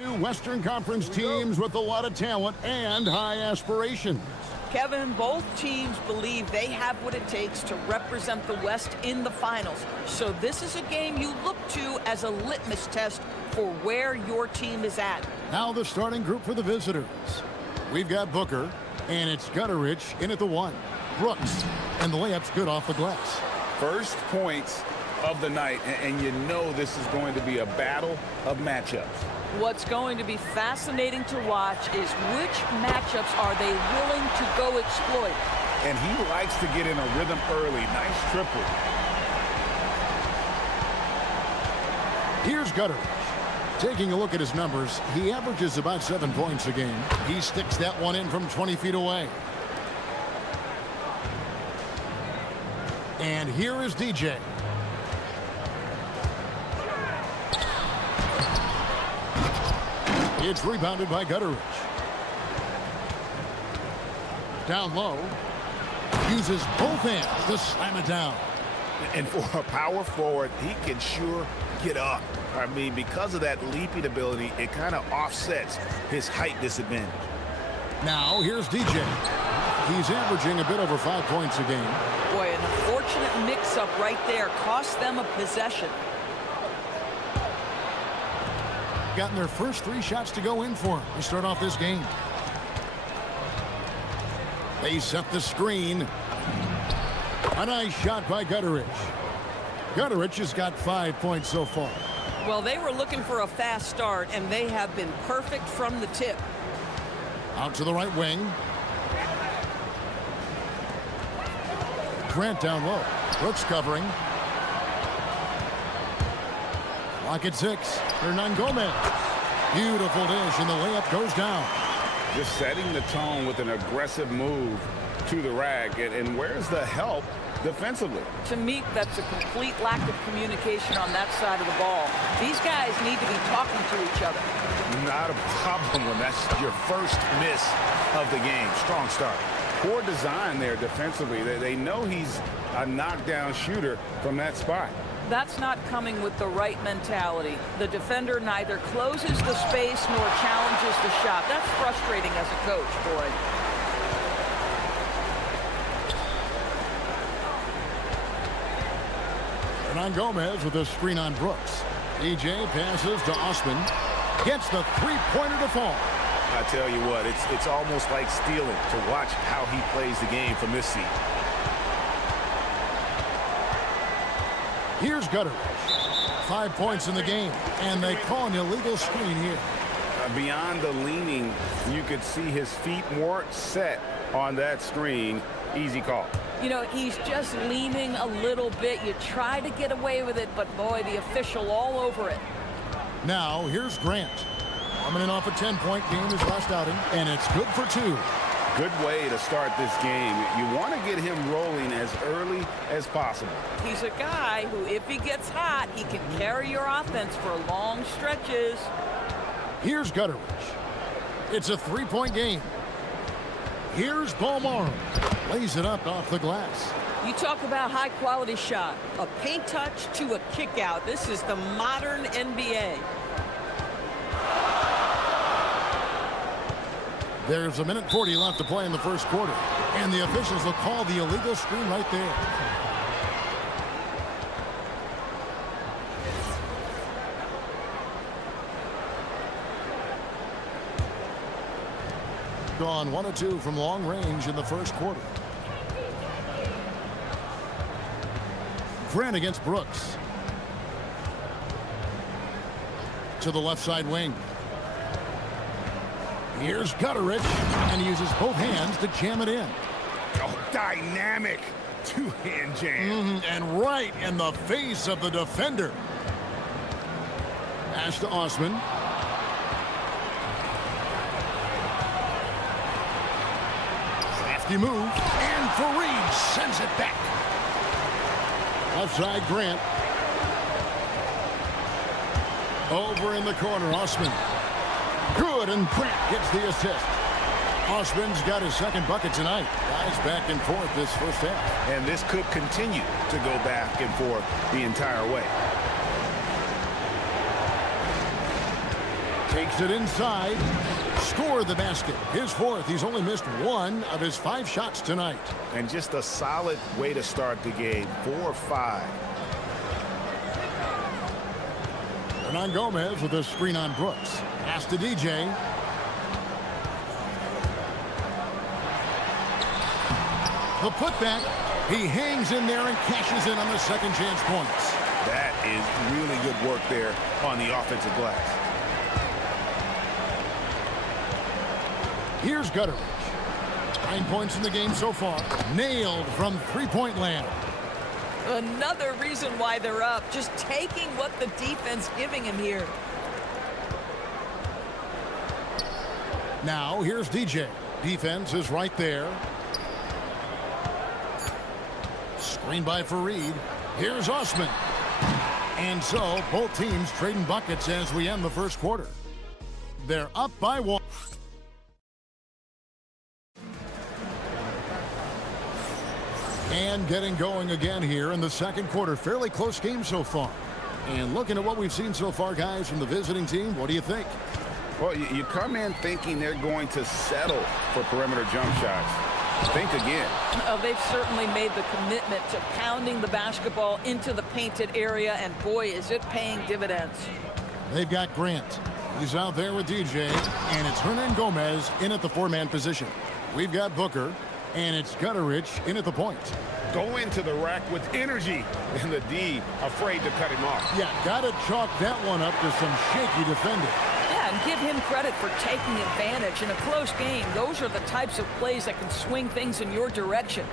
Two Western Conference teams with a lot of talent and high aspirations. Kevin, both teams believe they have what it takes to represent the West in the finals. So this is a game you look to as a litmus test for where your team is at. Now the starting group for the visitors. We've got Booker, and it's Gutterich in at the 1. Brooks, and the layup's good off the glass. First points of the night, and you know this is going to be a battle of matchups. What's going to be fascinating to watch is which matchups are they willing to go exploit. And he likes to get in a rhythm early. Nice triple. Here's Gutterich. Taking a look at his numbers, he averages about 7 points a game. He sticks that one in from 20 feet away. And here is DJ. It's rebounded by Gutterich. Down low. Uses both hands to slam it down. And for a power forward, he can sure get up. I mean, because of that leaping ability, it kind of offsets his height disadvantage. Now, here's DJ. He's averaging a bit over 5 points a game. Boy, an unfortunate mix-up right there cost them a possession. Gotten their first 3 shots to go in for him to start off this game. They set the screen. A nice shot by Gutterich. Gutterich has got 5 points so far. Well, they were looking for a fast start, and they have been perfect from the tip. Out to the right wing. Grant down low. Brooks covering. Clock at 6. Hernan Gomez. Beautiful dish, and the layup goes down. Just setting the tone with an aggressive move to the rack. And where's the help defensively? To me, that's a complete lack of communication on that side of the ball. These guys need to be talking to each other. Not a problem when that's your first miss of the game. Strong start. Poor design there defensively. They know he's a knockdown shooter from that spot. That's not coming with the right mentality. The defender neither closes the space nor challenges the shot. That's frustrating as a coach, boy. Hernan Gomez with a screen on Brooks. DJ passes to Osman. Gets the three-pointer to fall. I tell you what, it's almost like stealing to watch how he plays the game from this seat. Here's Gutterich. 5 points in the game, and they call an illegal screen here. Beyond the leaning, you could see his feet more set on that screen. Easy call. You know, he's just leaning a little bit. You try to get away with it, but boy, the official all over it. Now, here's Grant. Coming off a 10-point game his last outing, and it's good for 2. Good way to start this game. You want to get him rolling as early as possible. He's a guy who, if he gets hot, he can carry your offense for long stretches. Here's Gutterich. It's a 3-point game. Here's Balmaro. Lays it up off the glass. You talk about high-quality shot. A paint touch to a kick-out. This is the modern NBA. There's 1:40 left to play in the first quarter, and the officials will call the illegal screen right there. Gone 1 of 2 from long range in the first quarter. Grant against Brooks. To the left side wing. Here's Gutterich, and he uses both hands to jam it in. Oh, dynamic two-hand jam. And right in the face of the defender. Pass to Osman. Crafty move, and Fareed sends it back. Left side, Grant. Over in the corner, Osman. Good, and Grant gets the assist. Osman's got his second bucket tonight. Guys back and forth this first half. And this could continue to go back and forth the entire way. Takes it inside. Scored the basket. His fourth. He's only missed one of his 5 shots tonight. And just a solid way to start the game. 4-5. Hernan Gomez with a screen on Brooks. Pass to DJ. The putback. He hangs in there and cashes in on the second chance points. That is really good work there on the offensive glass. Here's Gutteridge. 9 points in the game so far. Nailed from three-point land. Another reason why they're up. Just taking what the defense giving him here. Now here's DJ. Defense is right there. Screen by Fareed. Here's Osman. And so both teams trading buckets as we end the first quarter. They're up by 1. And getting going again here in the second quarter. Fairly close game so far. And looking at what we've seen so far, guys, from the visiting team, what do you think? Well, you come in thinking they're going to settle for perimeter jump shots. Think again. Oh, they've certainly made the commitment to pounding the basketball into the painted area, and boy, is it paying dividends. They've got Grant. He's out there with DJ, and it's Hernan Gomez in at the 4-man position. We've got Booker, and it's Gutteridge in at the point. Go into the rack with energy, and the D afraid to cut him off. Yeah, got to chalk that one up to some shaky defending. Yeah, and give him credit for taking advantage in a close game. Those are the types of plays that can swing things in your direction.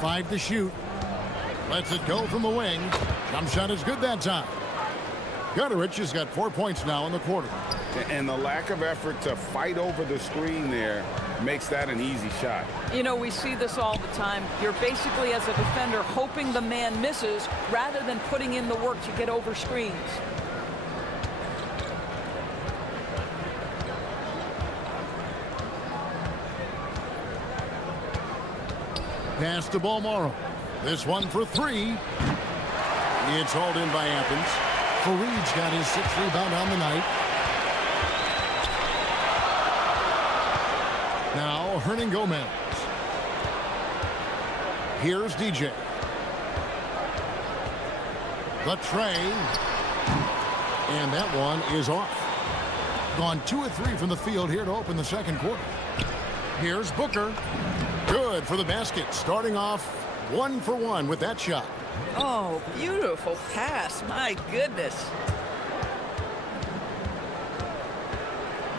Five to shoot. Lets it go from the wing. Jump shot is good that time. Gutteridge has got 4 points now in the quarter. And the lack of effort to fight over the screen there makes that an easy shot. You know, we see this all the time. You're basically, as a defender, hoping the man misses rather than putting in the work to get over screens. Pass to Balmoro. This one for 3. It's hauled in by Athens. Fareed's got his 6th rebound on the night. Now Hernan Gomez. Here's DJ. The tray. And that one is off. Gone 2 of 3 from the field here to open the second quarter. Here's Booker. Good for the basket. Starting off 1 for 1 with that shot. Oh, beautiful pass. My goodness.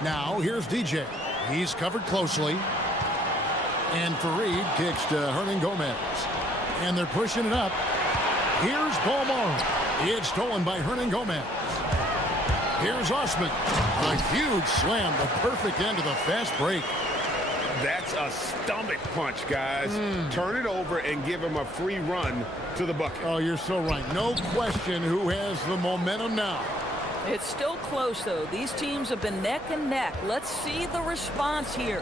Now here's DJ. He's covered closely. And Fareed kicks to Hernan Gomez. And they're pushing it up. Here's Balmoro. It's stolen by Hernan Gomez. Here's Osman. A huge slam. The perfect end of the fast break. That's a stomach punch, guys. Turn it over and give him a free run to the bucket. Oh, you're so right. No question who has the momentum now. It's still close, though. These teams have been neck and neck. Let's see the response here.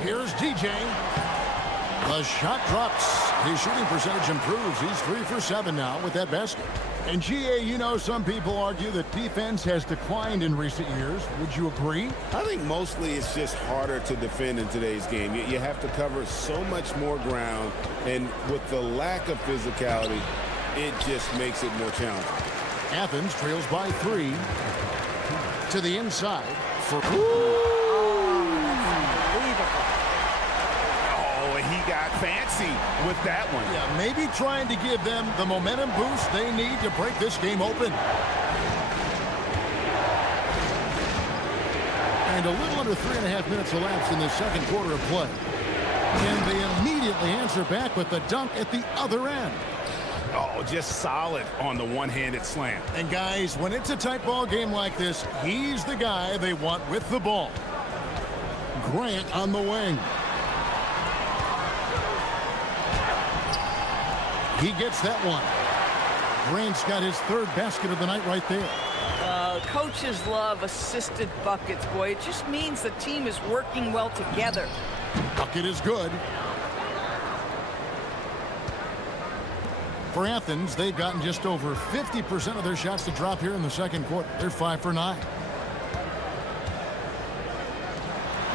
Here's DJ. The shot drops. His shooting percentage improves. He's 3 for 7 now with that basket. And GA, you know, some people argue that defense has declined in recent years. Would you agree? I think mostly it's just harder to defend in today's game. You have to cover so much more ground, and with the lack of physicality, it just makes it more challenging. Athens trails by 3. To the inside for... He got fancy with that one. Yeah, maybe trying to give them the momentum boost they need to break this game open. And a little under 3.5 minutes elapsed in the second quarter of play. And they immediately answer back with the dunk at the other end. Oh, just solid on the one-handed slam. And guys, when it's a tight ball game like this, he's the guy they want with the ball. Grant on the wing. He gets that one. Grant's got his 3rd basket of the night right there. Coaches love assisted buckets, boy. It just means the team is working well together. Bucket is good. For Athens, they've gotten just over 50% of their shots to drop here in the second quarter. They're 5 for 9.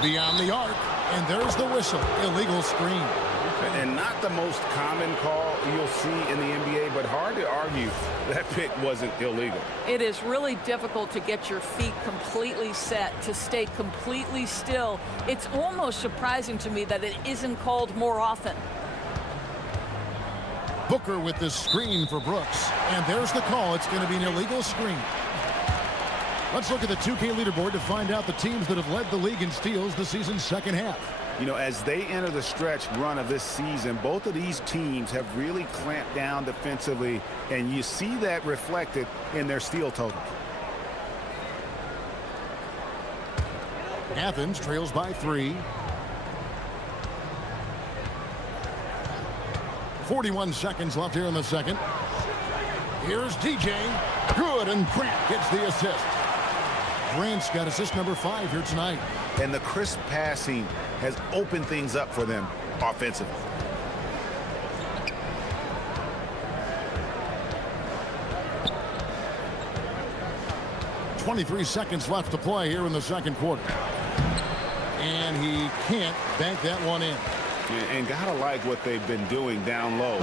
Beyond the arc, and there's the whistle. Illegal screen. And not the most common call you'll see in the NBA, but hard to argue that pick wasn't illegal. It is really difficult to get your feet completely set, to stay completely still. It's almost surprising to me that it isn't called more often. Booker with the screen for Brooks. And there's the call. It's going to be an illegal screen. Let's look at the 2K leaderboard to find out the teams that have led the league in steals the season's second half. You know, as they enter the stretch run of this season, both of these teams have really clamped down defensively, and you see that reflected in their steal total. Athens trails by 3. 41 seconds left here in the second. Here's DJ. Good, and Grant gets the assist. Grant's got assist number 5 here tonight. And the crisp passing has opened things up for them offensively. .23 seconds left to play here in the second quarter. And he can't bank that one in. And gotta like what they've been doing down low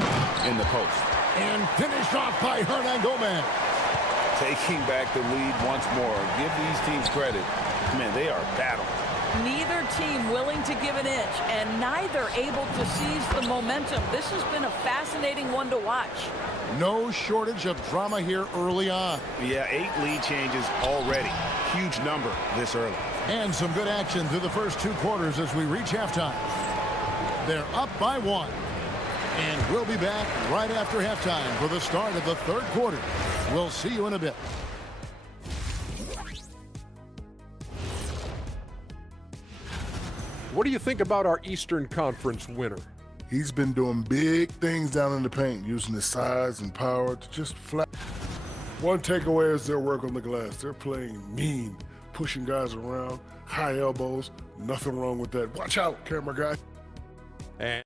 in the post. And finished off by Hernan Gomez. Taking back the lead once more. Give these teams credit. Man, they are battling. Neither team willing to give an inch, and neither able to seize the momentum. This has been a fascinating one to watch. No shortage of drama here early on. Yeah, 8 lead changes already. Huge number this early. And some good action through the first 2 quarters as we reach halftime. They're up by 1. And we'll be back right after halftime for the start of the third quarter. We'll see you in a bit. What do you think about our Eastern Conference winner? He's been doing big things down in the paint, using his size and power to just flat. One takeaway is their work on the glass. They're playing mean, pushing guys around, high elbows. Nothing wrong with that. Watch out, camera guy. And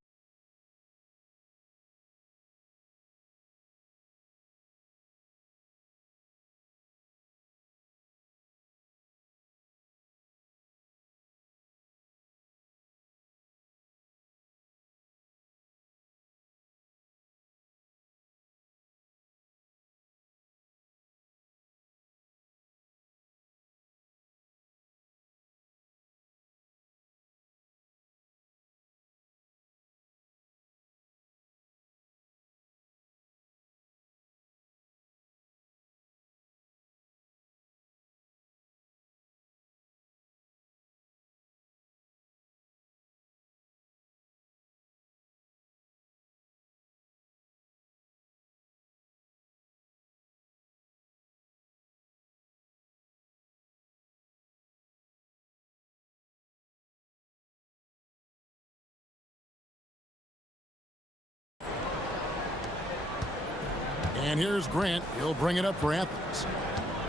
And here's Grant. He'll bring it up for Athens.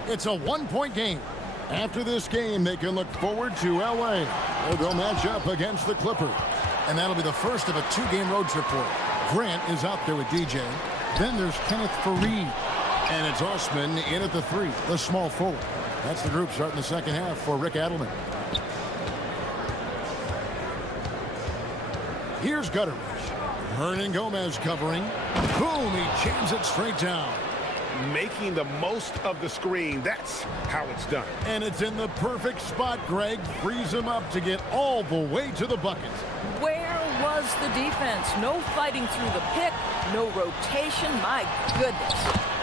It's a 1-point game. After this game, they can look forward to L.A. They'll match up against the Clippers. And that'll be the first of a 2-game road trip for them. Grant is out there with DJ. Then there's Kenneth Faried. And it's Osman in at the 3, the small forward. That's the group starting the second half for Rick Adelman. Here's Gutteridge. Hernan Gomez covering. Boom, he jams it straight down. Making the most of the screen. That's how it's done. And it's in the perfect spot. Greg frees him up to get all the way to the bucket. Where was the defense? No fighting through the pick, no rotation. My goodness.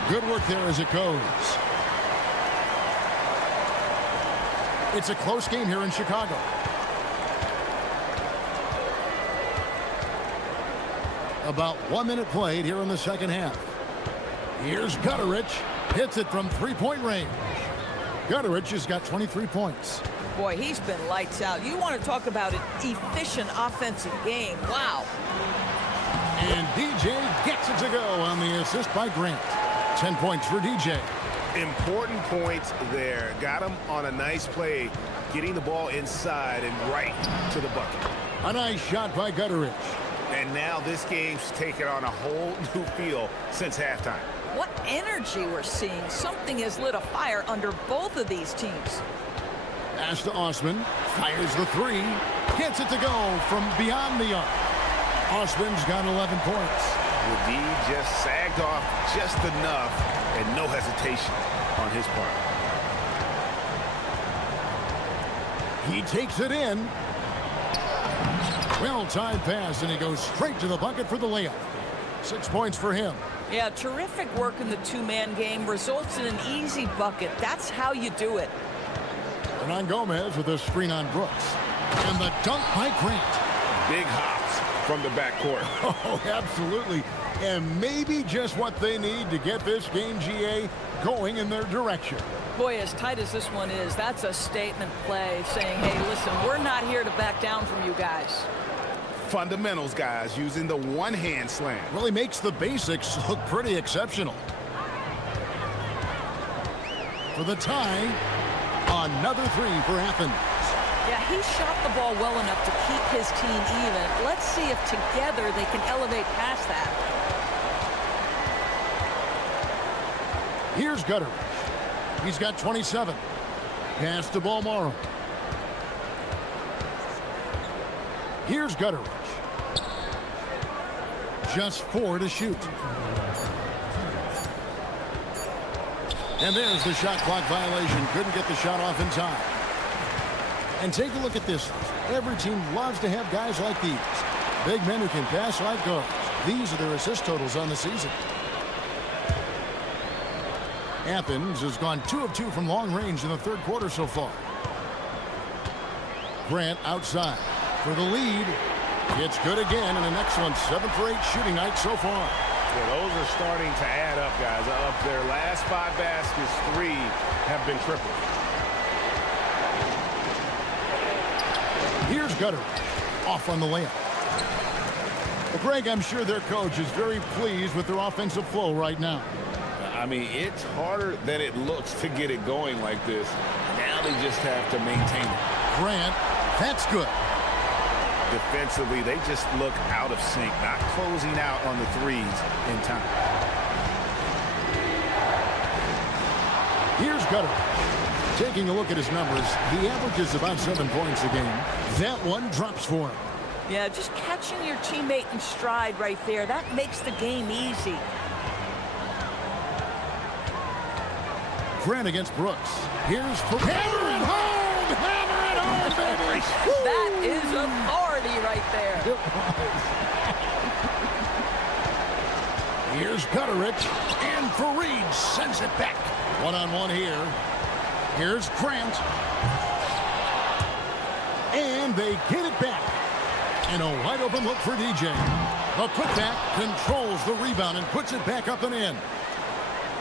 Good work there as it goes. It's a close game here in Chicago. About 1 minute played here in the second half. Here's Gutteridge. Hits it from 3-point range. Gutteridge has got 23 points. Boy, he's been lights out. You want to talk about an efficient offensive game. Wow. And DJ gets it to go on the assist by Grant. 10 points for DJ. Important points there. Got him on a nice play, getting the ball inside and right to the bucket. A nice shot by Gutteridge. And now this game's taken on a whole new feel since halftime. What energy we're seeing. Something has lit a fire under both of these teams. Pass to Osman. Fires the three. Gets it to go from beyond the arc. Osman's got 11 points. The D just sagged off just enough and no hesitation on his part. He takes it in. Well-timed pass, and he goes straight to the bucket for the layup. 6 points for him. Yeah, terrific work in the two-man game results in an easy bucket. That's how you do it. Hernan Gomez with a screen on Brooks. And the dunk by Grant. Big hops from the backcourt. Oh, absolutely. And maybe just what they need to get this game, GA, going in their direction. Boy, as tight as this one is, that's a statement play saying, hey, listen, we're not here to back down from you guys. Fundamentals, guys, using the one-hand slam. Really makes the basics look pretty exceptional. For the tie, another three for Athens. Yeah, he shot the ball well enough to keep his team even. Let's see if together they can elevate past that. Here's Gutteridge. He's got 27. Pass to Balmoro. Here's Gutteridge. Just 4 to shoot. And there's the shot clock violation. Couldn't get the shot off in time. And take a look at this. Every team loves to have guys like these. Big men who can pass like guards. These are their assist totals on the season. Athens has gone 2 of 2 from long range in the third quarter so far. Grant outside for the lead. It's good again, and an excellent 7 for 8 shooting night so far. Well, those are starting to add up, guys. Of their last 5 baskets, 3 have been triple. Here's Gutteridge off on the layup. Well, Greg, I'm sure their coach is very pleased with their offensive flow right now. I mean, it's harder than it looks to get it going like this. Now they just have to maintain it. Grant, that's good. Defensively, they just look out of sync, not closing out on the threes in time. Here's Gutteridge. Taking a look at his numbers, he averages about 7 points a game. That one drops for him. Yeah, just catching your teammate in stride right there. That makes the game easy. Grant against Brooks. Here's for hammer it home! Hammer it home, baby! That is authority right there. Here's Gutteridge, and Fareed sends it back. One-on-one here. Here's Grant. And they get it back. And a wide open look for DJ. The putback controls the rebound and puts it back up and in.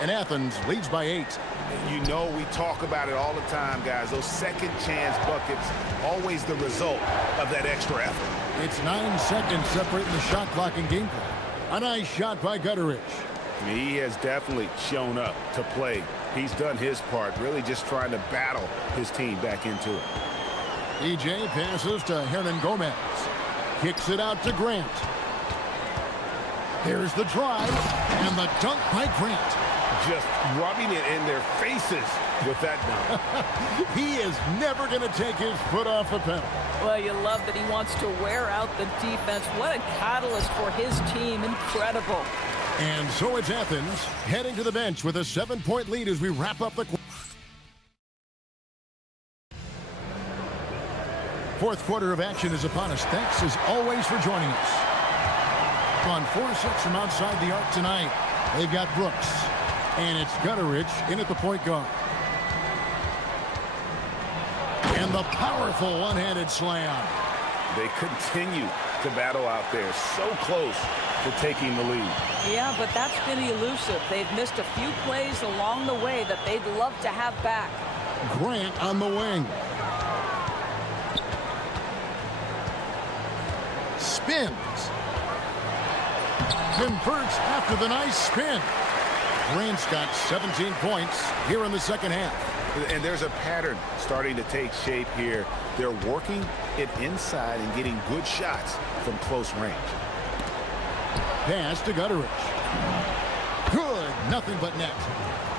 And Athens leads by 8. You know, we talk about it all the time, guys. Those second chance buckets, always the result of that extra effort. It's 9 seconds separating the shot clock and game clock. A nice shot by Gutteridge. He has definitely shown up to play. He's done his part, really just trying to battle his team back into it. DJ passes to Hernan Gomez. Kicks it out to Grant. There's the drive and the dunk by Grant. Just rubbing it in their faces with that dunk. He is never going to take his foot off the pedal. Well, you love that he wants to wear out the defense. What a catalyst for his team. Incredible. And so it's Athens heading to the bench with a 7-point lead as we wrap up the fourth quarter of action is upon us. Thanks as always for joining us. On 4-6 from outside the arc tonight. They've got Brooks. And it's Gutteridge in at the point guard. And the powerful one-handed slam. They continue to battle out there, so close to taking the lead. Yeah, but that's been elusive. They've missed a few plays along the way that they'd love to have back. Grant on the wing. Spins. Converts after the nice spin. Grant's got 17 points here in the second half. And there's a pattern starting to take shape here. They're working it inside and getting good shots from close range. Pass to Gutterich. Good. Nothing but net.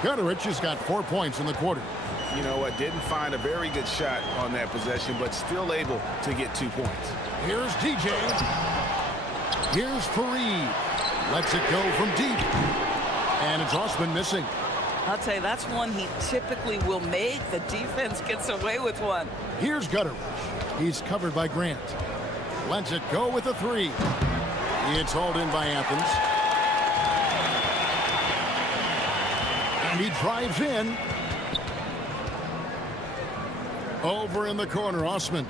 Gutterich has got 4 points in the quarter. You know what? Didn't find a very good shot on that possession, but still able to get 2 points. Here's DJ. Here's Fareed. Lets it go from deep. And it's Osman missing. I'll tell you, that's one he typically will make. The defense gets away with one. Here's Gutterich. He's covered by Grant. Lets it go with a 3. It's hauled in by Athens. And he drives in. Over in the corner, Osman.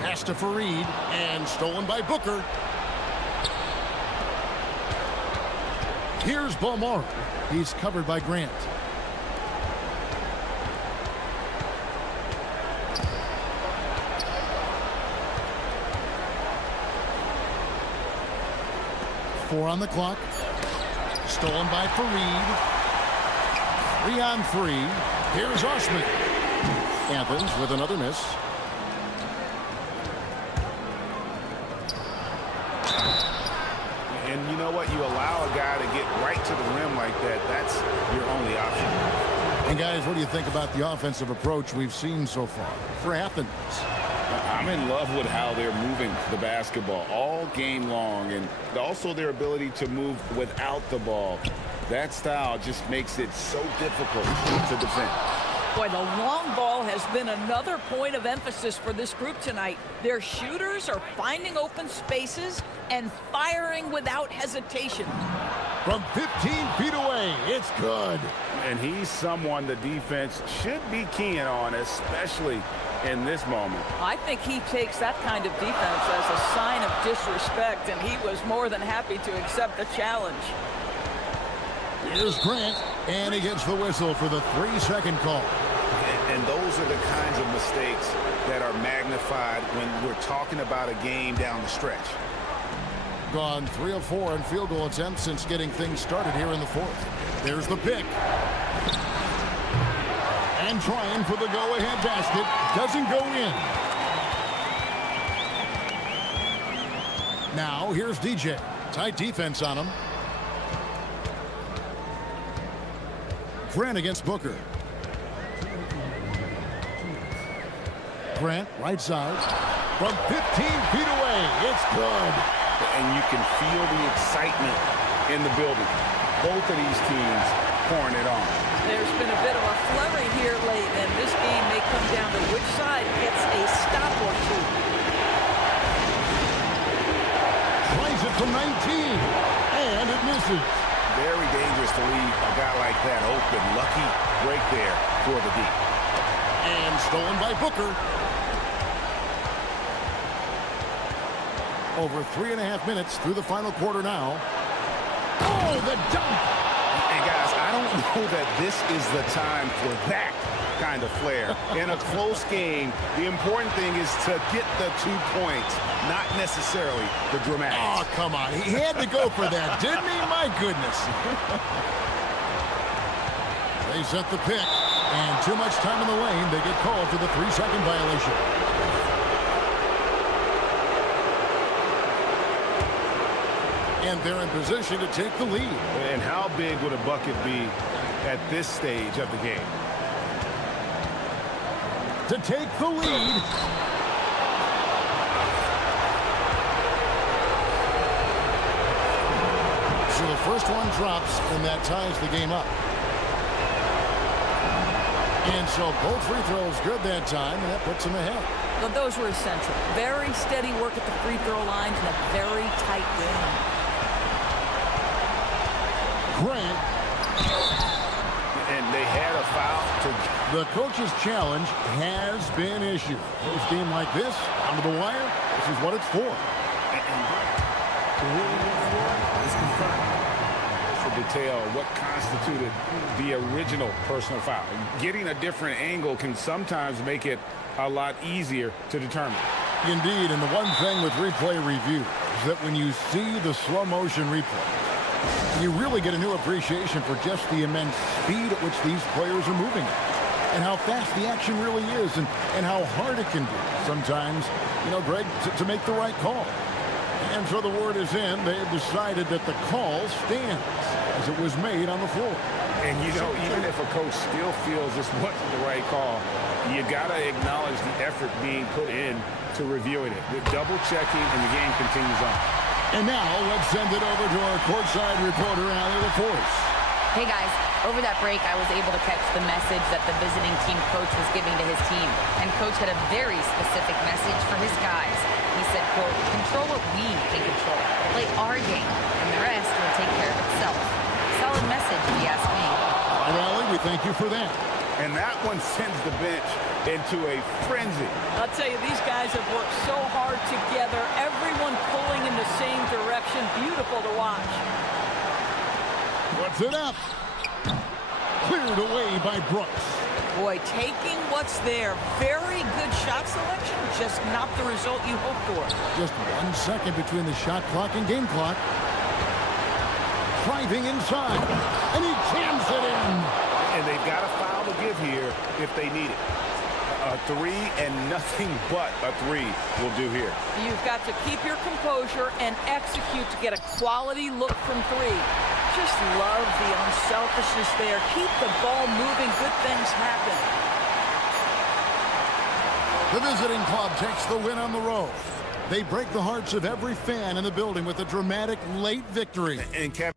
Pass to Fareed, and stolen by Booker. Here's Bomar. He's covered by Grant. Four on the clock. Stolen by Fareed. 3 on 3. Here's Osman. Athens with another miss. And you know what? You allow a guy to get right to the rim like that. That's your only option. And guys, what do you think about the offensive approach we've seen so far for Athens? I'm in love with how they're moving the basketball all game long, and also their ability to move without the ball. That style just makes it so difficult to defend. Boy, the long ball has been another point of emphasis for this group tonight. Their shooters are finding open spaces and firing without hesitation. From 15 feet away, it's good. And he's someone the defense should be keying on, especially in this moment. I think he takes that kind of defense as a sign of disrespect, and he was more than happy to accept the challenge. Here's Grant, and he gets the whistle for the 3-second call. And those are the kinds of mistakes that are magnified when we're talking about a game down the stretch. Gone 3 of 4 in field goal attempts since getting things started here in the fourth. There's the pick. And trying for the go-ahead basket. Doesn't go in. Now, here's DJ. Tight defense on him. Grant against Booker. Grant, right side. From 15 feet away, it's good. And you can feel the excitement in the building. Both of these teams pouring it on. There's been a bit of a flurry here late, and this game may come down to which side gets a stop or two. Tries it from 19, and it misses. Very dangerous to leave a guy like that open. Lucky break there for the deep. And stolen by Booker. Over 3.5 minutes through the final quarter now. Oh, the dunk! And guys, I don't know that this is the time for that kind of flair. In a close game, the important thing is to get the 2 points, not necessarily the dramatics. Oh, come on. He had to go for that, didn't he? My goodness. They set the pick, and too much time in the lane. They get called for the 3-second violation. And they're in position to take the lead. And how big would a bucket be at this stage of the game? To take the lead. So the first one drops, and that ties the game up. And so both free throws good that time, and that puts them ahead. But those were essential. Very steady work at the free throw line in a very tight game. Grant. And they had a foul to... The coach's challenge has been issued. This game like this, down to the wire, this is what it's for. The detail of what constituted the original personal foul. Getting a different angle can sometimes make it a lot easier to determine. Indeed, and the one thing with replay review, is that when you see the slow motion replay, you really get a new appreciation for just the immense speed at which these players are moving at, and how fast the action really is, and how hard it can be sometimes, you know, Greg, to make the right call. And so the word is in. They have decided that the call stands as it was made on the floor. And, you know, even if a coach still feels this wasn't the right call, you got to acknowledge the effort being put in to reviewing it. The double checking, and the game continues on. And now let's send it over to our courtside reporter, Allie LaForce. Hey guys, over that break I was able to catch the message that the visiting team coach was giving to his team. And coach had a very specific message for his guys. He said, quote, control what we can control. Play our game, and the rest will take care of itself. Solid message, if you ask me. All right, Allie, we thank you for that. And that one sends the bench into a frenzy. I'll tell you, these guys have worked so hard together. Everyone pulling in the same direction. Beautiful to watch. Puts it up. Cleared away by Brooks. Boy, taking what's there. Very good shot selection, just not the result you hope for. Just 1 second between the shot clock and game clock. Driving inside, and he jams it in. And they've got a foul to give here if they need it. A three and nothing but a three will do here. You've got to keep your composure and execute to get a quality look from three. Just love the unselfishness there. Keep the ball moving. Good things happen. The visiting club takes the win on the road. They break the hearts of every fan in the building with a dramatic late victory. And Kevin.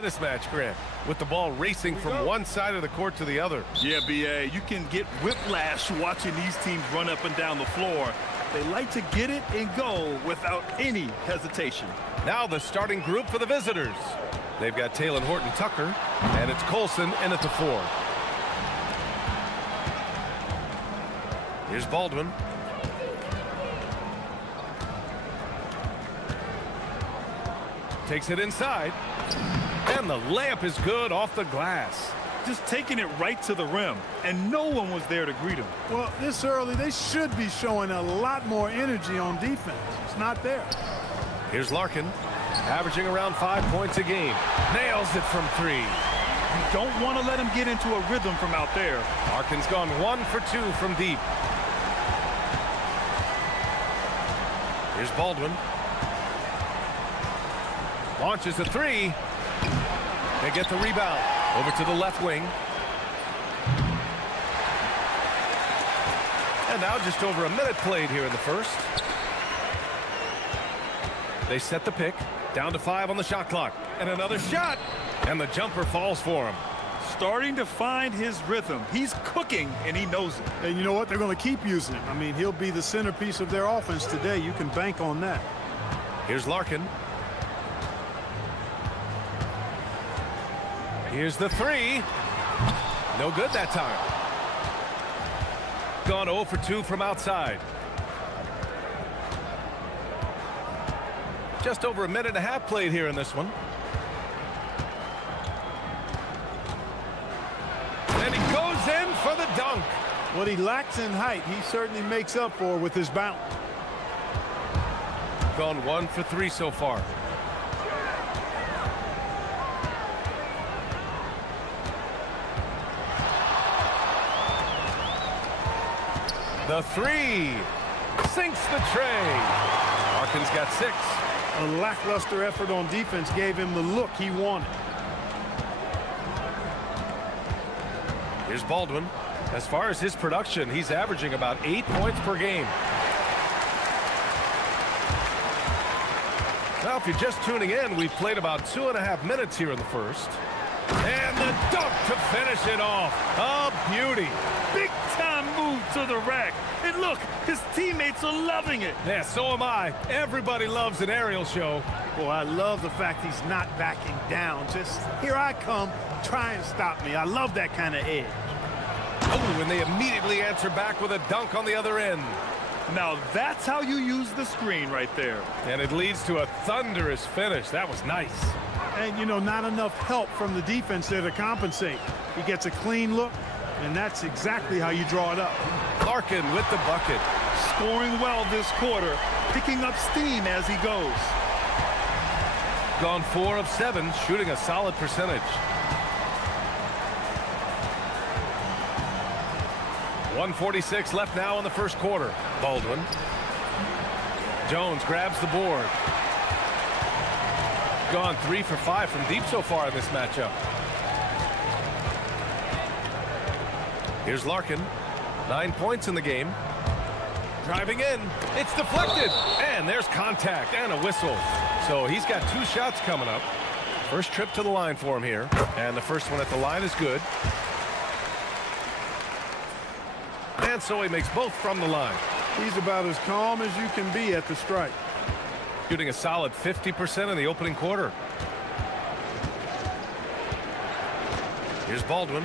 Tennis match, Grant, with the ball racing from one side of the court to the other. Yeah, B.A., you can get whiplash watching these teams run up and down the floor. They like to get it and go without any hesitation. Now the starting group for the visitors. They've got Taylor Horton-Tucker, and it's Colson in at the 4. Here's Baldwin. Takes it inside. And the layup is good off the glass. Just taking it right to the rim, and no one was there to greet him. Well, this early, they should be showing a lot more energy on defense. It's not there. Here's Larkin, averaging around 5 points a game. Nails it from 3. You don't want to let him get into a rhythm from out there. Larkin's gone 1 for 2 from deep. Here's Baldwin. Launches a 3. They get the rebound. Over to the left wing. And now just over a minute played here in the first. They set the pick. Down to 5 on the shot clock. And another shot. And the jumper falls for him. Starting to find his rhythm. He's cooking, and he knows it. And you know what? They're going to keep using him. I mean, he'll be the centerpiece of their offense today. You can bank on that. Here's Larkin. Here's the 3. No good that time. Gone 0 for 2 from outside. Just over a minute and a half played here in this one. And he goes in for the dunk. What he lacks in height, he certainly makes up for with his bounce. Gone 1 for 3 so far. The 3 sinks the tray. Larkin's got 6. A lackluster effort on defense gave him the look he wanted. Here's Baldwin. As far as his production, he's averaging about 8 points per game. Now, if you're just tuning in, we've played about 2.5 minutes here in the first. And the dunk to finish it off. A beauty. Big time move to the rack. And look, his teammates are loving it. Yeah, so am I. Everybody loves an aerial show. Boy, I love the fact he's not backing down. Just, here I come, try and stop me. I love that kind of edge. Oh, and they immediately answer back with a dunk on the other end. Now that's how you use the screen right there. And it leads to a thunderous finish. That was nice. And, you know, not enough help from the defense there to compensate. He gets a clean look, and that's exactly how you draw it up. Larkin with the bucket. Scoring well this quarter, picking up steam as he goes. Gone 4 of 7, shooting a solid percentage. 1:46 left now in the first quarter. Baldwin. Jones grabs the board. Gone 3 for 5 from deep so far in this matchup. Here's Larkin. 9 points in the game. Driving in. It's deflected. And there's contact and a whistle. So he's got 2 shots coming up. First trip to the line for him here. And the first one at the line is good. And so he makes both from the line. He's about as calm as you can be at the strike. Shooting a solid 50% in the opening quarter. Here's Baldwin.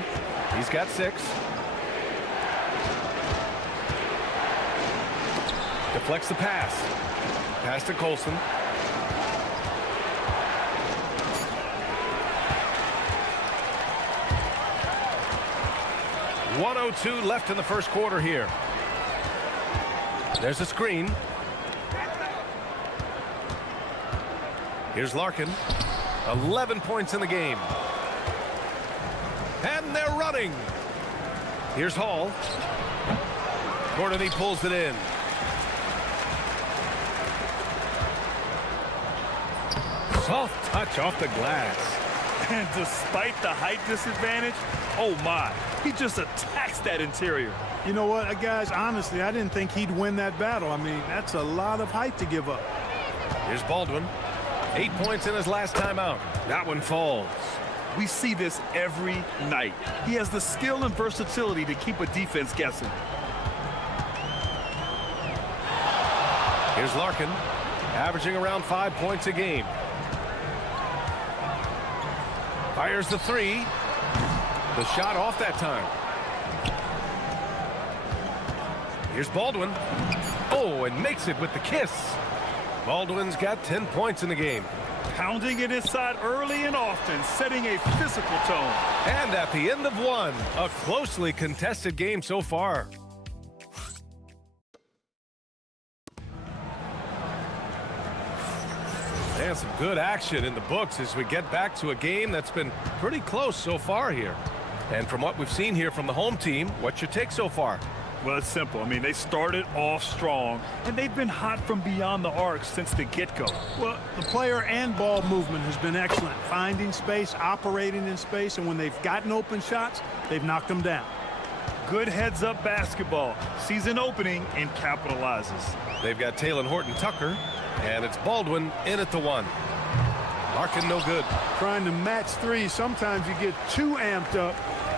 He's got 6. Deflects the pass. Pass to Colson. .102 left in the first quarter here. There's a screen. Here's Larkin. 11 points in the game. And they're running. Here's Hall. Courtney pulls it in. Soft touch off the glass. And despite the height disadvantage, oh my, he just attacks that interior. You know what, guys, honestly, I didn't think he'd win that battle. I mean, that's a lot of height to give up. Here's Baldwin. 8 points in his last time out. That one falls. We see this every night. He has the skill and versatility to keep a defense guessing. Here's Larkin, averaging around 5 points a game. Fires the three. The shot off that time. Here's Baldwin. Oh, and makes it with the kiss. Baldwin's got 10 points in the game. Pounding it inside early and often, setting a physical tone. And at the end of one, a closely contested game so far. And some good action in the books as we get back to a game that's been pretty close so far here. And from what we've seen here from the home team, what's your take so far? Well, it's simple. I mean, they started off strong, and they've been hot from beyond the arc since the get-go. Well, the player and ball movement has been excellent. Finding space, operating in space, and when they've gotten open shots, they've knocked them down. Good heads-up basketball. Season opening and capitalizes. They've got Taylor Horton-Tucker, and it's Baldwin in at the one. Larkin no good. Trying to match three, sometimes you get too amped up,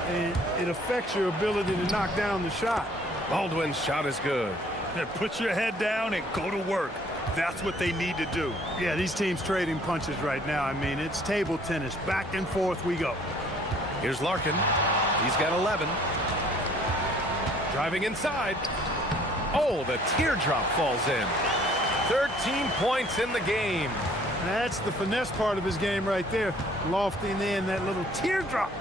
and it affects your ability to knock down the shot. Baldwin's shot is good. Put your head down and go to work. That's what they need to do. Yeah, these teams trading punches right now. I mean, it's table tennis. Back and forth we go. Here's Larkin. He's got 11. Driving inside. Oh, the teardrop falls in. 13 points in the game. That's the finesse part of his game right there. Lofting in that little teardrop.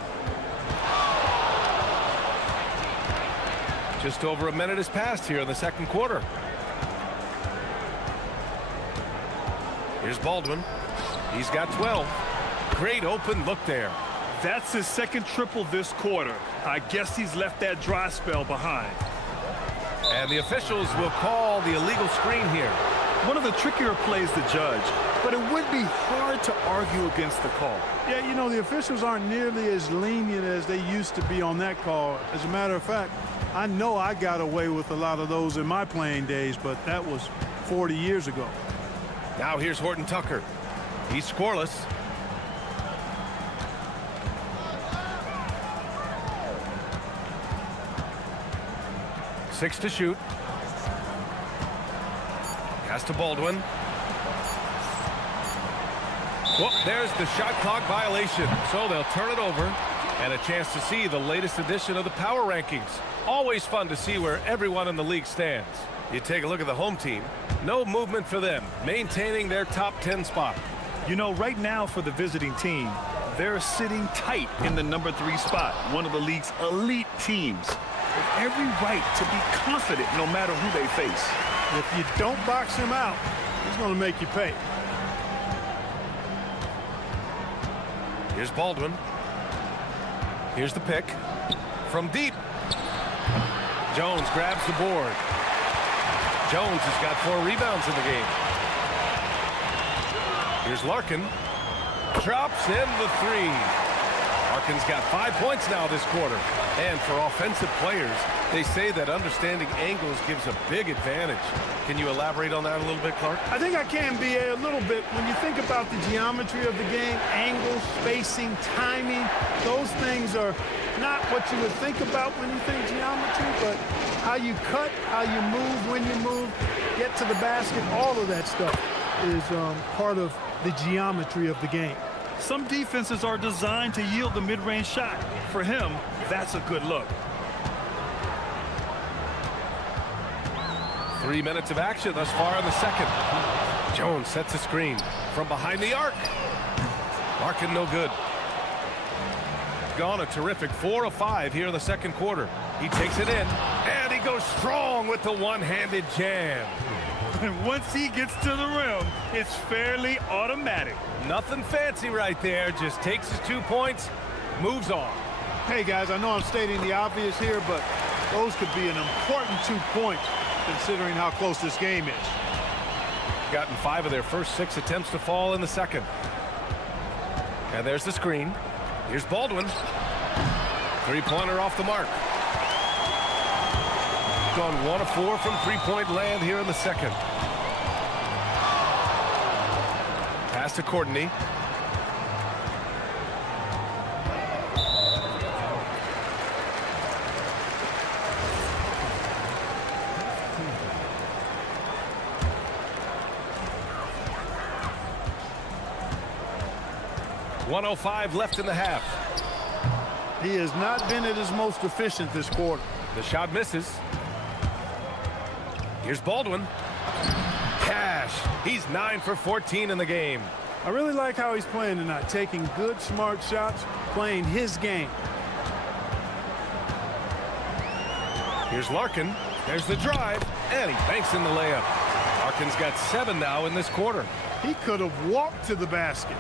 Just over a minute has passed here in the second quarter. Here's Baldwin. He's got 12. Great open look there. That's his second triple this quarter. I guess he's left that dry spell behind. And the officials will call the illegal screen here. One of the trickier plays to judge, but it would be hard to argue against the call. Yeah, you know, the officials aren't nearly as lenient as they used to be on that call. As a matter of fact, I know I got away with a lot of those in my playing days, but that was 40 years ago. Now here's Horton-Tucker. He's scoreless. Six to shoot. Pass to Baldwin. Well, there's the shot clock violation. So they'll turn it over. And a chance to see the latest edition of the power rankings. Always fun to see where everyone in the league stands. You take a look at the home team. No movement for them, maintaining their top 10 spot. You know, right now for the visiting team, they're sitting tight in the number 3 spot, one of the league's elite teams. With every right to be confident no matter who they face. If you don't box him out, he's going to make you pay. Here's Baldwin. Here's the pick. From deep. Jones grabs the board. Jones has got 4 rebounds in the game. Here's Larkin. Drops in the 3. Larkin's got 5 points now this quarter. And for offensive players, they say that understanding angles gives a big advantage. Can you elaborate on that a little bit, Clark? I think I can be a little bit. When you think about the geometry of the game, angles, spacing, timing, those things are not what you would think about when you think geometry, but how you cut, how you move, when you move, get to the basket, all of that stuff is part of the geometry of the game. Some defenses are designed to yield the mid-range shot. For him, that's a good look. 3 minutes of action thus far in the second. Jones sets a screen from behind the arc. Larkin no good. Gone a terrific 4 of 5 here in the second quarter. He takes it in, and he goes strong with the one-handed jam. And once he gets to the rim, it's fairly automatic. Nothing fancy right there. Just takes his 2 points, moves on. Hey, guys, I know I'm stating the obvious here, but those could be an important 2 points considering how close this game is. Gotten 5 of their first 6 attempts to fall in the second. And there's the screen. Here's Baldwin. 3-pointer off the mark. Gone 1 of 4 from 3-point land here in the second. Pass to Courtney. 1:05 left in the half. He has not been at his most efficient this quarter. The shot misses. Here's Baldwin. Cash. He's 9 for 14 in the game. I really like how he's playing tonight, taking good, smart shots, playing his game. Here's Larkin. There's the drive, and he banks in the layup. Larkin's got 7 now in this quarter. He could have walked to the basket.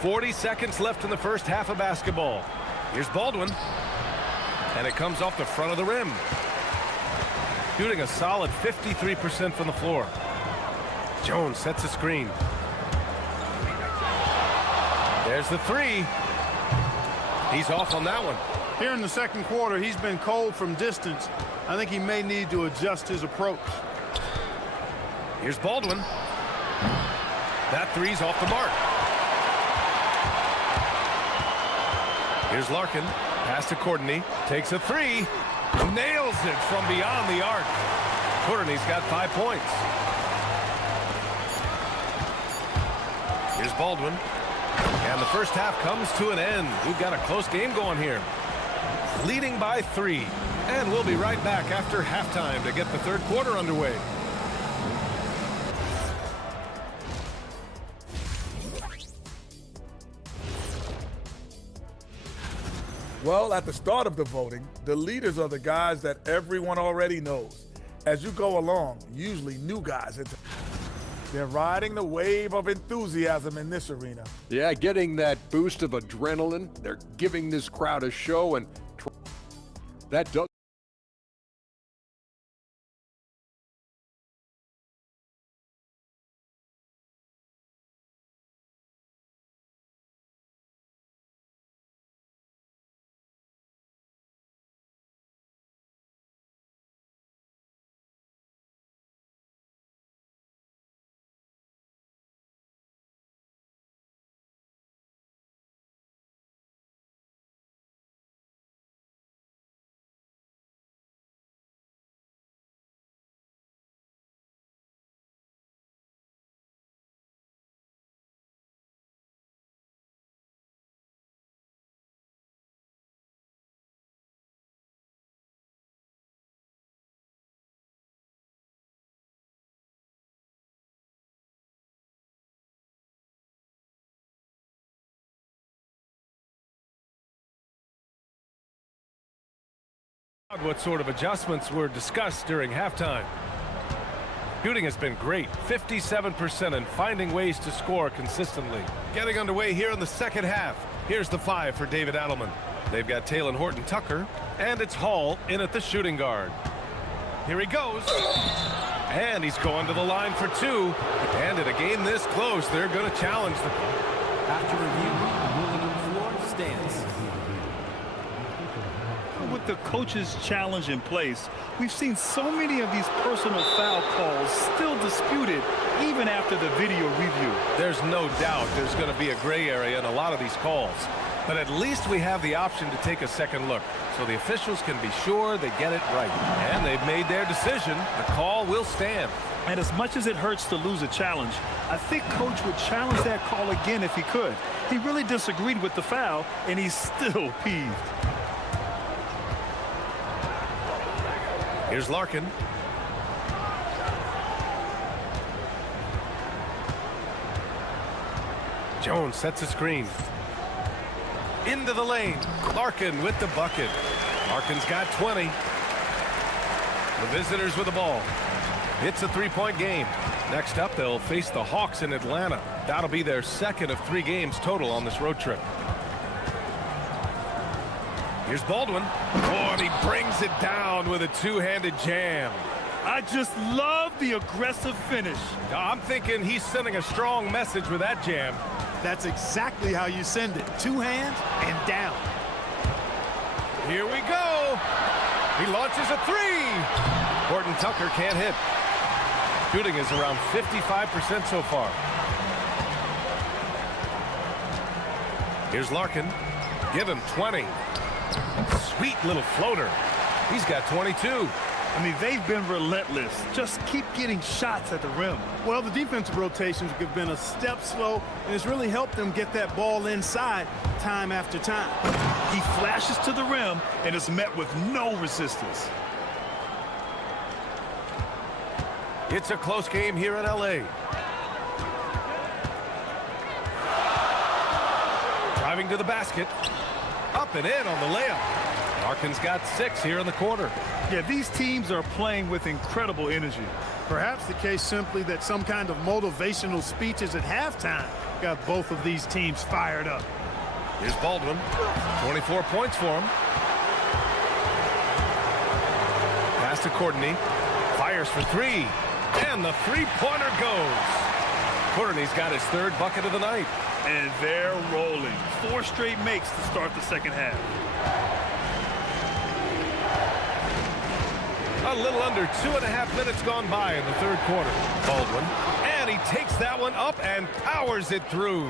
40 seconds left in the first half of basketball. Here's Baldwin. And it comes off the front of the rim. Shooting a solid 53% from the floor. Jones sets a screen. There's the three. He's off on that one. Here in the second quarter, he's been cold from distance. I think he may need to adjust his approach. Here's Baldwin. That three's off the mark. Here's Larkin. Pass to Courtney. Takes a three. Nails it from beyond the arc. Courtney's got 5 points. Here's Baldwin. And the first half comes to an end. We've got a close game going here. Leading by 3. And we'll be right back after halftime to get the third quarter underway. Well, at the start of the voting, the leaders are the guys that everyone already knows. As you go along, usually new guys enter. They're riding the wave of enthusiasm in this arena. Yeah, getting that boost of adrenaline. They're giving this crowd a show, and that does. What sort of adjustments were discussed during halftime? Shooting has been great, 57%, and finding ways to score consistently. Getting underway here in the second half. Here's the 5 for David Adelman. They've got Taylor Horton-Tucker, and it's Hall in at the shooting guard. Here he goes. And he's going to the line for 2. And in a game this close, they're going to challenge the... After review, ruling on the floor stands. With the coach's challenge in place, we've seen so many of these personal foul calls still disputed even after the video review. There's no doubt there's going to be a gray area in a lot of these calls. But at least we have the option to take a second look, so the officials can be sure they get it right. And they've made their decision. The call will stand. And as much as it hurts to lose a challenge, I think Coach would challenge that call again if he could. He really disagreed with the foul, and he's still peeved. Here's Larkin. Jones sets a screen. Into the lane. Larkin with the bucket. Larkin's got 20. The visitors with the ball. It's a three-point game. Next up, they'll face the Hawks in Atlanta. That'll be their second of 3 games total on this road trip. Here's Baldwin. Oh, and he brings it down with a two-handed jam. I just love the aggressive finish. I'm thinking he's sending a strong message with that jam. That's exactly how you send it. 2 hands and down. Here we go. He launches a 3. Horton-Tucker can't hit. Shooting is around 55% so far. Here's Larkin. Give him 20. Sweet little floater. He's got 22. I mean, they've been relentless. Just keep getting shots at the rim. Well, the defensive rotations have been a step slow, and it's really helped them get that ball inside time after time. He flashes to the rim and is met with no resistance. It's a close game here in LA. Driving to the basket. Up and in on the layup. Larkin's got 6 here in the quarter. Yeah, these teams are playing with incredible energy. Perhaps the case simply that some kind of motivational speeches at halftime got both of these teams fired up. Here's Baldwin. 24 points for him. Pass to Courtney. Fires for 3. And the three-pointer goes. Courtney's got his 3rd bucket of the night. And they're rolling. 4 straight makes to start the second half. A little under 2.5 minutes gone by in the 3rd quarter. Baldwin. And he takes that one up and powers it through.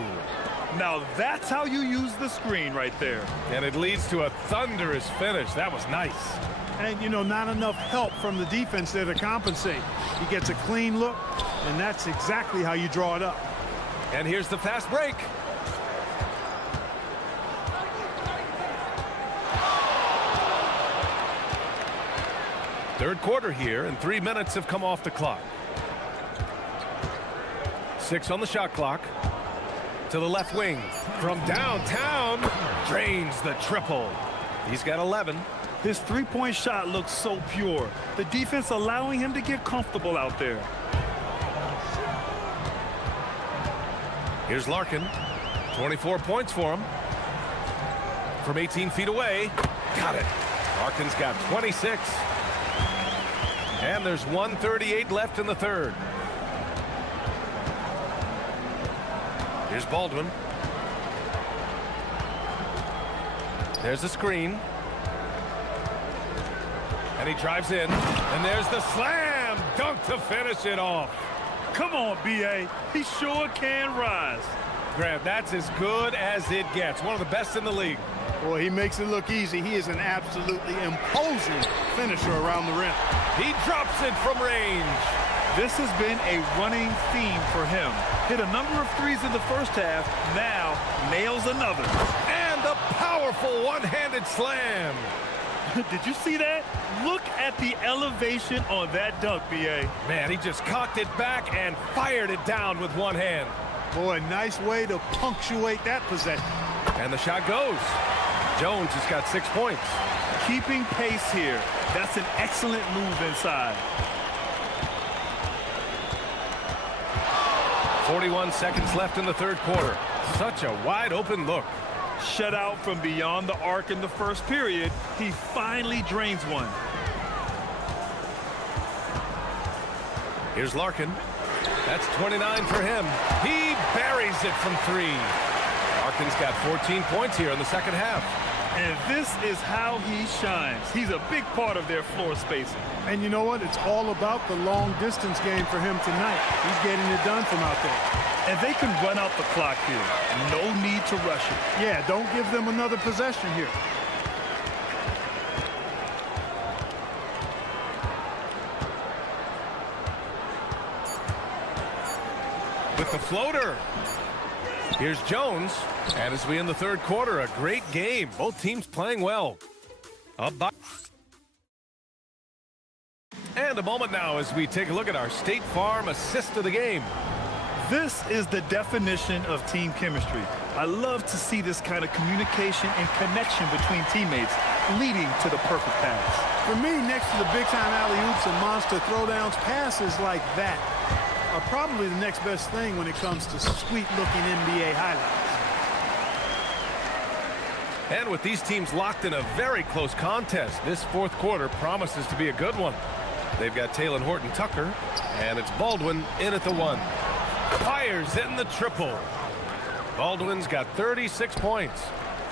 Now that's how you use the screen right there. And it leads to a thunderous finish. That was nice. And, you know, not enough help from the defense there to compensate. He gets a clean look, and that's exactly how you draw it up. And here's the fast break. Third quarter here, and 3 minutes have come off the clock. 6 on the shot clock. To the left wing. From downtown, drains the triple. He's got 11. His three-point shot looks so pure. The defense allowing him to get comfortable out there. Here's Larkin. 24 points for him. From 18 feet away. Got it. Larkin's got 26. And there's 1:38 left in the 3rd. Here's Baldwin. There's the screen. And he drives in. And there's the slam dunk to finish it off. Come on, B.A. He sure can rise. Grant, that's as good as it gets. One of the best in the league. Boy, he makes it look easy. He is an absolutely imposing finisher around the rim. He drops it from range. This has been a running theme for him. Hit a number of threes in the first half. Now nails another. And a powerful one-handed slam. Did you see that? Look at the elevation on that dunk, B.A. Man, he just cocked it back and fired it down with one hand. Boy, nice way to punctuate that possession. And the shot goes. Jones has got 6 points. Keeping pace here. That's an excellent move inside. 41 seconds left in the 3rd quarter. Such a wide open look. Shut out from beyond the arc in the first period. He finally drains one. Here's Larkin. That's 29 for him. He buries it from 3. Larkin's got 14 points here in the second half. And this is how he shines. He's a big part of their floor spacing. And you know what? It's all about the long distance game for him tonight. He's getting it done from out there. And they can run out the clock here. No need to rush it. Yeah, don't give them another possession here. With the floater. Here's Jones. And as we end the 3rd quarter, a great game. Both teams playing well. Up by. And a moment now as we take a look at our State Farm assist of the game. This is the definition of team chemistry. I love to see this kind of communication and connection between teammates leading to the perfect pass. For me, next to the big-time alley-oops and monster throwdowns, passes like that are probably the next best thing when it comes to sweet-looking NBA highlights. And with these teams locked in a very close contest, this 4th quarter promises to be a good one. They've got Taylor Horton-Tucker, and it's Baldwin in at the 1. Fires in the triple. Baldwin's got 36 points.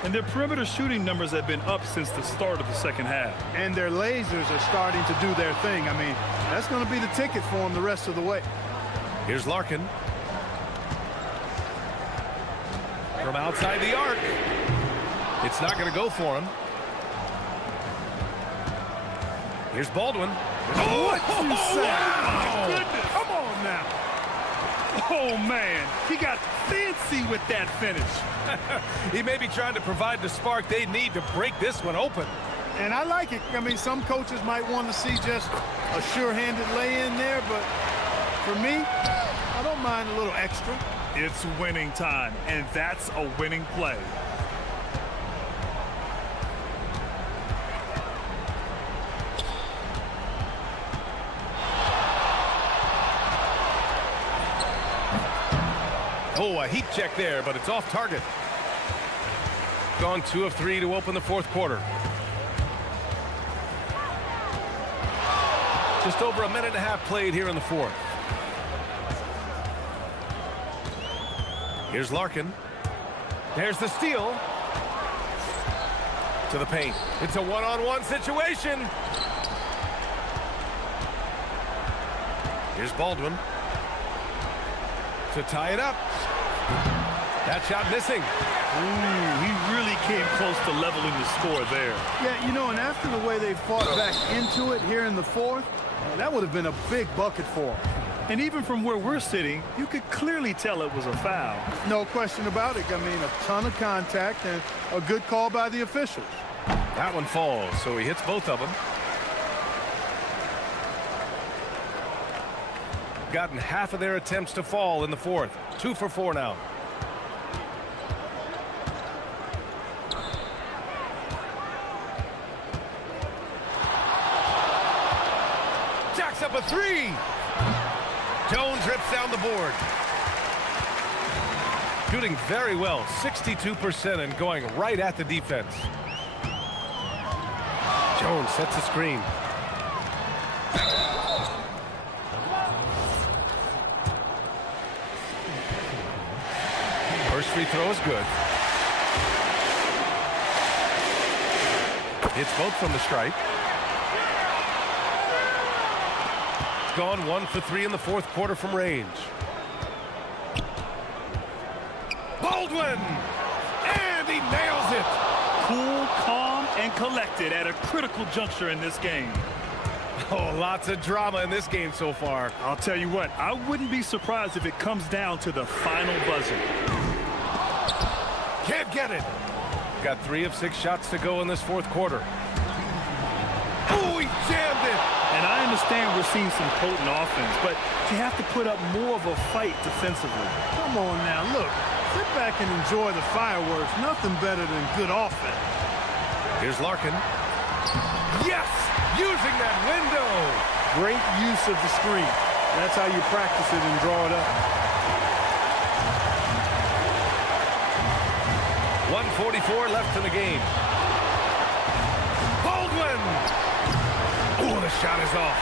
And their perimeter shooting numbers have been up since the start of the second half. And their lasers are starting to do their thing. I mean, that's going to be the ticket for them the rest of the way. Here's Larkin. From outside the arc. It's not going to go for him. Here's Baldwin. What you say? My goodness. Come on now. Oh, man. He got fancy with that finish. He may be trying to provide the spark they need to break this one open. And I like it. I mean, some coaches might want to see just a sure-handed lay-in there, but for me, I don't mind a little extra. It's winning time, and that's a winning play. Oh, a heat check there, but it's off target. Gone 2 of 3 to open the fourth quarter. Just over a minute and a half played here in the fourth. Here's Larkin. There's the steal. To the paint. It's a one-on-one situation. Here's Baldwin. To tie it up. That shot missing. Ooh, he really came close to leveling the score there. Yeah, you know, and after the way they fought back into it here in the fourth, that would have been a big bucket for him. And even from where we're sitting, you could clearly tell it was a foul. No question about it. I mean, a ton of contact and a good call by the officials. That one falls, so he hits both of them. Gotten half of their attempts to fall in the fourth. 2 for 4 now. Jacks up a 3. Jones rips down the board. Shooting very well, 62% and going right at the defense. Jones sets a screen. First free throw is good. It's both from the stripe. Gone 1 for 3 in the fourth quarter from range. Baldwin! And he nails it! Cool, calm, and collected at a critical juncture in this game. Oh, lots of drama in this game so far. I'll tell you what, I wouldn't be surprised if it comes down to the final buzzer. Can't get it. Got 3 of 6 shots to go in this fourth quarter. Oh, he jammed it! And I understand we're seeing some potent offense, but you have to put up more of a fight defensively. Come on now, look. Sit back and enjoy the fireworks. Nothing better than good offense. Here's Larkin. Yes! Using that window! Great use of the screen. That's how you practice it and draw it up. 1:44 left in the game. Baldwin! Oh, the shot is off.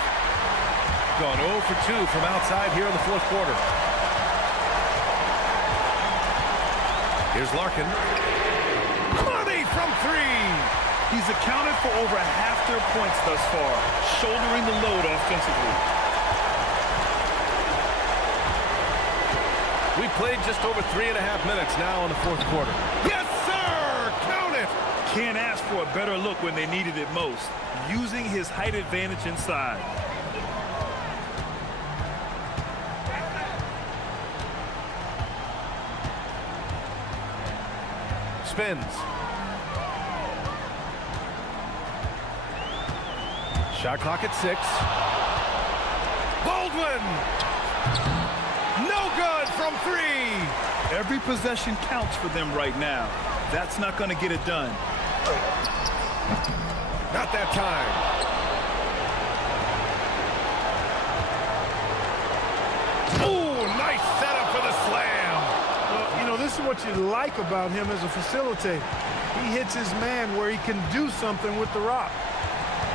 Gone 0 for 2 from outside here in the fourth quarter. Here's Larkin. Money from 3! He's accounted for over half their points thus far, shouldering the load offensively. We played just over 3.5 minutes now in the fourth quarter. Yes, sir! Count it! Can't ask for a better look when they needed it most, using his height advantage inside. Spins. Shot clock at 6. Baldwin! No good from 3! Every possession counts for them right now. That's not going to get it done. Not that time. Oh, nice setup for the slam. Well, you know, this is what you like about him as a facilitator. He hits his man where he can do something with the rock.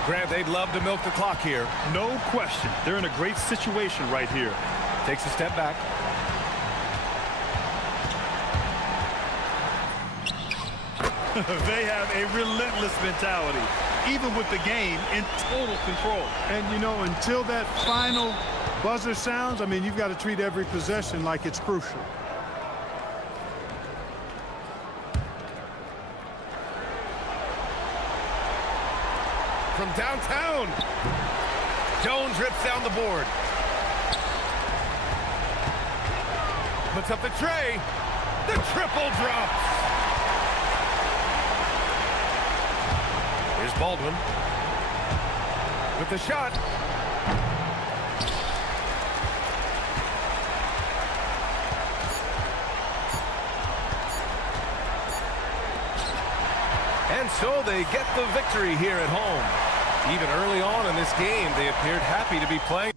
Grant, they'd love to milk the clock here. No question. They're in a great situation right here. Takes a step back. They have a relentless mentality, even with the game in total control. And, you know, until that final buzzer sounds, I mean, you've got to treat every possession like it's crucial. From downtown. Jones rips down the board. Puts up the tray. The triple drops. Here's Baldwin with the shot. And so they get the victory here at home. Even early on in this game, they appeared happy to be playing.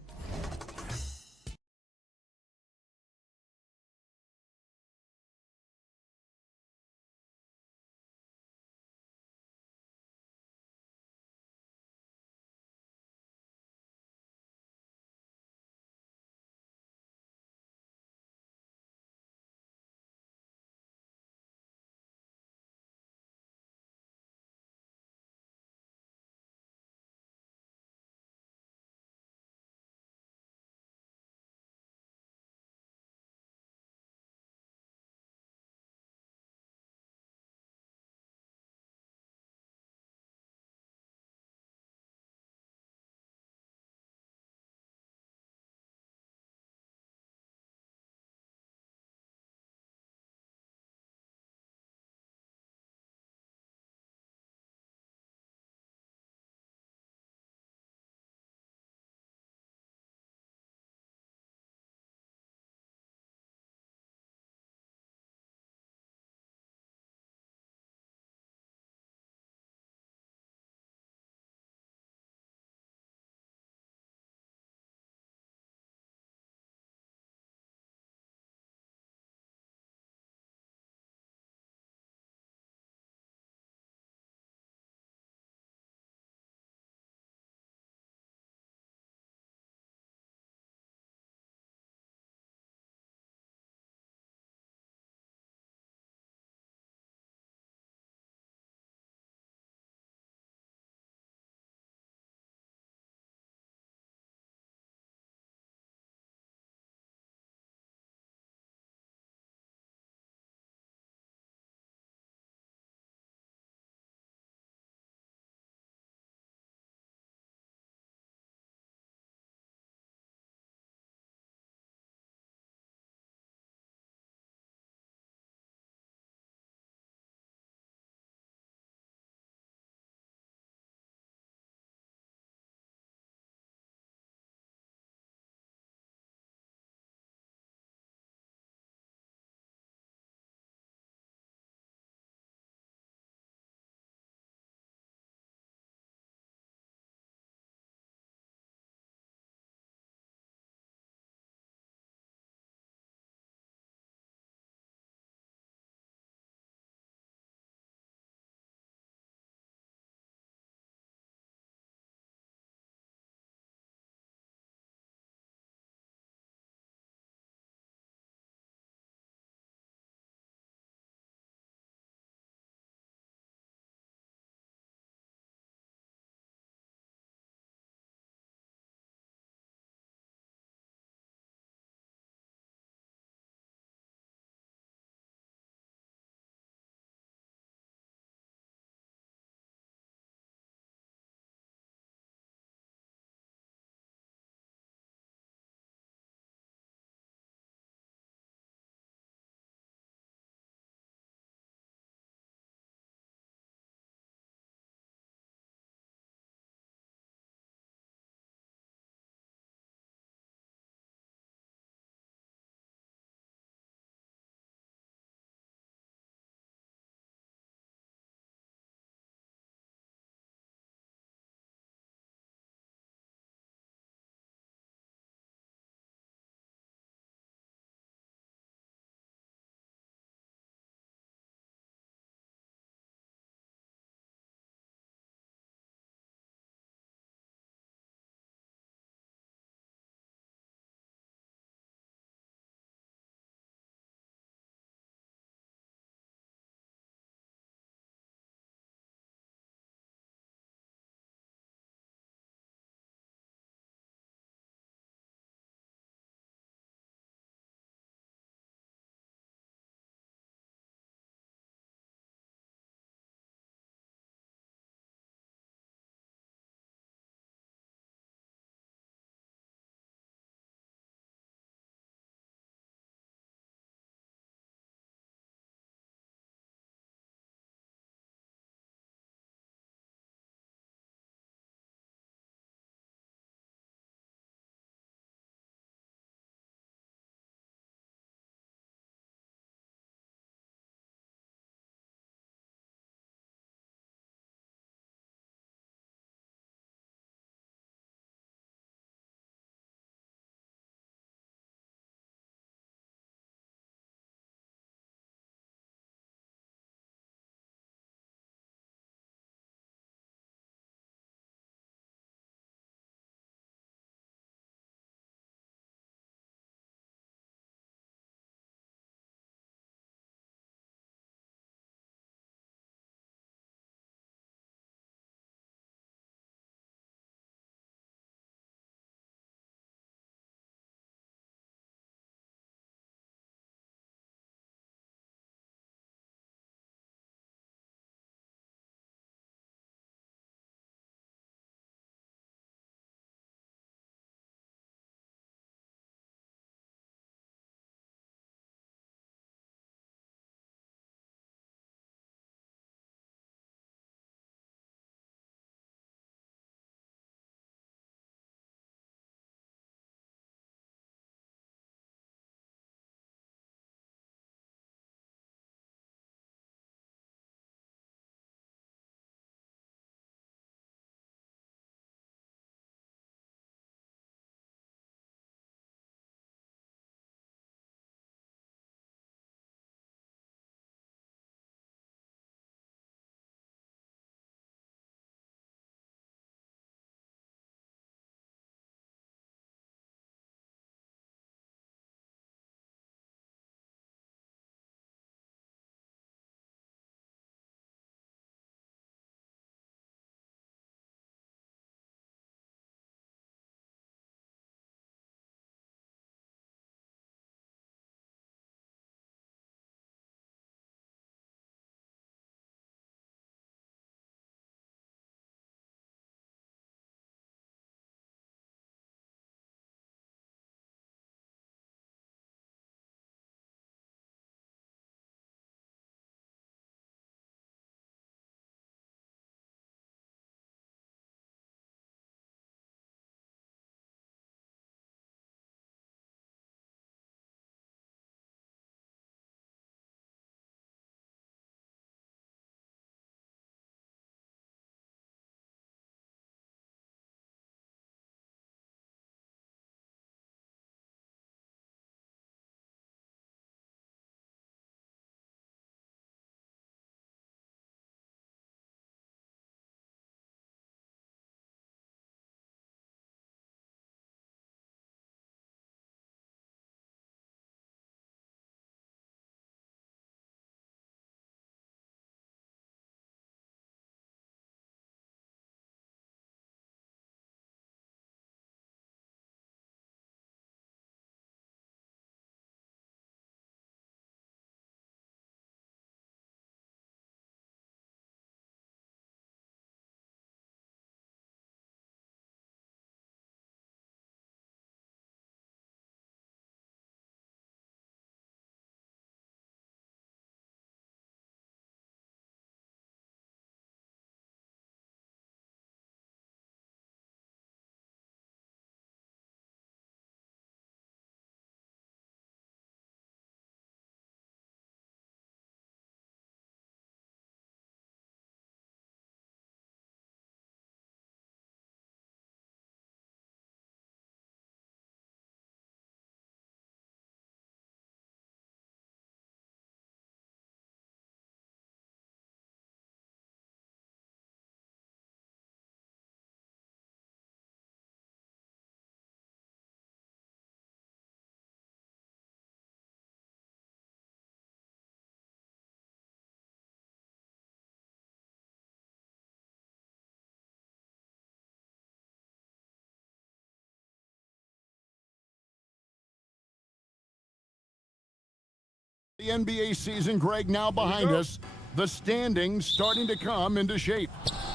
The NBA season, Greg, now behind us. The standings starting to come into shape.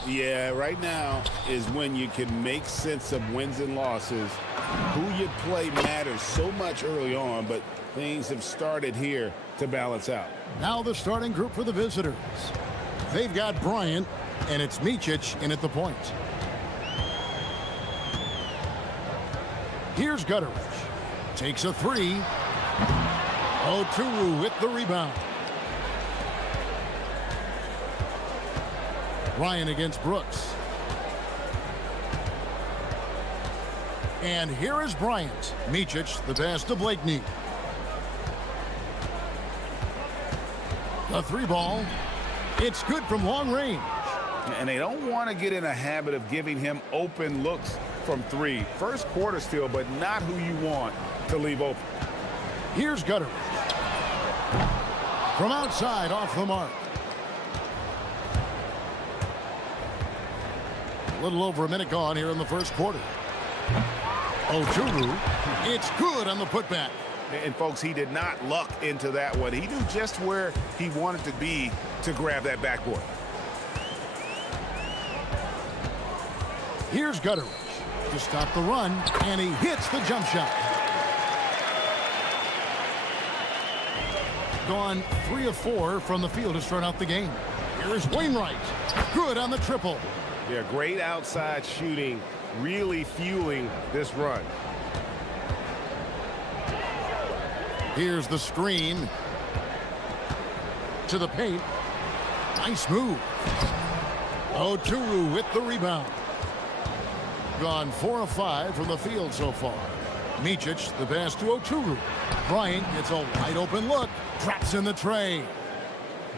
Yeah, right now is when you can make sense of wins and losses. Who you play matters so much early on, but things have started here to balance out. Now the starting group for the visitors. They've got Bryant, and it's Micic in at the point. Here's Gutteridge. Takes a three. Oturu with the rebound. Ryan against Brooks. And here is Bryant. Micic, the pass to Blakeney. The three ball. It's good from long range. And they don't want to get in a habit of giving him open looks from three. First quarter still, but not who you want to leave open. Here's Gutteridge. From outside, off the mark. A little over a minute gone here in the first quarter. Oturu, it's good on the putback. And folks, he did not luck into that one. He knew just where he wanted to be to grab that backboard. Here's Gutteridge to stop the run, and he hits the jump shot. Gone 3 of 4 from the field to start out the game. Here is Wainwright. Good on the triple. Yeah, great outside shooting, really fueling this run. Here's the screen to the paint. Nice move. Oturu with the rebound. Gone 4 of 5 from the field so far. Micic, the pass to Oturu. Bryant gets a wide open look. Drops in the tray.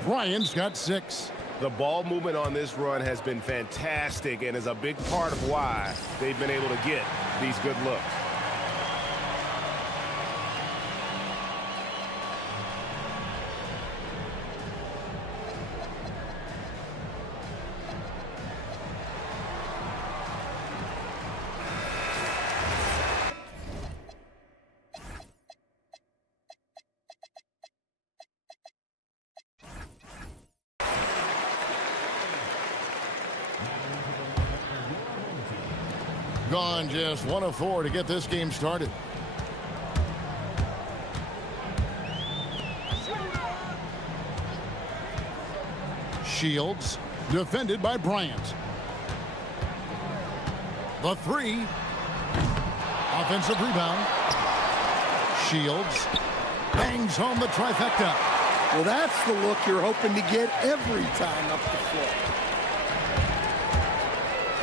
Bryant's got 6. The ball movement on this run has been fantastic and is a big part of why they've been able to get these good looks. Gone just 1 of 4 to get this game started. Shields, defended by Bryant. The three. Offensive rebound. Shields bangs home the trifecta. Well, that's the look you're hoping to get every time up the floor.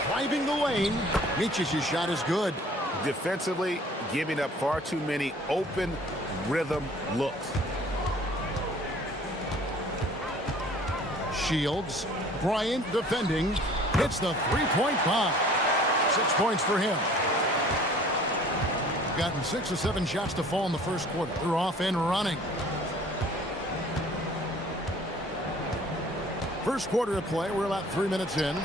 Driving the lane. Micic's shot is good. Defensively, giving up far too many open rhythm looks. Shields. Bryant defending. Hits the three-point bomb. 6 points for him. Gotten 6 or 7 shots to fall in the first quarter. They're off and running. First quarter of play. We're about 3 minutes in.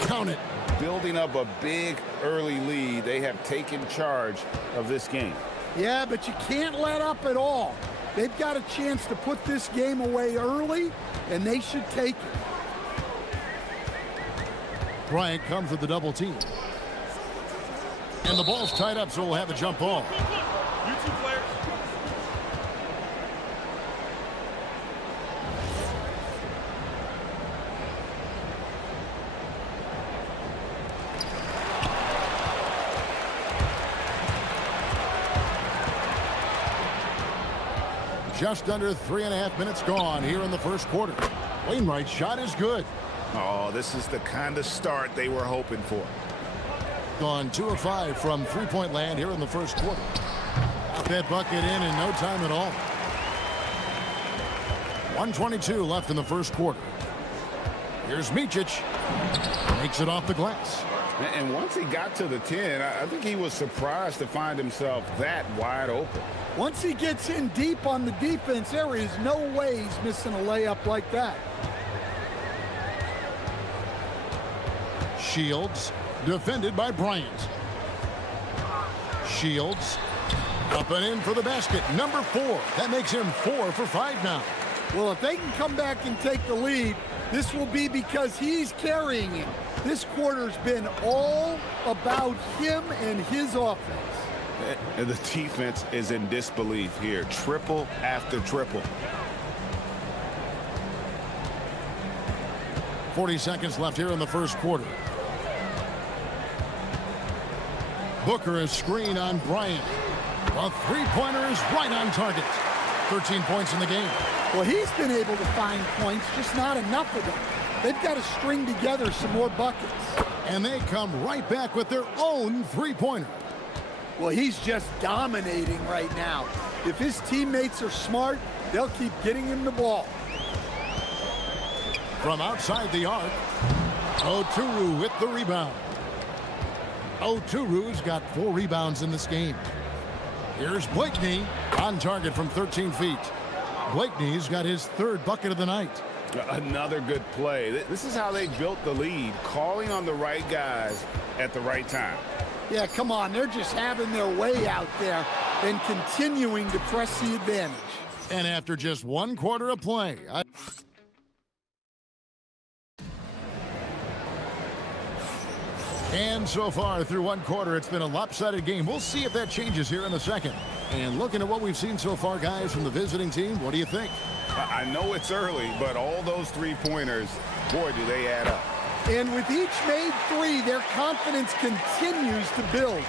Count it. Building up a big early lead. They have taken charge of this game. Yeah, but you can't let up at all. They've got a chance to put this game away early, and they should take it. Bryant comes with the double team. And the ball's tied up, so we'll have a jump ball. You two players. Just under 3.5 minutes gone here in the first quarter. Wainwright's shot is good. Oh, this is the kind of start they were hoping for. Gone 2 of 5 from three-point land here in the first quarter. Got that bucket in no time at all. 1:22 left in the first quarter. Here's Micic. Makes it off the glass. And once he got to the 10, I think he was surprised to find himself that wide open. Once he gets in deep on the defense, there is no way he's missing a layup like that. Shields, defended by Bryant. Shields, Up and in for the basket, number 4. That makes him 4 for 5 now. Well, if they can come back and take the lead, this will be because he's carrying it. This quarter's been all about him and his offense. And the defense is in disbelief here. Triple after triple. 40 seconds left here in the first quarter. Booker is screen on Bryant. The three-pointer is right on target. 13 points in the game. Well, he's been able to find points, just not enough of them. They've got to string together some more buckets. And they come right back with their own three-pointer. Well, he's just dominating right now. If his teammates are smart, they'll keep getting him the ball. From outside the arc, Oturu with the rebound. Oturu's got 4 rebounds in this game. Here's Blakeney on target from 13 feet. Blakeney's got his 3rd bucket of the night. Another good play. This is how they built the lead, calling on the right guys at the right time. Yeah, come on. They're just having their way out there and continuing to press the advantage. And after just 1 quarter of play, and so far through 1 quarter, it's been a lopsided game. We'll see if that changes here in the second. And looking at what we've seen so far, guys, from the visiting team, what do you think? I know it's early, but all those three-pointers, boy, do they add up. And with each made 3, their confidence continues to build.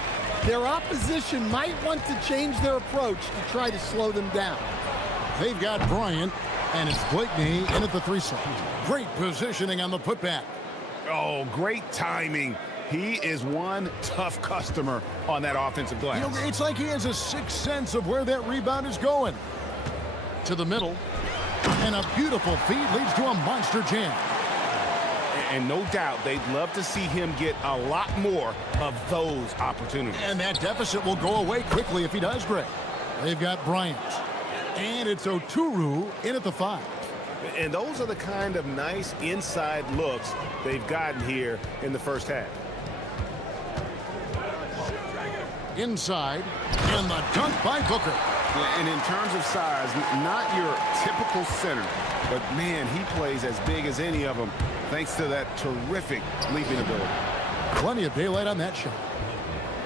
Their opposition might want to change their approach to try to slow them down. They've got Bryant, and it's Blakeney in at the 3 slot. Great positioning on the putback. Oh, great timing. He is one tough customer on that offensive glass. You know, it's like he has a 6th sense of where that rebound is going. To the middle, and a beautiful feed leads to a monster jam. And no doubt they'd love to see him get a lot more of those opportunities. And that deficit will go away quickly if he does, Greg. They've got Bryant, and it's Oturu in at the 5. And those are the kind of nice inside looks they've gotten here in the first half. Inside, and the dunk by Booker. And in terms of size, not your typical center, but man, he plays as big as any of them thanks to that terrific leaping ability. Plenty of daylight on that shot.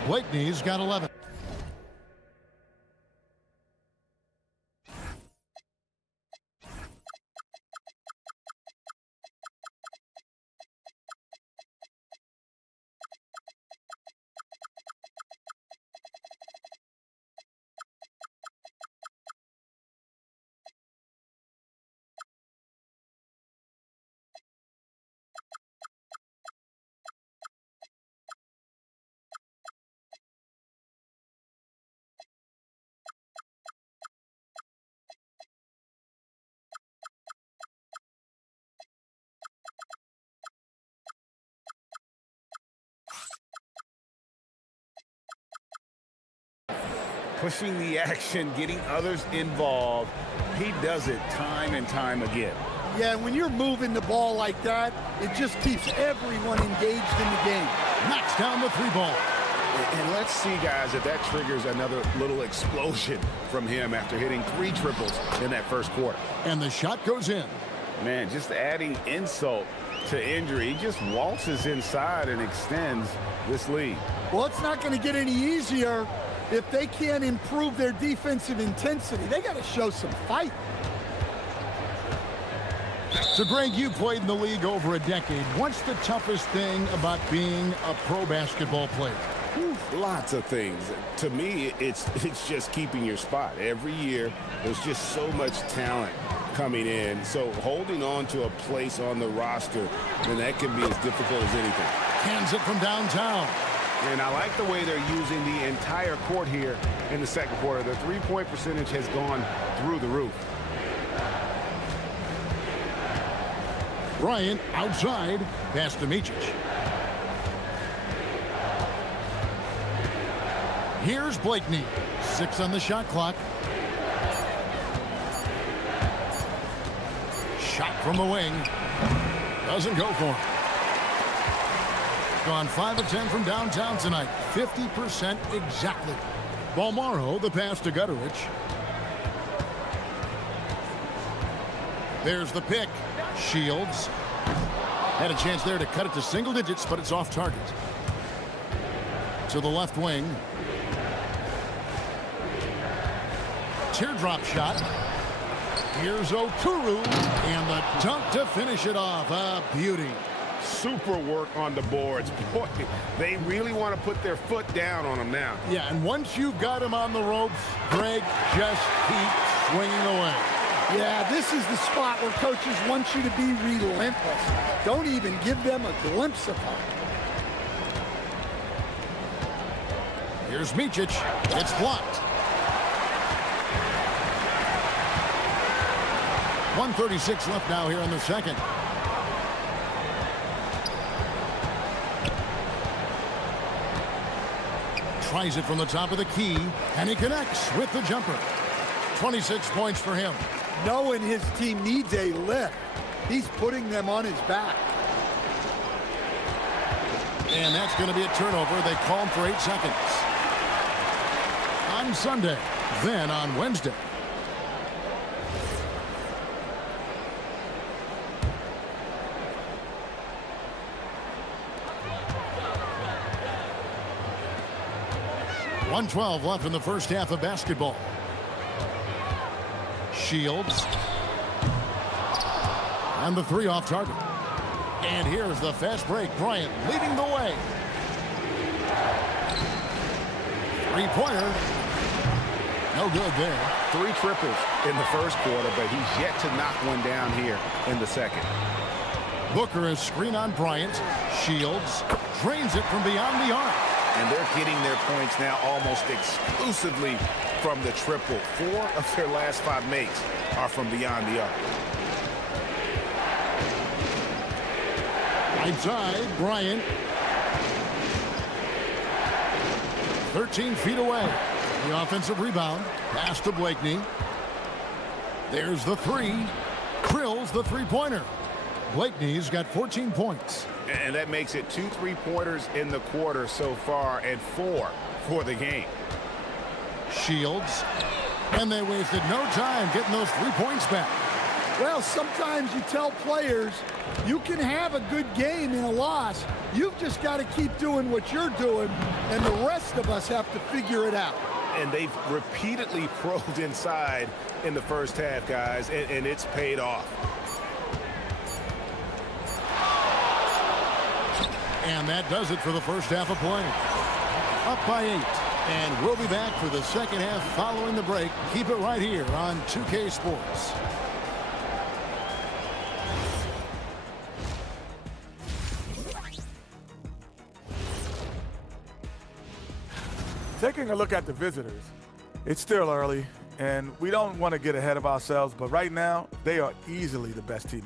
Blakeney's got 11. Pushing the action, getting others involved. He does it time and time again. Yeah, when you're moving the ball like that, it just keeps everyone engaged in the game. Knocks down the 3 ball. And let's see, guys, if that triggers another little explosion from him after hitting 3 triples in that first quarter. And the shot goes in. Man, just adding insult to injury. He just waltzes inside and extends this lead. Well, it's not going to get any easier if they can't improve their defensive intensity. They got to show some fight. So, Greg, you played in the league over a decade. What's the toughest thing about being a pro basketball player? Lots of things. To me, it's just keeping your spot. Every year, there's just so much talent coming in. So holding on to a place on the roster, then that can be as difficult as anything. Hands it from downtown. And I like the way they're using the entire court here in the second quarter. Their three-point percentage has gone through the roof. Bryant outside, pass to Micic. Here's Blakeney. 6 on the shot clock. Shot from the wing. Doesn't go for him. Gone 5 of 10 from downtown tonight. 50% exactly. Balmaro, the pass to Gutterich. There's the pick. Shields. Had a chance there to cut it to single digits, but it's off target. To the left wing. Teardrop shot. Here's Okuru, and the dunk to finish it off. A beauty. Super work on the boards. Boy, they really want to put their foot down on him now. Yeah, and once you've got him on the ropes, Greg, just keep swinging away. Yeah, this is the spot where coaches want you to be relentless. Don't even give them a glimpse of hope. Here's Micic. It's blocked. 1:36 left now here in the second. Tries it from the top of the key, and he connects with the jumper. 26 points for him. Knowing his team needs a lift, he's putting them on his back. And that's going to be a turnover. They call him for 8 seconds. On Sunday, then on Wednesday. .112 left in the first half of basketball. Shields. And the three off target. And here's the fast break. Bryant leading the way. Three-pointer. No good there. 3 triples in the first quarter, but he's yet to knock one down here in the second. Booker is screen on Bryant. Shields drains it from beyond the arc. And they're getting their points now almost exclusively from the triple. 4 of their last 5 makes are from beyond the arc. Right side, Bryant. 13 feet away. The offensive rebound. Pass to Blakeney. There's the three. Drills the three-pointer. Blakeney's got 14 points. And that makes it 2 3-pointers in the quarter so far and 4 for the game. Shields. And they wasted no time getting those 3 points back. Well, sometimes you tell players you can have a good game in a loss. You've just got to keep doing what you're doing, and the rest of us have to figure it out. And they've repeatedly probed inside in the first half, guys, and it's paid off. And that does it for the first half of play. Up by 8. And we'll be back for the second half following the break. Keep it right here on 2K Sports. Taking a look at the visitors, it's still early, and we don't want to get ahead of ourselves, but right now, they are easily the best team.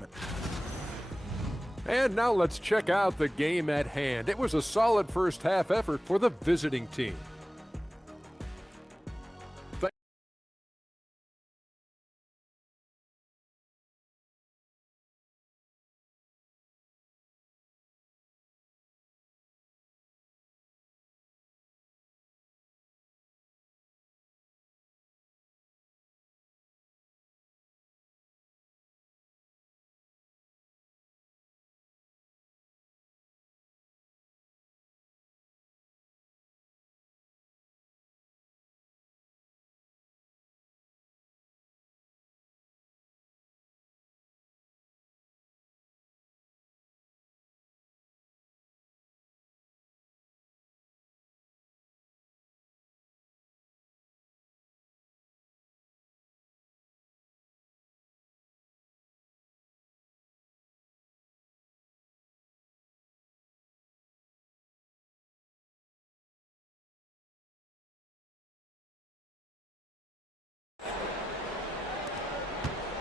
And now let's check out the game at hand. It was a solid first half effort for the visiting team.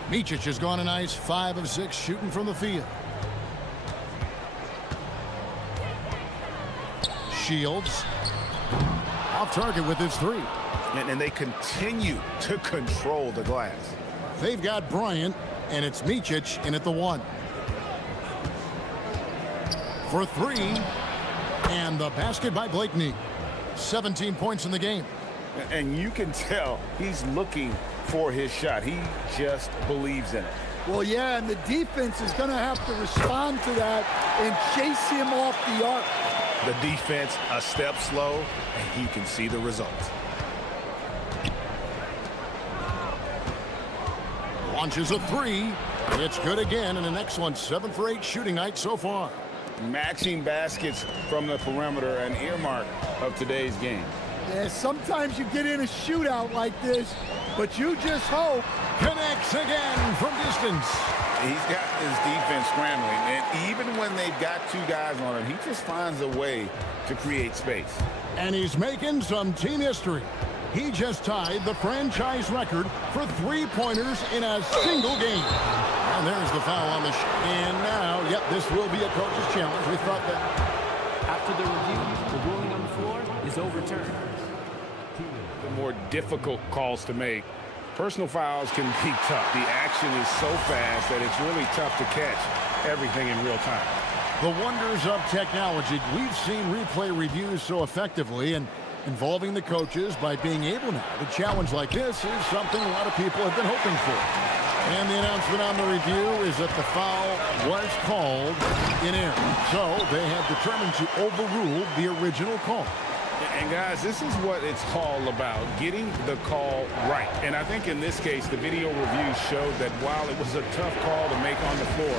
Micic has gone a nice 5 of 6 shooting from the field. Shields off target with his 3. And they continue to control the glass. They've got Bryant, and it's Micic in at the 1. For 3, and the basket by Blakeney. 17 points in the game. And you can tell he's looking for his shot. He just believes in it. Well, yeah, and the defense is going to have to respond to that and chase him off the arc. The defense a step slow, and he can see the results. Launches a three. It's good again, and an excellent 7 for 8 shooting night so far. Matching baskets from the perimeter, an earmark of today's game. Yeah, sometimes you get in a shootout like this, but you just hope. Connects again from distance. He's got his defense scrambling, and even when they've got two guys on him, he just finds a way to create space. And he's making some team history. He just tied the franchise record for three-pointers in a single game. And there's the foul on the and now, yep, this will be a coach's challenge. We thought that. After the review, the ruling on the floor is overturned. The more difficult calls to make. Personal fouls can be tough. The action is so fast that it's really tough to catch everything in real time. The wonders of technology. We've seen replay reviews so effectively, and involving the coaches by being able now to challenge like this is something a lot of people have been hoping for. And the announcement on the review is that the foul was called in error. So they have determined to overrule the original call. And guys, this is what it's all about, getting the call right. And I think in this case, the video review showed that while it was a tough call to make on the floor,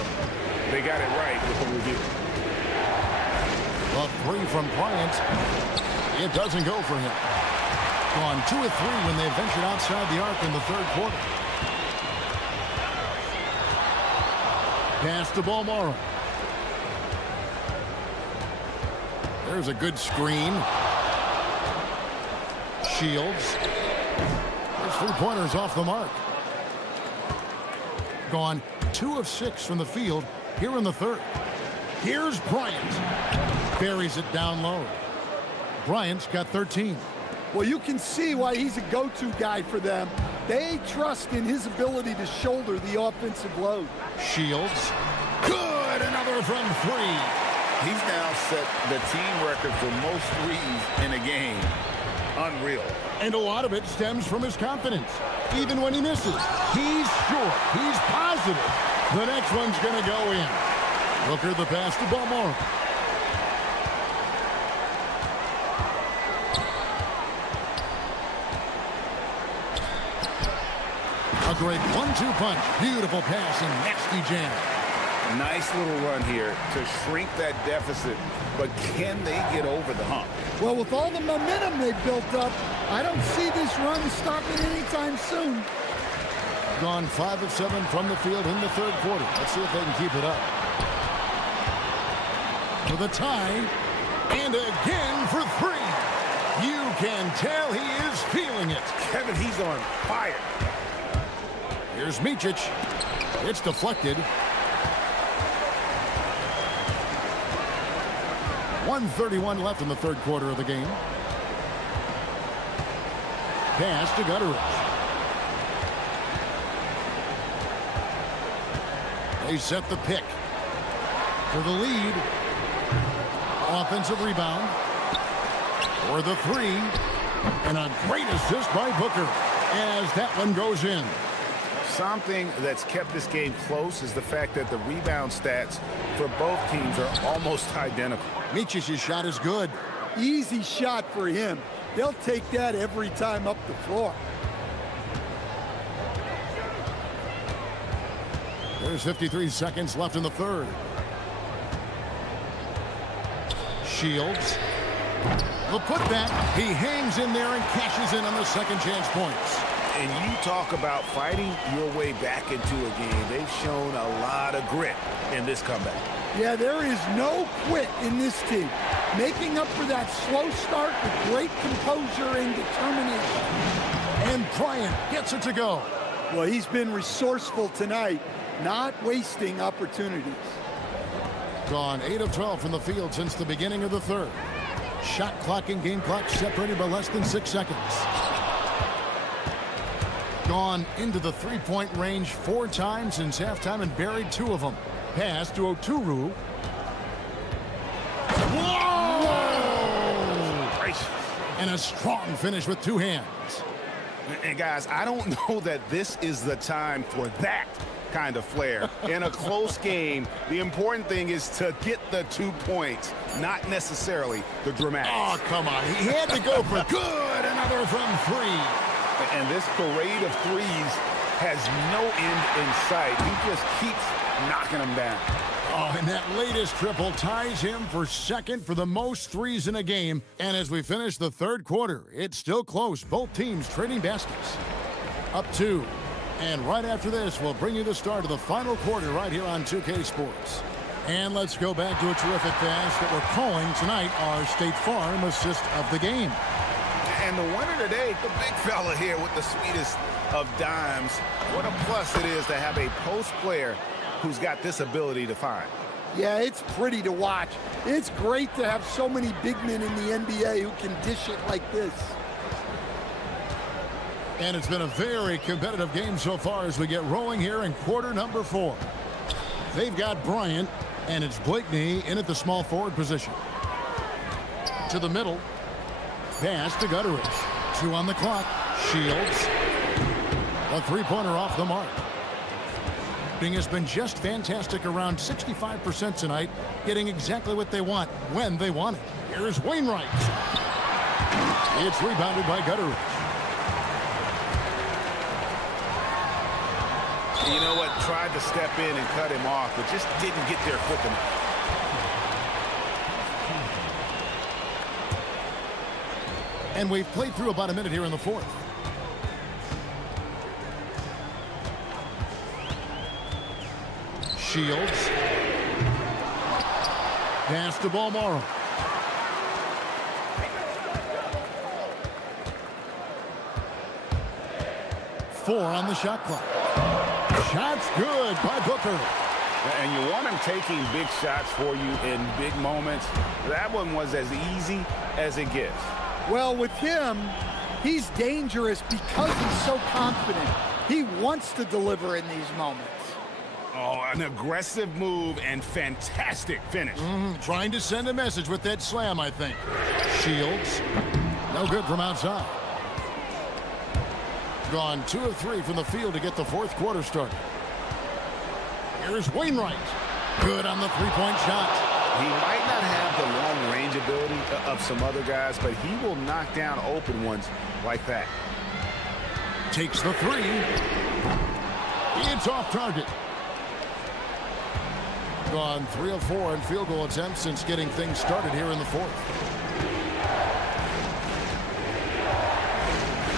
they got it right with the review. A three from Bryant. It doesn't go for him. Gone 2 of 3 when they ventured outside the arc in the third quarter. Pass to Balmora. There's a good screen. Shields. There's 3-pointers off the mark. Gone 2 of 6 from the field here in the third. Here's Bryant. Buries it down low. Bryant's got 13. Well, you can see why he's a go-to guy for them. They trust in his ability to shoulder the offensive load. Shields. Good! Another from 3. He's now set the team record for most threes in a game. Unreal. And a lot of it stems from his confidence. Even when he misses, he's sure, he's positive the next one's going to go in. Booker the pass to Balmora. A great 1-2 punch. Beautiful pass and nasty jam. Nice little run here to shrink that deficit, but can they get over the hump? Well, with all the momentum they've built up, I don't see this run stopping anytime soon. Gone 5 of 7 from the field in the third quarter. Let's see if they can keep it up. For the tie, and again for 3. You can tell he is feeling it. Kevin, he's on fire. Here's Micic. It's deflected. 1:31 left in the third quarter of the game. Pass to Gutteridge. They set the pick for the lead. Offensive rebound for the 3. And a great assist by Booker as that one goes in. Something that's kept this game close is the fact that the rebound stats for both teams are almost identical. Micic's shot is good. Easy shot for him. They'll take that every time up the floor. There's 53 seconds left in the third. Shields. The putback. He hangs in there and cashes in on the second chance points. And you talk about fighting your way back into a game. They've shown a lot of grit in this comeback. Yeah, there is no quit in this team. Making up for that slow start with great composure and determination. And Bryant gets it to go. Well, he's been resourceful tonight, not wasting opportunities. Gone 8 of 12 from the field since the beginning of the third. Shot clock and game clock separated by less than 6 seconds. Gone into the three-point range 4 times since halftime and buried 2 of them. Pass to Oturu. Whoa! And a strong finish with two hands. And guys, I don't know that this is the time for that kind of flair. In a close game, the important thing is to get the 2 points, not necessarily the dramatics. Oh, come on. He had to go for good. Another from three. And this parade of threes has no end in sight. He just keeps knocking them down. Oh, and that latest triple ties him for second for the most threes in a game. And as we finish the third quarter, it's still close. Both teams trading baskets. Up 2. And right after this, we'll bring you the start of the final quarter right here on 2K Sports. And let's go back to a terrific pass that we're calling tonight our State Farm assist of the game. And the winner today, the big fella here with the sweetest of dimes. What a plus it is to have a post player who's got this ability to find. Yeah, it's pretty to watch. It's great to have so many big men in the NBA who can dish it like this. And it's been a very competitive game so far as we get rolling here in quarter number 4. They've got Bryant, and it's Blakeney in at the small forward position. To the middle. Pass to Gutteridge. 2 on the clock. Shields. A three-pointer off the mark. Has been just fantastic, around 65% tonight, getting exactly what they want when they want it. Here's Wainwright. It's rebounded by Gutteridge. You know what? Tried to step in and cut him off, but just didn't get there quick enough. And we've played through about a minute here in the fourth. Shields. Pass to Balmoro. Four on the shot clock. Shots good by Booker. And you want him taking big shots for you in big moments. That one was as easy as it gets. Well, with him, he's dangerous because he's so confident. He wants to deliver in these moments. Oh, an aggressive move and fantastic finish. Trying to send a message with that slam, I think. Shields. No good from outside. Gone 2 of 3 from the field to get the fourth quarter started. Here's Wainwright. Good on the three-point shot. He might not have the long range ability of some other guys, but he will knock down open ones like that. Takes the three. It's off target. Gone 3 of 4 in field goal attempts since getting things started here in the fourth.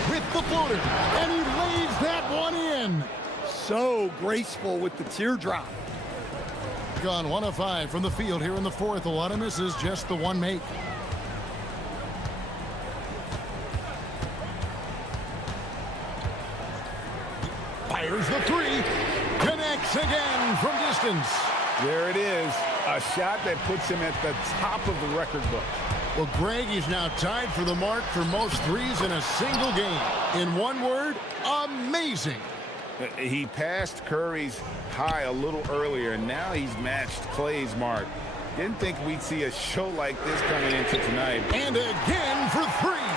With the floater, and he lays that one in. So graceful with the teardrop. Gone 1 of 5 from the field here in the fourth. A lot of misses, just the one make. Fires the three. Connects again from distance. There it is. A shot that puts him at the top of the record book. Well, Greg, he's now tied for the mark for most threes in a single game. In one word, amazing. He passed Curry's high a little earlier, and now he's matched Clay's mark. Didn't think we'd see a show like this coming into tonight. And again for three.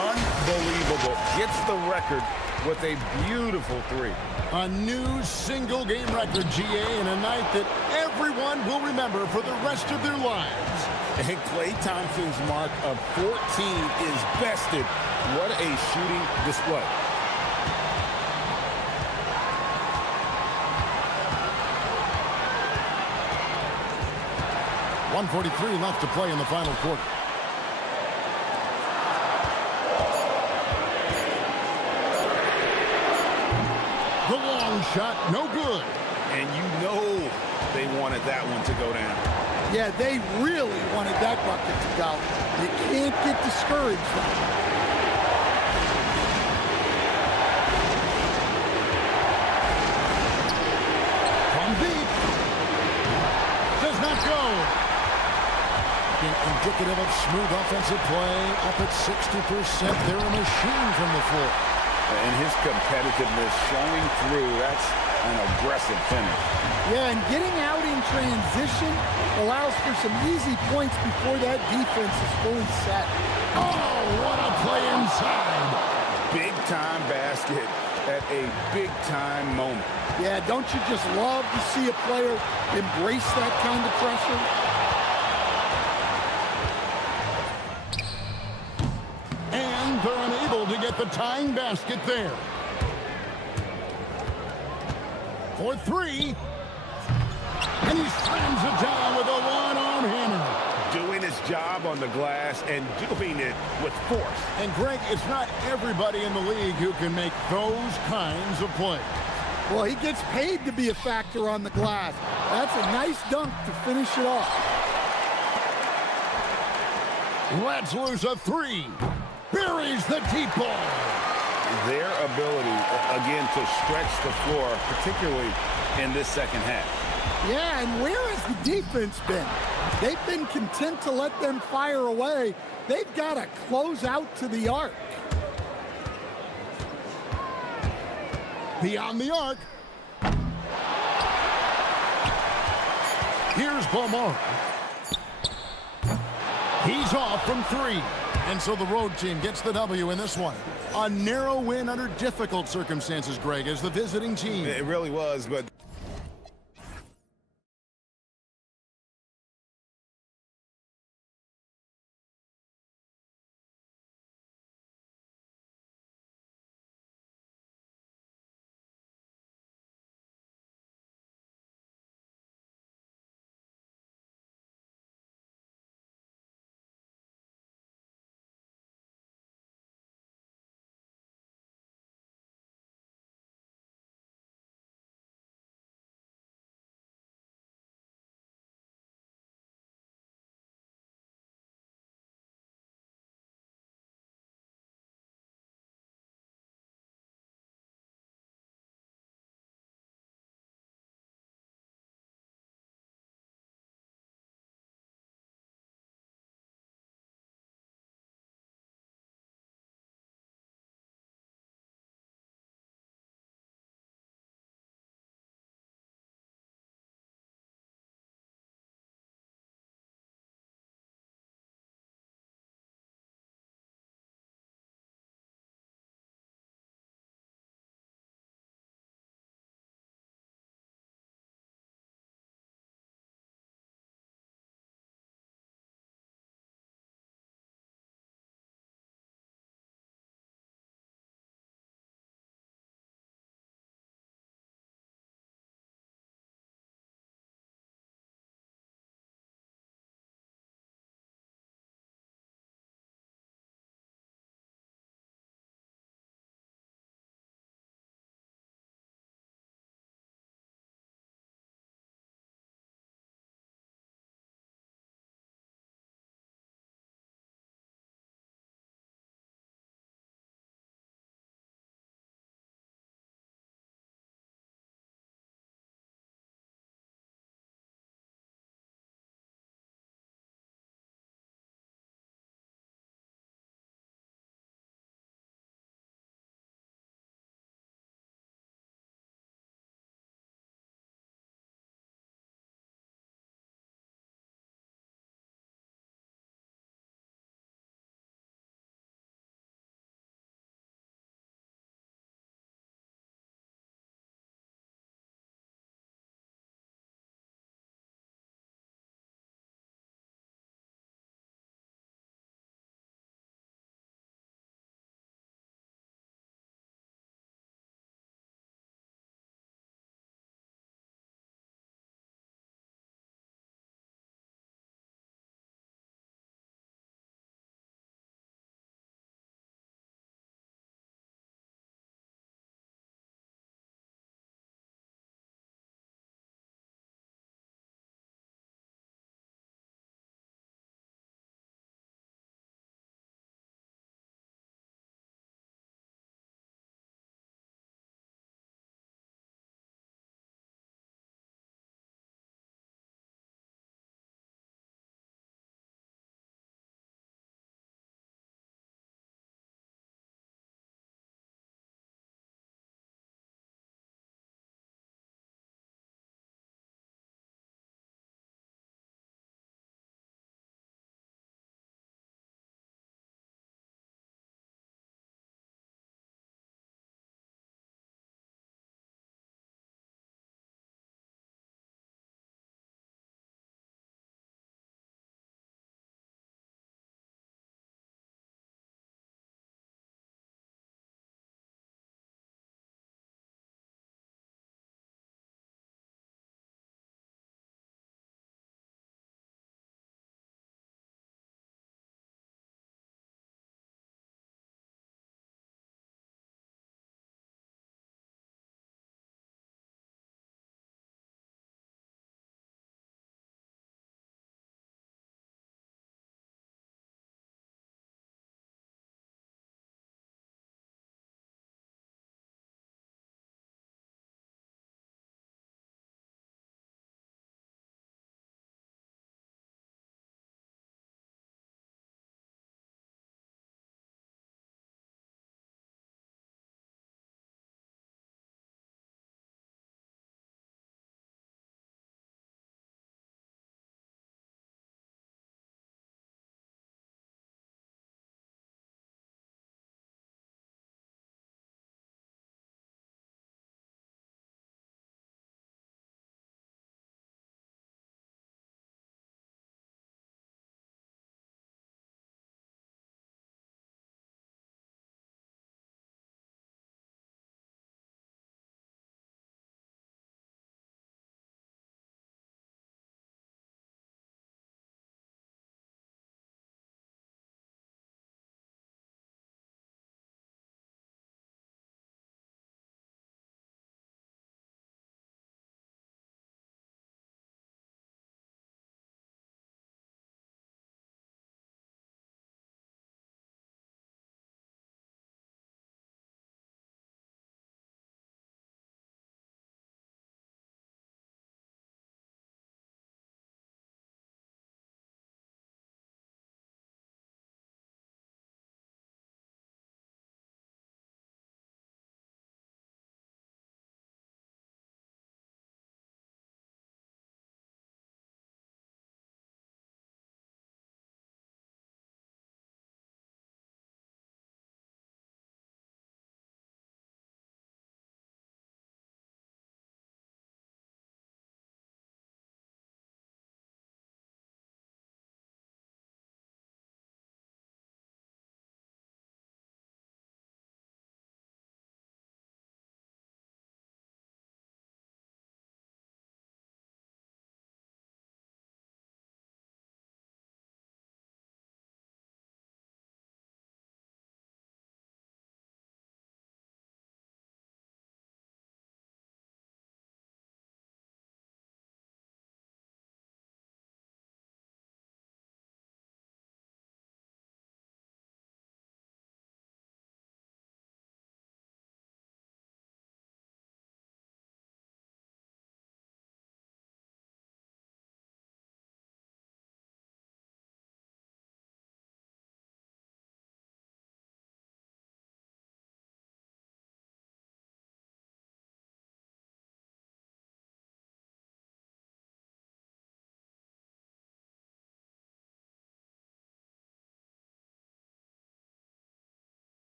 Unbelievable. Gets the record with a beautiful three. A new single-game record, GA, in a night that everyone will remember for the rest of their lives. And Klay Thompson's mark of 14 is bested. What a shooting display. .143 left to play in the final quarter. The long shot, no good. And you know they wanted that one to go down. Yeah, they really wanted that bucket to go. You can't get discouraged. From deep. Does not go. Indicative of smooth offensive play. Up at 60%. They're a machine from the floor. And his competitiveness showing through. That's an aggressive finish. Yeah, and getting out in transition allows for some easy points before that defense is fully set. Oh, what a play inside. Big-time basket at a big-time moment. Yeah, don't you just love to see a player embrace that kind of pressure? And they're unable to get the tying basket there. For three. And he slams it down with a one-arm hammer. Doing his job on the glass and doing it with force. And Greg, it's not everybody in the league who can make those kinds of plays. Well, he gets paid to be a factor on the glass. That's a nice dunk to finish it off. Let's lose a three. Buries the deep ball. Their ability, again, to stretch the floor, particularly in this second half. Yeah, and where has the defense been? They've been content to let them fire away. They've got to close out to the arc. Beyond the arc. Here's Beaumont. He's off from three. And so the road team gets the W in this one. A narrow win under difficult circumstances, Greg, as the visiting team. It really was, but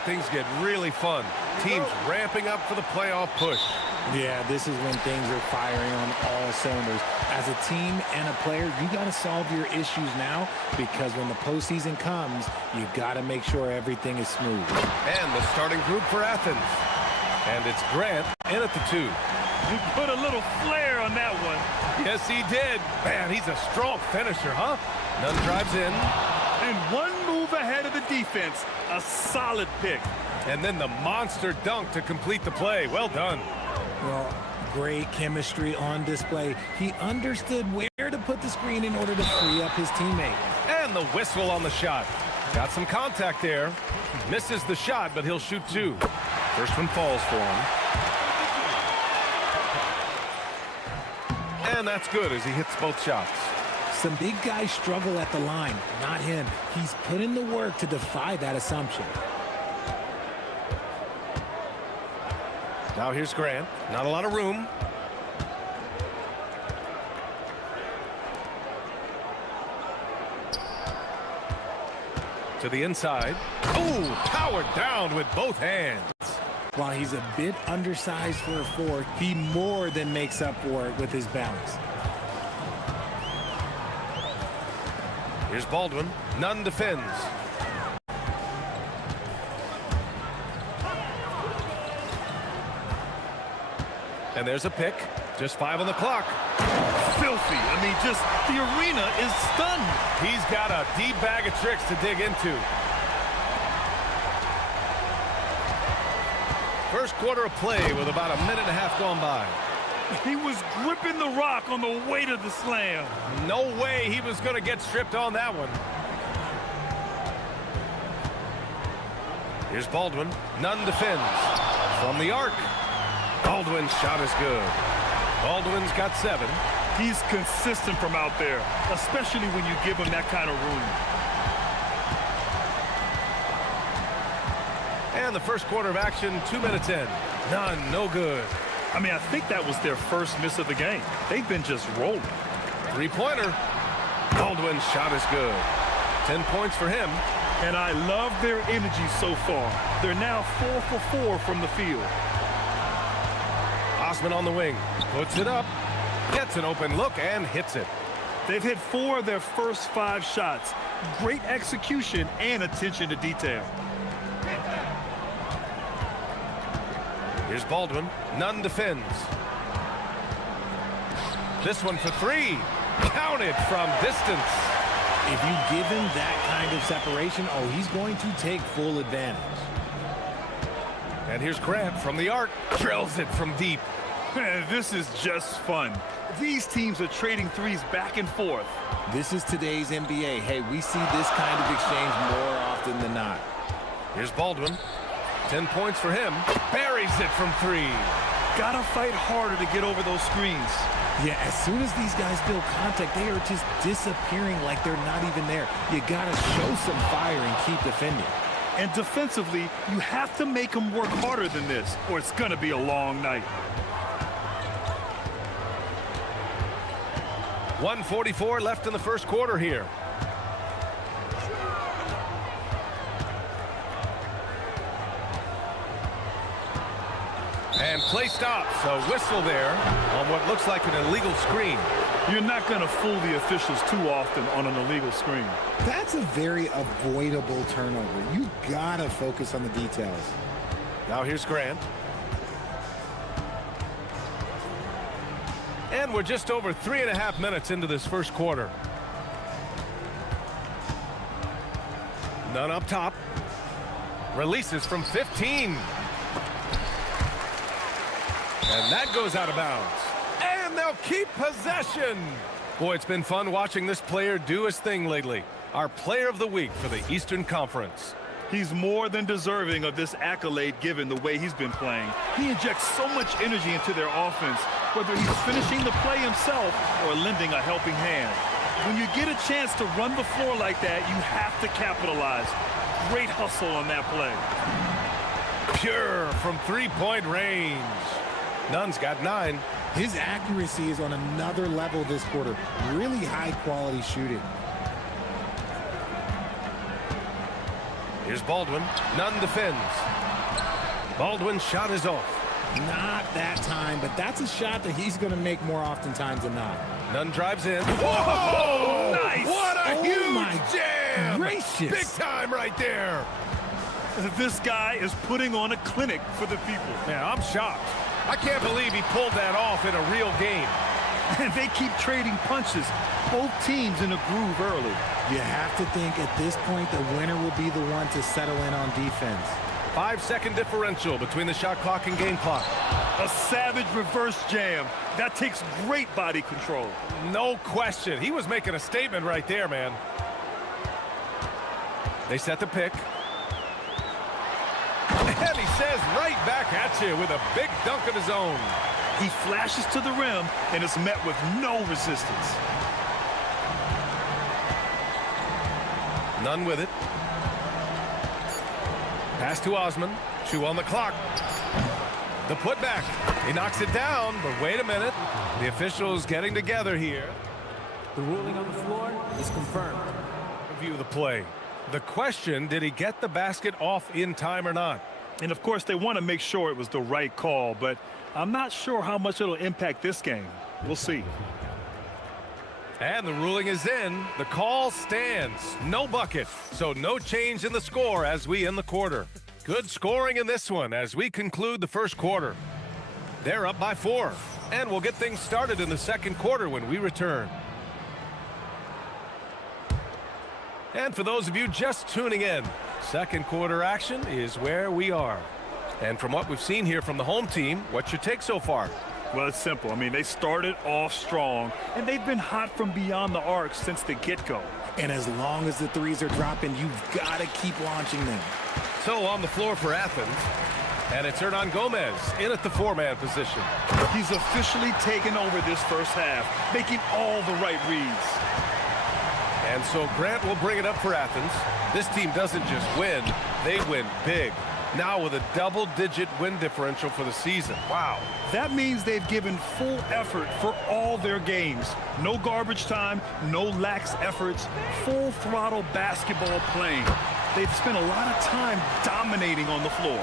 Things get really fun. Teams ramping up for the playoff push. Yeah, this is when things are firing on all cylinders. As a team and a player, you got to solve your issues now, because when the postseason comes, you got to make sure everything is smooth. And the starting group for Athens. And it's Grant in at the 2. He put a little flair on that one. Yes, he did. Man, he's a strong finisher, huh? Nunn drives in. And one move ahead of the defense. A solid pick. And then the monster dunk to complete the play. Well done. Well, great chemistry on display. He understood where to put the screen in order to free up his teammate. And the whistle on the shot. Got some contact there. Misses the shot, but he'll shoot 2. First one falls for him. And that's good as he hits both shots. Some big guys struggle at the line, not him. He's put in the work to defy that assumption. Now here's Grant. Not a lot of room. To the inside. Oh, powered down with both hands. While he's a bit undersized for a 4, he more than makes up for it with his balance. Here's Baldwin. Nunn defends. And there's a pick. Just 5 on the clock. Filthy. I mean, just the arena is stunned. He's got a deep bag of tricks to dig into. First quarter of play with about a minute and a half gone by. He was gripping the rock on the weight of the slam. No way he was going to get stripped on that one. Here's Baldwin. Nunn defends. From the arc. Baldwin's shot is good. Baldwin's got 7. He's consistent from out there, especially when you give him that kind of room. And the first quarter of action, 2 minutes in. Nunn, no good. I mean, I think that was their first miss of the game. They've been just rolling. 3-pointer. Baldwin's shot is good. 10 points for him. And I love their energy so far. They're now 4 for 4 from the field. Osman on the wing. Puts it up. Gets an open look and hits it. They've hit 4 of their first 5 shots. Great execution and attention to detail. Here's Baldwin. Nunn defends. This one for 3. Counted from distance. If you give him that kind of separation, oh, he's going to take full advantage. And here's Grant from the arc. Drills it from deep. Man, this is just fun. These teams are trading threes back and forth. This is today's NBA. Hey, we see this kind of exchange more often than not. Here's Baldwin. 10 points for him. Buries it from 3. Gotta fight harder to get over those screens. Yeah, as soon as these guys build contact, they are just disappearing like they're not even there. You gotta show some fire and keep defending. And defensively, you have to make them work harder than this, or it's gonna be a long night. 1:44 left in the first quarter here. And play stops. A whistle there on what looks like an illegal screen. You're not going to fool the officials too often on an illegal screen. That's a very avoidable turnover. You gotta focus on the details. Now here's Grant. And we're just over 3.5 minutes into this first quarter. Nunn up top. Releases from 15. And that goes out of bounds. And they'll keep possession. Boy, it's been fun watching this player do his thing lately. Our player of the week for the Eastern Conference. He's more than deserving of this accolade given the way he's been playing. He injects so much energy into their offense, whether he's finishing the play himself or lending a helping hand. When you get a chance to run the floor like that, you have to capitalize. Great hustle on that play. Pure from three-point range. Nunn's got 9. His accuracy is on another level this quarter. Really high-quality shooting. Here's Baldwin. Nunn defends. Baldwin's shot is off. Not that time, but that's a shot that he's going to make more oftentimes than not. Nunn drives in. Whoa! Nice! What a huge jam! Gracious. Big time right there. This guy is putting on a clinic for the people. Man, I'm shocked. I can't believe he pulled that off in a real game. And they keep trading punches. Both teams in a groove early. You have to think at this point the winner will be the one to settle in on defense. 5-second differential between the shot clock and game clock. A savage reverse jam. That takes great body control. No question. He was making a statement right there, man. They set the pick. And he says right back at you with a big dunk of his own. He flashes to the rim and is met with no resistance. Nunn with it. Pass to Osman. 2 on the clock. The putback. He knocks it down, but wait a minute. The officials getting together here. The ruling on the floor is confirmed. Review of the play. The question, did he get the basket off in time or not? And of course, they want to make sure it was the right call, but I'm not sure how much it'll impact this game. We'll see. And the ruling is in. The call stands. No bucket. So no change in the score as we end the quarter. Good scoring in this one as we conclude the first quarter. They're up by 4. And we'll get things started in the second quarter when we return. And for those of you just tuning in, second quarter action is where we are. And from what we've seen here from the home team, what's your take so far? Well, it's simple. I mean, they started off strong, and they've been hot from beyond the arc since the get-go. And as long as the threes are dropping, you've got to keep launching them. So on the floor for Athens, and it's Hernan Gomez in at the 4-man position. He's officially taken over this first half, making all the right reads. And so Grant will bring it up for Athens. This team doesn't just win, they win big. Now with a double-digit win differential for the season. Wow. That means they've given full effort for all their games. No garbage time, no lax efforts, full throttle basketball playing. They've spent a lot of time dominating on the floor.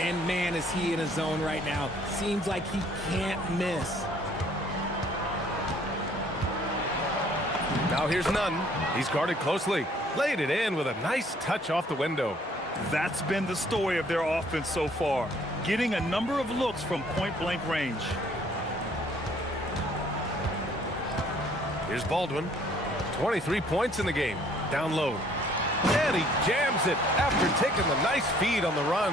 And man, is he in a zone right now. Seems like he can't miss. Now here's Nunn. He's guarded closely. Laid it in with a nice touch off the window. That's been the story of their offense so far, getting a number of looks from point-blank range. Here's Baldwin. 23 points in the game. Down low. And he jams it after taking the nice feed on the run.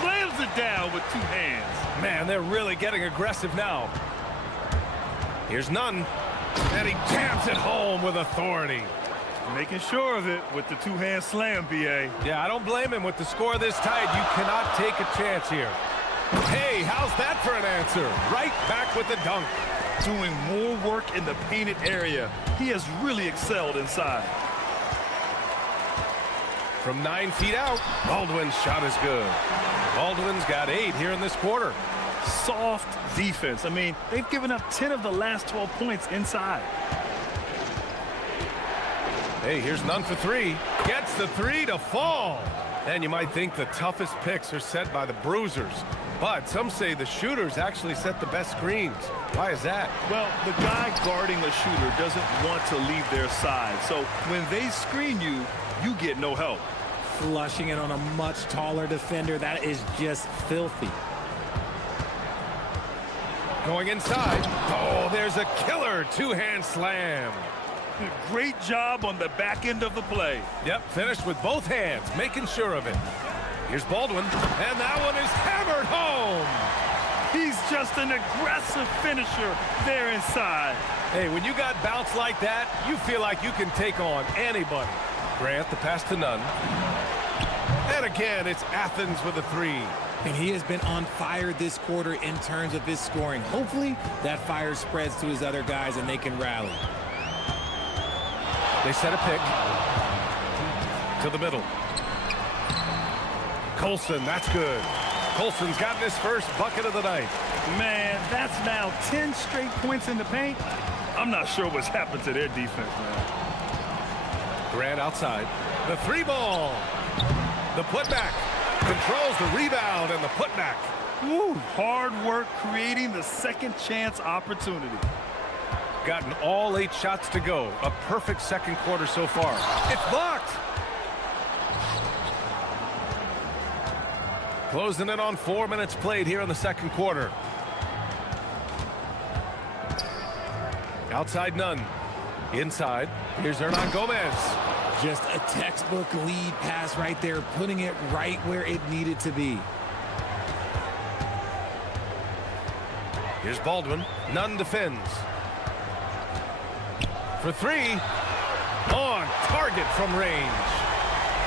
Slams it down with 2 hands. Man, they're really getting aggressive now. Here's Nunn. And he jams it home with authority. Making sure of it with the 2-hand slam, B.A. Yeah, I don't blame him. With the score this tight, you cannot take a chance here. Hey, how's that for an answer? Right back with the dunk. Doing more work in the painted area. He has really excelled inside. From 9 feet out, Baldwin's shot is good. Baldwin's got 8 here in this quarter. Soft defense. I mean, they've given up 10 of the last 12 points inside. Hey, here's Nunn for 3. Gets the 3 to fall. And you might think the toughest picks are set by the bruisers. But some say the shooters actually set the best screens. Why is that? Well, the guy guarding a shooter doesn't want to leave their side. So when they screen you, you get no help. Flushing it on a much taller defender. That is just filthy. Going inside. Oh, there's a killer 2-hand slam. Great job on the back end of the play. Yep, finished with both hands, making sure of it. Here's Baldwin, and that one is hammered home. He's just an aggressive finisher there inside. Hey, when you got bounce like that, you feel like you can take on anybody. Grant, the pass to Nunn. And again, it's Athens with a 3. And he has been on fire this quarter in terms of his scoring. Hopefully, that fire spreads to his other guys and they can rally. They set a pick to the middle. Colson, that's good. Colson's gotten his first bucket of the night. Man, that's now 10 straight points in the paint. I'm not sure what's happened to their defense, man. Grant outside. The three ball. The putback. Controls the rebound and the putback. Woo, hard work creating the second chance opportunity. Gotten all 8 shots to go. A perfect second quarter so far. It's blocked. Closing in on 4 minutes played here in the second quarter. Outside none. Inside. Here's Hernan Gomez. Just a textbook lead pass right there, putting it right where it needed to be. Here's Baldwin. Nunn defends. For 3. On target from range.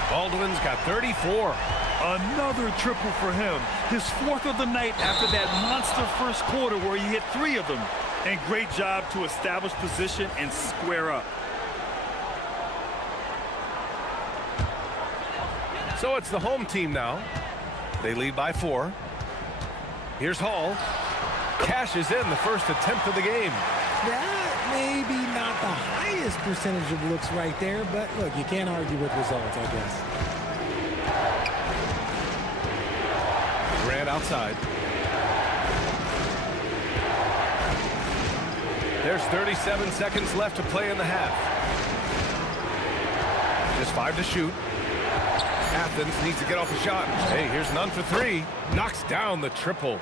Baldwin's got 34. Another triple for him. His 4th of the night after that monster first quarter where he hit 3 of them. And great job to establish position and square up. So it's the home team now. They lead by 4. Here's Hall. Cashes in the first attempt of the game. That may be not the highest percentage of looks right there, but look, you can't argue with results, I guess. Grant outside. There's 37 seconds left to play in the half. Just 5 to shoot. Athens needs to get off a shot. Hey, here's Nunn for 3. Knocks down the triple.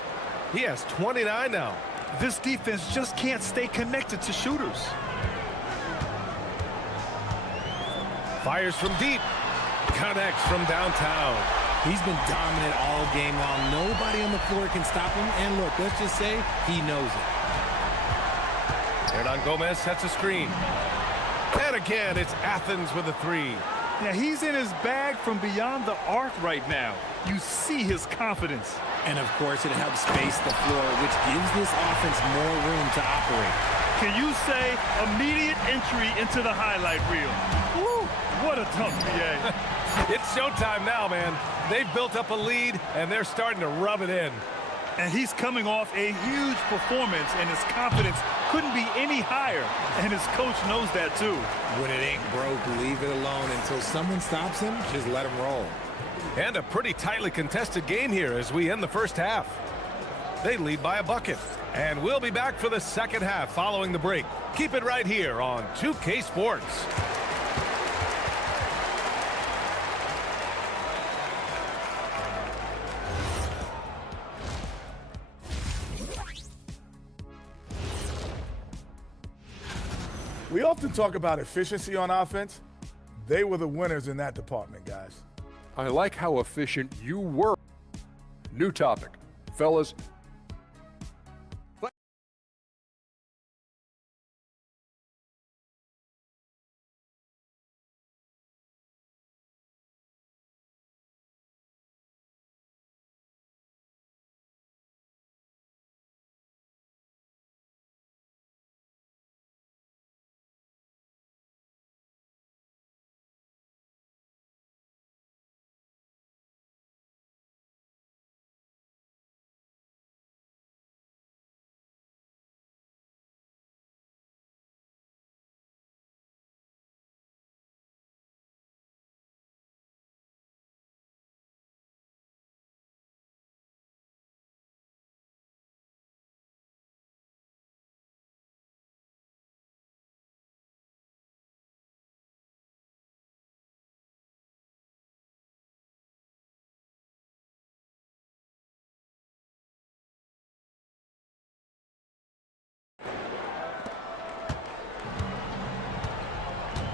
He has 29 now. This defense just can't stay connected to shooters. Fires from deep. Connects from downtown. He's been dominant all game long. Nobody on the floor can stop him. And look, let's just say he knows it. Hernan Gomez sets a screen. And again, it's Athens with a 3. Yeah, he's in his bag from beyond the arc right now. You see his confidence. And of course, it helps space the floor, which gives this offense more room to operate. Can you say immediate entry into the highlight reel? Woo, what a tough BA. It's showtime now, man. They've built up a lead, and they're starting to rub it in. And he's coming off a huge performance, and his confidence couldn't be any higher. And his coach knows that, too. When it ain't broke, leave it alone. Until someone stops him, just let him roll. And a pretty tightly contested game here as we end the first half. They lead by a bucket. And we'll be back for the second half following the break. Keep it right here on 2K Sports. We often talk about efficiency on offense. They were the winners in that department, guys. I like how efficient you were. New topic. Fellas,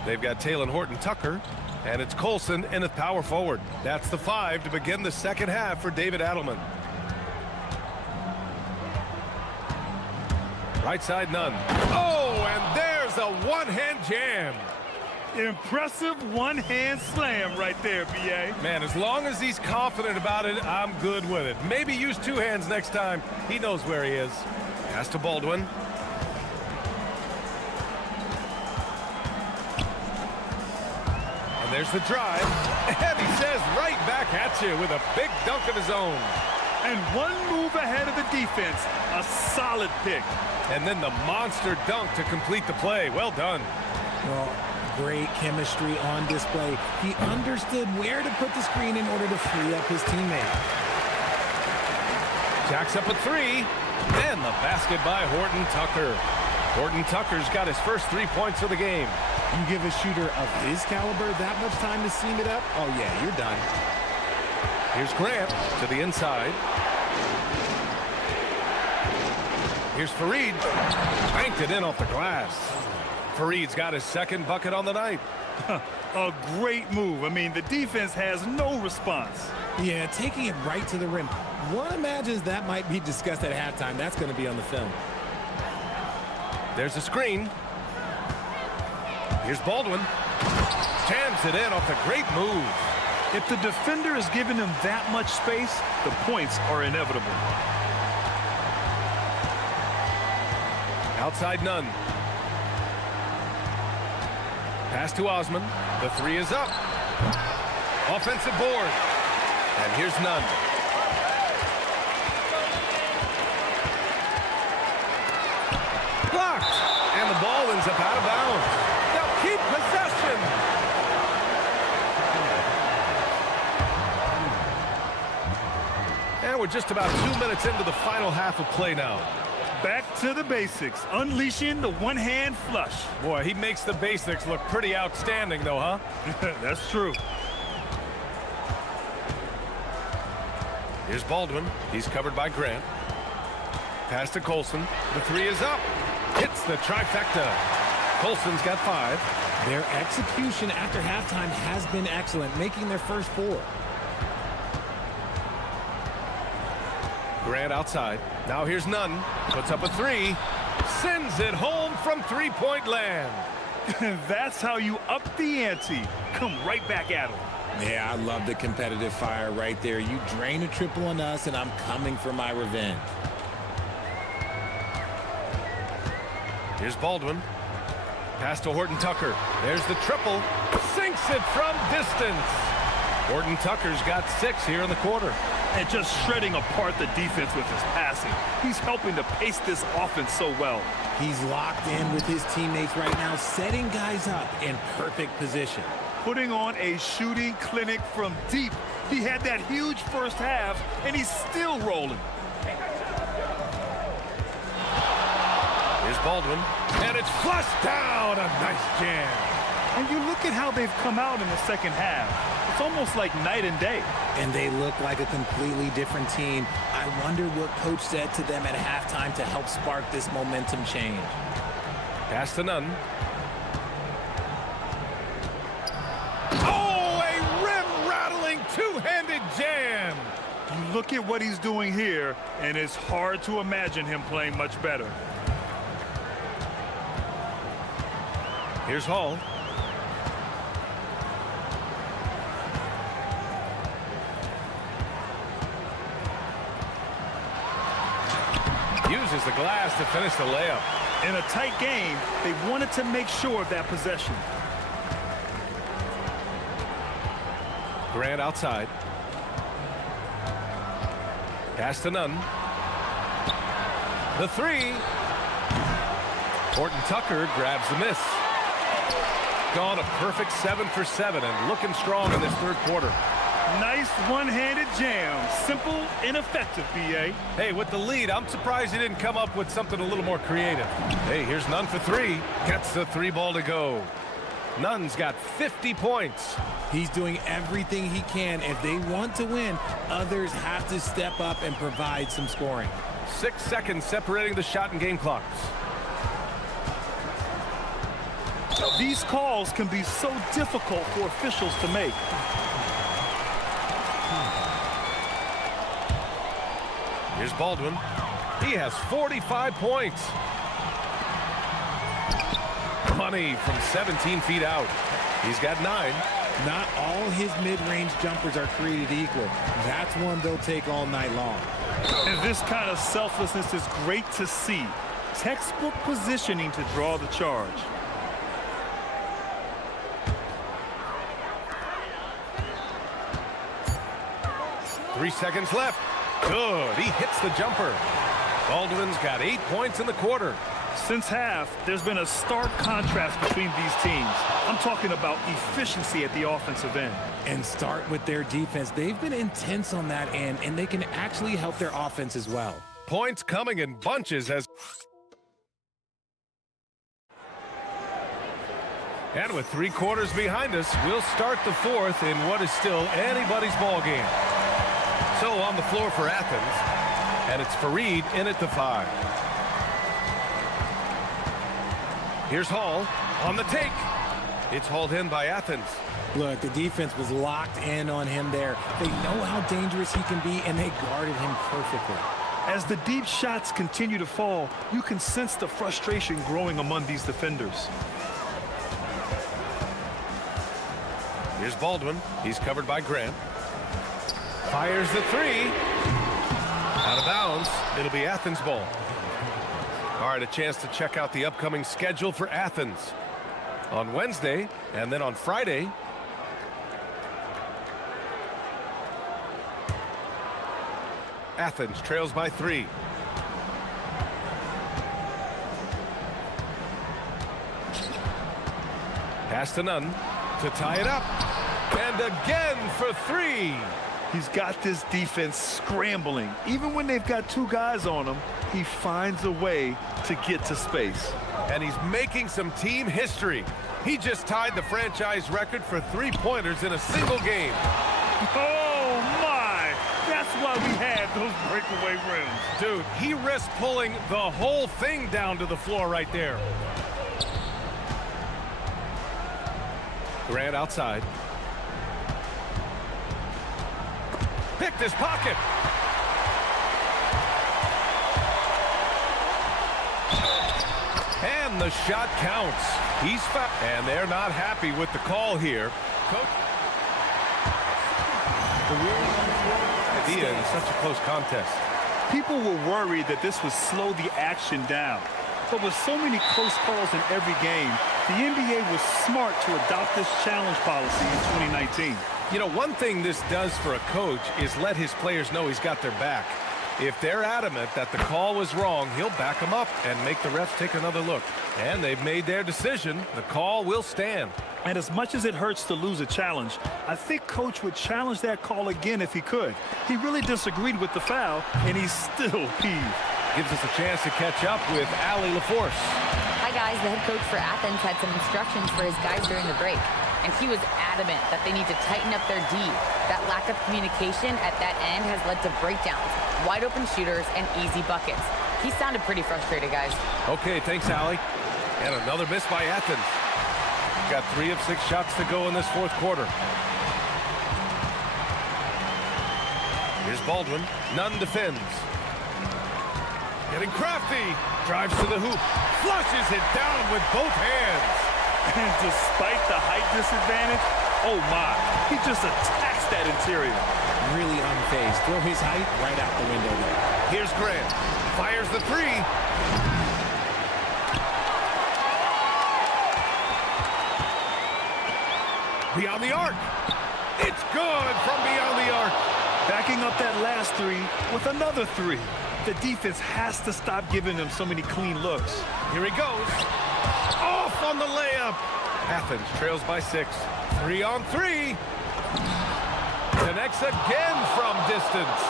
They've got Taylor Horton-Tucker, and it's Colson in at power forward. That's the 5 to begin the second half for David Adelman. Right side, Nunn. Oh, and there's a one-hand jam. Impressive one-hand slam right there, B.A. Man, as long as he's confident about it, I'm good with it. Maybe use 2 hands next time. He knows where he is. Pass to Baldwin. And there's the drive. And he says right back at you with a big dunk of his own. And one move ahead of the defense. A solid pick. And then the monster dunk to complete the play. Well done. Well, great chemistry on display. He understood where to put the screen in order to free up his teammate. Jacks up a three, and the basket by Horton Tucker. Horton Tucker's got his first 3 points of the game. You give a shooter of his caliber that much time to seam it up, oh yeah, you're done. Here's Grant to the inside. Here's Fareed. Banked it in off the glass. Fareed's got his second bucket on the night. A great move. I mean, the defense has no response. Yeah, taking it right to the rim. One imagines that might be discussed at halftime. That's going to be on the film. There's a screen. Here's Baldwin. Jams it in off the great move. If the defender is giving him that much space, the points are inevitable. Outside Nunn. Pass to Osman. The three is up. Offensive board. And here's Nunn. Blocked. And the ball ends up out of bounds. They'll keep possession. And we're just about 2 minutes into the final half of play now. Back to the basics, unleashing the one-hand flush. Boy, he makes the basics look pretty outstanding, though, huh? That's true. Here's Baldwin. He's covered by Grant. Pass to Colson. The three is up. Hits the trifecta. Colson's got 5. Their execution after halftime has been excellent, making their first 4. Grant outside. Now here's Nunn. Puts up a 3. Sends it home from three-point land. That's how you up the ante. Come right back at him. Yeah, I love the competitive fire right there. You drain a triple on us, and I'm coming for my revenge. Here's Baldwin. Pass to Horton Tucker. There's the triple. Sinks it from distance. Horton Tucker's got 6 here in the quarter. And just shredding apart the defense with his passing. He's helping to pace this offense so well. He's locked in with his teammates right now, setting guys up in perfect position. Putting on a shooting clinic from deep. He had that huge first half, and he's still rolling. Here's Baldwin, and it's flushed down. A nice jam. And you look at how they've come out in the second half. It's almost like night and day. And they look like a completely different team. I wonder what coach said to them at halftime to help spark this momentum change. Pass to Nunn. Oh, a rim-rattling two-handed jam. You look at what he's doing here, and it's hard to imagine him playing much better. Here's Hall. Uses the glass to finish the layup. In a tight game, they wanted to make sure of that possession. Grant outside. Pass to Nunn. The three. Horton Tucker grabs the miss. Gone a perfect 7 for 7 and looking strong in this third quarter. Nice one-handed jam. Simple and effective, B.A. Hey, with the lead, I'm surprised he didn't come up with something a little more creative. Hey, here's Nunn for 3. Gets the 3 ball to go. Nunn's got 50 points. He's doing everything he can. If they want to win, others have to step up and provide some scoring. 6 seconds separating the shot and game clocks. These calls can be so difficult for officials to make. Here's Baldwin. He has 45 points. Money from 17 feet out. He's got 9. Not all his mid-range jumpers are created equal. That's one they'll take all night long. And this kind of selflessness is great to see. Textbook positioning to draw the charge. Three seconds left. Good. He hits the jumper. Baldwin's got 8 points in the quarter. Since half, there's been a stark contrast between these teams. I'm talking about efficiency at the offensive end. And start with their defense. They've been intense on that end, and they can actually help their offense as well. Points coming in bunches as... And with 3 quarters behind us, we'll start the fourth in what is still anybody's ball game. So on the floor for Athens, and it's Fareed in at the 5. Here's Hall on the take. It's hauled in by Athens. Look, the defense was locked in on him there. They know how dangerous he can be, and they guarded him perfectly. As the deep shots continue to fall, you can sense the frustration growing among these defenders. Here's Baldwin. He's covered by Grant. Fires the 3. Out of bounds. It'll be Athens' ball. All right, a chance to check out the upcoming schedule for Athens. On Wednesday, and then on Friday, Athens trails by 3. Pass to Nunn to tie it up. And again for 3. He's got this defense scrambling. Even when they've got 2 guys on him, he finds a way to get to space. And he's making some team history. He just tied the franchise record for 3-pointers in a single game. Oh, my! That's why we had those breakaway rims. Dude, he risked pulling the whole thing down to the floor right there. Grant outside. Picked his pocket. And the shot counts. He's fouled. And they're not happy with the call here. Coach. Idea in such a close contest. People were worried that this would slow the action down. But with so many close calls in every game, the NBA was smart to adopt this challenge policy in 2019. You know, one thing this does for a coach is let his players know he's got their back. If they're adamant that the call was wrong, he'll back them up and make the refs take another look. And they've made their decision. The call will stand. And as much as it hurts to lose a challenge, I think Coach would challenge that call again if he could. He really disagreed with the foul, and he's still peeved. Gives us a chance to catch up with Allie LaForce. Hi, guys. The head coach for Athens had some instructions for his guys during the break, and he was adamant that they need to tighten up their D. That lack of communication at that end has led to breakdowns, wide open shooters, and easy buckets. He sounded pretty frustrated, guys. Okay, thanks, Allie. And another miss by Athens. Got 3 of 6 shots to go in this fourth quarter. Here's Baldwin. Nunn defends. Getting crafty. Drives to the hoop. Flushes it down with both hands. And despite the height disadvantage, oh my, he just attacks that interior. Really unfazed. Throw his height right out the window there. Here's Grant. Fires the 3. Beyond the arc. It's good from beyond the arc. Backing up that last 3 with another 3. The defense has to stop giving them so many clean looks. Here he goes. Off on the layup. Athens trails by 6. 3 on 3. Connects again from distance.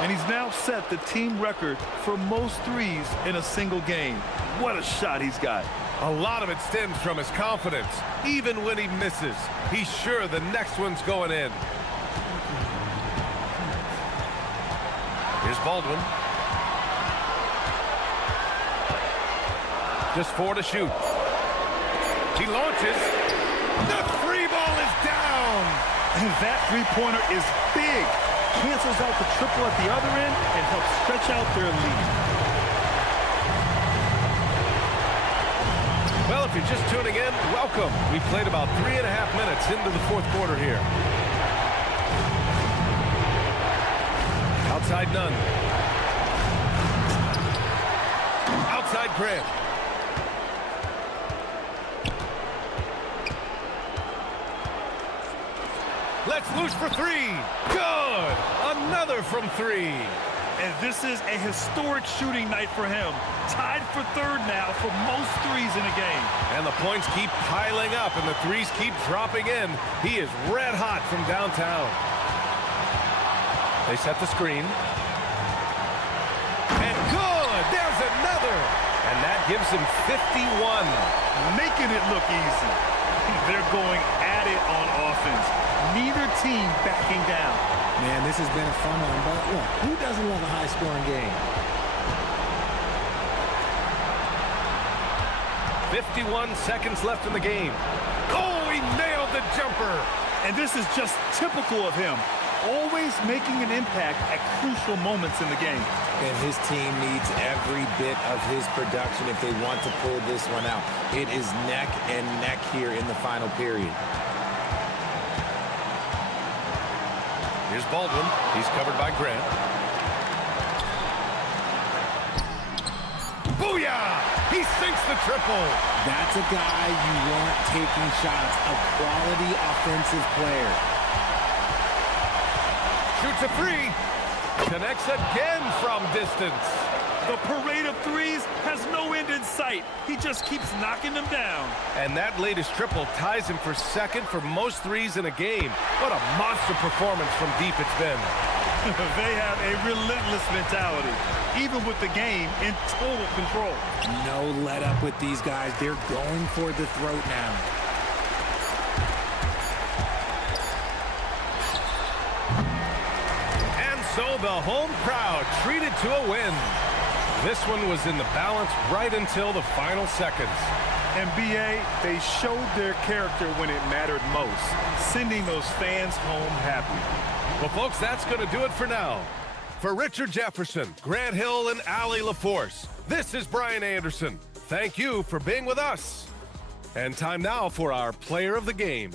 And he's now set the team record for most 3s in a single game. What a shot he's got. A lot of it stems from his confidence. Even when he misses, he's sure the next one's going in. Here's Baldwin. Just 4 to shoot. He launches. The 3 ball is down. And that 3-pointer is big. Cancels out the triple at the other end and helps stretch out their lead. Well, if you're just tuning in, welcome. We've played about 3.5 minutes into the fourth quarter here. Outside Nunn. Outside Grant. Let's loose for 3. Good. Another from 3. And this is a historic shooting night for him. Tied for third now for most threes in a game. And the points keep piling up, and the threes keep dropping in. He is red hot from downtown. They set the screen. And good! There's another! And that gives him 51. Making it look easy. They're going at it on offense. Neither team backing down. Man, this has been a fun one, but look, who doesn't love a high-scoring game? 51 seconds left in the game. Oh, he nailed the jumper. And this is just typical of him. Always making an impact at crucial moments in the game. And his team needs every bit of his production if they want to pull this one out. It is neck and neck here in the final period. Here's Baldwin. He's covered by Grant. Booyah! He sinks the triple. That's a guy you want taking shots, a quality offensive player. Shoots a three. Connects again from distance. The parade of threes has no end in sight. He just keeps knocking them down. And that latest triple ties him for second for most threes in a game. What a monster performance from deep it's been. They have a relentless mentality, even with the game in total control. No let up with these guys. They're going for the throat now. And so the home crowd treated to a win. This one was in the balance right until the final seconds. NBA, they showed their character when it mattered most, sending those fans home happy. Well, folks, that's going to do it for now. For Richard Jefferson, Grant Hill, and Allie LaForce, this is Brian Anderson. Thank you for being with us. And time now for our player of the game.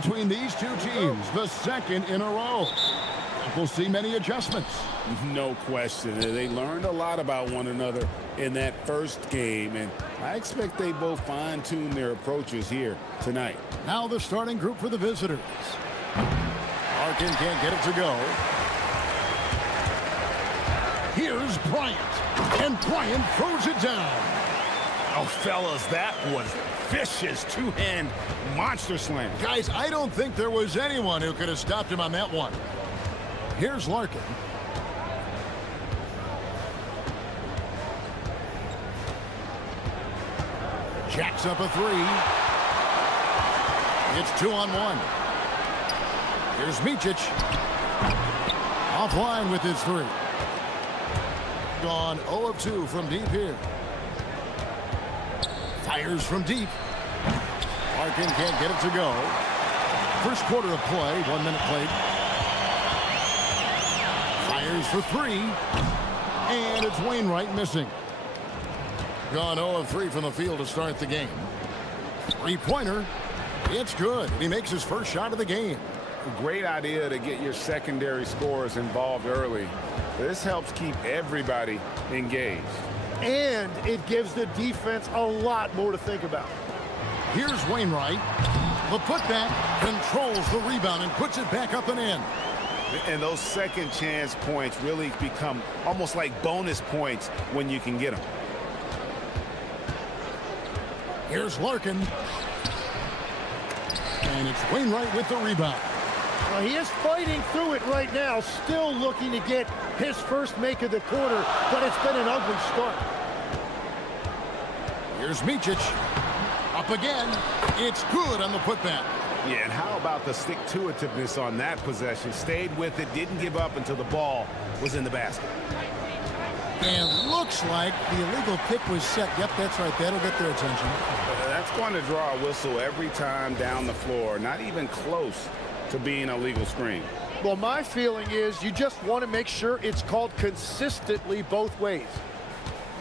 between these two teams, the second in a row. We'll see many adjustments. No question. They learned a lot about one another in that first game, and I expect they both fine-tune their approaches here tonight. Now the starting group for the visitors. Larkin can't get it to go. Here's Bryant, and Bryant throws it down. Oh, fellas, that was vicious two-hand monster slam. Guys, I don't think there was anyone who could have stopped him on that one. Here's Larkin. Jacks up a three. It's 2-on-1. Here's Micic. Offline with his three. Gone 0 of 2 from deep here. Fires from deep. Larkin can't get it to go. First quarter of play, 1 minute played. Fires for three. And it's Wainwright missing. Gone 0 of 3 from the field to start the game. Three-pointer. It's good. He makes his first shot of the game. Great idea to get your secondary scorers involved early. This helps keep everybody engaged. And it gives the defense a lot more to think about. Here's Wainwright. The putback controls the rebound and puts it back up and in. And those second chance points really become almost like bonus points when you can get them. Here's Larkin. And it's Wainwright with the rebound. Well, he is fighting through it right now, still looking to get his first make of the quarter, but it's been an ugly start. Here's Micic. Up again. It's good on the putback. Yeah, and how about the stick-to-itiveness on that possession? Stayed with it, didn't give up until the ball was in the basket. And looks like the illegal pick was set. Yep, that's right. That'll get their attention. That's going to draw a whistle every time down the floor. Not even close to being a legal screen. Well, my feeling is you just want to make sure it's called consistently both ways.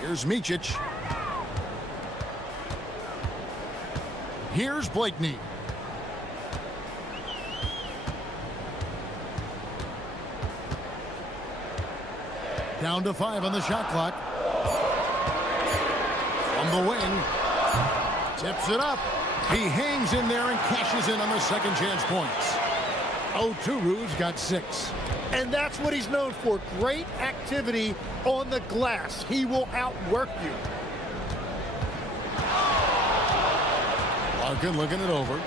Here's Micic. Here's Blakeney. Down to 5 on the shot clock. From the wing. Tips it up. He hangs in there and cashes in on the second chance points. Oturu's got 6. And that's what he's known for. Great activity on the glass. He will outwork you. Larkin looking it over.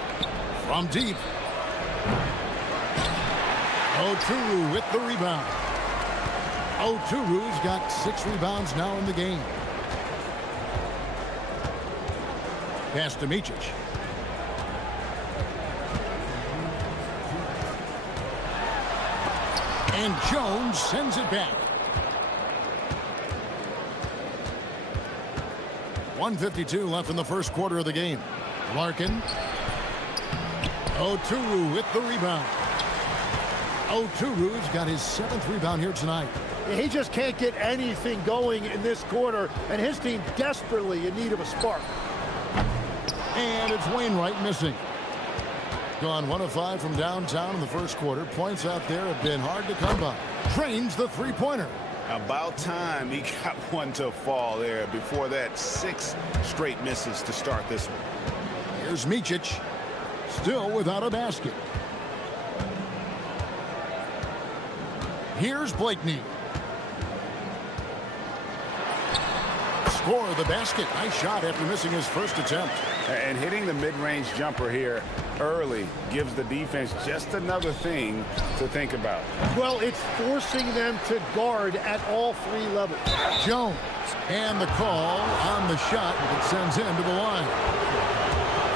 From deep. Oturu with the rebound. Oturu's got 6 rebounds now in the game. Pass to Micic. And Jones sends it back. 1:52 left in the first quarter of the game. Larkin. Oturu with the rebound. Oturu's got his 7th rebound here tonight. He just can't get anything going in this quarter, and his team desperately in need of a spark. And it's Wainwright missing. Gone 1 of 5 from downtown in the first quarter. Points out there have been hard to come by. Trains the three-pointer. About time he got one to fall there. Before that, 6 straight misses to start this one. Here's Micic. Still without a basket. Here's Blakeney. Score the basket. Nice shot after missing his first attempt. And hitting the mid-range jumper here early gives the defense just another thing to think about. Well, it's forcing them to guard at all 3 levels. Jones. And the call on the shot that sends him to the line.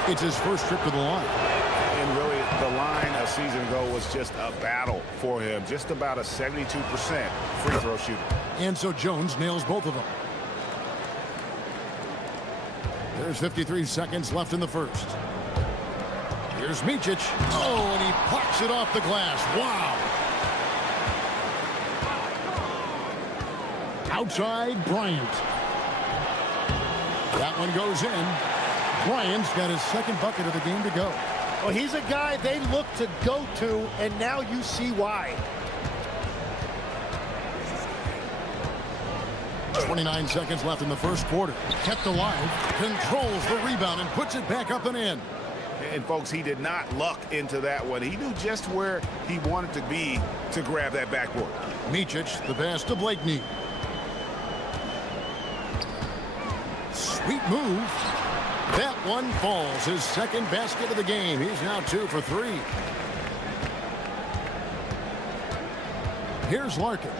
It's his first trip to the line. And really, the line a season ago was just a battle for him. Just about a 72% free throw shooter. And so Jones nails both of them. There's 53 seconds left in the first. Here's Micic. Oh, and he pops it off the glass. Wow. Outside, Bryant. That one goes in. Bryant's got his 2nd bucket of the game to go. Well, he's a guy they look to go to, and now you see why. 29 seconds left in the first quarter. Kept alive, controls the rebound, and puts it back up and in. And, folks, he did not luck into that one. He knew just where he wanted to be to grab that backboard. Micic, the pass to Blakeney. Sweet move. That one falls. His second basket of the game. He's now 2 for 3. Here's Larkin.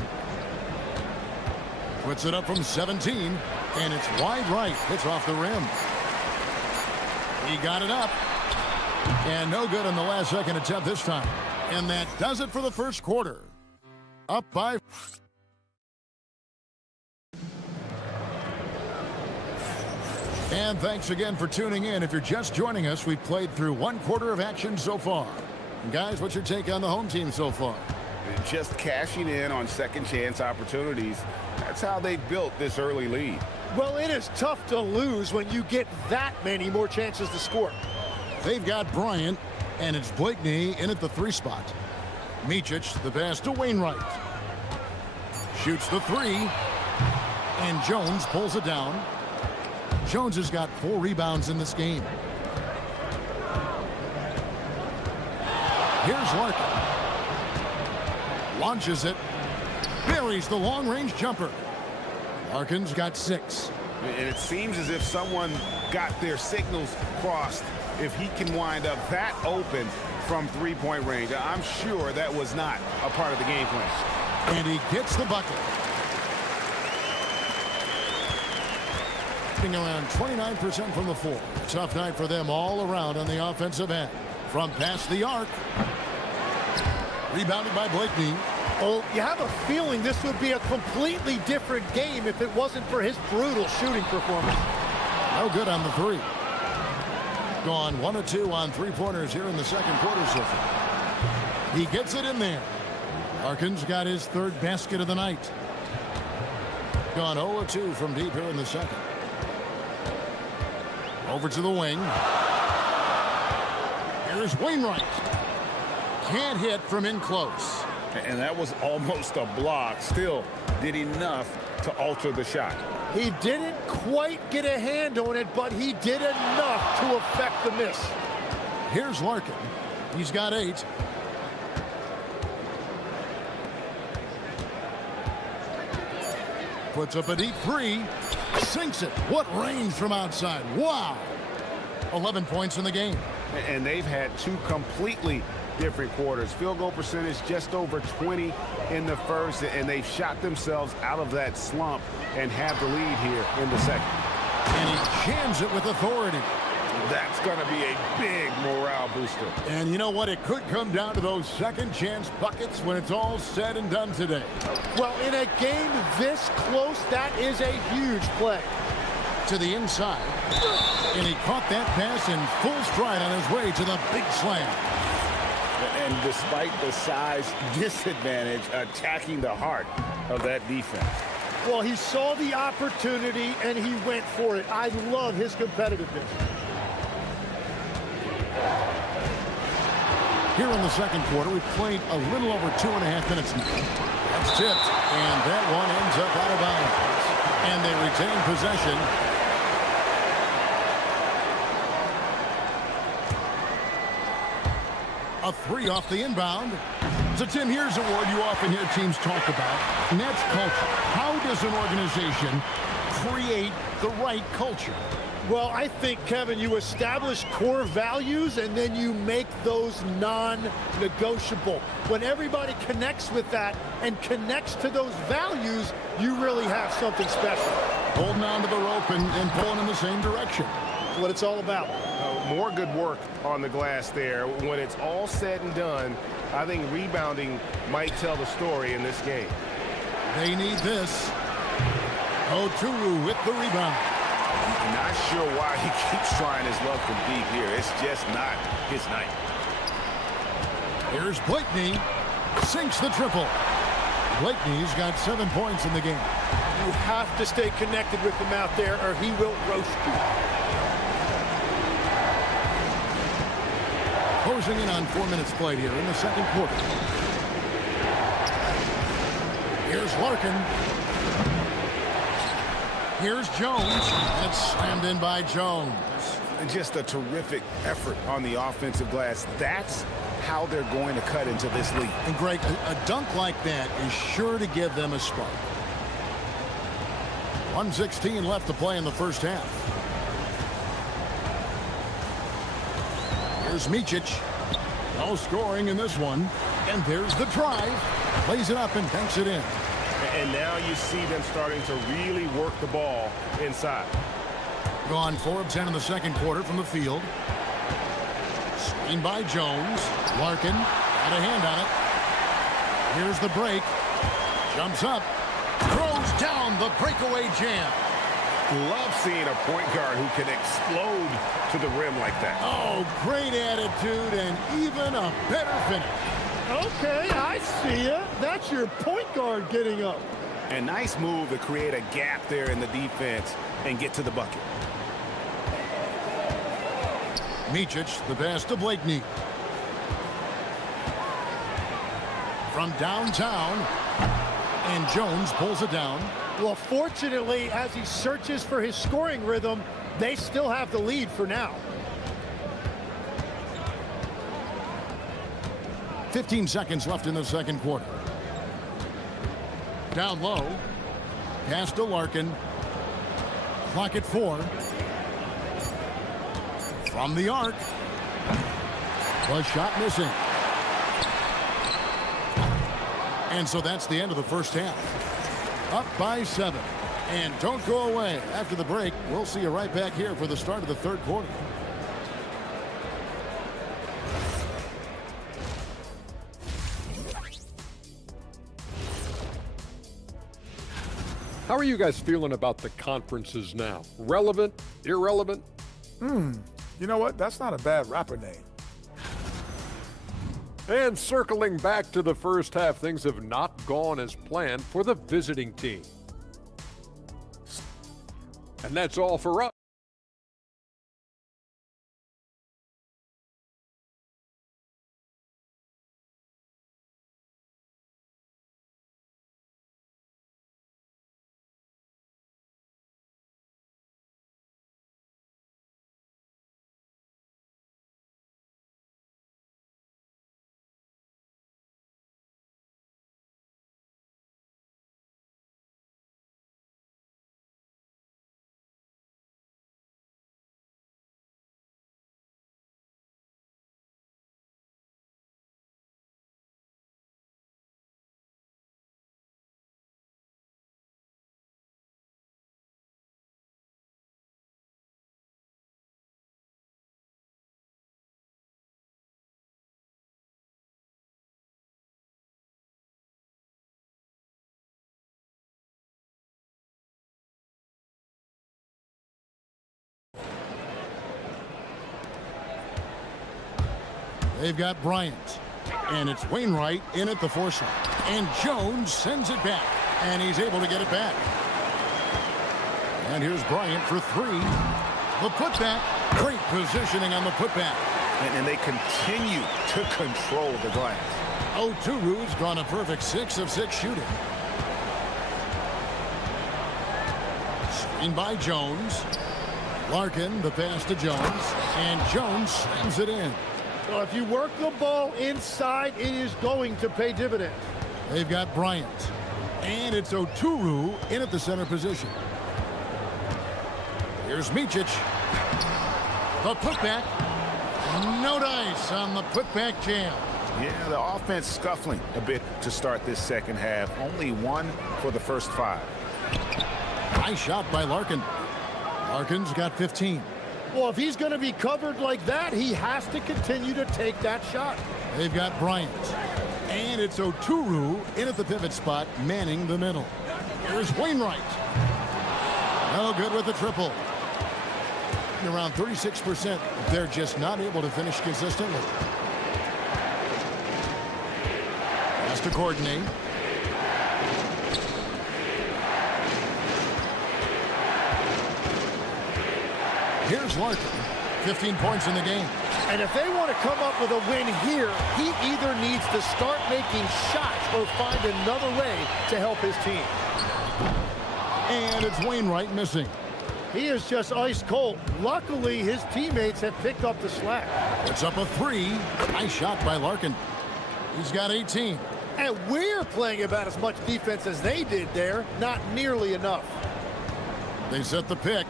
Puts it up from 17, and it's wide right. It's off the rim. He got it up. And no good on the last second attempt this time. And that does it for the first quarter. Up by... And thanks again for tuning in. If you're just joining us, we've played through 1 quarter of action so far. And guys, what's your take on the home team so far? Just cashing in on second chance opportunities. That's how they built this early lead. Well, it is tough to lose when you get that many more chances to score. They've got Bryant, and it's Blakeney in at the 3 spot. Micic, the pass to Wainwright. Shoots the 3, and Jones pulls it down. Jones has got 4 rebounds in this game. Here's Larkin. Launches it. Buries the long-range jumper. Larkin's got 6. And it seems as if someone got their signals crossed. If he can wind up that open from 3-point range, I'm sure that was not a part of the game plan. And he gets the bucket. Around 29% from the floor. Tough night for them all around on the offensive end. From past the arc. Rebounded by Blakeney. Oh, you have a feeling this would be a completely different game if it wasn't for his brutal shooting performance. No good on the 3. Gone 1 of 2 on 3-pointers here in the second quarter so far. He gets it in there. Larkin's got his 3rd basket of the night. Gone 0 of 2 from deep here in the second. Over to the wing. Here's Wainwright. Can't hit from in close. And that was almost a block. Still did enough to alter the shot. He didn't quite get a hand on it, but he did enough to affect the miss. Here's Larkin. He's got 8. Puts up a deep 3. Sinks it. What range from outside. Wow. 11 points in the game. And they've had 2 completely different quarters. Field goal percentage just over 20 in the first, and they've shot themselves out of that slump and have the lead here in the second. And he jams it with authority. That's going to be a big morale booster. And you know what? It could come down to those second chance buckets when it's all said and done today. Well, in a game this close, that is a huge play. To the inside. And he caught that pass in full stride on his way to the big slam. And despite the size disadvantage, attacking the heart of that defense. Well, he saw the opportunity and he went for it. I love his competitiveness. Here in the second quarter, we've played a little over 2.5 minutes now. That's tipped, and that one ends up out of bounds. And they retain possession. A 3 off the inbound. So, Tim, here's a word you often hear teams talk about, and that's culture. How does an organization create the right culture? Well, I think, Kevin, you establish core values and then you make those non-negotiable. When everybody connects with that and connects to those values, you really have something special. Holding on to the rope and pulling in the same direction. That's what it's all about. More good work on the glass there. When it's all said and done, I think rebounding might tell the story in this game. They need this. Oturu with the rebound. Not sure why he keeps trying his luck from deep here. It's just not his night. Here's Blakeney. Sinks the triple. Blakeney's got 7 points in the game. You have to stay connected with him out there or he will roast you. Closing in on 4 minutes played here in the second quarter. Here's Larkin. Here's Jones. And it's slammed in by Jones. Just a terrific effort on the offensive glass. That's how they're going to cut into this league. And Greg, a dunk like that is sure to give them a spark. 1:16 left to play in the first half. Here's Micic. No scoring in this one. And there's the drive. Plays it up and banks it in. And now you see them starting to really work the ball inside. Gone 4 of 10 in the second quarter from the field. Screen by Jones. Larkin got a hand on it. Here's the break. Jumps up. Throws down the breakaway jam. Love seeing a point guard who can explode to the rim like that. Oh, great attitude and even a better finish. Okay, I see ya. That's your point guard getting up. A nice move to create a gap there in the defense and get to the bucket. Micic, the pass to Blakeney. From downtown, and Jones pulls it down. Well, fortunately, as he searches for his scoring rhythm, they still have the lead for now. 15 seconds left in the second quarter. Down low. Pass to Larkin. Clock at 4. From the arc. The shot missing. And so that's the end of the first half. Up by 7. And don't go away. After the break, we'll see you right back here for the start of the third quarter. How are you guys feeling about the conferences now? Relevant? Irrelevant? You know what? That's not a bad rapper name. And circling back to the first half, things have not gone as planned for the visiting team. And that's all for us. They've got Bryant. And it's Wainwright in at the force line. And Jones sends it back. And he's able to get it back. And here's Bryant for 3. The putback. Great positioning on the putback. And they continue to control the glass. Oturu's gone a perfect 6 of 6 shooting. Screen by Jones. Larkin, the pass to Jones. And Jones slams it in. So if you work the ball inside, it is going to pay dividends. They've got Bryant. And it's Oturu in at the center position. Here's Micic. The putback. No dice on the putback jam. Yeah, the offense scuffling a bit to start this second half. Only 1 for the first 5. Nice shot by Larkin. Larkin's got 15. Well, if he's going to be covered like that, he has to continue to take that shot. They've got Bryant. And it's Oturu in at the pivot spot, manning the middle. Here's Wainwright. No good with the triple. Around 36%. They're just not able to finish consistently. Has to coordinate. Here's Larkin 15 points in the game. And if they want to come up with a win here, he either needs to start making shots or find another way to help his team. And it's Wainwright missing. He is just ice cold. Luckily, his teammates have picked up the slack. It's up a 3. Nice shot by Larkin. He's got 18. And we're playing about as much defense as they did there. Not nearly enough. They set the pick.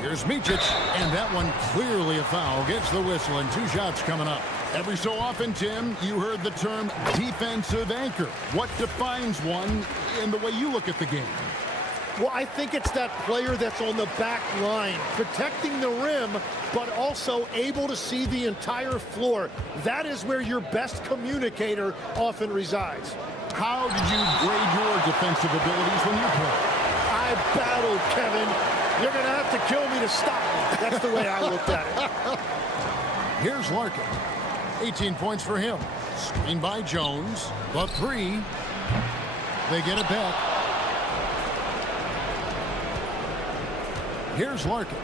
Here's Micic, and that one clearly a foul. Gets the whistle, and 2 shots coming up. Every so often, Tim, you heard the term defensive anchor. What defines one in the way you look at the game? Well, I think it's that player that's on the back line, protecting the rim, but also able to see the entire floor. That is where your best communicator often resides. How did you grade your defensive abilities when you play? I battled, Kevin. You're going to have to kill me to stop me. That's the way I looked at it. Here's Larkin. 18 points for him. Screen by Jones. The 3. They get it back. Here's Larkin.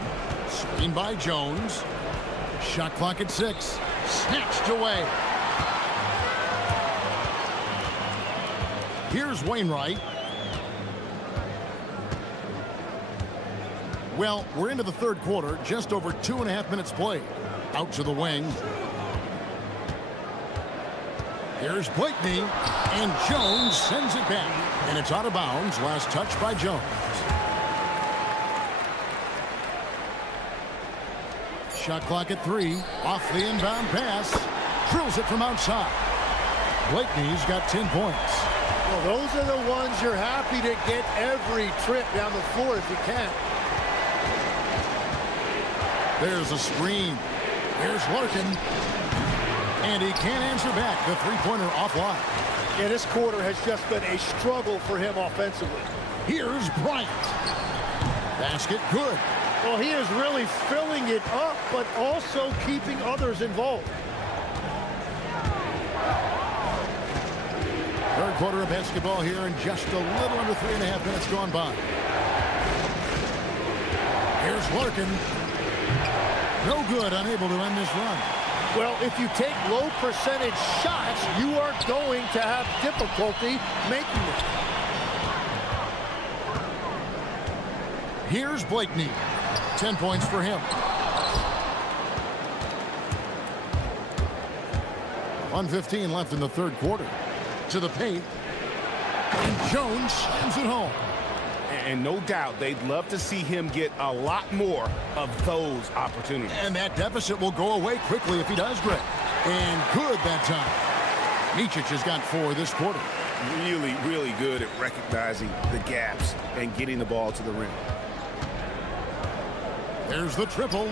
Screen by Jones. Shot clock at 6. Snatched away. Here's Wainwright. Well, we're into the third quarter. Just over 2.5 minutes played. Out to the wing. Here's Blakeney. And Jones sends it back. And it's out of bounds. Last touch by Jones. Shot clock at 3. Off the inbound pass. Drills it from outside. Blakeney's got 10 points. Well, those are the ones you're happy to get every trip down the floor if you can. There's a screen. Here's Larkin. And he can't answer back. The three-pointer offline. Yeah, this quarter has just been a struggle for him offensively. Here's Bryant. Basket good. Well, he is really filling it up, but also keeping others involved. Third quarter of basketball here, and just a little under 3.5 minutes gone by. Here's Larkin. No good, unable to end this run. Well, if you take low percentage shots, you are going to have difficulty making it. Here's Blakeney. 10 points for him. 1:15 left in the third quarter. To the paint. And Jones sends it home. And no doubt they'd love to see him get a lot more of those opportunities. And that deficit will go away quickly if he does, Greg. And good that time. Micic has got 4 this quarter. Really, really good at recognizing the gaps and getting the ball to the rim. There's the triple.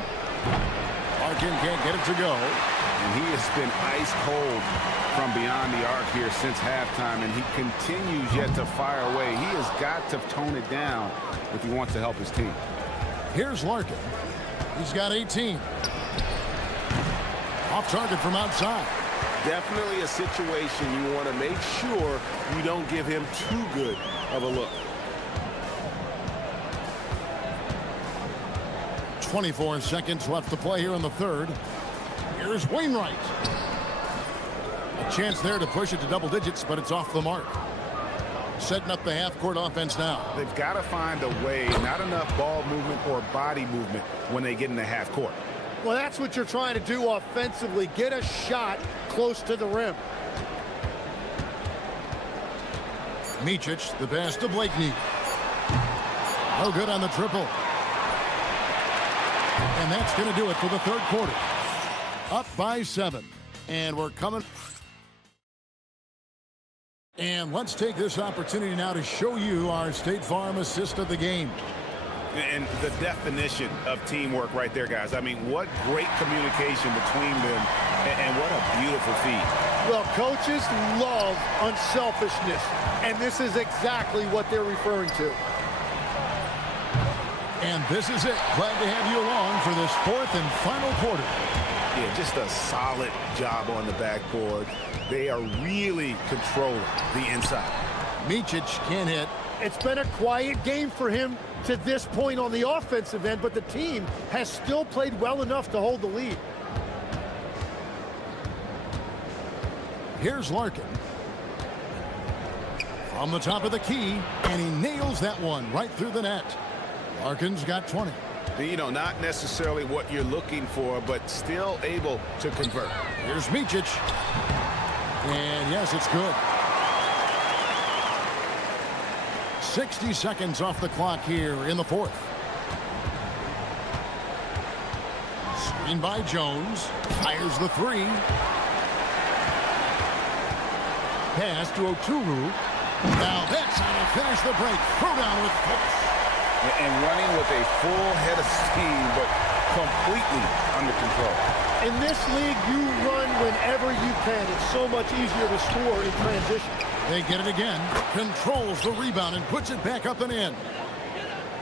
Larkin can't get it to go. And he has been ice cold from beyond the arc here since halftime, and he continues yet to fire away. He has got to tone it down if he wants to help his team. Here's Larkin. He's got 18. Off target from outside. Definitely a situation you want to make sure you don't give him too good of a look. 24 seconds left to play here in the third. Here's Wainwright. A chance there to push it to double digits, but it's off the mark. Setting up the half-court offense now. They've got to find a way, not enough ball movement or body movement when they get in the half court. Well, that's what you're trying to do offensively. Get a shot close to the rim. Micic, the pass to Blakeney. No good on the triple. And that's going to do it for the third quarter. Up by 7. And we're coming. And let's take this opportunity now to show you our State Farm assist of the game. And the definition of teamwork right there, guys. I mean, what great communication between them, and what a beautiful feed. Well, coaches love unselfishness, and this is exactly what they're referring to. And this is it. Glad to have you along for this fourth and final quarter. Yeah, just a solid job on the backboard. They are really controlling the inside. Micic can't hit. It's been a quiet game for him, to this point on the offensive end, but the team has still played well enough to hold the lead. Here's Larkin. From the top of the key, and he nails that one right through the net. Larkin's got 20. You know, not necessarily what you're looking for, but still able to convert. Here's Micic. And yes, it's good. 60 seconds off the clock here in the fourth. Screen by Jones. Fires the three. Pass to Oturu. Now that's how to finish the break. Throw down with force. And running with a full head of steam, but completely under control. In this league, you run whenever you can. It's so much easier to score in transition. They get it again. Controls the rebound and puts it back up and in.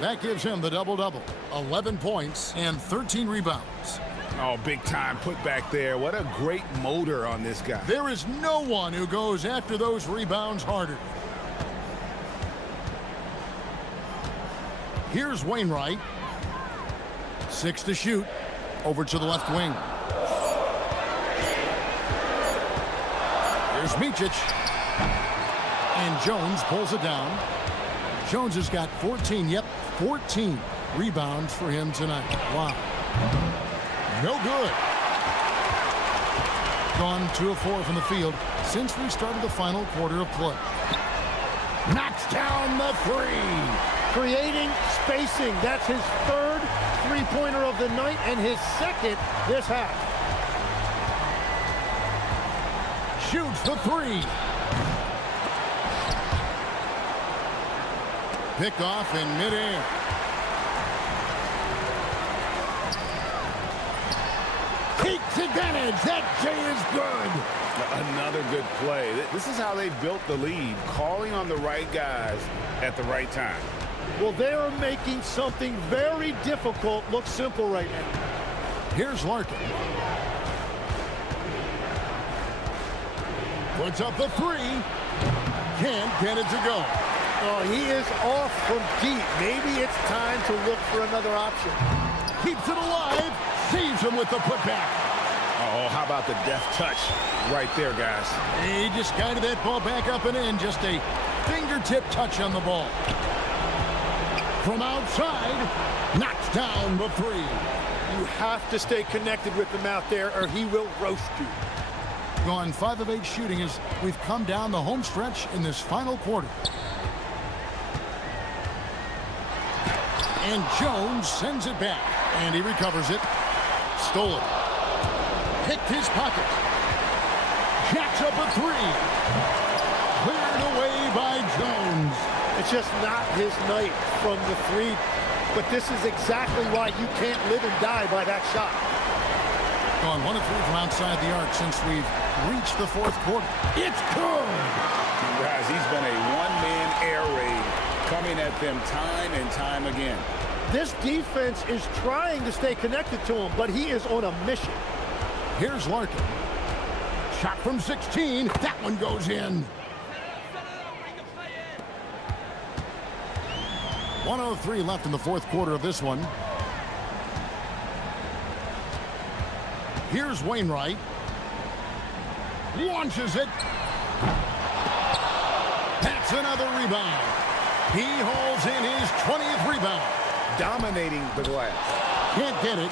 That gives him the double-double. 11 points and 13 rebounds. Oh, big time put back there. What a great motor on this guy. There is no one who goes after those rebounds harder. Here's Wainwright. 6 to shoot. Over to the left wing. Here's Micic. And Jones pulls it down. Jones has got 14, 14 rebounds for him tonight. Wow. No good. Gone 2 of 4 from the field since we started the final quarter of play. Knocks down the three. Creating spacing. That's his third three-pointer of the night and his second this half. Shoots the three. Picked off in midair. Takes advantage. That J is good. Another good play. This is how they built the lead, calling on the right guys at the right time. Well, they are making something very difficult look simple right now. Here's Larkin. Puts up the three. Can't get it to go. Oh, he is off from deep. Maybe it's time to look for another option. Keeps it alive. Saves him with the putback. Oh, how about the deft touch right there, guys? He just guided that ball back up and in. Just a fingertip touch on the ball. From outside, knocks down the three. You have to stay connected with him out there or he will roast you. Gone 5 of 8 shooting as we've come down the home stretch in this final quarter. And Jones sends it back. And he recovers it. Stole it. Picked his pocket. Jacks up a three. Cleared away by Jones. It's just not his night from the three. But this is exactly why you can't live and die by that shot. Gone 1 of 3 from outside the arc since we've reached the fourth quarter. It's good. Guys, he's been a one-man air raid coming at them time and time again. This defense is trying to stay connected to him, but he is on a mission. Here's Larkin. Shot from 16. That one goes in. 1:03 left in the fourth quarter of this one. Here's Wainwright. Launches it. That's another rebound. He hauls in his 20th rebound. Dominating the glass. Can't get it.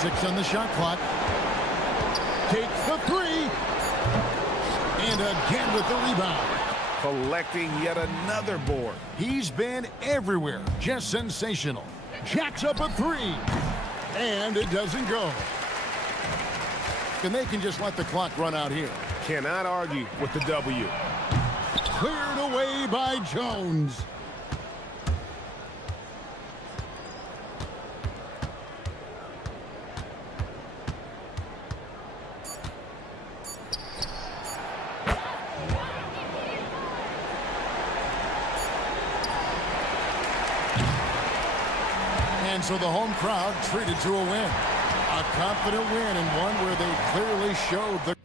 Six on the shot clock. Takes the three. And again with the rebound. Collecting yet another board. He's been everywhere. Just sensational. Jacks up a three. And it doesn't go. And they can just let the clock run out here. Cannot argue with the W. Cleared away by Jones. And so the home crowd treated to a win. A confident win and one where they clearly showed the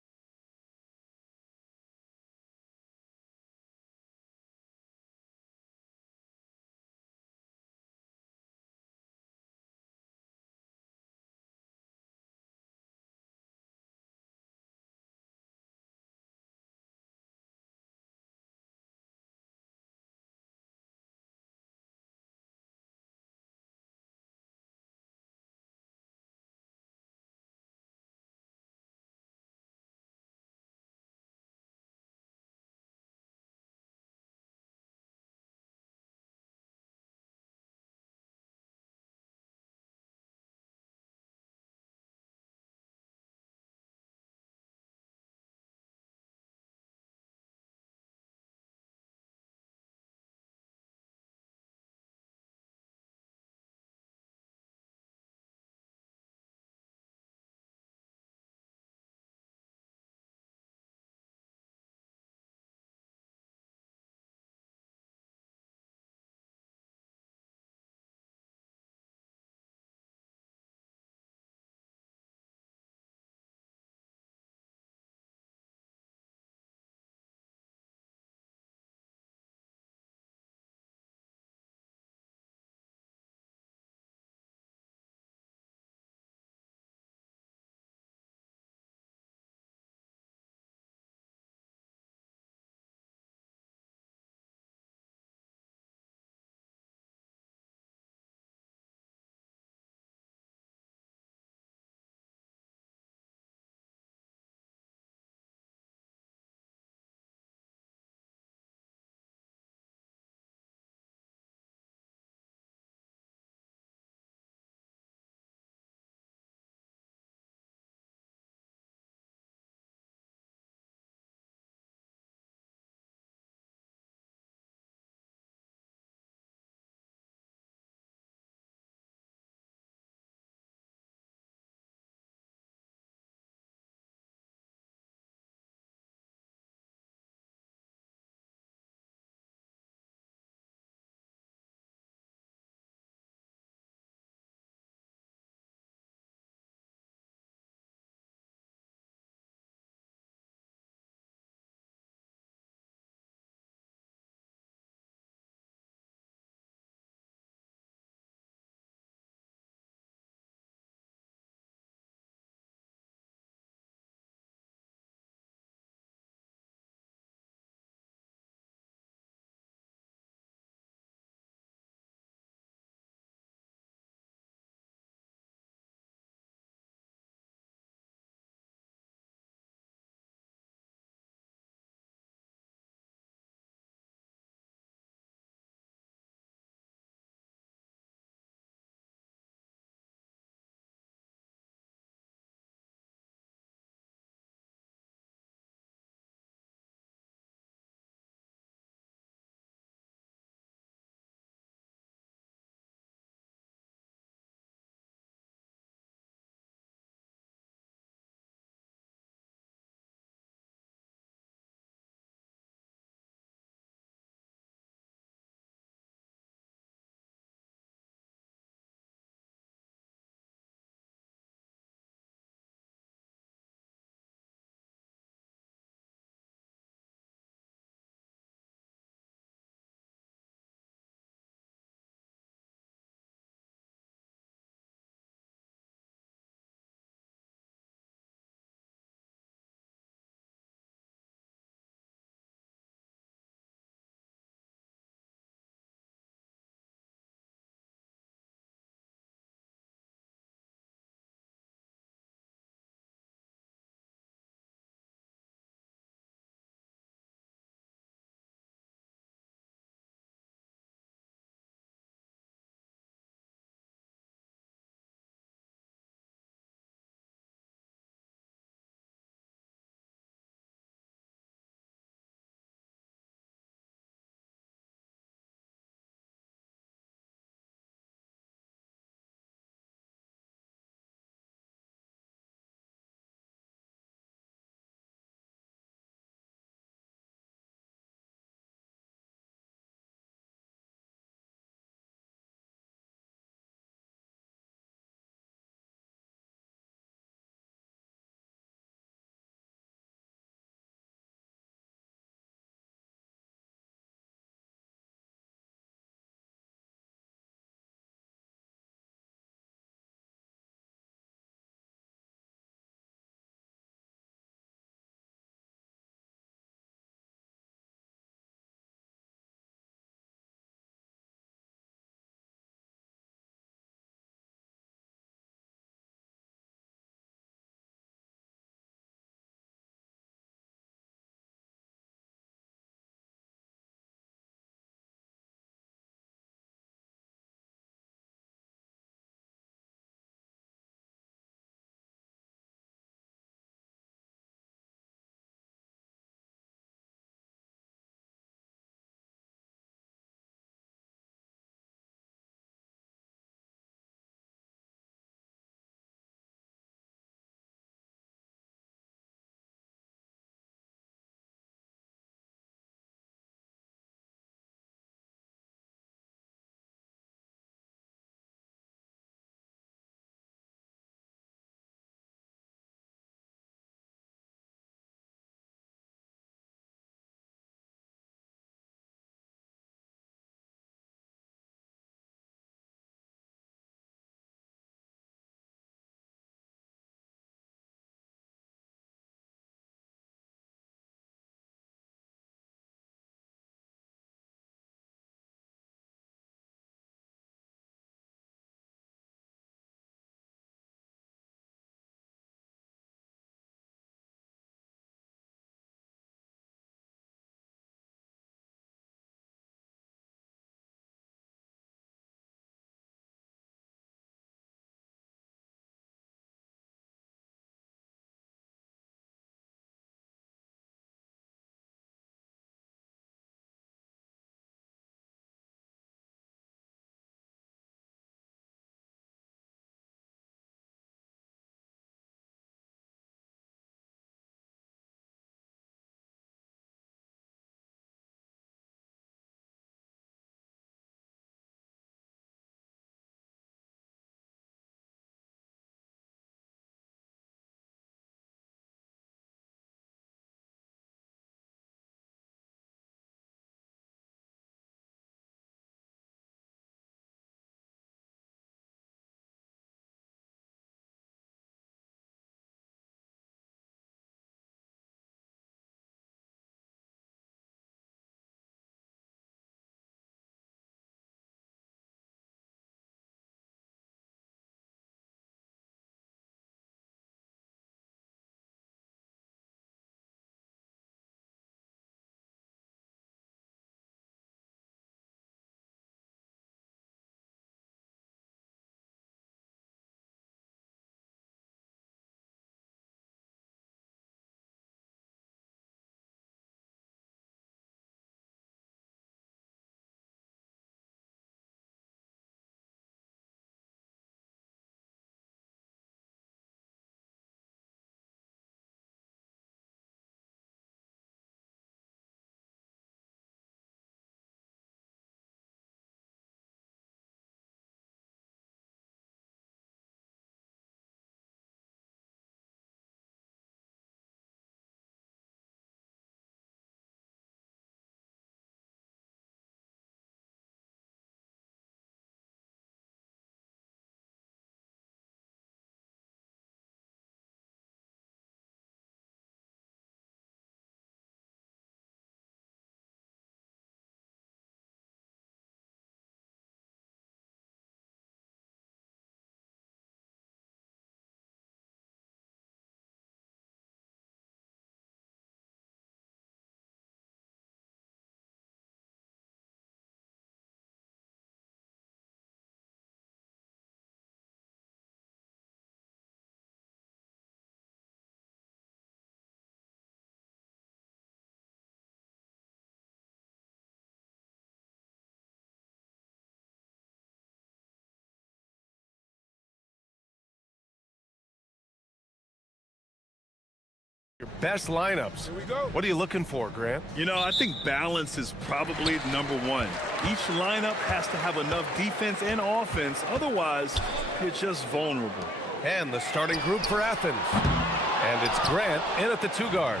Your best lineups. Here we go. What are you looking for, Grant? You know, I think balance is probably number one. Each lineup has to have enough defense and offense. Otherwise, you're just vulnerable. And the starting group for Athens. And it's Grant in at the 2-guard.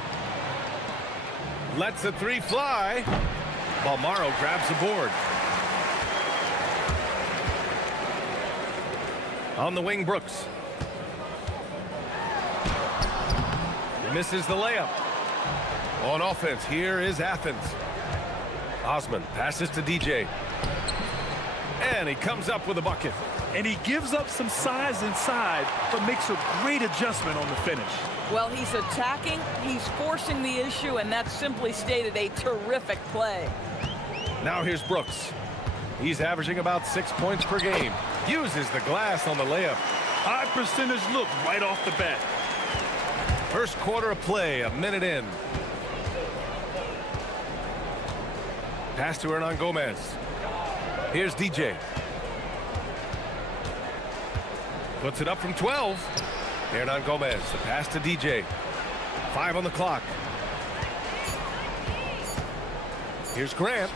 Lets the 3 fly. Balmaro grabs the board. On the wing, Brooks. Misses the layup. On offense, here is Athens. Osman passes to DJ. And he comes up with a bucket. And he gives up some size inside, but makes a great adjustment on the finish. Well, he's attacking, he's forcing the issue, and that's simply stated a terrific play. Now here's Brooks. He's averaging about 6 points per game. Uses the glass on the layup. High percentage look right off the bat. First quarter of play, a minute in. Pass to Hernan Gomez. Here's DJ. Puts it up from 12. Hernan Gomez, the pass to DJ. 5 on the clock. Here's Grant.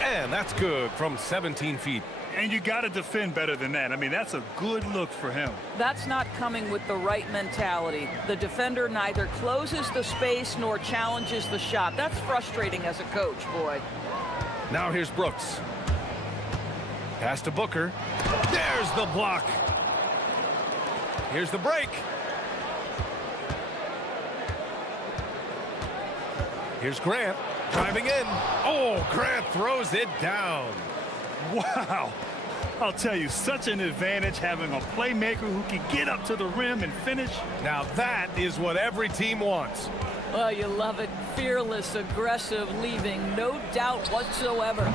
And that's good from 17 feet. And you got to defend better than that. I mean, that's a good look for him. That's not coming with the right mentality. The defender neither closes the space nor challenges the shot. That's frustrating as a coach, boy. Now here's Brooks. Pass to Booker. There's the block. Here's the break. Here's Grant driving in. Oh, Grant throws it down. Wow. I'll tell you, such an advantage having a playmaker who can get up to the rim and finish. Now that is what every team wants. Oh, you love it. Fearless, aggressive, leaving no doubt whatsoever.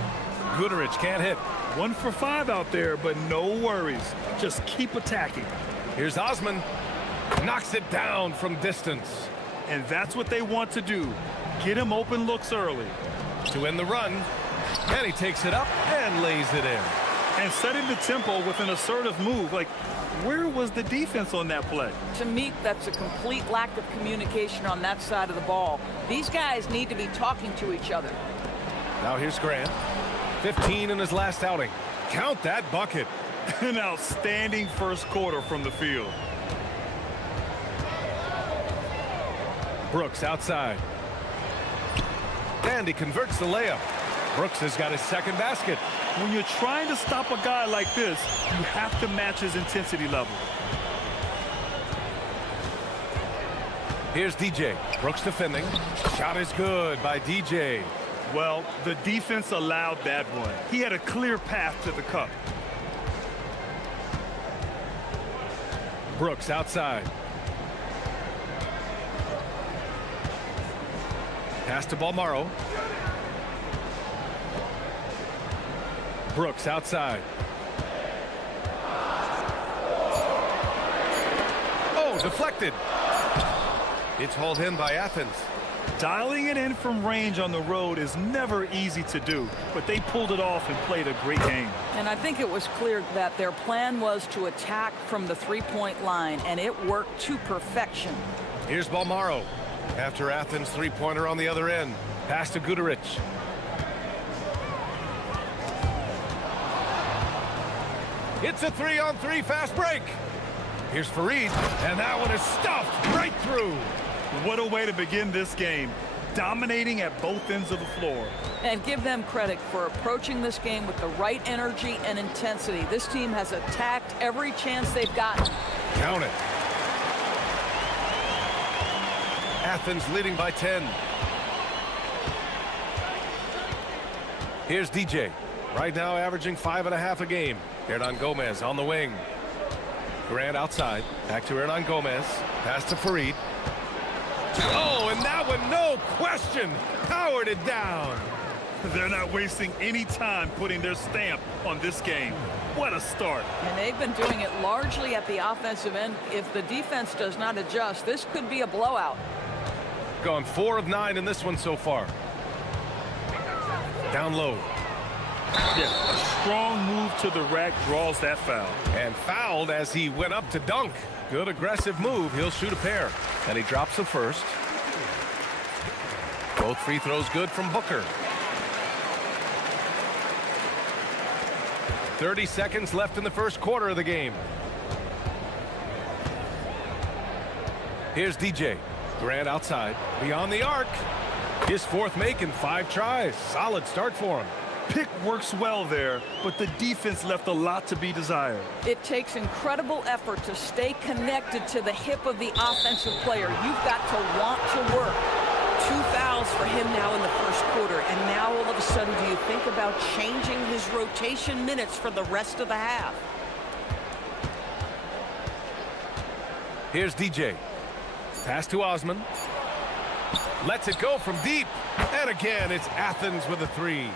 Goodrich can't hit. 1 for 5 out there, but no worries. Just keep attacking. Here's Osman. Knocks it down from distance. And that's what they want to do. Get him open looks early. To end the run. And he takes it up and lays it in. And setting the tempo with an assertive move. Like, where was the defense on that play? To me, that's a complete lack of communication on that side of the ball. These guys need to be talking to each other. Now here's Grant. 15 in his last outing. Count that bucket. An outstanding first quarter from the field. Brooks outside. And he converts the layup. Brooks has got his second basket. When you're trying to stop a guy like this, you have to match his intensity level. Here's DJ. Brooks defending. Shot is good by DJ. Well, the defense allowed that one. He had a clear path to the cup. Brooks outside. Pass to Balmaro. Brooks outside. Oh, deflected. It's hauled in by Athens. Dialing it in from range on the road is never easy to do, but they pulled it off and played a great game. And I think it was clear that their plan was to attack from the three-point line, and it worked to perfection. Here's Balmaro. After Athens' three-pointer on the other end. Pass to Goodrich. It's a 3-on-3 fast break. Here's Fareed, and that one is stuffed right through. What a way to begin this game. Dominating at both ends of the floor. And give them credit for approaching this game with the right energy and intensity. This team has attacked every chance they've gotten. Count it. Athens leading by 10. Here's DJ. Right now averaging 5.5 a game. Hernan Gomez on the wing. Grant outside. Back to Hernan Gomez. Pass to Fareed. Oh, and that one, no question, powered it down. They're not wasting any time putting their stamp on this game. What a start. And they've been doing it largely at the offensive end. If the defense does not adjust, this could be a blowout. Gone 4 of 9 in this one so far. Down low. Yeah, a strong move to the rack draws that foul. And fouled as he went up to dunk. Good aggressive move. He'll shoot a pair. And he drops the first. Both free throws good from Booker. 30 seconds left in the first quarter of the game. Here's DJ. Grant outside. Beyond the arc. His fourth make in 5 tries. Solid start for him. Pick works well there, but the defense left a lot to be desired. It takes incredible effort to stay connected to the hip of the offensive player. You've got to want to work. 2 fouls for him now in the first quarter, and now all of a sudden do you think about changing his rotation minutes for the rest of the half? Here's DJ. Pass to Osman. Lets it go from deep. And again, it's Athens with a 3.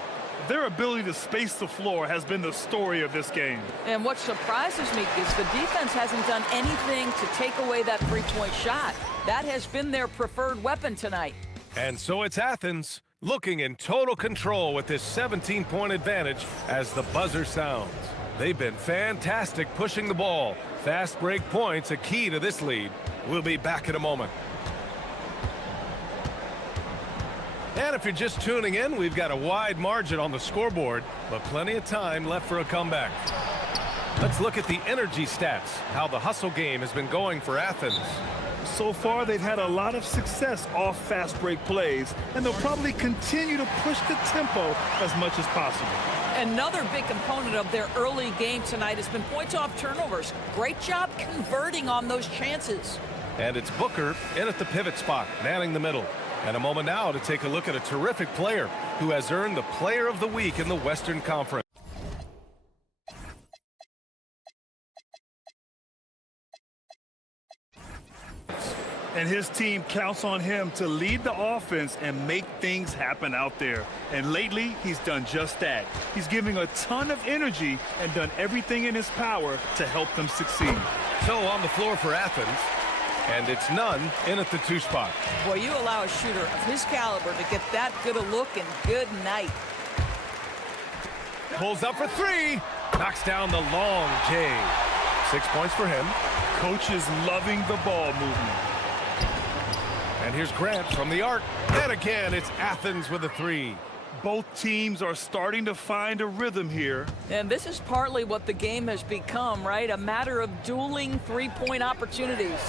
Their ability to space the floor has been the story of this game. And what surprises me is the defense hasn't done anything to take away that three-point shot. That has been their preferred weapon tonight. And so it's Athens looking in total control with this 17-point advantage as the buzzer sounds. They've been fantastic pushing the ball. Fast break points a key to this lead. We'll be back in a moment. And if you're just tuning in, we've got a wide margin on the scoreboard, but plenty of time left for a comeback. Let's look at the energy stats, how the hustle game has been going for Athens. So far, they've had a lot of success off fast break plays, and they'll probably continue to push the tempo as much as possible. Another big component of their early game tonight has been points off turnovers. Great job converting on those chances. And it's Booker in at the pivot spot, manning the middle. And a moment now to take a look at a terrific player who has earned the Player of the Week in the Western Conference. And his team counts on him to lead the offense and make things happen out there. And lately, he's done just that. He's giving a ton of energy and done everything in his power to help them succeed. So on the floor for Athens, and it's Nunn in at the 2 spot. Boy, you allow a shooter of his caliber to get that good a look, and good night. Pulls up for 3. Knocks down the long J. 6 points for him. Coach is loving the ball movement. And here's Grant from the arc. And again, it's Athens with a 3. Both teams are starting to find a rhythm here. And this is partly what the game has become, right? A matter of dueling three-point opportunities.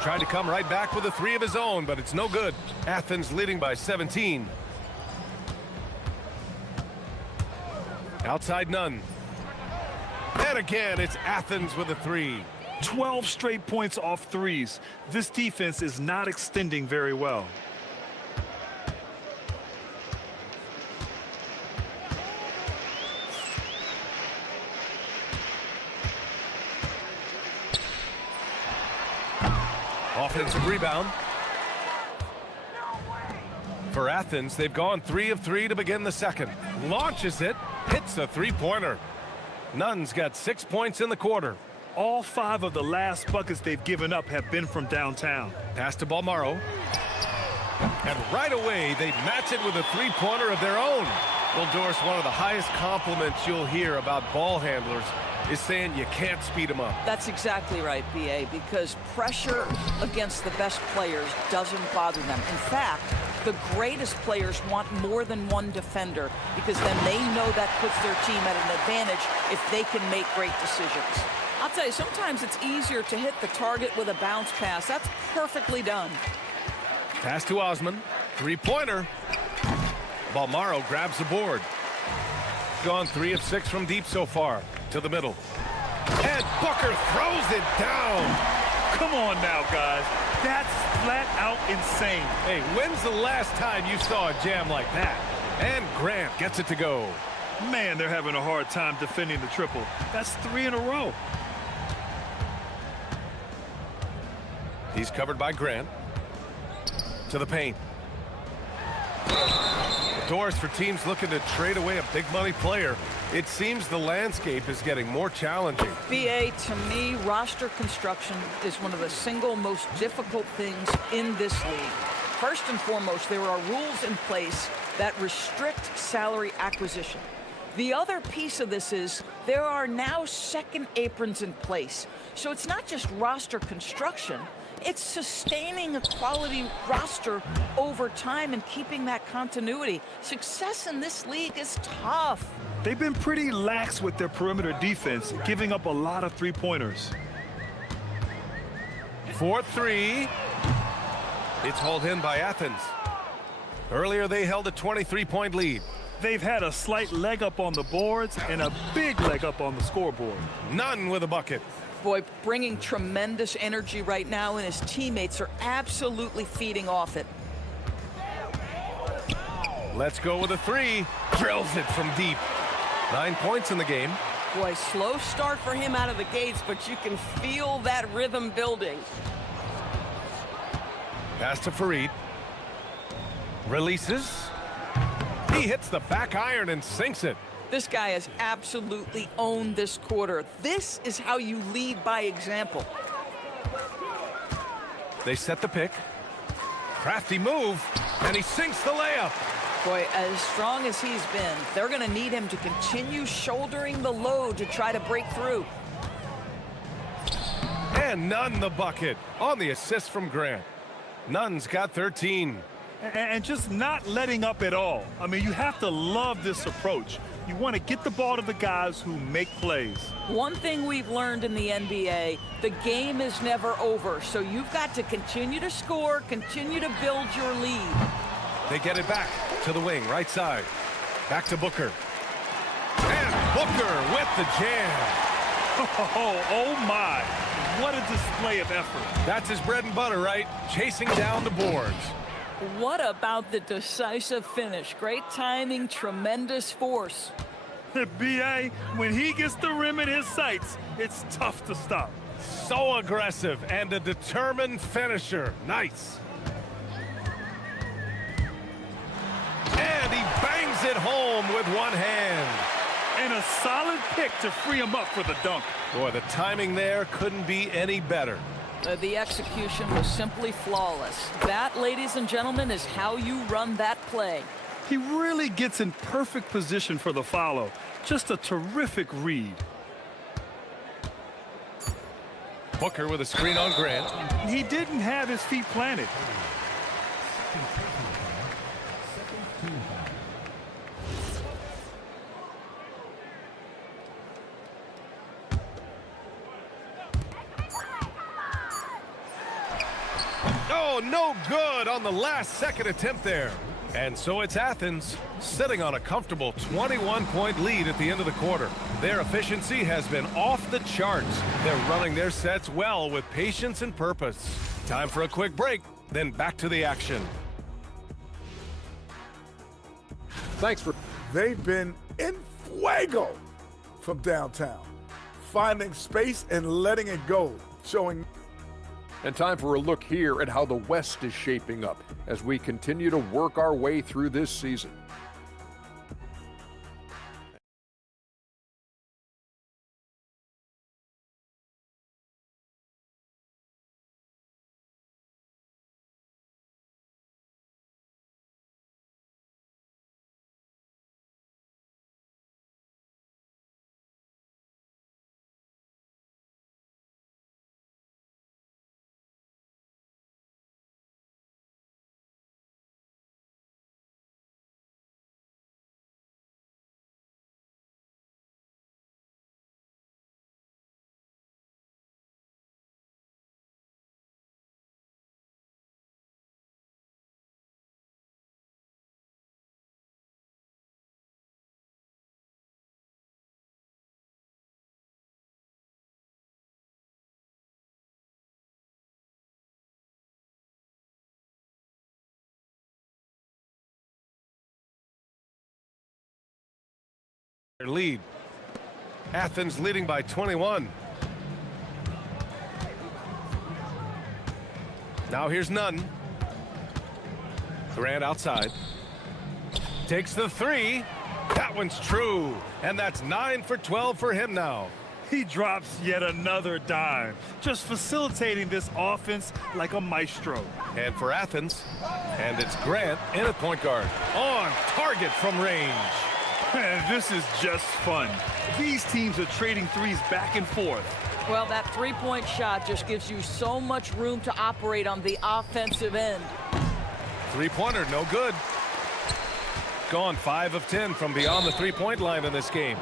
Tried to come right back with a 3 of his own, but it's no good. Athens leading by 17. Outside Nunn. And again, it's Athens with a 3. 12 straight points off threes. This defense is not extending very well. Offensive rebound. For Athens, they've gone 3 of 3 to begin the second. Launches it, hits a 3-pointer. Nunn's got 6 points in the quarter. All 5 of the last buckets they've given up have been from downtown. Pass to Balmaro. And right away, they match it with a 3-pointer of their own. Well, Doris, one of the highest compliments you'll hear about ball handlers is saying you can't speed them up. That's exactly right, B.A., because pressure against the best players doesn't bother them. In fact, the greatest players want more than one defender because then they know that puts their team at an advantage if they can make great decisions. I'll tell you, sometimes it's easier to hit the target with a bounce pass. That's perfectly done. Pass to Osman. 3-pointer. Balmaro grabs the board. Gone 3 of 6 from deep so far. To the middle. And Booker throws it down. Come on now, guys. That's flat out insane. Hey, when's the last time you saw a jam like that? And Grant gets it to go. Man, they're having a hard time defending the triple. That's 3 in a row. He's covered by Grant. To the paint. Doors for teams looking to trade away a big money player. It seems the landscape is getting more challenging. B.A., to me, roster construction is one of the single most difficult things in this league. First and foremost, there are rules in place that restrict salary acquisition. The other piece of this is there are now second aprons in place. So it's not just roster construction. it's sustaining a quality roster over time and keeping that continuity. Success in this league is tough. They've been pretty lax with their perimeter defense, giving up a lot of three-pointers. 4-3. It's hauled in by Athens. Earlier, they held a 23-point lead. They've had a slight leg up on the boards and a big leg up on the scoreboard. Nunn with a bucket. Boy, bringing tremendous energy right now, and his teammates are absolutely feeding off it. Let's go with a three. Drills it from deep. 9 points in the game. Boy, slow start for him out of the gates, but you can feel that rhythm building. Pass to Farid. Releases. He hits the back iron and sinks it. This guy has absolutely owned this quarter. This is how you lead by example. They set the pick. Crafty move, and he sinks the layup. Boy, as strong as he's been, they're going to need him to continue shouldering the load to try to break through. And Nunn the bucket on the assist from Grant. Nunn's got 13. And just not letting up at all. I mean, you have to love this approach. You want to get the ball to the guys who make plays. One thing we've learned in the NBA, the game is never over. So you've got to continue to score, continue to build your lead. They get it back to the wing, right side. Back to Booker. And Booker with the jam. Oh my. What a display of effort. That's his bread and butter, right? Chasing down the boards. What about the decisive finish? Great timing, tremendous force. B.A., when he gets the rim in his sights, it's tough to stop. So aggressive and a determined finisher. Nice. And he bangs it home with one hand. And a solid pick to free him up for the dunk. Boy, the timing there couldn't be any better. The execution was simply flawless. That, ladies and gentlemen, is how you run that play. He really gets in perfect position for the follow. Just a terrific read. Booker with a screen on Grant. He didn't have his feet planted. Oh, no good on the last-second attempt there. And so it's Athens sitting on a comfortable 21-point lead at the end of the quarter. Their efficiency has been off the charts. They're running their sets well with patience and purpose. Time for a quick break, then back to the action. Thanks for... They've been in fuego from downtown, finding space and letting it go, showing... And time for a look here at how the West is shaping up as we continue to work our way through this season. Their lead. Athens leading by 21. Now here's Nunn. Grant outside. Takes the three. That one's true. And that's 9 for 12 for him now. He drops yet another dime, just facilitating this offense like a maestro. And for Athens, and it's Grant in at point guard. On target from range. Man, this is just fun. These teams are trading threes back and forth. Well, that three-point shot just gives you so much room to operate on the offensive end. Three-pointer, no good. Gone 5 of 10 from beyond the three-point line in this game.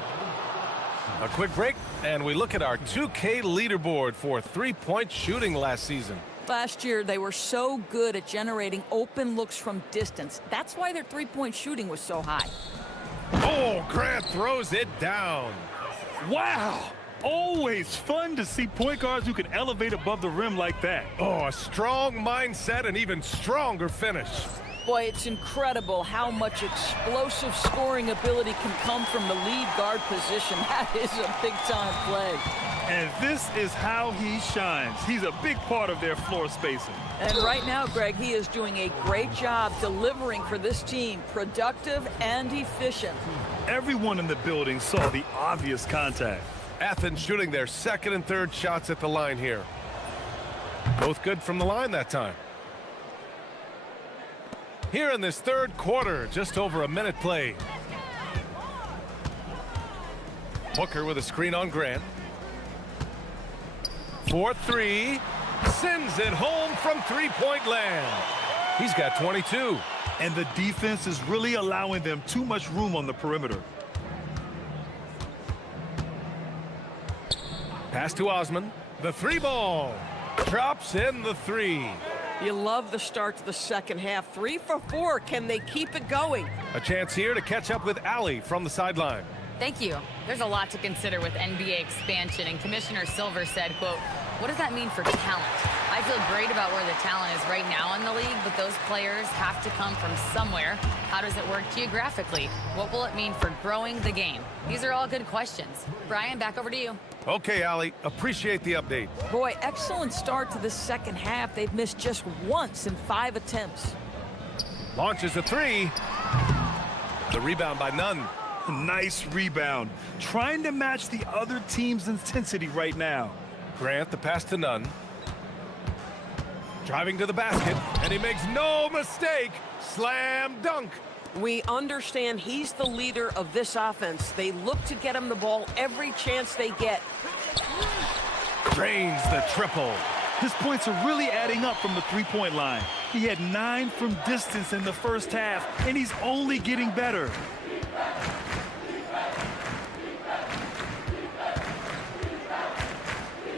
A quick break, and we look at our 2K leaderboard for three-point shooting last season. Last year, they were so good at generating open looks from distance. That's why their three-point shooting was so high. Oh, Grant throws it down. Wow! Always fun to see point guards who can elevate above the rim like that. Oh, a strong mindset and even stronger finish. Boy, it's incredible how much explosive scoring ability can come from the lead guard position. That is a big-time play. And this is how he shines. He's a big part of their floor spacing. And right now, Greg, he is doing a great job delivering for this team, productive and efficient. Everyone in the building saw the obvious contact. Athens shooting their second and third shots at the line here. Both good from the line that time. Here in this third quarter, just over a minute played. Booker with a screen on Grant. 4-3. Sends it home from three-point land. He's got 22. And the defense is really allowing them too much room on the perimeter. Pass to Osman. The three ball. Drops in the three. You love the start to the second half. 3 for 4. Can they keep it going? A chance here to catch up with Ali from the sideline. Thank you. There's a lot to consider with NBA expansion, and Commissioner Silver said, quote, "What does that mean for talent? I feel great about where the talent is right now in the league, but those players have to come from somewhere. How does it work geographically? What will it mean for growing the game?" These are all good questions. Brian, back over to you. Okay, Ali, appreciate the update. Boy, excellent start to the second half. They've missed just once in 5 attempts. Launches a three. The rebound by Nunn. Nice rebound. Trying to match the other team's intensity right now. Grant, the pass to Nunn. Driving to the basket, and he makes no mistake. Slam dunk. We understand he's the leader of this offense. They look to get him the ball every chance they get. Drains the triple. His points are really adding up from the three-point line. He had 9 from distance in the first half, and he's only getting better.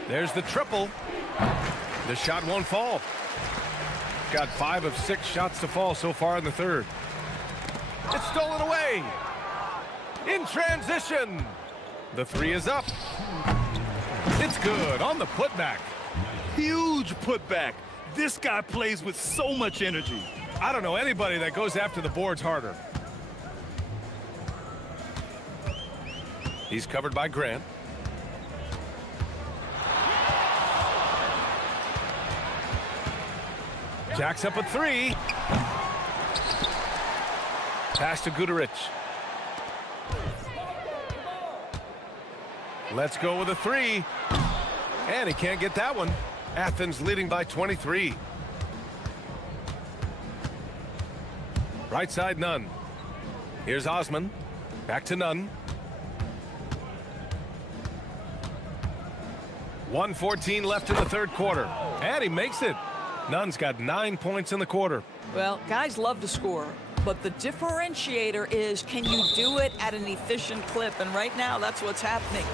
There's the triple. The shot won't fall. Got 5 of 6 shots to fall so far in the third. It's stolen away. In transition. The three is up. It's good on the putback. Huge putback. This guy plays with so much energy. I don't know anybody that goes after the boards harder. He's covered by Grant. Jacks up a three. Pass to Guduric. Let's go with a three. And he can't get that one. Athens leading by 23. Right side, Nunn. Here's Osman. Back to Nunn. 1:14 left in the third quarter. And he makes it. Nunn's got 9 points in the quarter. Well, guys love to score, but the differentiator is, can you do it at an efficient clip? And right now, that's what's happening.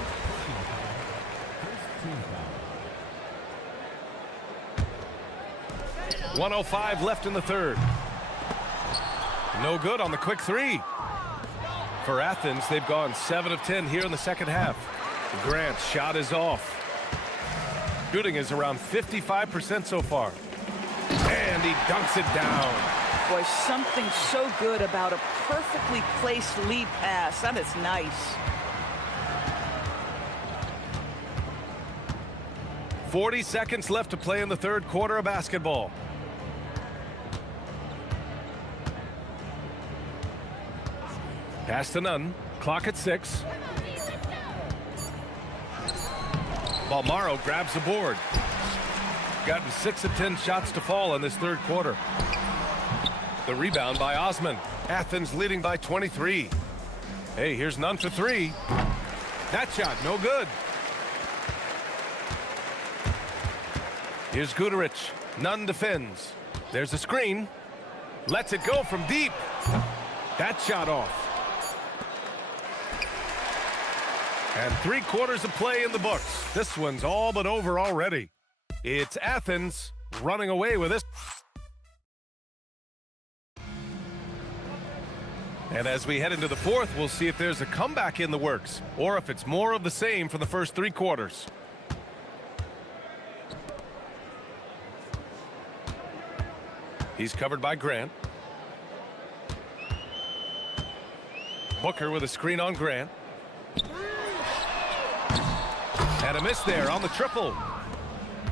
.105 left in the third. No good on the quick three. For Athens, they've gone 7 of 10 here in the second half. Grant's shot is off. Shooting is around 55% so far. And he dunks it down. Boy, something so good about a perfectly placed lead pass. That is nice. 40 seconds left to play in the third quarter of basketball. Pass to Nunn. Clock at 6. Balmaro grabs the board. Gotten 6 of 10 shots to fall in this third quarter. The rebound by Osman. Athens leading by 23. Hey, here's Nunn for three. That shot, no good. Here's Guderic. Nunn defends. There's a screen. Lets it go from deep. That shot off. And 3/4 of play in the books. This one's all but over already. It's Athens running away with this. And as we head into the fourth, we'll see if there's a comeback in the works or if it's more of the same for the first 3/4. He's covered by Grant. Booker with a screen on Grant. And a miss there on the triple.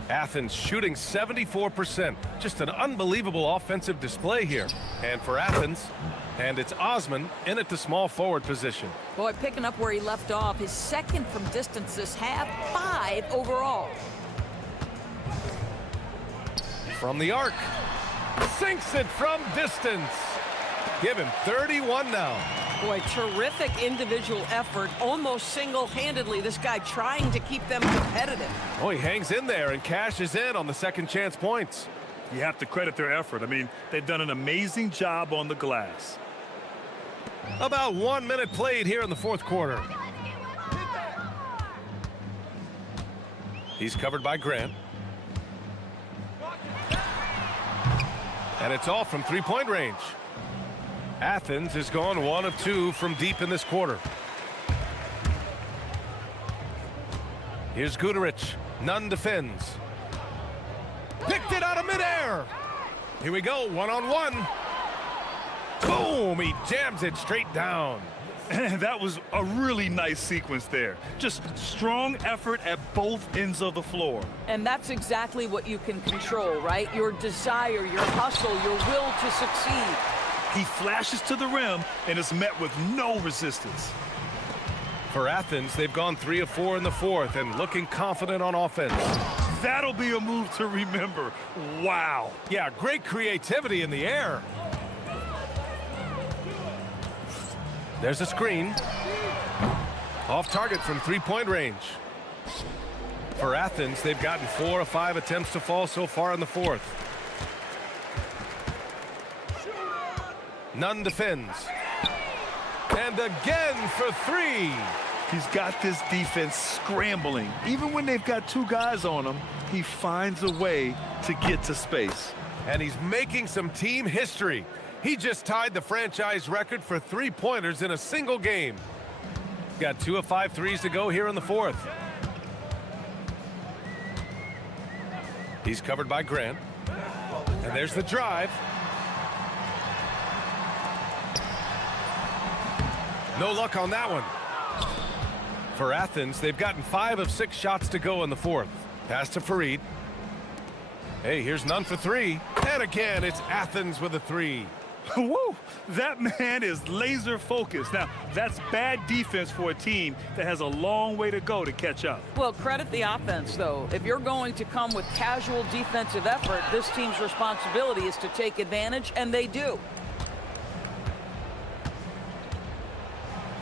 Athens shooting 74%. Just an unbelievable offensive display here. And for Athens, and it's Osman in at the small forward position. Boy, picking up where he left off. His second from distance this half, 5 overall. From the arc. Sinks it from distance. Give him 31 now. Boy, terrific individual effort, almost single-handedly. This guy trying to keep them competitive. Oh, he hangs in there and cashes in on the second chance points. You have to credit their effort. I mean, they've done an amazing job on the glass. About 1 minute played here in the fourth quarter. He's covered by Grant. And it's off from three-point range. Athens has gone 1 of 2 from deep in this quarter. Here's Guderic. Nunn defends. Picked it out of midair. Here we go, 1-on-1. Boom, he jams it straight down. That was a really nice sequence there. Just strong effort at both ends of the floor. And that's exactly what you can control, right? Your desire, your hustle, your will to succeed. He flashes to the rim and is met with no resistance. For Athens, they've gone 3 of 4 in the fourth and looking confident on offense. That'll be a move to remember. Wow. Yeah, great creativity in the air. There's a screen. Off target from three-point range. For Athens, they've gotten 4 of 5 attempts to fall so far in the fourth. Nunn defends. And again for 3. He's got this defense scrambling. Even when they've got 2 guys on him, he finds a way to get to space. And he's making some team history. He just tied the franchise record for 3-pointers in a single game. Got 2 of 5 threes to go here in the fourth. He's covered by Grant. And there's the drive. No luck on that one. For Athens, they've gotten 5 of 6 shots to go in the fourth. Pass to Fareed. Hey, here's Nunn for 3. And again, it's Athens with a 3. Woo! That man is laser focused. Now, that's bad defense for a team that has a long way to go to catch up. Well, credit the offense, though. If you're going to come with casual defensive effort, this team's responsibility is to take advantage, and they do.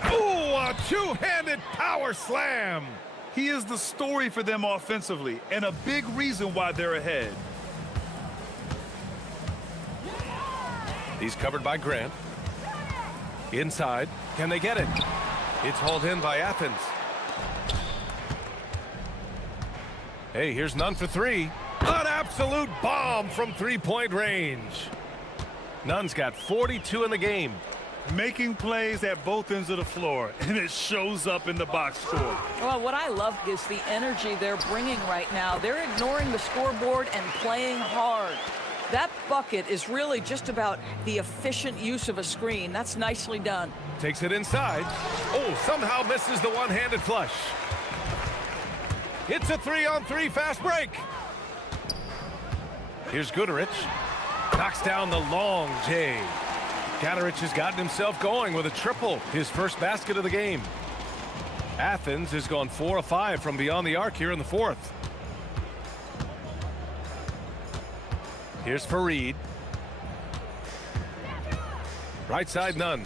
Ooh, a two-handed power slam. He is the story for them offensively, and a big reason why they're ahead. He's covered by Grant. Inside. Can they get it? It's hauled in by Athens. Hey, here's Nunn for 3. An absolute bomb from three-point range. Nunn's got 42 in the game. Making plays at both ends of the floor, and it shows up in the box score. Well, what I love is the energy they're bringing right now. They're ignoring the scoreboard and playing hard. That bucket is really just about the efficient use of a screen. That's nicely done. Takes it inside. Oh, somehow misses the one-handed flush. It's a 3-on-3 fast break. Here's Guderic. Knocks down the long J. Guderic has gotten himself going with a triple, his first basket of the game. Athens has gone 4 of 5 from beyond the arc here in the fourth. Here's Fareed. Right side, Nunn.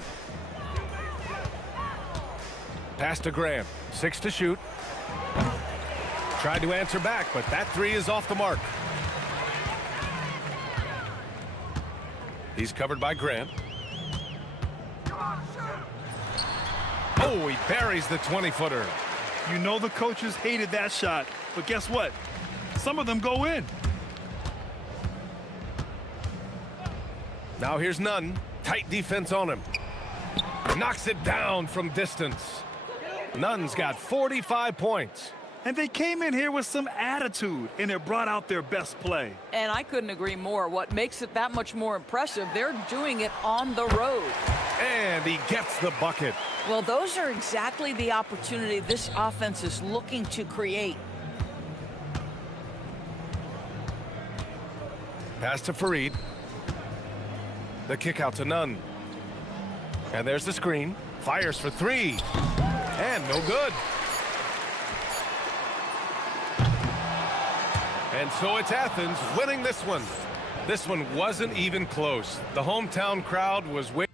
Pass to Graham. 6 to shoot. Tried to answer back, but that 3 is off the mark. He's covered by Grant. Oh, he buries the 20-footer. You know the coaches hated that shot, but guess what? Some of them go in. Now here's Nunn. Tight defense on him. Knocks it down from distance. Nunn's got 45 points. And they came in here with some attitude, and it brought out their best play. And I couldn't agree more. What makes it that much more impressive, they're doing it on the road. And he gets the bucket. Well, those are exactly the opportunity this offense is looking to create. Pass to Fareed. The kick out to Nunn. And there's the screen. Fires for three. And no good. And so it's Athens winning this one. This one wasn't even close. The hometown crowd was waiting.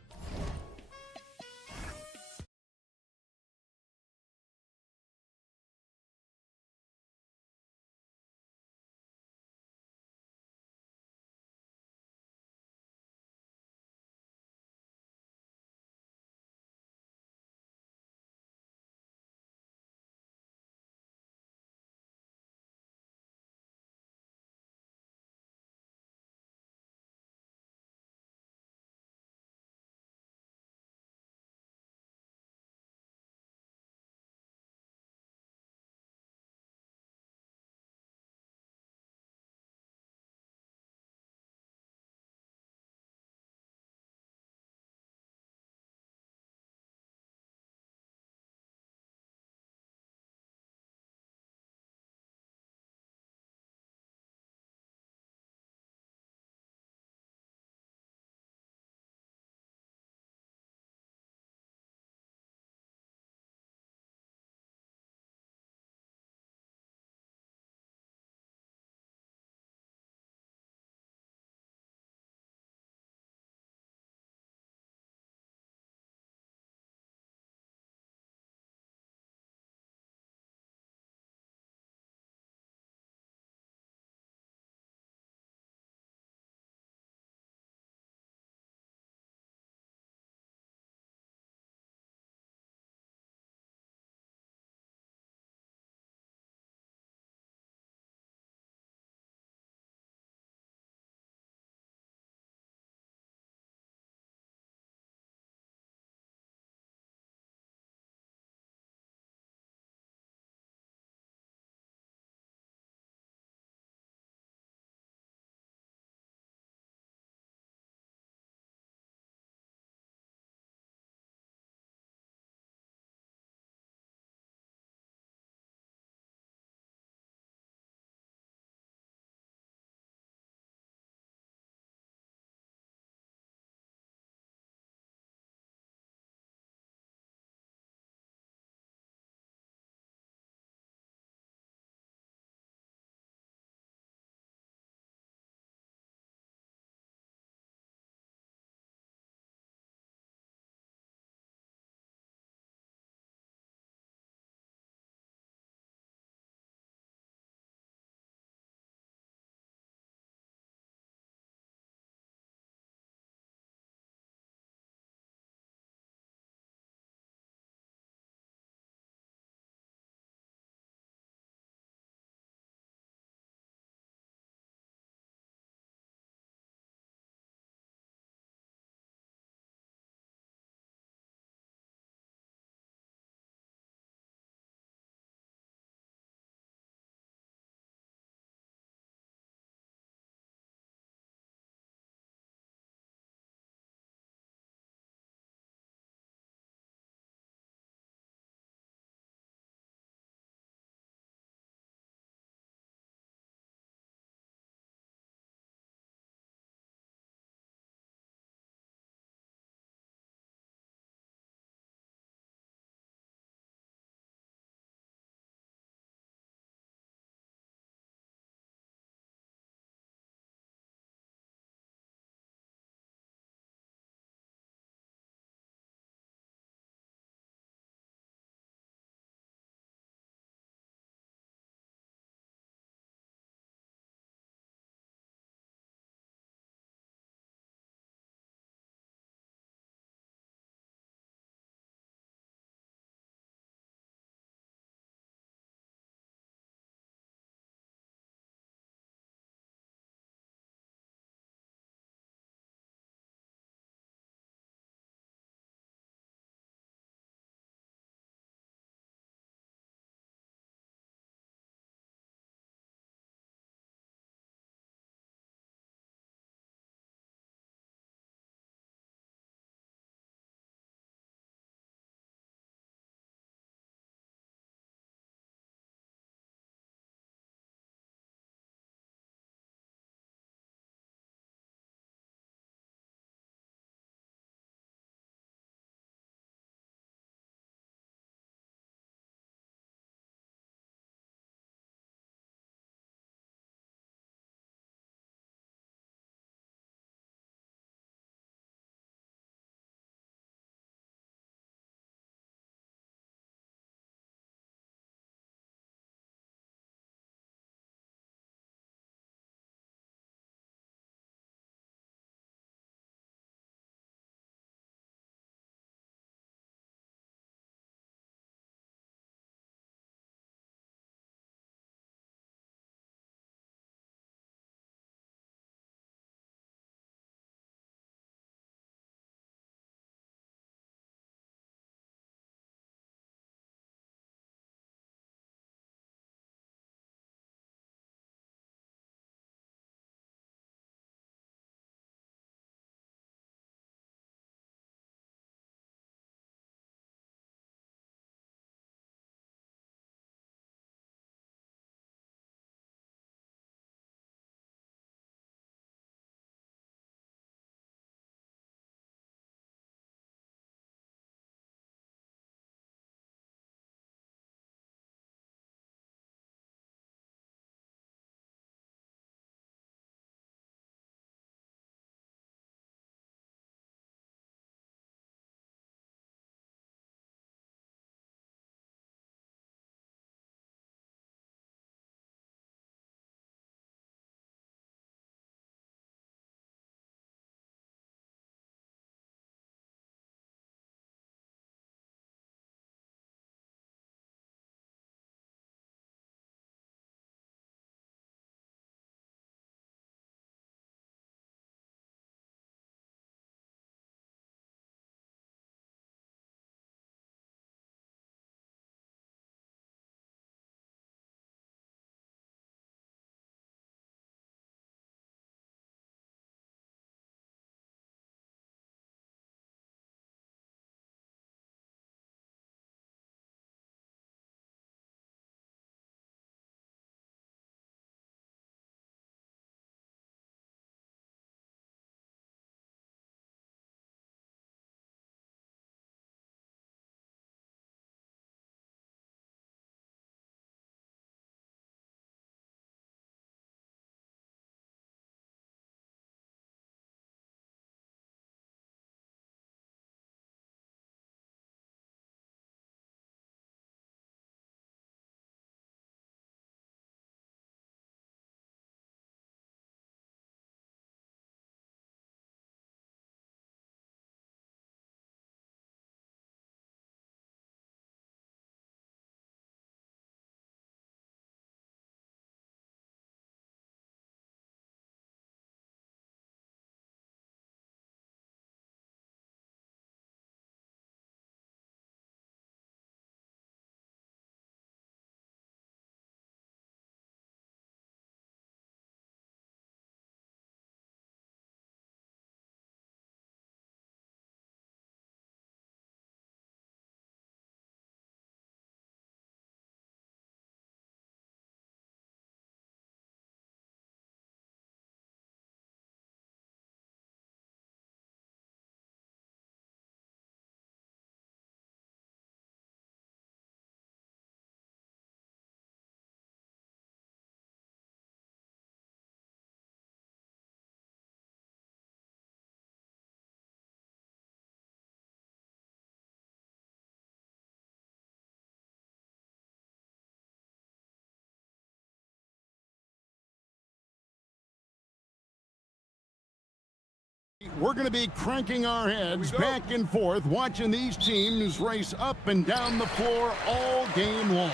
we're going to be cranking our heads back and forth, watching these teams race up and down the floor all game long.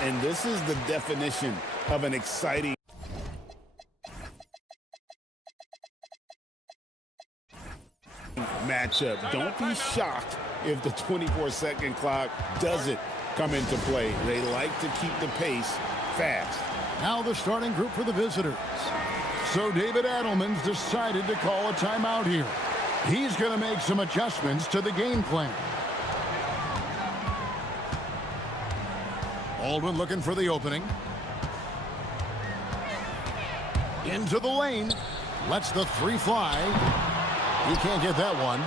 And this is the definition of an exciting matchup. Don't be shocked if the 24-second clock doesn't come into play. They like to keep the pace fast. Now the starting group for the visitors. So David Adelman's decided to call a timeout here. He's going to make some adjustments to the game plan. Baldwin looking for the opening. Into the lane. Lets the three fly. He can't get that one.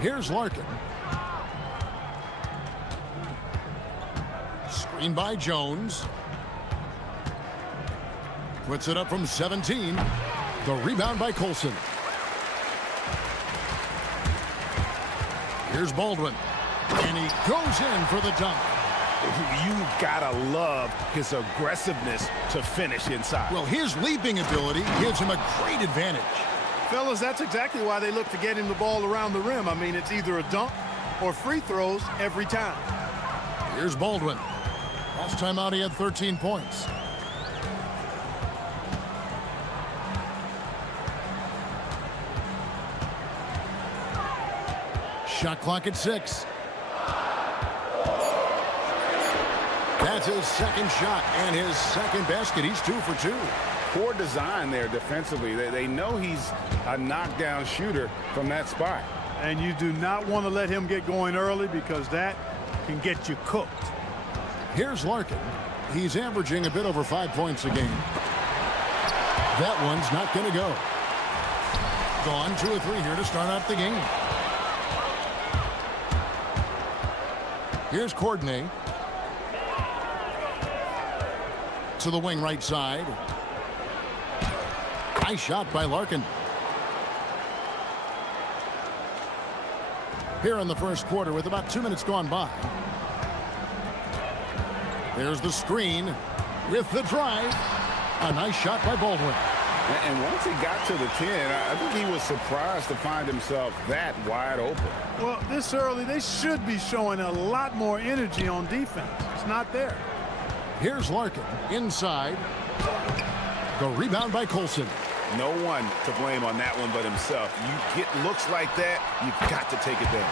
Here's Larkin. Screen by Jones. Puts it up from 17. The rebound by Colson. Here's Baldwin. And he goes in for the dunk. You gotta love his aggressiveness to finish inside. Well, his leaping ability gives him a great advantage. Fellas, that's exactly why they look to get him the ball around the rim. I mean, it's either a dunk or free throws every time. Here's Baldwin. Last time out, he had 13 points. Shot clock at 6. That's his second shot and his second basket. He's 2 for 2. Poor design there defensively. They know he's a knockdown shooter from that spot. And you do not want to let him get going early because that can get you cooked. Here's Larkin. He's averaging a bit over 5 points a game. That one's not going to go. Gone 2 of 3 here to start out the game. Here's Courtney. To the wing right side. Nice shot by Larkin. Here in the first quarter with about 2 minutes gone by. There's the screen with the drive. A nice shot by Baldwin. And once he got to the 10, I think he was surprised to find himself that wide open. Well, this early, they should be showing a lot more energy on defense. It's not there. Here's Larkin inside. The rebound by Colson. No one to blame on that one but himself. You get looks like that, you've got to take it down.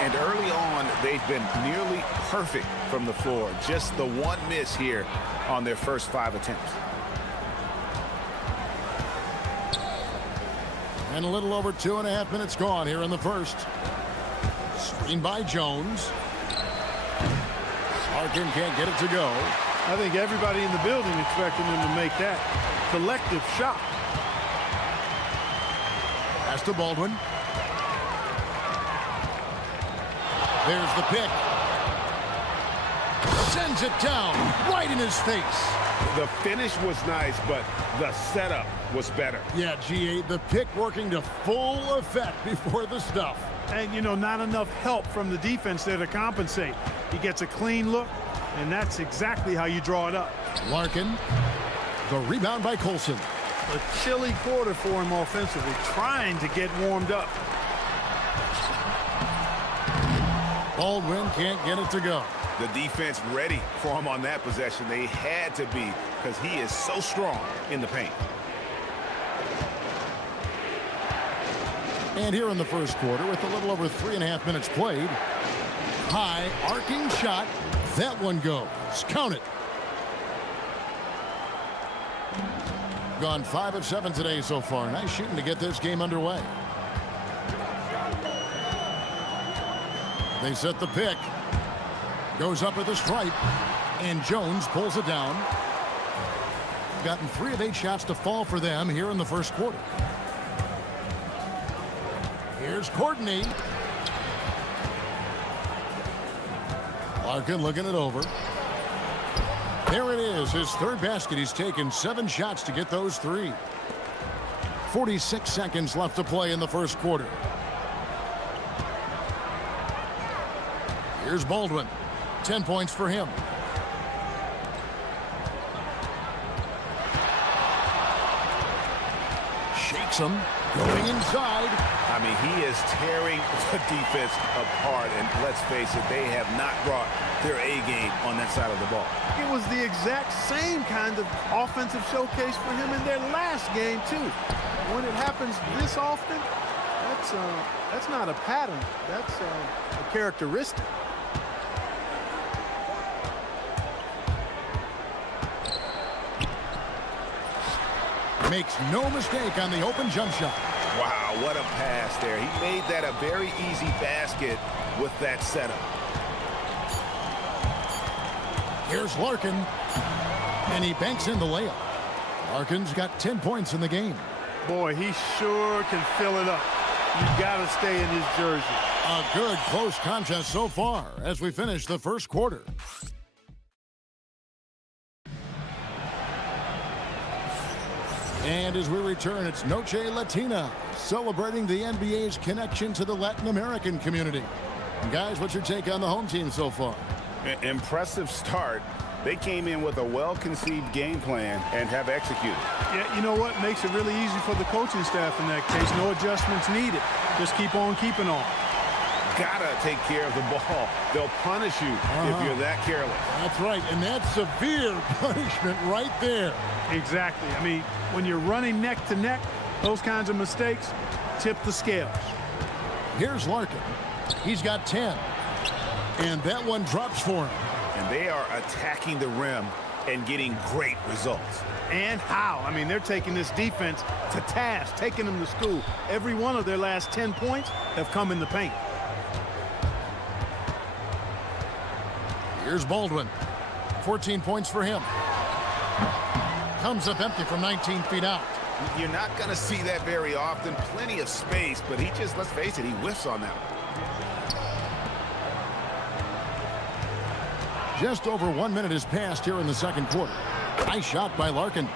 And early on, they've been nearly perfect from the floor. Just the one miss here on their first 5 attempts. And a little over 2.5 minutes gone here in the first. Screen by Jones. Larkin can't get it to go. I think everybody in the building expecting them to make that collective shot. Pass to Baldwin. There's the pick. Sends it down right in his face. The finish was nice, but the setup was better. Yeah, GA, the pick working to full effect before the stuff. And, you know, not enough help from the defense there to compensate. He gets a clean look, and that's exactly how you draw it up. Larkin, the rebound by Colson. A chilly quarter for him offensively, trying to get warmed up. Baldwin can't get it to go. The defense ready for him on that possession. They had to be because he is so strong in the paint. And here in the first quarter with a little over 3.5 minutes played. High arcing shot. That one goes. Count it. Gone 5 of 7 today so far. Nice shooting to get this game underway. They set the pick. Goes up at the stripe. And Jones pulls it down. Gotten 3 of 8 shots to fall for them here in the first quarter. Here's Courtney. Larkin looking it over. There it is, his third basket. He's taken 7 shots to get those 3. 46 seconds left to play in the first quarter. Here's Baldwin. 10 points for him. him. Going inside. I mean, he is tearing the defense apart, and let's face it, they have not brought their A game on that side of the ball. It was the exact same kind of offensive showcase for him in their last game, too. When it happens this often, that's not a pattern. That's a characteristic. Makes no mistake on the open jump shot. Wow, what a pass there. He made that a very easy basket with that setup. Here's Larkin, and he banks in the layup. Larkin's got 10 points in the game. Boy, he sure can fill it up. You got to stay in his jersey. A good close contest so far as we finish the first quarter. And as we return, it's Noche Latina, celebrating the NBA's connection to the Latin American community. And guys, what's your take on the home team so far? Impressive start. They came in with a well-conceived game plan and have executed. Yeah, you know what? Makes it really easy for the coaching staff in that case. No adjustments needed. Just keep on keeping on. Gotta take care of the ball. They'll punish you if you're that careless. That's right, and that's severe punishment right there. Exactly. I mean, when you're running neck to neck, those kinds of mistakes tip the scales. Here's Larkin. He's got 10. And that one drops for him. And they are attacking the rim and getting great results. And how? I mean, they're taking this defense to task, taking them to school. Every one of their last 10 points have come in the paint. Here's Baldwin. 14 points for him. Comes up empty from 19 feet out. You're not going to see that very often. Plenty of space, but he just, let's face it, he whiffs on that one. Just over 1 minute has passed here in the second quarter. Nice shot by Larkin.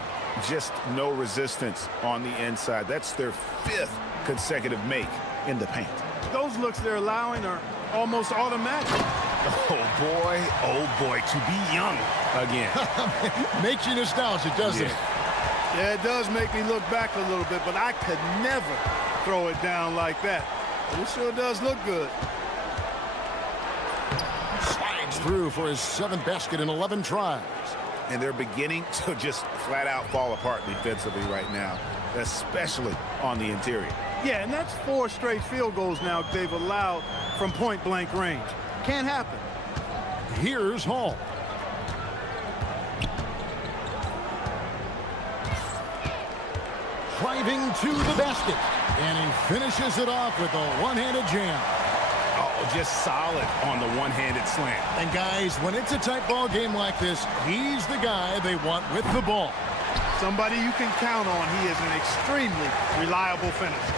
Just no resistance on the inside. That's their 5th consecutive make in the paint. Those looks they're allowing are almost automatic. Oh boy, to be young again. Makes you nostalgic, doesn't it? Yeah, it does make me look back a little bit, but I could never throw it down like that. But it sure does look good. Slides through for his 7th basket in 11 tries. And they're beginning to just flat out fall apart defensively right now, especially on the interior. Yeah, and that's 4 straight field goals now they've allowed from point-blank range. Can't happen. Here's Hall. Driving to the basket. And he finishes it off with a one-handed jam. Oh, just solid on the one-handed slam. And guys, when it's a tight ball game like this, he's the guy they want with the ball. Somebody you can count on. He is an extremely reliable finisher.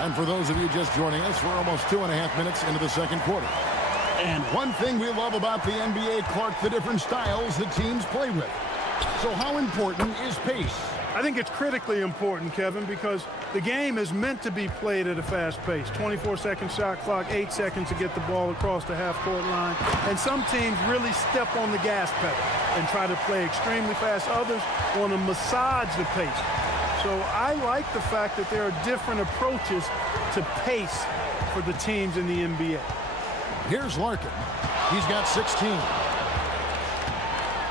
And for those of you just joining us, we're almost 2.5 minutes into the second quarter. And one thing we love about the NBA, Clark, the different styles that teams play with. So how important is pace? I think it's critically important, Kevin, because the game is meant to be played at a fast pace. 24-second shot clock, 8 seconds to get the ball across the half-court line. And some teams really step on the gas pedal and try to play extremely fast. Others want to massage the pace. So I like the fact that there are different approaches to pace for the teams in the NBA. Here's Larkin. He's got 16.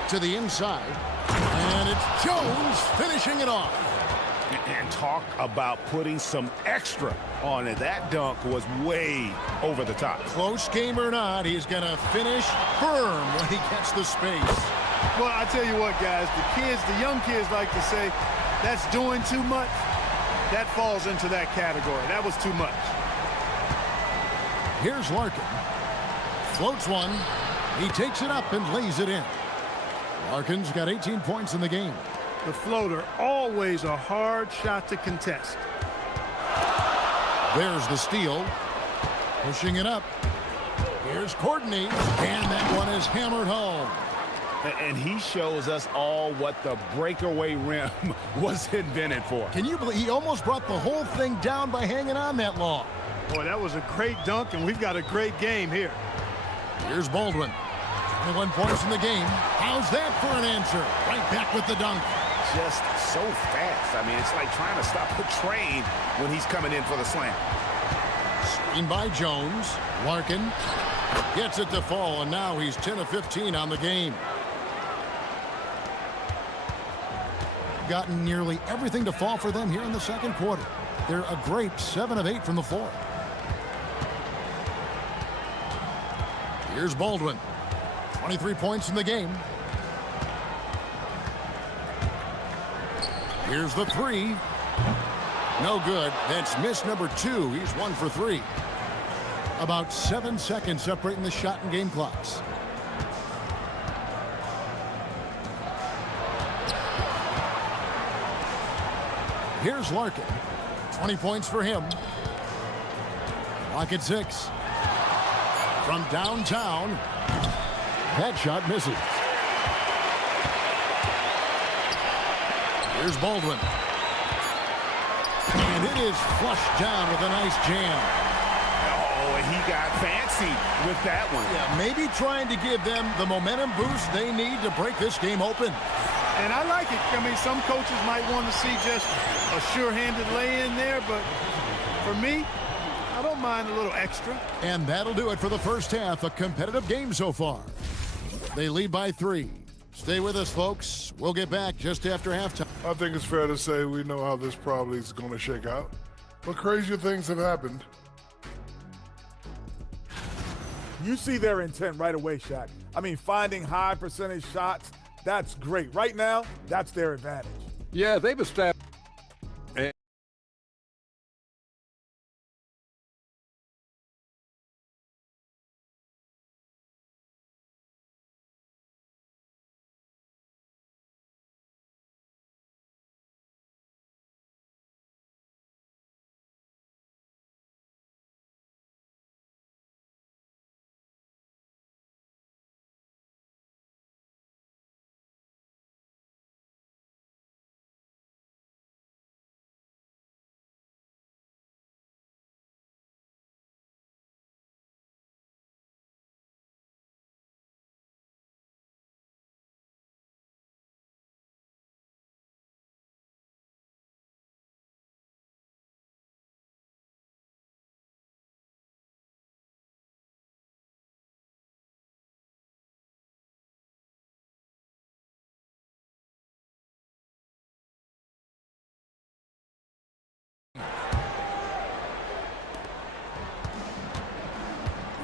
To the inside. And it's Jones finishing it off. And talk about putting some extra on it. That dunk was way over the top. Close game or not, he's going to finish firm when he gets the space. Well, I tell you what, guys, the young kids like to say, that's doing too much. That falls into that category. That was too much. Here's Larkin. Floats one. He takes it up and lays it in. Larkin's got 18 points in the game. The floater, always a hard shot to contest. There's the steal. Pushing it up. Here's Courtney. And that one is hammered home. And he shows us all what the breakaway rim was invented for. Can you believe he almost brought the whole thing down by hanging on that long? Boy, that was a great dunk, and we've got a great game here. Here's Baldwin. 21 points in the game. How's that for an answer? Right back with the dunk. Just so fast. I mean, it's like trying to stop a train when he's coming in for the slam. Screen by Jones. Larkin gets it to fall, and now he's 10 of 15 on the game. Gotten nearly everything to fall for them here in the second quarter. They're a great 7 of 8 from the floor. Here's Baldwin. 23 points in the game. Here's the three. No good. That's miss number 2. He's 1 for 3. About 7 seconds separating the shot and game clocks. Here's Larkin. 20 points for him. Clock at 6. From downtown. That shot misses. Here's Baldwin. And it is flushed down with a nice jam. Oh, and he got fancy with that one. Yeah, maybe trying to give them the momentum boost they need to break this game open. And I like it. I mean, some coaches might want to see just a sure-handed lay-in there, but for me, I don't mind a little extra. And that'll do it for the first half. A competitive game so far. They lead by 3. Stay with us, folks. We'll get back just after halftime. I think it's fair to say we know how this probably is going to shake out. But crazier things have happened. You see their intent right away, Shaq. I mean, finding high percentage shots, that's great. Right now, that's their advantage. Yeah, they've established.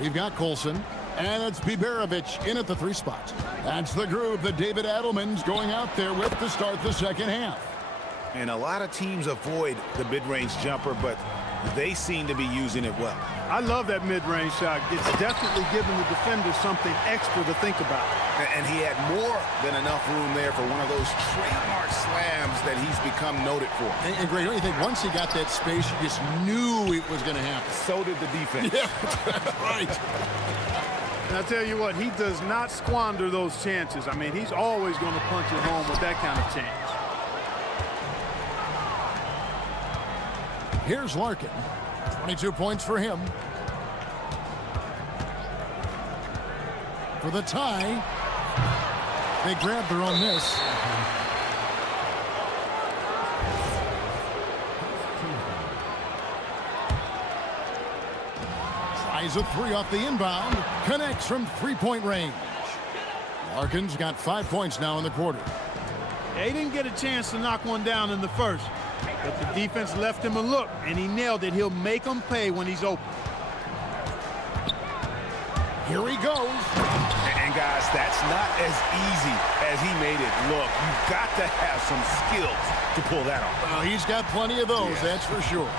We've got Colson, and it's Biberovic in at the 3 spot. That's the group that David Adelman's going out there with to start the second half. And a lot of teams avoid the mid-range jumper, but they seem to be using it well. I love that mid-range shot. It's definitely giving the defender something extra to think about. And he had more than enough room there for one of those trademark slams that he's become noted for. And Greg, don't you think once he got that space, you just knew it was going to happen? So did the defense. Yeah, right. And I'll tell you what, he does not squander those chances. I mean, he's always going to punch it home with that kind of chance. Here's Larkin. 22 points for him. For the tie. They grabbed their own miss. Tries a 3 off the inbound. Connects from 3-point range. Larkin's got 5 points now in the quarter. They didn't get a chance to knock one down in the first. But the defense left him a look, and he nailed it. He'll make them pay when he's open. Here he goes. And guys, that's not as easy as he made it look. You've got to have some skills to pull that off. Well, he's got plenty of those, that's for sure.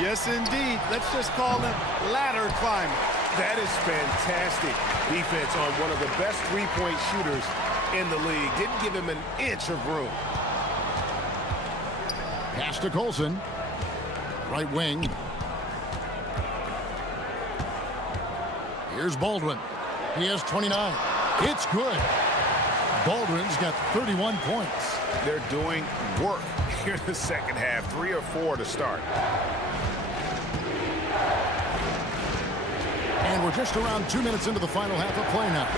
Yes, indeed. Let's just call him ladder climber. That is fantastic defense on one of the best three-point shooters in the league. Didn't give him an inch of room. Pass to Colson. Right wing. Here's Baldwin. He has 29. It's good. Baldwin's got 31 points. They're doing work here in the second half. 3 or 4 to start. And we're just around 2 minutes into the final half of play now.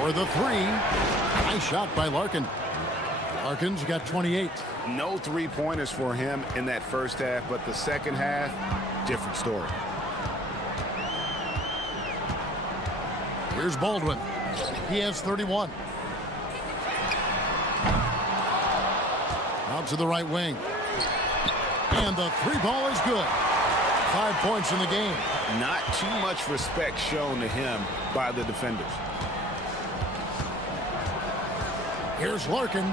For the three. Nice shot by Larkin. Larkin's got 28. No three-pointers for him in that first half, but the second half, different story. Here's Baldwin. He has 31. Out to the right wing. And the three ball is good. 5 points in the game. Not too much respect shown to him by the defenders. Here's Larkin.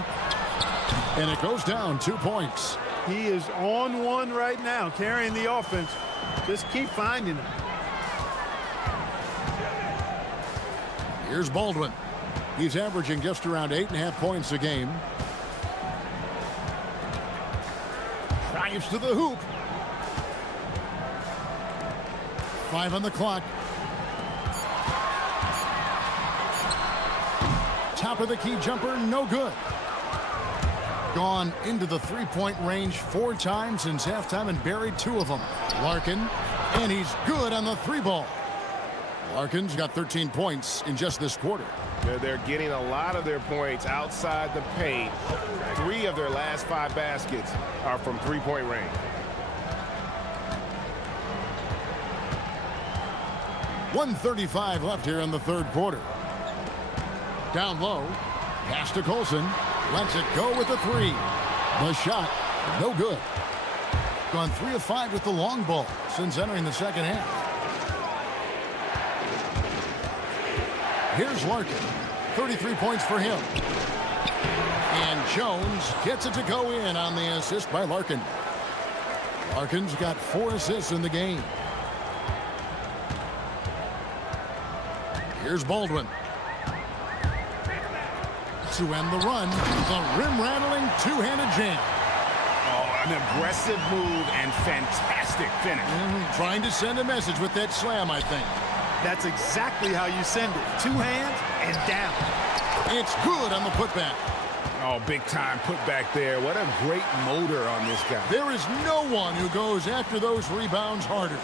And it goes down 2 points. He is on one right now, carrying the offense. Just keep finding him. Here's Baldwin. He's averaging just around 8.5 points a game. Drives to the hoop. 5 on the clock. Top of the key jumper, no good. Gone into the three-point range 4 times since halftime and buried 2 of them. Larkin, and he's good on the three ball. Larkin's got 13 points in just this quarter. They're getting a lot of their points outside the paint. 3 of their last 5 baskets are from three-point range. .135 left here in the third quarter. Down low. Pass to Colson. Lets it go with the three. The shot, no good. Gone 3 of 5 with the long ball since entering the second half. Here's Larkin. 33 points for him. And Jones gets it to go in on the assist by Larkin. Larkin's got 4 assists in the game. Here's Baldwin. To end the run, the rim-rattling two-handed jam. Oh, an aggressive move and fantastic finish. Trying to send a message with that slam, I think. That's exactly how you send it. 2 hands and down. It's good on the putback. Oh, big-time putback there. What a great motor on this guy. There is no one who goes after those rebounds harder.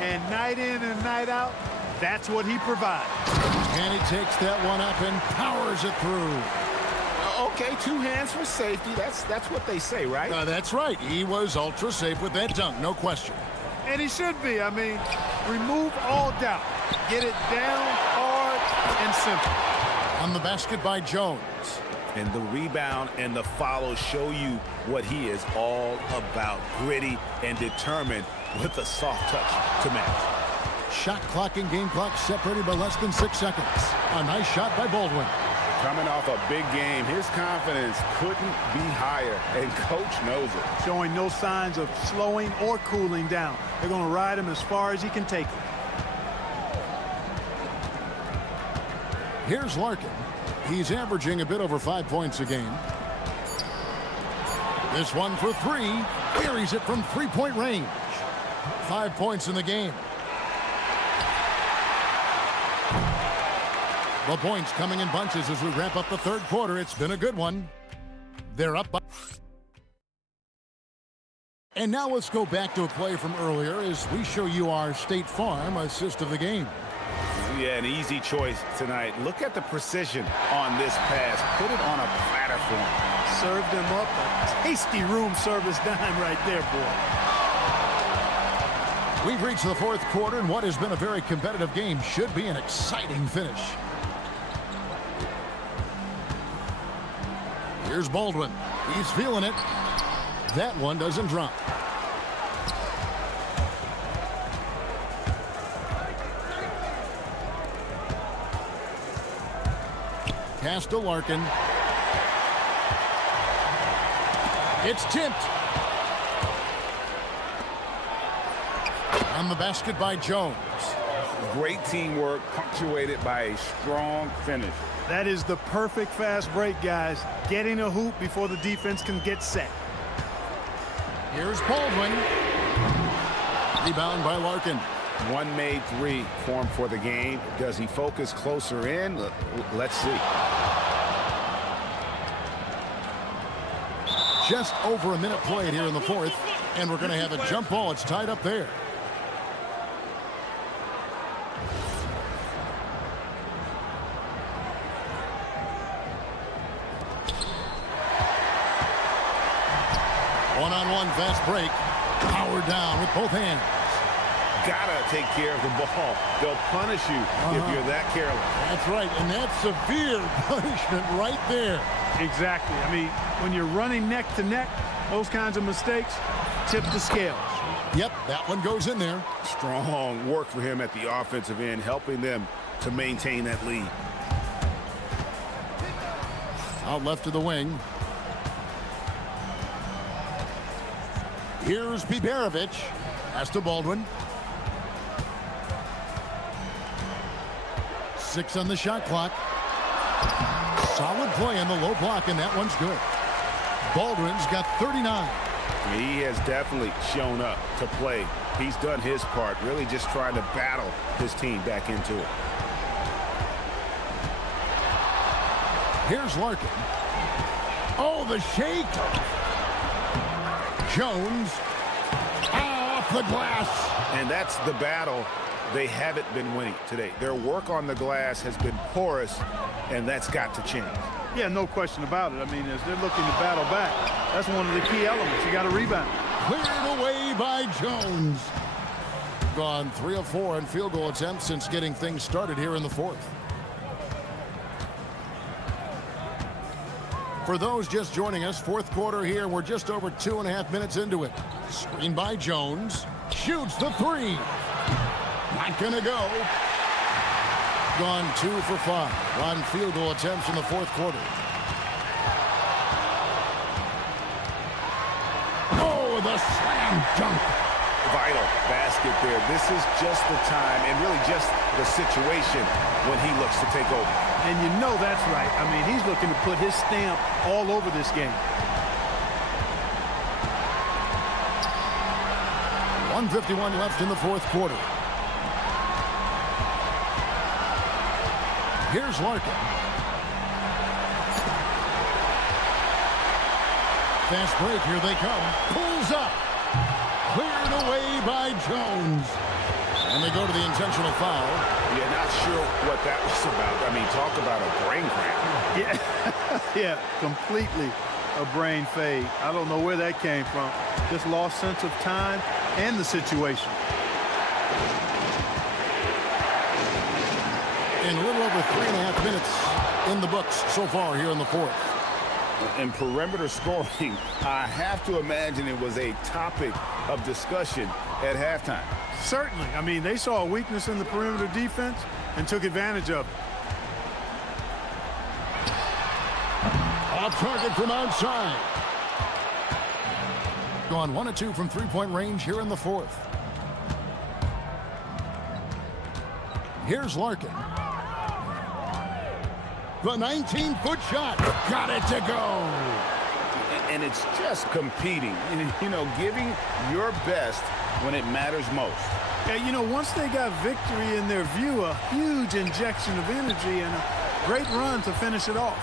And night in and night out, that's what he provides. And he takes that one up and powers it through. Okay, 2 hands for safety. That's what they say, right? That's right. He was ultra safe with that dunk, no question. And he should be. I mean, remove all doubt. Get it down hard and simple. On the basket by Jones. And the rebound and the follow show you what he is all about. Gritty and determined with a soft touch to match. Shot clock and game clock separated by less than 6 seconds. A nice shot by Baldwin. Coming off a big game, his confidence couldn't be higher, and coach knows it. Showing no signs of slowing or cooling down. They're going to ride him as far as he can take him. Here's Larkin. He's averaging a bit over 5 points a game. This one for 3. Buries it from three-point range. 5 points in the game. The points coming in bunches as we wrap up the third quarter. It's been a good one. They're up by... And now let's go back to a play from earlier as we show you our State Farm assist of the game. Yeah, an easy choice tonight. Look at the precision on this pass. Put it on a platter for him. Served him up a tasty room service dime right there, boy. We've reached the fourth quarter, and what has been a very competitive game should be an exciting finish. Here's Baldwin. He's feeling it. That one doesn't drop. Pass to Larkin. It's tipped. On the basket by Jones. Great teamwork punctuated by a strong finish. That is the perfect fast break, guys. Getting a hoop before the defense can get set. Here's Baldwin. Rebound by Larkin. One made 3 formed for the game. Does he focus closer in? Let's see. Just over a minute played here in the fourth, and we're going to have a jump ball. It's tied up there. One-on-one fast break. Powered down with both hands. Gotta take care of the ball. They'll punish you if you're that careless. That's right, and that's severe punishment right there. Exactly. I mean, when you're running neck to neck, those kinds of mistakes tip the scales. Yep, that one goes in there. Strong work for him at the offensive end, helping them to maintain that lead. Out left to the wing. Here's Biberovic. Pass to Baldwin. 6 on the shot clock. Solid play on the low block, and that one's good. Baldwin's got 39. He has definitely shown up to play. He's done his part, really just trying to battle his team back into it. Here's Larkin. Oh, the shake. Jones off the glass. And that's the battle they haven't been winning today. Their work on the glass has been porous, and that's got to change. Yeah, no question about it. I mean, as they're looking to battle back, that's one of the key elements. You got to rebound. Cleared away by Jones. Gone 3 of 4 on field goal attempts since getting things started here in the fourth. For those just joining us, fourth quarter here. We're just over 2.5 minutes into it. Screen by Jones. Shoots the 3. Not gonna go. Gone 2 for 5 on field goal attempts in the fourth quarter. Oh, the slam dunk. Vital basket there. This is just the time and really just the situation when he looks to take over. And you know that's right. I mean, he's looking to put his stamp all over this game. 1:51 left in the fourth quarter. Here's Larkin. Fast break, here they come. Pulls up. Cleared away by Jones. And they go to the intentional foul. Yeah, not sure what that was about. I mean, talk about a brain cramp. Yeah, yeah, completely a brain fade. I don't know where that came from. Just lost sense of time and the situation. In a little over 3.5 minutes in the books so far here in the fourth. And perimeter scoring, I have to imagine it was a topic of discussion at halftime. Certainly. I mean, they saw a weakness in the perimeter defense and took advantage of it. Off target from outside. Gone 1 of 2 from three-point range here in the fourth. Here's Larkin. The 19-foot shot. Got it to go. And it's just competing, you know, giving your best when it matters most. Yeah, you know, once they got victory in their view, a huge injection of energy and a great run to finish it off.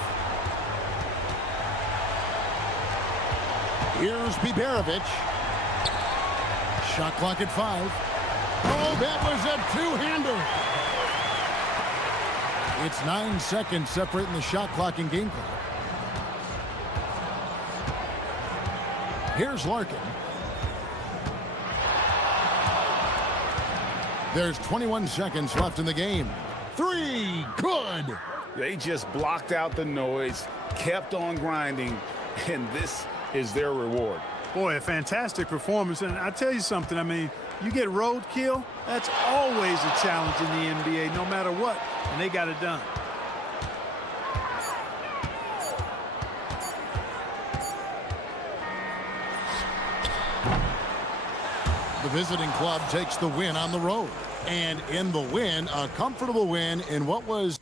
Here's Biberovic. Shot clock at 5. Oh, that was a two-hander. It's 9 seconds separating the shot clock and game clock. Here's Larkin. There's 21 seconds left in the game. 3, good. They just blocked out the noise, kept on grinding, and this is their reward. Boy, a fantastic performance. And I tell you something, I mean, you get roadkill, that's always a challenge in the NBA, no matter what, and they got it done. The visiting club takes the win on the road. And in the win, a comfortable win in what was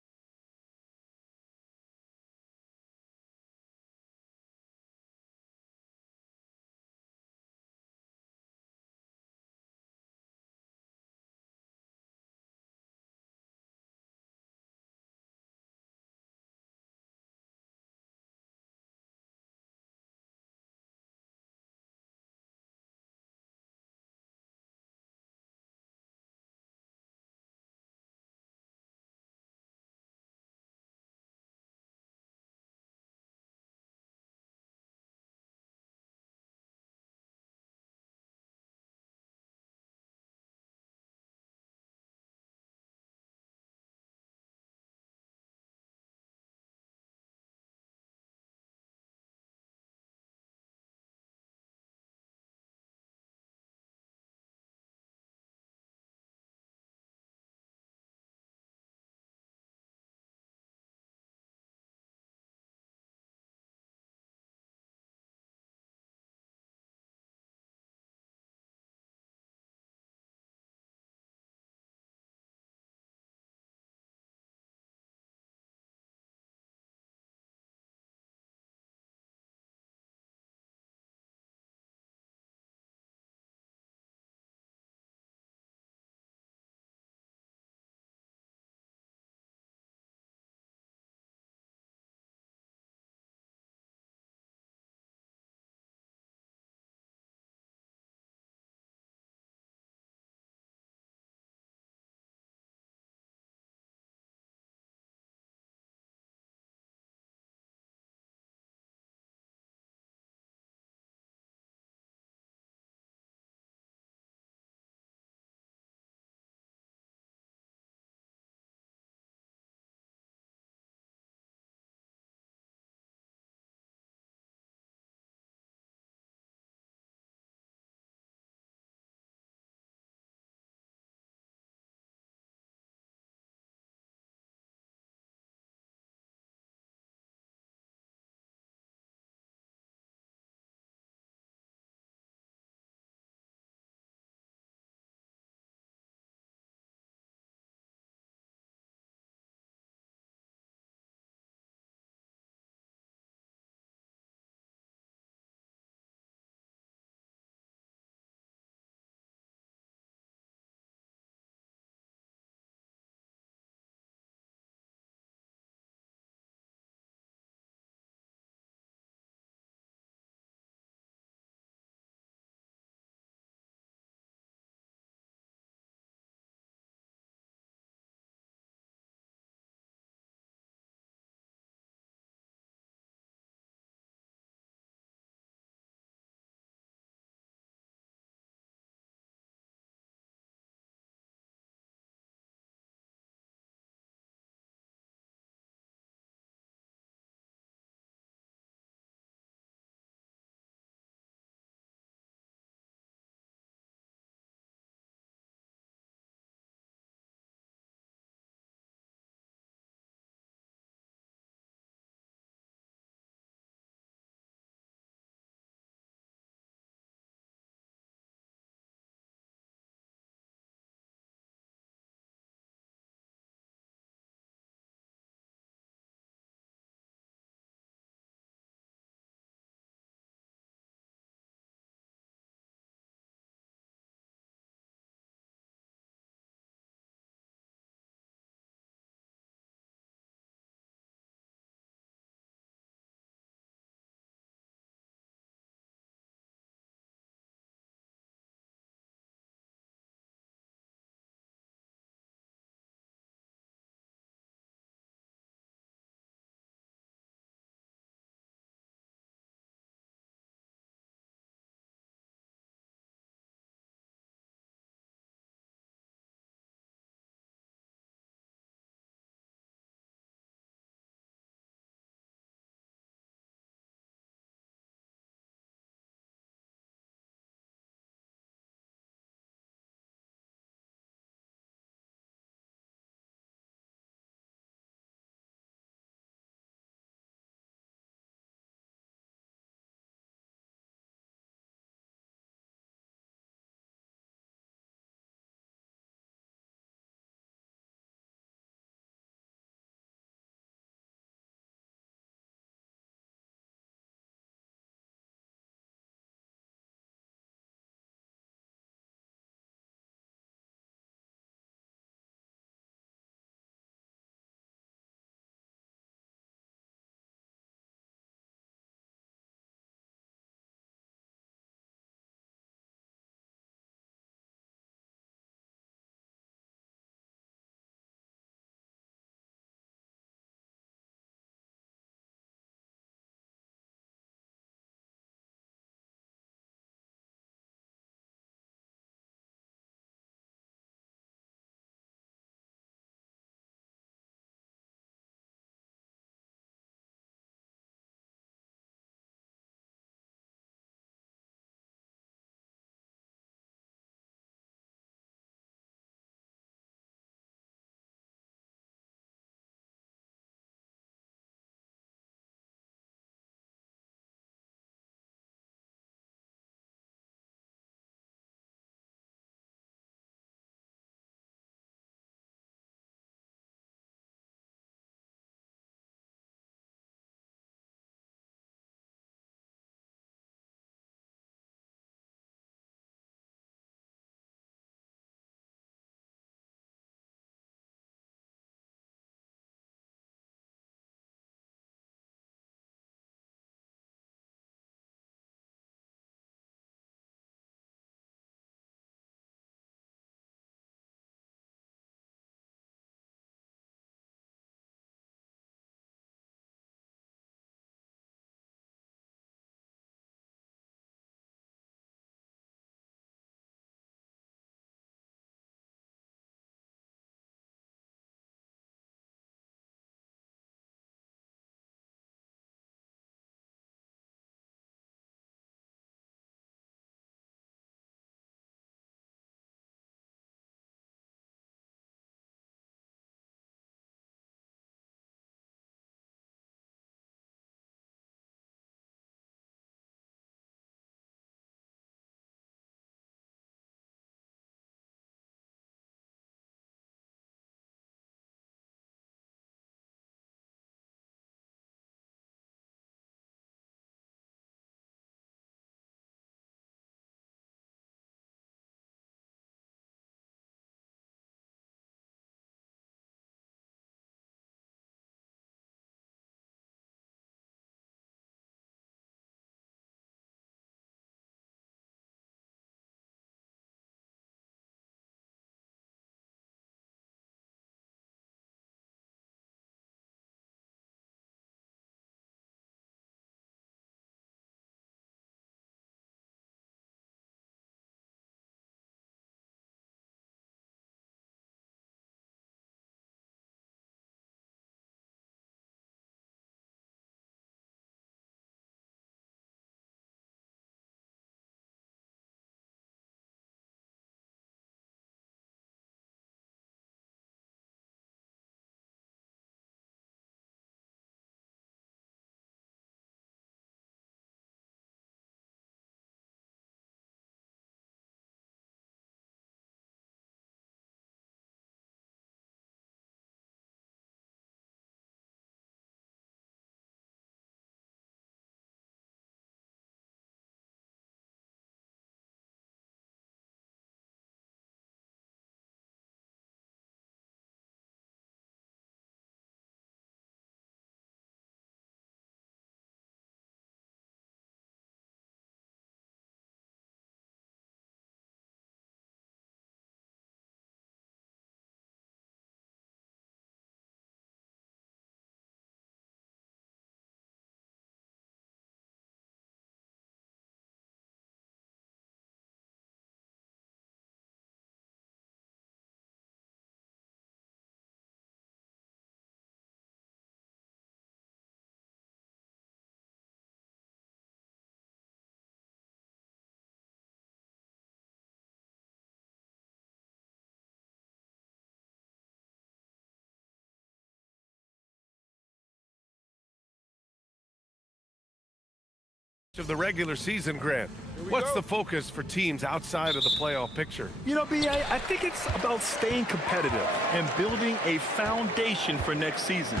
Of the regular season, Grant. What's the focus for teams outside of the playoff picture? You know, B.A., I think it's about staying competitive and building a foundation for next season.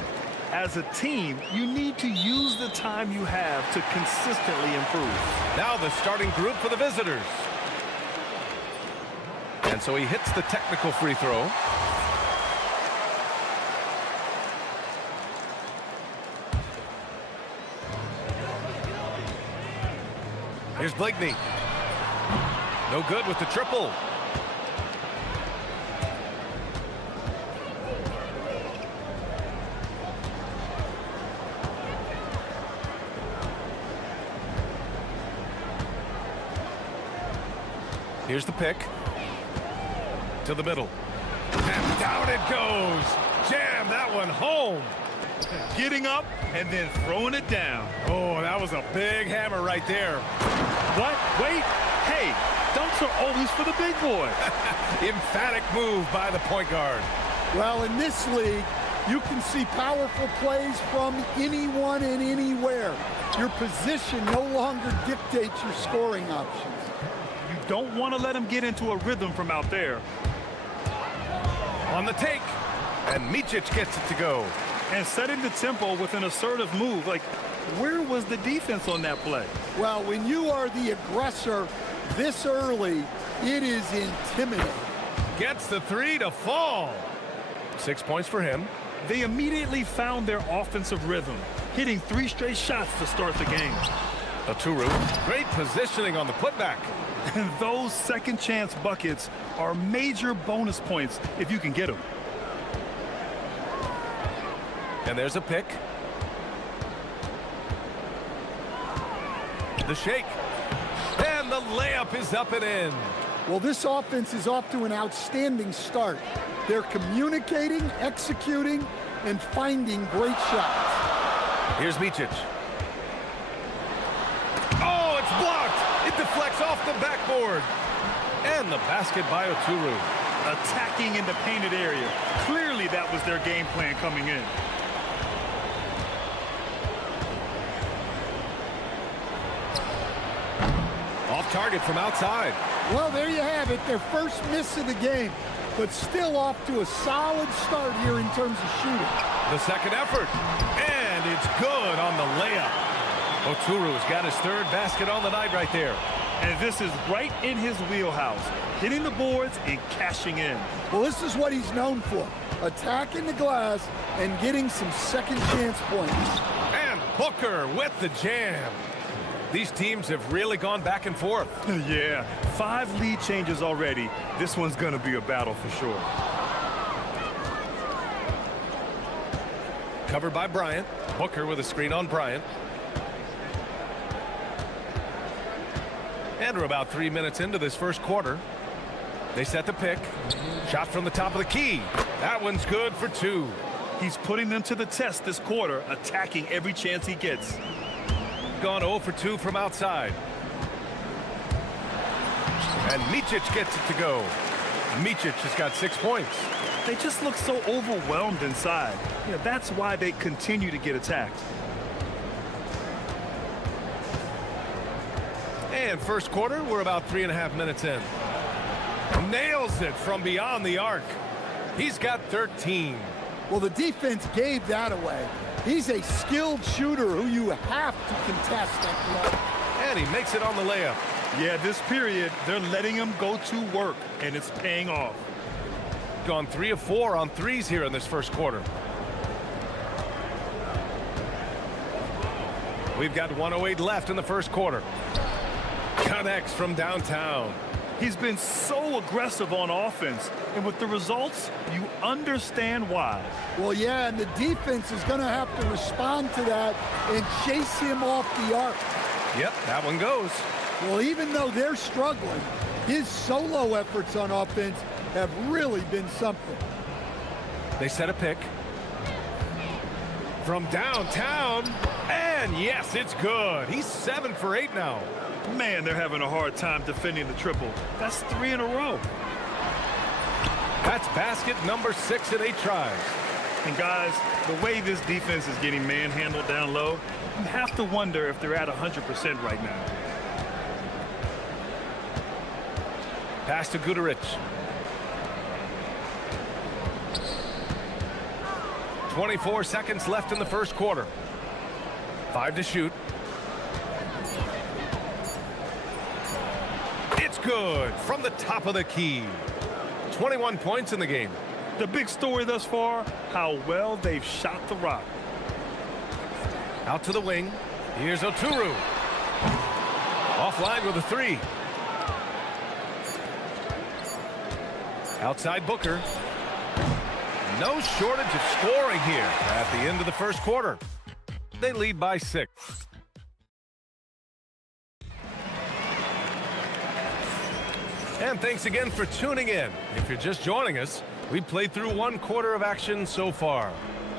As a team, you need to use the time you have to consistently improve. Now the starting group for the visitors. And so he hits the technical free throw. Here's Blakeney. No good with the triple. Here's the pick. To the middle. And down it goes. Jam that one home. Getting up and then throwing it down. Oh, that was a big hammer right there. What? Wait. Hey, dunks are always for the big boys. Emphatic move by the point guard. Well, in this league, you can see powerful plays from anyone and anywhere. Your position no longer dictates your scoring options. You don't want to let him get into a rhythm from out there. On the take. And Micic gets it to go. And setting the tempo with an assertive move. Like, where was the defense on that play? Well, when you are the aggressor this early, it is intimidating. Gets the three to fall. 6 points for him. They immediately found their offensive rhythm, hitting 3 straight shots to start the game. Oturu, great positioning on the putback. And those second chance buckets are major bonus points if you can get them. And there's a pick. The shake. And the layup is up and in. Well, this offense is off to an outstanding start. They're communicating, executing, and finding great shots. Here's Micic. Oh, it's blocked. It deflects off the backboard. And the basket by Oturu. Attacking in the painted area. Clearly that was their game plan coming in. Off target from outside. Well, there you have it. Their first miss of the game, but still off to a solid start here in terms of shooting. The second effort. And it's good on the layup. Oturu's got his third basket on the night right there. And this is right in his wheelhouse. Hitting the boards and cashing in. Well, this is what he's known for. Attacking the glass and getting some second chance points. And Booker with the jam. These teams have really gone back and forth. Yeah, 5 lead changes already. This one's going to be a battle for sure. Covered by Bryant. Booker with a screen on Bryant. And we're about 3 minutes into this first quarter. They set the pick. Shot from the top of the key. That one's good for 2. He's putting them to the test this quarter, attacking every chance he gets. Gone 0 for 2 from outside. And Micic gets it to go. Micic has got 6 points. They just look so overwhelmed inside. You know, that's why they continue to get attacked. And first quarter, we're about 3.5 minutes in. Nails it from beyond the arc. He's got 13. Well, the defense gave that away. He's a skilled shooter who you have to contest at low. And he makes it on the layup. Yeah, this period, they're letting him go to work, and it's paying off. Gone 3 of 4 on threes here in this first quarter. We've got 1:08 left in the first quarter. Connects from downtown. He's been so aggressive on offense, and with the results, you understand why. Well, yeah, and the defense is going to have to respond to that and chase him off the arc. Yep, that one goes. Well, even though they're struggling, his solo efforts on offense have really been something. They set a pick. From downtown, and yes, it's good. He's 7 for 8 now. Man, they're having a hard time defending the triple. That's 3 in a row. That's basket number 6 in 8 tries. And guys, the way this defense is getting manhandled down low, You have to wonder if they're at 100% right now. Pass to Guduric. 24 seconds left in the first quarter. 5 to shoot. It's good from the top of the key. 21 points in the game. The big story thus far, how well they've shot the rock. Out to the wing. Here's Oturu. Offline with a 3. Outside Booker. No shortage of scoring here at the end of the first quarter. They lead by 6. And thanks again for tuning in. If you're just joining us, we played through 1 quarter of action so far.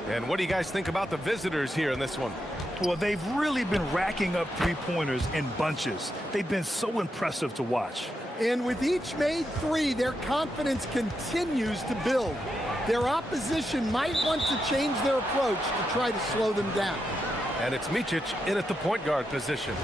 And what do you guys think about the visitors here in this one? Well, they've really been racking up three-pointers in bunches. They've been so impressive to watch. And with each made 3, their confidence continues to build. Their opposition might want to change their approach to try to slow them down. And it's Micic in at the point guard position.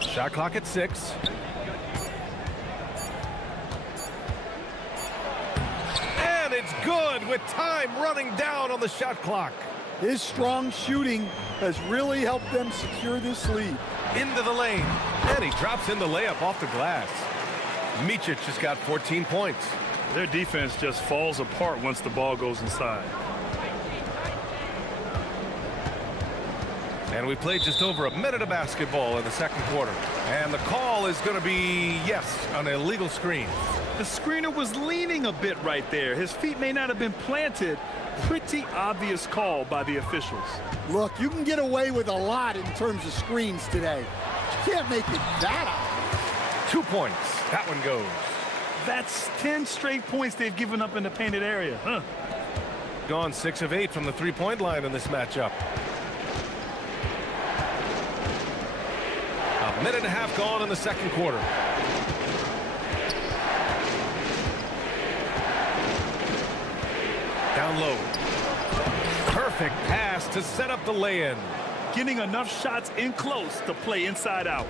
Shot clock at 6. And it's good with time running down on the shot clock. His strong shooting has really helped them secure this lead. Into the lane. And he drops in the layup off the glass. Micic has got 14 points. Their defense just falls apart once the ball goes inside. And we played just over a minute of basketball in the second quarter. And the call is going to be, yes, an illegal screen. The screener was leaning a bit right there. His feet may not have been planted. Pretty obvious call by the officials. Look, you can get away with a lot in terms of screens today. You can't make it that obvious. 2 points. That one goes. That's 10 straight points they've given up in the painted area, huh? Gone 6 of 8 from the three-point line in this matchup. A minute and a half gone in the second quarter. Down low. Perfect pass to set up the lay-in. Getting enough shots in close to play inside out.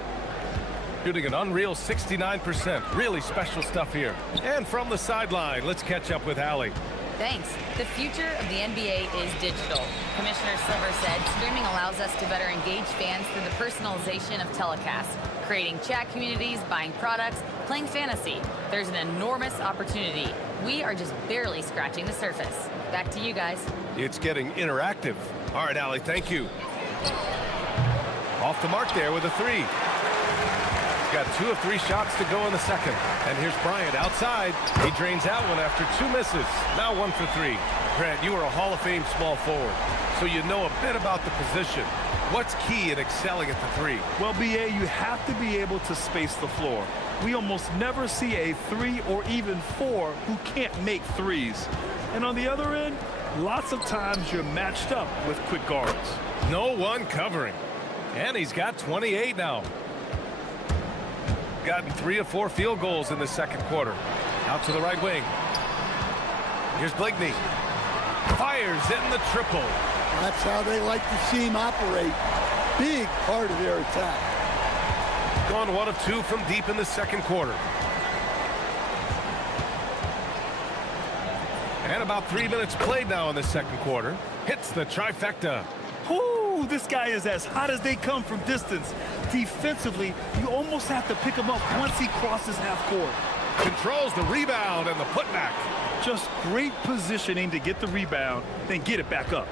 Shooting an unreal 69%. Really special stuff here. And from the sideline, let's catch up with Allie. Thanks. The future of the NBA is digital. Commissioner Silver said streaming allows us to better engage fans through the personalization of telecasts, creating chat communities, buying products, playing fantasy. There's an enormous opportunity. We are just barely scratching the surface. Back to you guys. It's getting interactive. All right, Allie, thank you. Off the mark there with a 3. Got 2 of 3 shots to go in the second. And here's Bryant outside. He drains out one after 2 misses. Now 1 for 3. Grant, you are a Hall of Fame small forward, so you know a bit about the position. What's key in excelling at the 3? Well, BA, you have to be able to space the floor. We almost never see a 3 or even 4 who can't make 3s. And on the other end, lots of times you're matched up with quick guards. No one covering. And he's got 28 now. Gotten 3 of 4 field goals in the second quarter. Out to the right wing. Here's Blakeney. Fires in the triple. That's how they like to see him operate. Big part of their attack. Gone 1 of 2 from deep in the second quarter. And about 3 minutes played now in the second quarter. Hits the trifecta. Whoo, this guy is as hot as they come from distance. Defensively, you almost have to pick him up once he crosses half court. Controls the rebound and the putback. Just great positioning to get the rebound, then get it back up.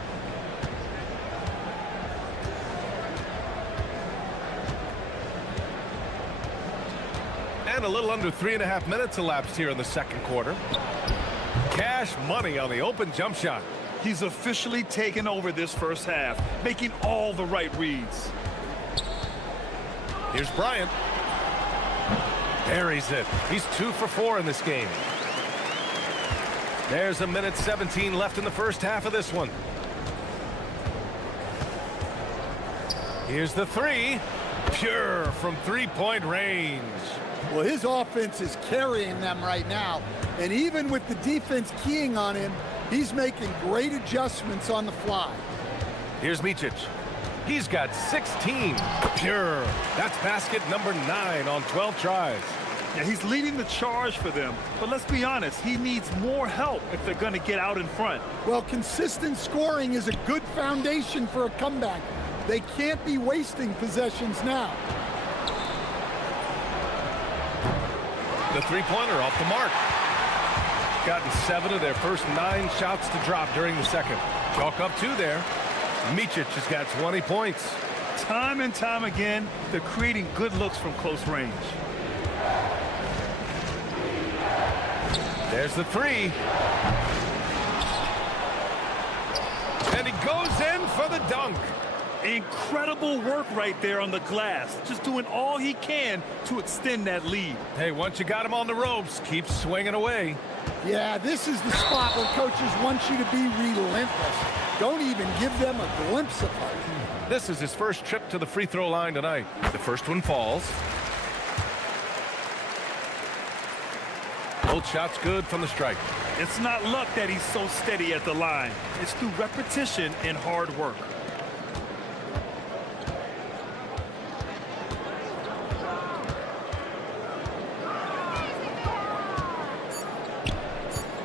And a little under 3.5 minutes elapsed here in the second quarter. Cash money on the open jump shot. He's officially taken over this first half, making all the right reads. Here's Bryant. Buries it. He's 2 for 4 in this game. There's 1:17 left in the first half of this one. Here's the three. Pure from three-point range. Well, his offense is carrying them right now. And even with the defense keying on him, he's making great adjustments on the fly. Here's Micic. He's got 16. Pure. That's basket number 9 on 12 tries. Yeah, he's leading the charge for them. But let's be honest, he needs more help if they're going to get out in front. Well, consistent scoring is a good foundation for a comeback. They can't be wasting possessions now. The three-pointer off the mark. Gotten 7 of their first 9 shots to drop during the second. Chalk up 2 there. Micic has got 20 points. Time and time again, they're creating good looks from close range. There's the three. And he goes in for the dunk. Incredible work right there on the glass. Just doing all he can to extend that lead. Hey, once you got him on the ropes, keep swinging away. Yeah, this is the spot where coaches want you to be relentless. Don't even give them a glimpse of it. This is his first trip to the free throw line tonight. The first one falls. Both shots good from the strike. It's not luck that he's so steady at the line. It's through repetition and hard work.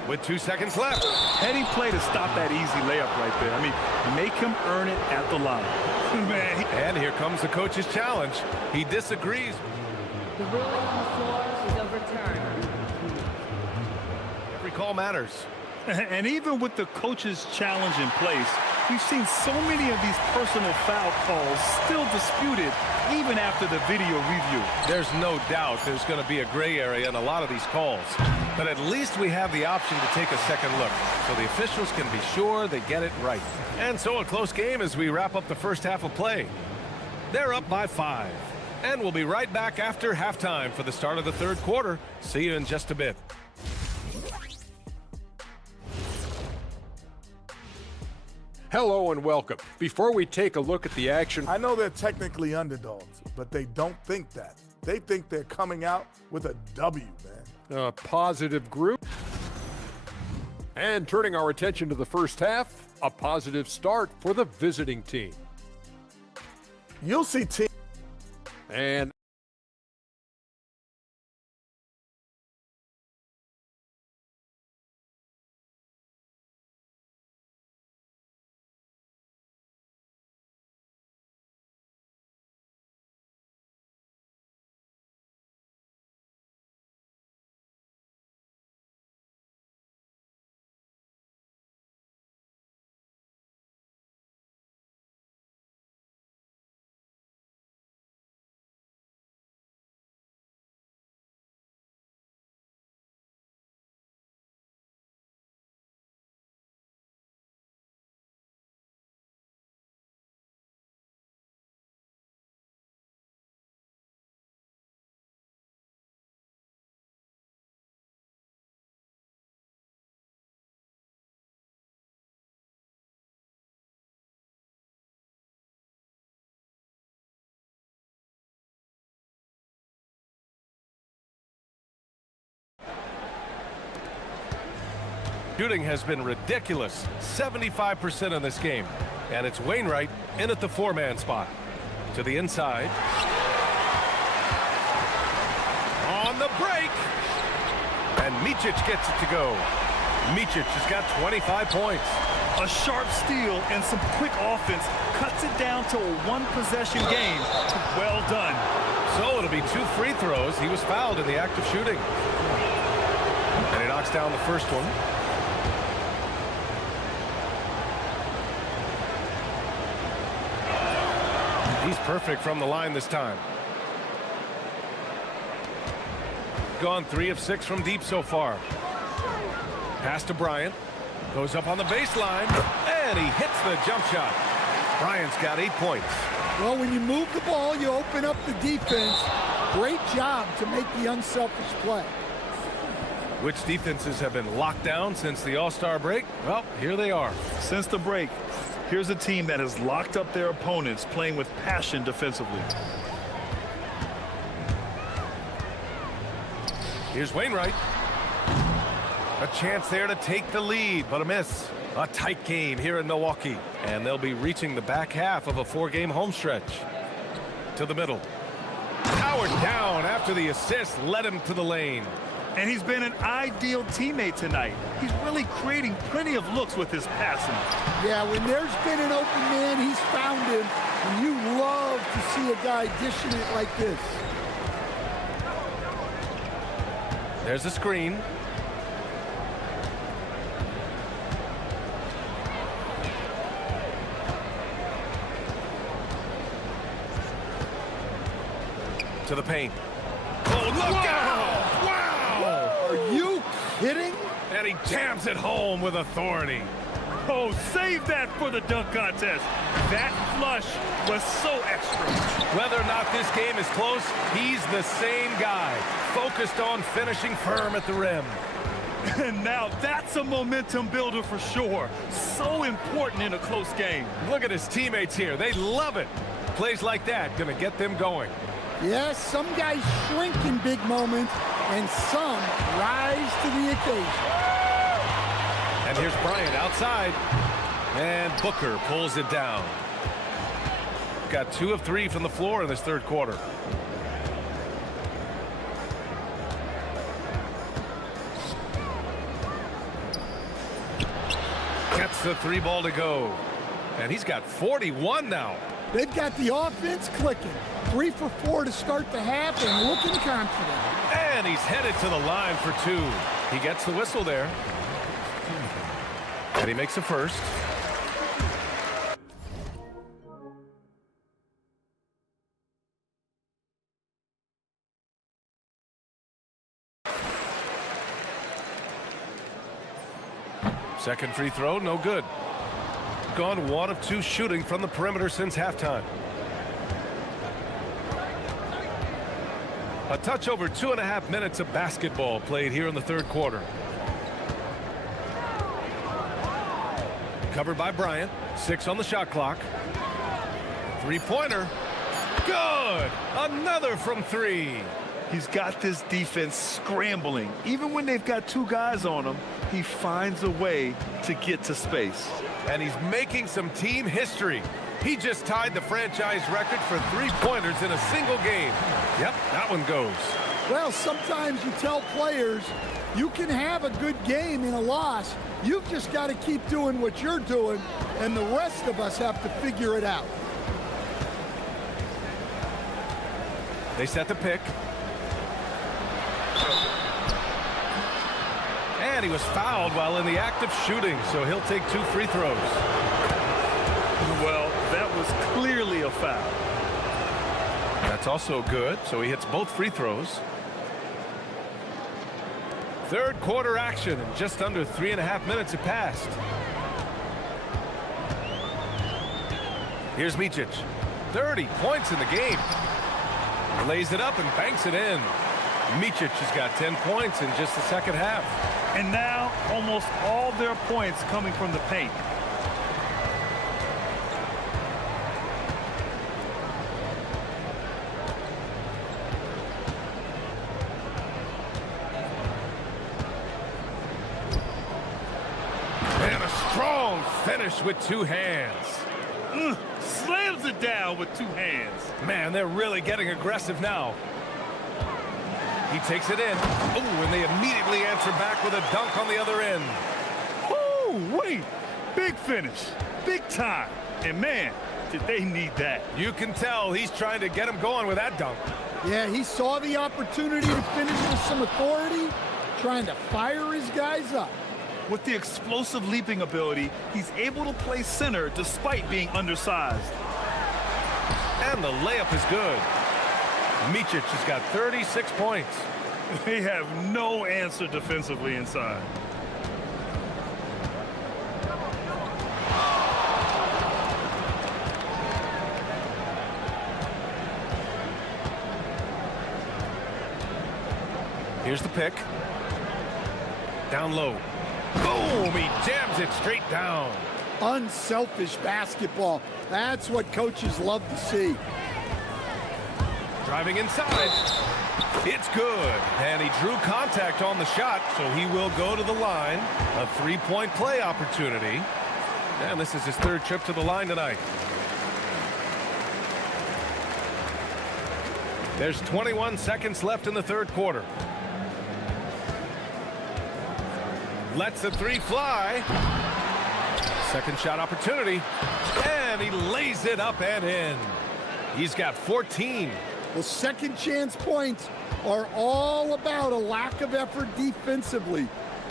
With 2 seconds left. Heady play to stop that easy layup right there. I mean, make him earn it at the line. Man. And here comes the coach's challenge. He disagrees. The ruling on the floor is overturned. Every call matters. And even with the coach's challenge in place, we've seen so many of these personal foul calls still disputed even after the video review. There's no doubt there's going to be a gray area in a lot of these calls. But at least we have the option to take a second look, so the officials can be sure they get it right. And so a close game as we wrap up the first half of play. They're up by 5. And we'll be right back after halftime for the start of the third quarter. See you in just a bit. Hello and welcome. Before we take a look at the action, I know they're technically underdogs, but they don't think that. They think they're coming out with a W, man. a positive group. And turning our attention to the first half, a positive start for the visiting team. You'll see team. And shooting has been ridiculous, 75% in this game. And it's Wainwright in at the 4-man spot. To the inside. On the break. And Micic gets it to go. Micic has got 25 points. A sharp steal and some quick offense cuts it down to a one-possession game. Well done. So it'll be 2 free throws. He was fouled in the act of shooting. And he knocks down the first one. He's perfect from the line this time. Gone 3 of 6 from deep so far. Pass to Bryant. Goes up on the baseline. And he hits the jump shot. Bryant's got 8 points. Well, when you move the ball, you open up the defense. Great job to make the unselfish play. Which defenses have been locked down since the All-Star break? Well, here they are. Since the break, here's a team that has locked up their opponents, playing with passion defensively. Here's Wainwright. A chance there to take the lead, but a miss. A tight game here in Milwaukee, and they'll be reaching the back half of a 4-game home stretch. To the middle. Powered down after the assist led him to the lane. And he's been an ideal teammate tonight. He's really creating plenty of looks with his passing. Yeah, when there's been an open man, he's found him, and you love to see a guy dishing it like this. There's a screen. To the paint. Oh, look out! Wow! Are you kidding? And he jams it home with authority. Oh, save that for the dunk contest. That flush was so extra. Whether or not this game is close, he's the same guy, focused on finishing firm at the rim. And now that's a momentum builder for sure. So important in a close game. Look at his teammates here. They love it. Plays like that gonna get them going. Yes, some guys shrink in big moments, and some rise to the occasion. And here's Bryant outside. And Booker pulls it down. Got 2 of 3 from the floor in this third quarter. Gets the 3 ball to go. And he's got 41 now. They've got the offense clicking. 3 for 4 to start the half and looking confident. And he's headed to the line for 2. He gets the whistle there. And he makes the first. Second free throw, no good. Gone 1 of 2 shooting from the perimeter since halftime. A touch over 2.5 minutes of basketball played here in the third quarter. Covered by Bryant. 6 on the shot clock. 3-pointer. Good! Another from 3. He's got this defense scrambling. Even when they've got 2 guys on him, he finds a way to get to space. And he's making some team history. He just tied the franchise record for 3-pointers in a single game. Yep, that one goes. Well, sometimes you tell players you can have a good game in a loss. You've just got to keep doing what you're doing, and the rest of us have to figure it out. They set the pick. And he was fouled while in the act of shooting, so he'll take 2 free throws. Well, that was clearly a foul. That's also good, so he hits both free throws. Third quarter action, and just under 3.5 minutes have passed. Here's Micic. 30 points in the game. Lays it up and banks it in. Micic has got 10 points in just the second half. And now almost all their points coming from the paint. And a strong finish with 2 hands. Slams it down with 2 hands. Man, they're really getting aggressive now. He takes it in. Oh, and they immediately answer back with a dunk on the other end. Oh, wait. Big finish. Big time. And man, did they need that. You can tell he's trying to get him going with that dunk. Yeah, he saw the opportunity to finish with some authority, trying to fire his guys up. With the explosive leaping ability, he's able to play center despite being undersized. And the layup is good. Micic has got 36 points. They have no answer defensively inside. Here's the pick. Down low. Boom! He jams it straight down. Unselfish basketball. That's what coaches love to see. Driving inside. It's good. And he drew contact on the shot, so he will go to the line. A three-point play opportunity. And this is his third trip to the line tonight. There's 21 seconds left in the third quarter. Lets the three fly. Second shot opportunity. And he lays it up and in. He's got 14. Well, second chance points are all about a lack of effort defensively.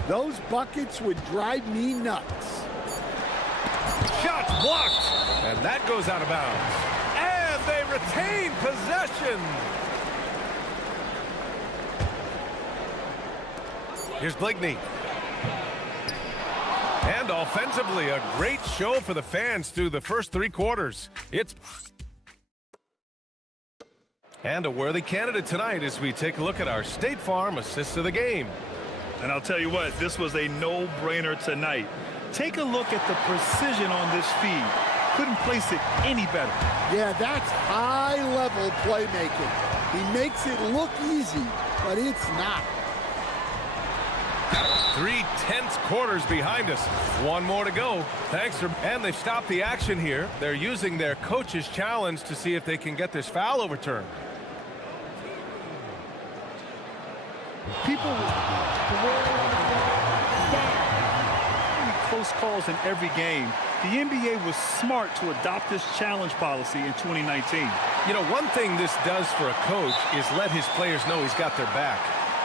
Those buckets would drive me nuts. Shot blocked. And that goes out of bounds. And they retain possession. Here's Blakeney. And offensively, a great show for the fans through the first three quarters. And a worthy candidate tonight as we take a look at our State Farm assists of the game. And I'll tell you what, this was a no-brainer tonight. Take a look at the precision on this feed. Couldn't place it any better. Yeah, that's high-level playmaking. He makes it look easy, but it's not. 3 tense quarters behind us. One more to go. And they've stopped the action here. They're using their coach's challenge to see if they can get this foul overturned. People close calls in every game. The NBA was smart to adopt this challenge policy in 2019. You know, one thing this does for a coach is let his players know he's got their back.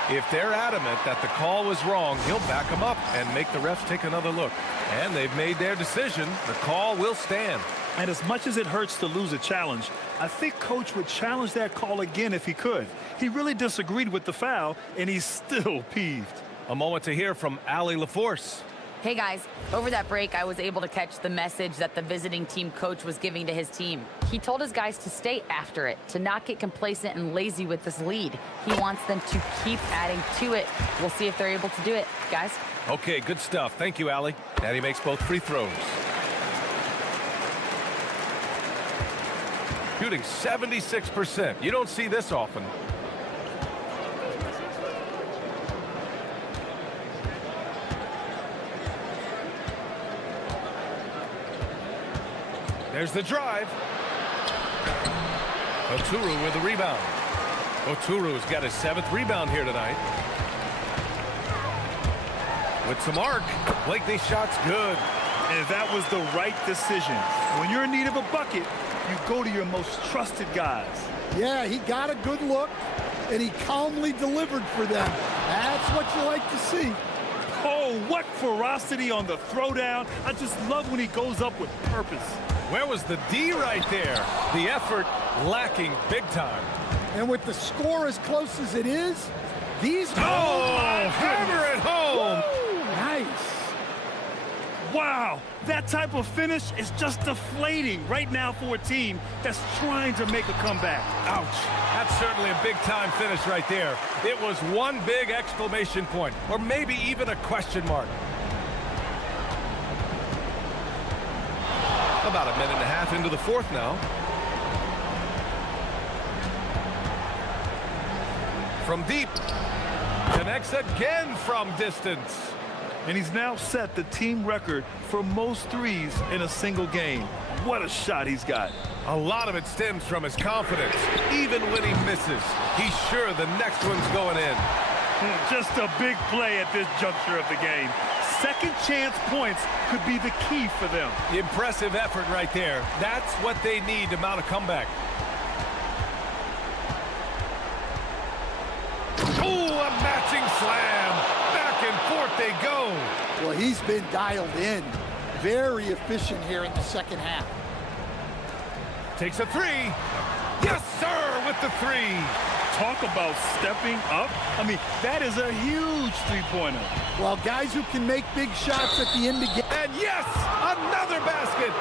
If they're adamant that the call was wrong, he'll back them up and make the refs take another look. And they've made their decision. The call will stand. And as much as it hurts to lose a challenge, I think Coach would challenge that call again if he could. He really disagreed with the foul, and he's still peeved. A moment to hear from Allie LaForce. Hey guys, over that break, I was able to catch the message that the visiting team coach was giving to his team. He told his guys to stay after it, to not get complacent and lazy with this lead. He wants them to keep adding to it. We'll see if they're able to do it, guys. Okay, good stuff. Thank you, Allie. And he makes both free throws. Shooting 76%. You don't see this often. There's the drive. Oturu with the rebound. Oturu's got his 7th rebound here tonight. With some arc, Blakeney's shot's good. And that was the right decision. When you're in need of a bucket, you go to your most trusted guys. Yeah, he got a good look, and he calmly delivered for them. That's what you like to see. Oh, what ferocity on the throwdown. I just love when he goes up with purpose. Where was the D right there? The effort lacking big time. And with the score as close as it is, these... Oh, hammer it home. Woo, nice. Wow, that type of finish is just deflating right now for a team that's trying to make a comeback. Ouch. That's certainly a big-time finish right there. It was one big exclamation point, or maybe even a question mark. About a minute and a half into the fourth now. From deep. Connects again from distance. And he's now set the team record for most threes in a single game. What a shot he's got. A lot of it stems from his confidence. Even when he misses, he's sure the next one's going in. Just a big play at this juncture of the game. Second chance points could be the key for them. Impressive effort right there. That's what they need to mount a comeback. Oh, a matching slam. Back and forth they go. Well, he's been dialed in. Very efficient here in the second half. Takes a three. Yes, sir, with the three. Talk about stepping up. I mean, that is a huge three-pointer. Well, guys who can make big shots at the end of the game. And yes, another basket.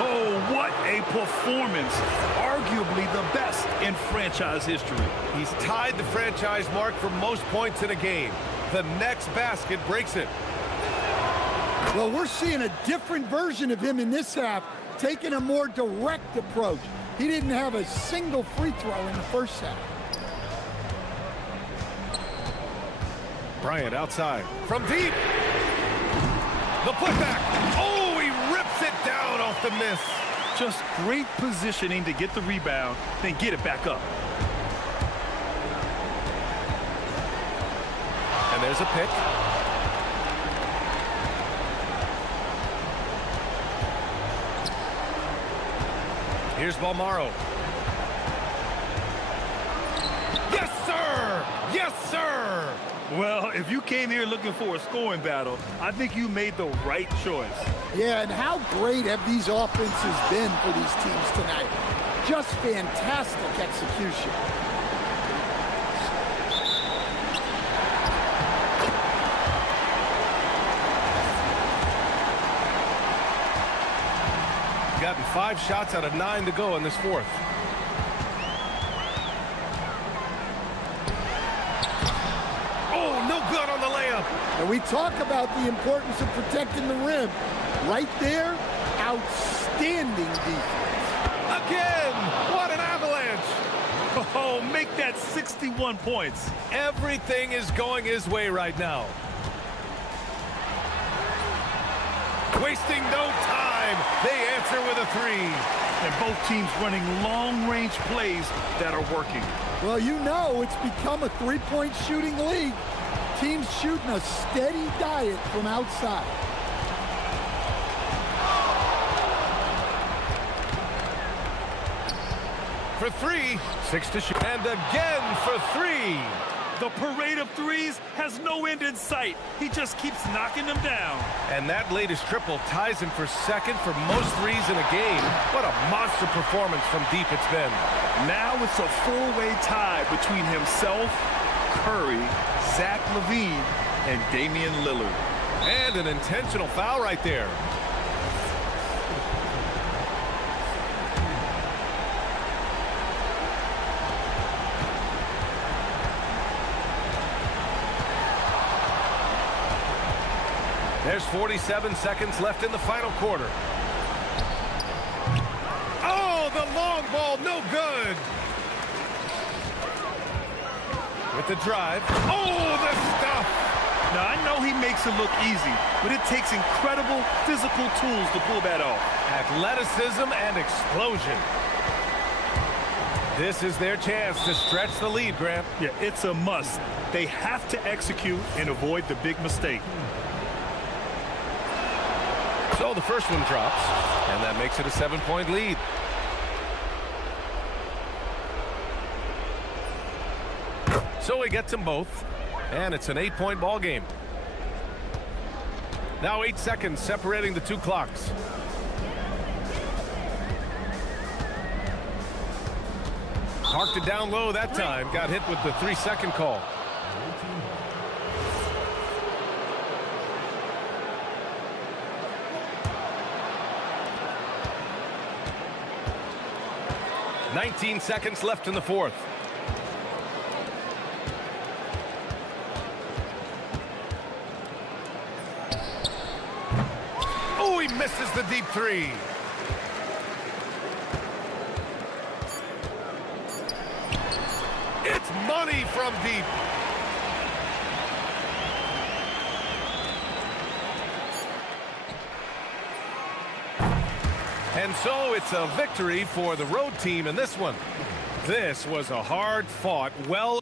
Oh, what a performance. Arguably the best in franchise history. He's tied the franchise mark for most points in a game. The next basket breaks it. Well, we're seeing a different version of him in this half, taking a more direct approach. He didn't have a single free throw in the first half. Bryant outside from deep. The putback. Oh, he rips it down off the miss. Just great positioning to get the rebound, then get it back up. And there's a pick. Here's Balmaro. Yes, sir! Yes, sir! Well, if you came here looking for a scoring battle, I think you made the right choice. Yeah, and how great have these offenses been for these teams tonight? Just fantastic execution. Gotten 5 shots out of 9 to go in this fourth. Oh, no good on the layup. And we talk about the importance of protecting the rim. Right there, outstanding defense. Again, what an avalanche. Oh, make that 61 points. Everything is going his way right now. Wasting no time. They answer with a 3. And both teams running long-range plays that are working. Well, you know it's become a three-point shooting league. Teams shooting a steady diet from outside. For 3, 6 to shoot. And again for 3. The parade of threes has no end in sight. He just keeps knocking them down. And that latest triple ties him for second for most threes in a game. What a monster performance from deep it's been. Now it's a four-way tie between himself, Curry, Zach LaVine, and Damian Lillard. And an intentional foul right there. There's 47 seconds left in the final quarter. Oh, the long ball, no good. With the drive. Oh, the stuff. Now, I know he makes it look easy, but it takes incredible physical tools to pull that off. Athleticism and explosion. This is their chance to stretch the lead, Grant. Yeah, it's a must. They have to execute and avoid the big mistake. So the first one drops, and that makes it a 7-point lead. So he gets them both, and it's an 8-point ball game. Now 8 seconds separating the two clocks. Parked it down low that time, got hit with the 3-second call. $19 seconds left in the fourth. Oh, he misses the deep 3. It's money from deep. And so it's a victory for the road team in this one. This was a hard-fought, well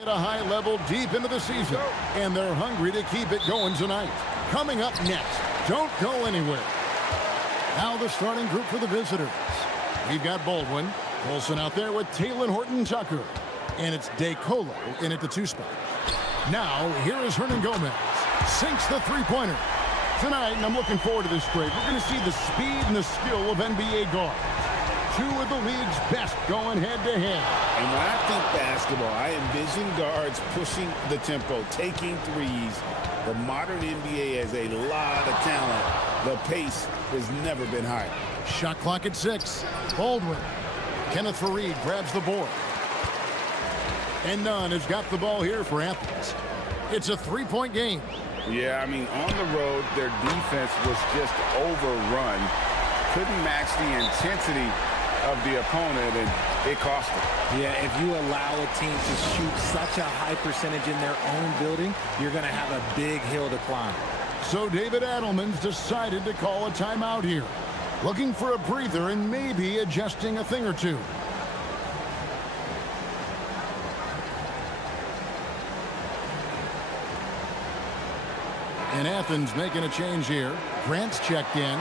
At a high level deep into the season, and they're hungry to keep it going tonight. Coming up next, don't go anywhere. Now the starting group for the visitors. We've got Baldwin, Colson out there with Taylor Horton-Tucker, and it's DeColo in at the 2 spot. Now, here is Hernan Gomez. Sinks the three-pointer. Tonight, and I'm looking forward to this trade, we're going to see the speed and the skill of NBA guards. 2 of the league's best going head-to-head. And when I think basketball, I envision guards pushing the tempo, taking threes. The modern NBA has a lot of talent. The pace has never been higher. Shot clock at 6. Baldwin. Kenneth Fareed grabs the board. And Nunn has got the ball here for Athens. It's a 3-point game. Yeah, I mean, on the road, their defense was just overrun. Couldn't match the intensity of the opponent, and it cost them. Yeah, if you allow a team to shoot such a high percentage in their own building, you're going to have a big hill to climb. So David Adelman's decided to call a timeout here. Looking for a breather and maybe adjusting a thing or two. And Athens making a change here. Grant's checked in.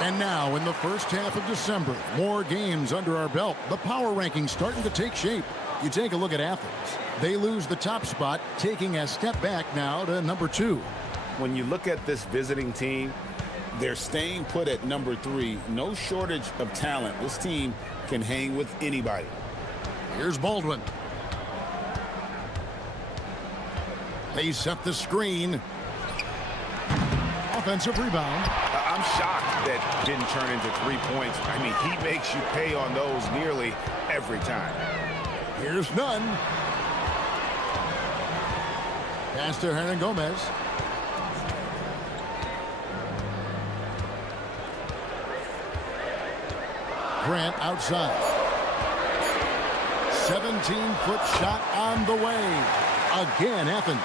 And now in the first half of December, more games under our belt. The power rankings starting to take shape. You take a look at Athens. They lose the top spot, taking a step back now to number 2. When you look at this visiting team, they're staying put at number 3. No shortage of talent. This team can hang with anybody. Here's Baldwin. They set the screen. Offensive rebound. I'm shocked that didn't turn into 3 points. I mean, he makes you pay on those nearly every time. Here's Nunn. Pass to Hernan Gomez. Grant outside. 17-foot shot on the way. Again, Athens.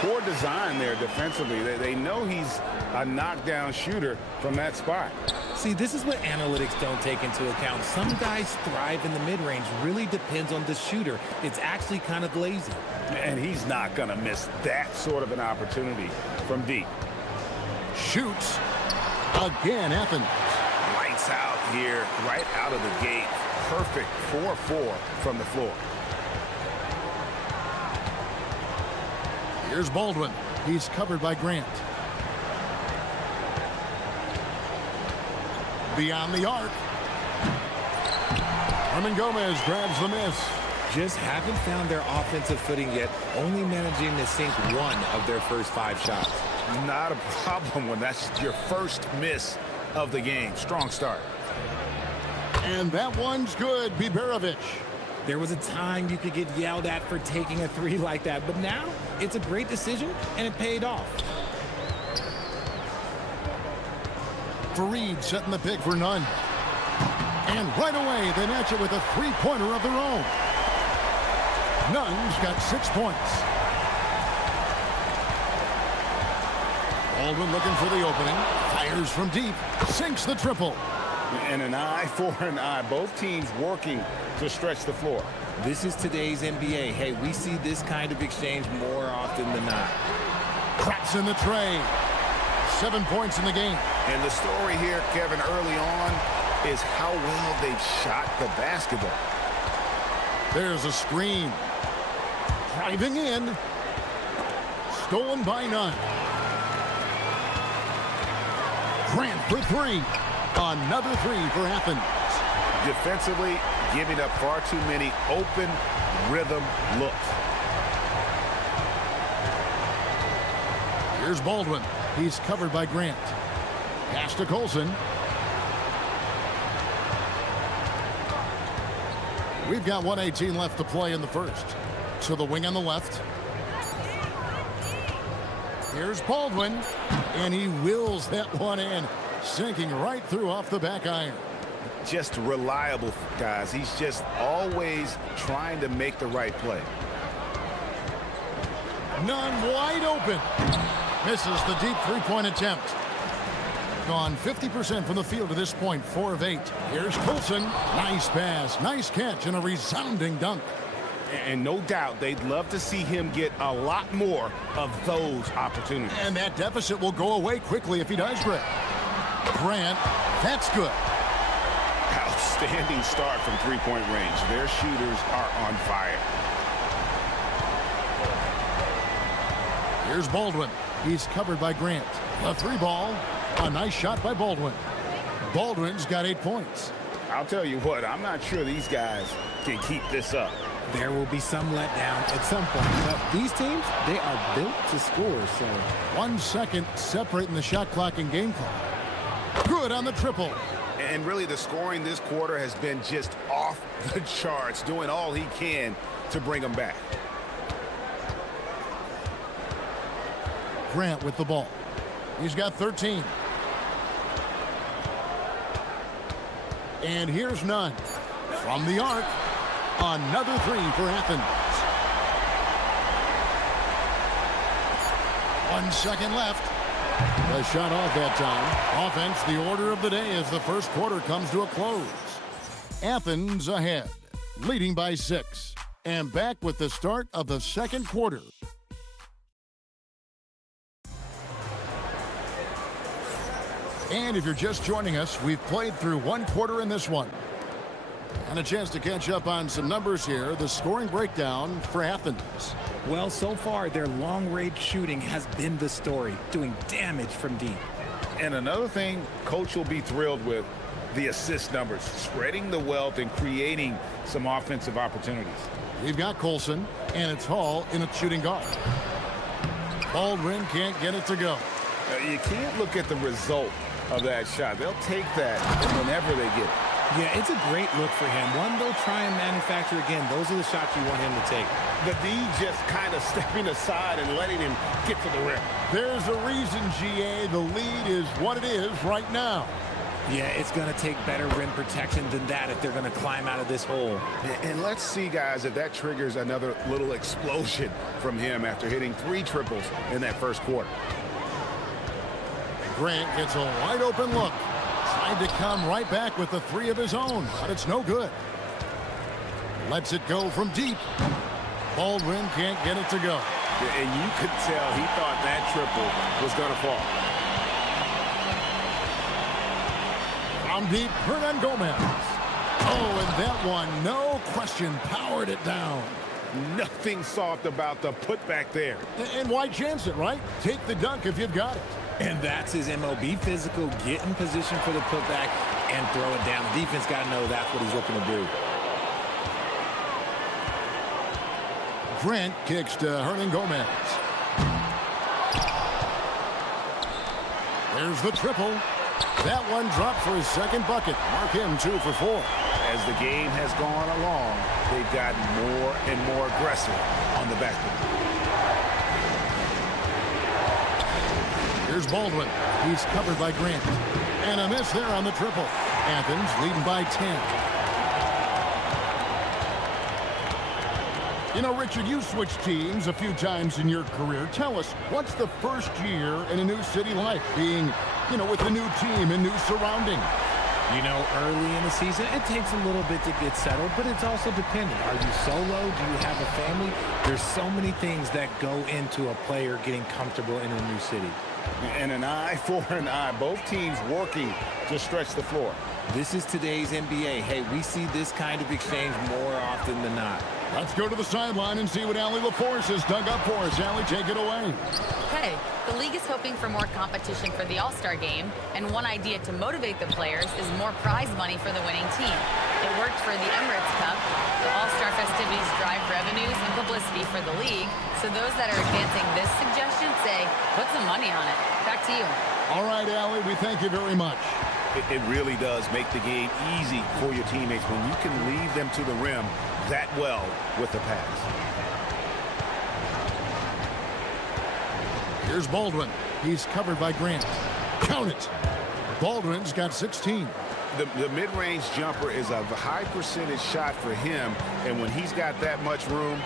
Poor design there defensively. They know he's a knockdown shooter from that spot. See, this is what analytics don't take into account. Some guys thrive in the mid-range. Really depends on the shooter. It's actually kind of lazy. And he's not going to miss that sort of an opportunity from deep. Shoots. Again, Athens. Lights out here, right out of the gate. Perfect 4-4 from the floor. Here's Baldwin. He's covered by Grant. Beyond the arc. Hernan Gomez grabs the miss. Just haven't found their offensive footing yet, only managing to sink 1 of their first 5 shots. Not a problem when that's your first miss of the game. Strong start. And that one's good, Biberovic. There was a time you could get yelled at for taking a 3 like that, but now it's a great decision, and it paid off. Fareed setting the pick for Nunn. And right away, they match it with a 3-pointer of their own. Nunn's got 6 points. Baldwin looking for the opening. Fires from deep. Sinks the triple. And an eye for an eye. Both teams working to stretch the floor. This is today's NBA. Hey, we see this kind of exchange more often than not. Cracks in the tray. 7 points in the game. And the story here, Kevin, early on is how well they've shot the basketball. There's a screen. Driving in. Stolen by Nunn. Grant for 3. Another 3 for Athens. Defensively, giving up far too many open rhythm looks. Here's Baldwin. He's covered by Grant. Pass to Colson. We've got 1:18 left to play in the first. So the wing on the left. Here's Baldwin. And he wills that one in. Sinking right through off the back iron. Just reliable, guys. He's just always trying to make the right play. Nunn wide open. Misses the deep 3-point attempt. Gone 50% from the field to this point, 4 of 8. Here's Colson. Nice pass, nice catch, and a resounding dunk. And no doubt they'd love to see him get a lot more of those opportunities. And that deficit will go away quickly if he does, Grant. Grant, that's good. Outstanding start from three-point range. Their shooters are on fire. Here's Baldwin. He's covered by Grant. A three ball. A nice shot by Baldwin. Baldwin's got 8 points. I'll tell you what, I'm not sure these guys can keep this up. There will be some letdown at some point. But these teams, they are built to score, so 1 second separating the shot clock and game clock. Good on the triple. And really, the scoring this quarter has been just off the charts, doing all he can to bring them back. Grant with the ball. He's got 13. And here's none. From the arc, another three for Athens. 1 second left. The shot off that time. Offense, the order of the day as the first quarter comes to a close. Athens ahead, leading by 6. And back with the start of the second quarter. And if you're just joining us, we've played through 1 quarter in this one. And a chance to catch up on some numbers here. The scoring breakdown for Athens. well, so far their long-range shooting has been the story, doing damage from deep. And another thing coach will be thrilled with, the assist numbers, spreading the wealth and creating some offensive opportunities. We've got Colson, and it's Hall in a shooting guard. Baldwin can't get it to go. You can't look at the result of that shot. They'll take that whenever they get it. Yeah, it's a great look for him. One they'll try and manufacture again. Those are the shots you want him to take. But D just kind of stepping aside and letting him get to the rim. There's a reason, GA, the lead is what it is right now. Yeah, it's going to take better rim protection than that if they're going to climb out of this hole. And let's see, guys, if that triggers another little explosion from him after hitting 3 triples in that first quarter. Grant gets a wide open look. Tried to come right back with the 3 of his own, but it's no good. Lets it go from deep. Baldwin can't get it to go. And you could tell he thought that triple was going to fall. From deep, Hernan Gomez. Oh, and that one, no question, powered it down. Nothing soft about the putback there. And why chance it, right? Take the dunk if you've got it. And that's his MO. Be physical, get in position for the putback, and throw it down. The defense got to know that's what he's looking to do. Grant kicks to Hernan Gomez. There's the triple. That one dropped for his second bucket. Mark him 2 for 4. As the game has gone along, they've gotten more and more aggressive on the basketball. Here's Baldwin. He's covered by Grant. And a miss there on the triple. Athens leading by 10. You know, Richard, you switched teams a few times in your career. Tell us, what's the first year in a new city like, being, you know, with a new team and new surrounding? You know, early in the season, it takes a little bit to get settled, but it's also dependent. Are you solo? Do you have a family? There's so many things that go into a player getting comfortable in a new city. And an eye for an eye. Both teams working to stretch the floor. This is today's NBA. Hey, we see this kind of exchange more often than not. Let's go to the sideline and see what Allie LaForce has dug up for us. Allie, take it away. Hey, the league is hoping for more competition for the All-Star game, and one idea to motivate the players is more prize money for the winning team. It worked for the Emirates Cup. The All-Star festivities drive revenues and publicity for the league, so those that are advancing this suggestion say, put some money on it. Back to you. All right, Allie, we thank you very much. It really does make the game easy for your teammates when you can lead them to the rim that well with the pass. Here's Baldwin. He's covered by Grant. Count it. Baldwin's got 16. The mid-range jumper is a high percentage shot for him, and when he's got that much room,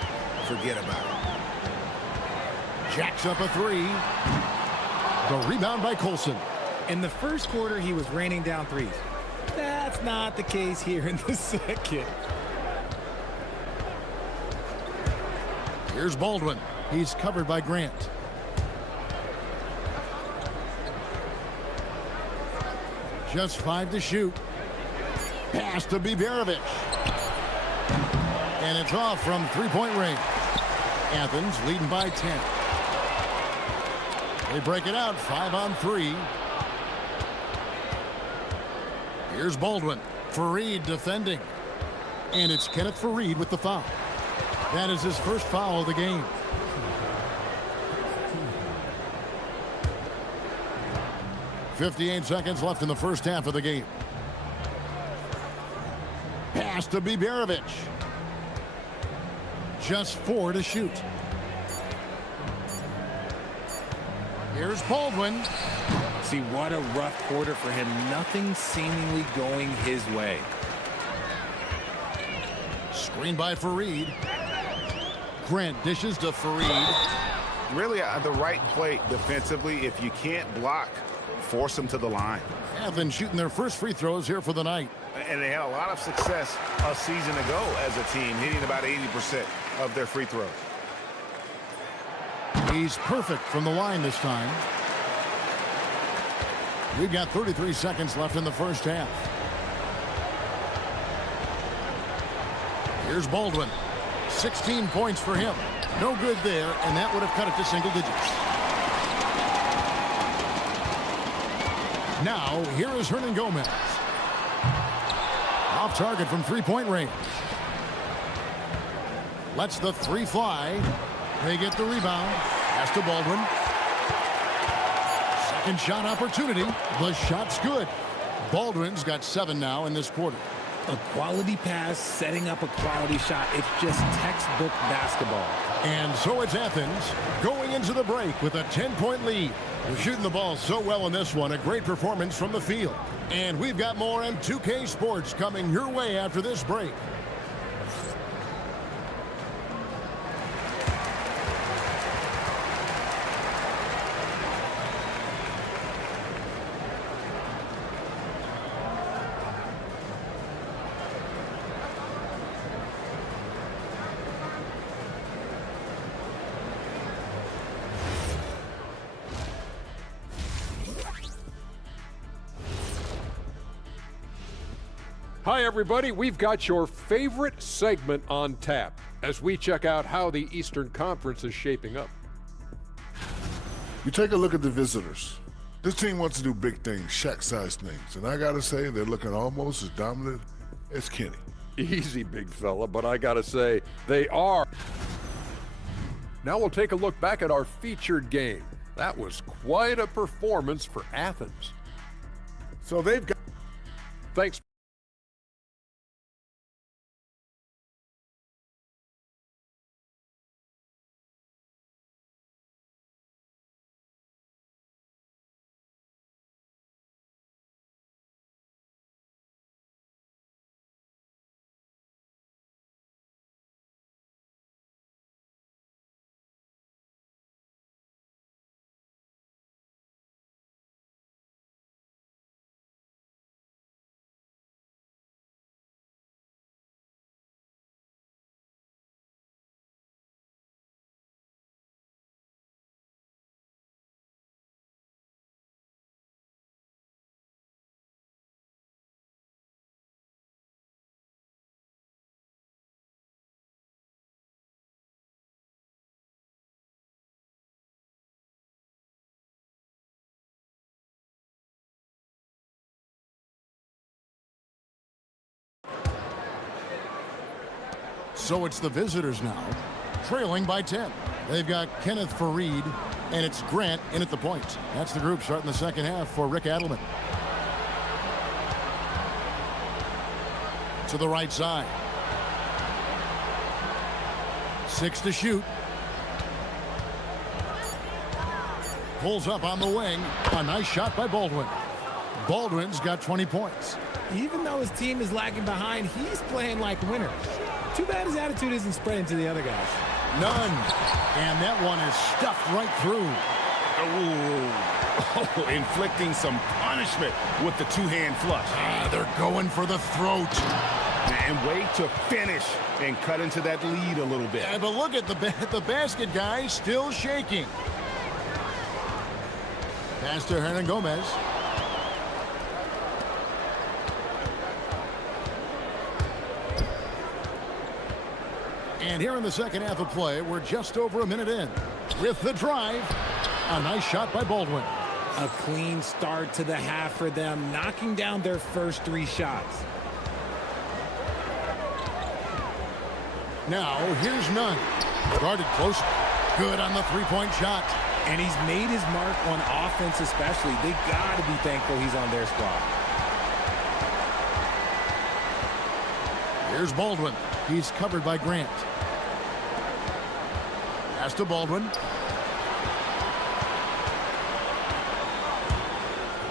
forget about it. Jacks up a 3. The rebound by Colson. In the first quarter, he was raining down threes. That's not the case here in the second. Here's Baldwin. He's covered by Grant. Just 5 to shoot. Pass to Biberovic. And it's off from three-point range. Athens leading by 10. They break it out 5 on 3. Here's Baldwin. Fareed defending. And it's Kenneth Fareed with the foul. That is his first foul of the game. .58 seconds left in the first half of the game. Pass to Biberovic. Just 4 to shoot. Here's Baldwin. See, what a rough quarter for him. Nothing seemingly going his way. Screen by Fareed. Grant dishes to Fareed. Really the right play defensively. If you can't block, force them to the line. Athens shooting their first free throws here for the night. And they had a lot of success a season ago as a team, hitting about 80% of their free throws. He's perfect from the line this time. We've got 33 seconds left in the first half. Here's Baldwin. 16 points for him. No good there, and that would have cut it to single digits. Now, here is Hernan Gomez. Off target from three-point range. Lets the three fly. They get the rebound. Pass to Baldwin. Second shot opportunity. The shot's good. Baldwin's got 7 now in this quarter. A quality pass, setting up a quality shot. It's just textbook basketball. And so it's Athens going into the break with a 10-point lead. They're shooting the ball so well in this one. A great performance from the field. And we've got more on 2K Sports coming your way after this break. Hi, everybody. We've got your favorite segment on tap as we check out how the Eastern Conference is shaping up. You take a look at the visitors. This team wants to do big things, Shaq-sized things. And I got to say, they're looking almost as dominant as Kenny. Easy, big fella, but I got to say, they are. Now we'll take a look back at our featured game. That was quite a performance for Athens. So they've got... Thanks. So it's the visitors now, trailing by 10. They've got Kenneth Fareed, and it's Grant in at the point. That's the group starting the second half for Rick Adelman. To the right side. 6 to shoot. Pulls up on the wing. A nice shot by Baldwin. Baldwin's got 20 points. Even though his team is lagging behind, he's playing like winners. Too bad his attitude isn't spreading to the other guys. None. And that one is stuffed right through. Oh, inflicting some punishment with the two-hand flush. They're going for the throat. And way to finish and cut into that lead a little bit. Yeah, but look at the basket guy still shaking. Pass to Hernan Gomez. And here in the second half of play, we're just over a minute in. With the drive, a nice shot by Baldwin. A clean start to the half for them, knocking down their first 3 shots. Now, here's Nunn. Guarded close. Good on the three-point shot. And he's made his mark on offense especially. They got to be thankful he's on their squad. Here's Baldwin. He's covered by Grant. Pass to Baldwin.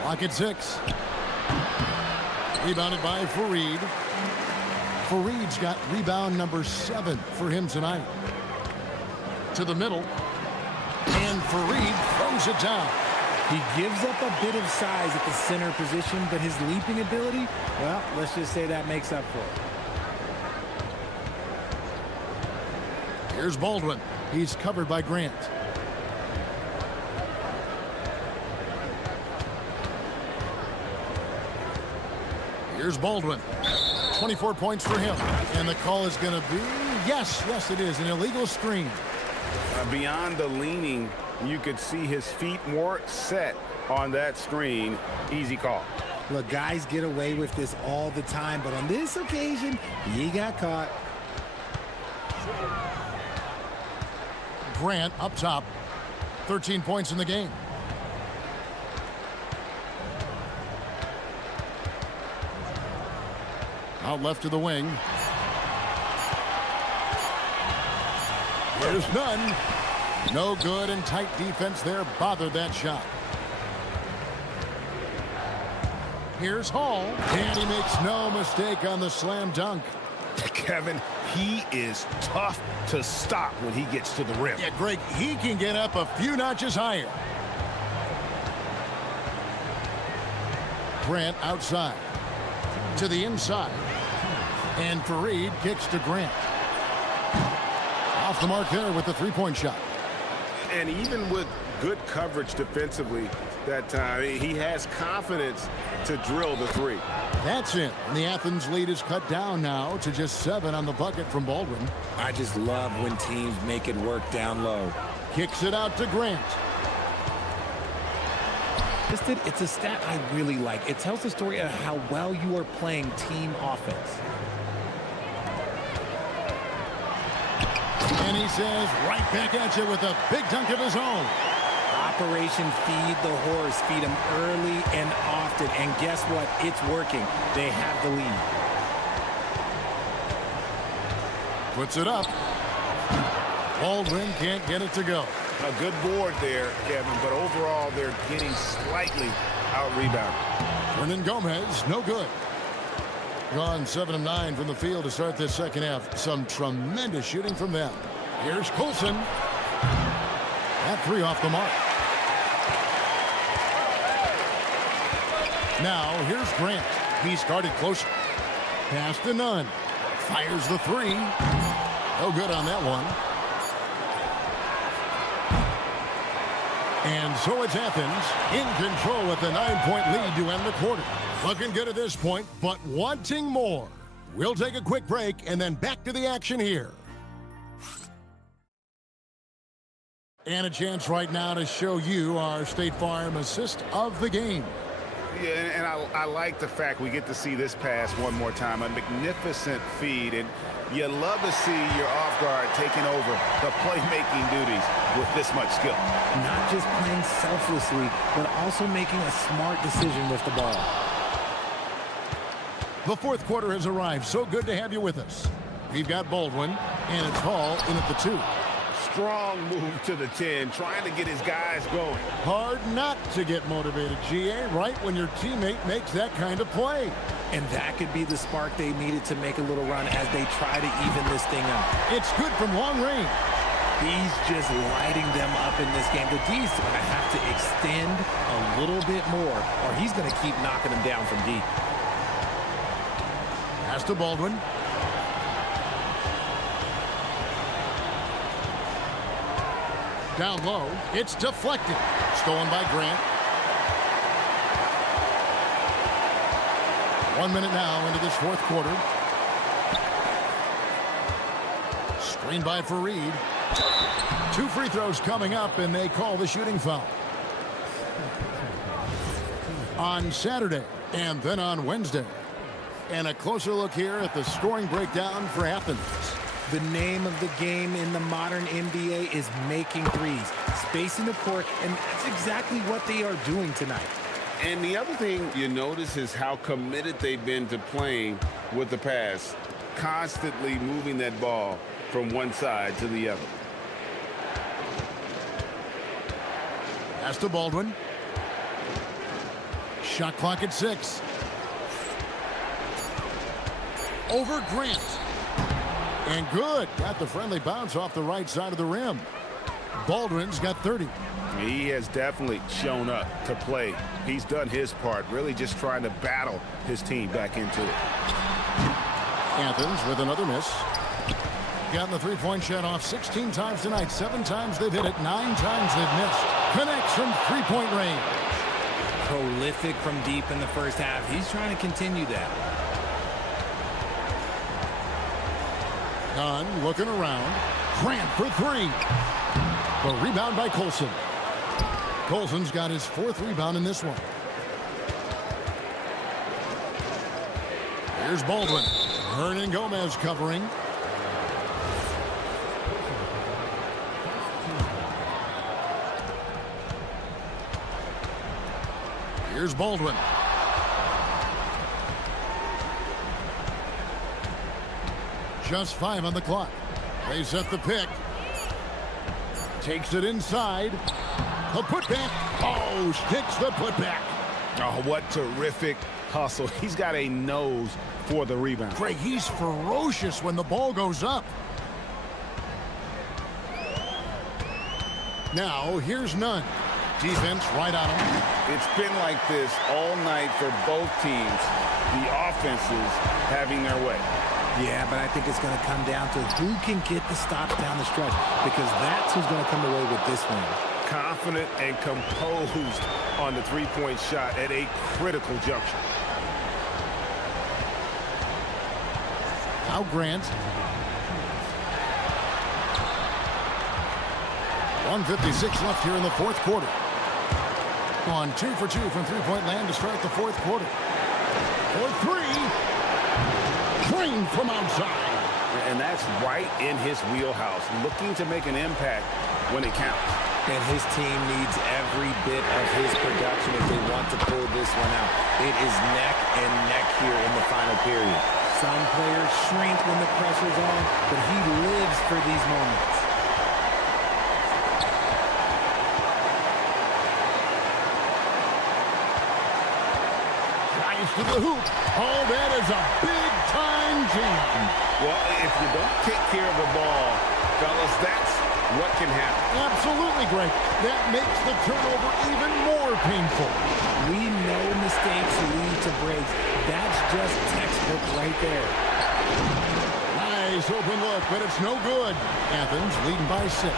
Clock at 6. Rebounded by Fareed. Fareed's got rebound number 7 for him tonight. To the middle. And Fareed throws it down. He gives up a bit of size at the center position, but his leaping ability, well, let's just say that makes up for it. Here's Baldwin. He's covered by Grant. Here's Baldwin. 24 points for him. And the call is going to be, yes, it is, an illegal screen. Beyond the leaning, you could see his feet more set on that screen. Easy call. Look, guys get away with this all the time, but on this occasion, he got caught. Grant up top. 13 points in the game. Out left to the wing. Here's Nunn. No good, and tight defense there bothered that shot. Here's Hall, and he makes no mistake on the slam dunk. Kevin, he is tough to stop when he gets to the rim. Yeah, Greg, he can get up a few notches higher. Grant outside. To the inside. And Fareed kicks to Grant. Off the mark there with the three-point shot. And even with good coverage defensively that time, he has confidence to drill the three. That's it. And the Athens lead is cut down now to just 7 on the bucket from Baldwin. I just love when teams make it work down low. Kicks it out to Grant. It's a stat I really like. It tells the story of how well you are playing team offense. And he says right back at you with a big dunk of his own. Operation Feed the Horse. Feed him early and often. And guess what? It's working. They have the lead. Puts it up. Baldwin can't get it to go. A good board there, Kevin, but overall they're getting slightly out-rebounded. Hernan Gomez, no good. Gone 7 of 9 from the field to start this second half. Some tremendous shooting from them. Here's Coulson. That 3 off the mark. Now here's Grant. He's guarded closer. Pass to Nunn. Fires the 3. No good on that one. And so it's Athens in control with a 9-point lead to end the quarter. Looking good at this point, but wanting more. We'll take a quick break and then back to the action here. And a chance right now to show you our State Farm assist of the game. Yeah, and I like the fact we get to see this pass one more time. A magnificent feed, and you love to see your off guard taking over the playmaking duties with this much skill. Not just playing selflessly, but also making a smart decision with the ball. The fourth quarter has arrived. So good to have you with us. We've got Baldwin, and it's Hall in at the 2. Strong move to the 10, trying to get his guys going. Hard not to get motivated, GA, right when your teammate makes that kind of play. And that could be the spark they needed to make a little run as they try to even this thing up. It's good from long range. He's just lighting them up in this game. The D's are going to have to extend a little bit more, or he's going to keep knocking them down from deep. Pass to Baldwin. Down low. It's deflected. Stolen by Grant. 1 minute now into this fourth quarter. Screen by Fareed. 2 free throws coming up, and they call the shooting foul. On Saturday and then on Wednesday. And a closer look here at the scoring breakdown for Athens. The name of the game in the modern NBA is making threes, spacing the court, and that's exactly what they are doing tonight. And the other thing you notice is how committed they've been to playing with the pass, constantly moving that ball from one side to the other. Pass to Baldwin. Shot clock at 6. Over Grant. And good. Got the friendly bounce off the right side of the rim. Baldwin's got 30. He has definitely shown up to play. He's done his part, really just trying to battle his team back into it. Athens with another miss. Gotten the three-point shot off 16 times tonight. 7 times they've hit it. 9 times they've missed. Connects from three-point range. Prolific from deep in the first half. He's trying to continue that. Dunn looking around. Grant for 3. The rebound by Colson. Colson's got his 4th rebound in this one. Here's Baldwin. Hernan Gomez covering. Here's Baldwin. Just 5 on the clock. They set the pick. Takes it inside. The putback. Oh, sticks the putback. Oh, what terrific hustle. He's got a nose for the rebound. Greg, he's ferocious when the ball goes up. Now, here's Nunn. Defense right on him. It's been like this all night for both teams. The offenses having their way. Yeah, but I think it's going to come down to who can get the stops down the stretch, because that's who's going to come away with this one. Confident and composed on the three-point shot at a critical juncture. Now Grant. 1:56 left here in the fourth quarter. On 2 for 2 from three-point land to start the fourth quarter. For 3. Drained from outside. And that's right in his wheelhouse, looking to make an impact when it counts. And his team needs every bit of his production if they want to pull this one out. It is neck and neck here in the final period. Some players shrink when the pressure's on, but he lives for these moments. To the hoop. Oh, that is a big-time jam. Well, if you don't take care of the ball, fellas, that's what can happen. Absolutely, Greg. That makes the turnover even more painful. We know mistakes lead to breaks. That's just textbook right there. Nice open look, but it's no good. Athens leading by 6.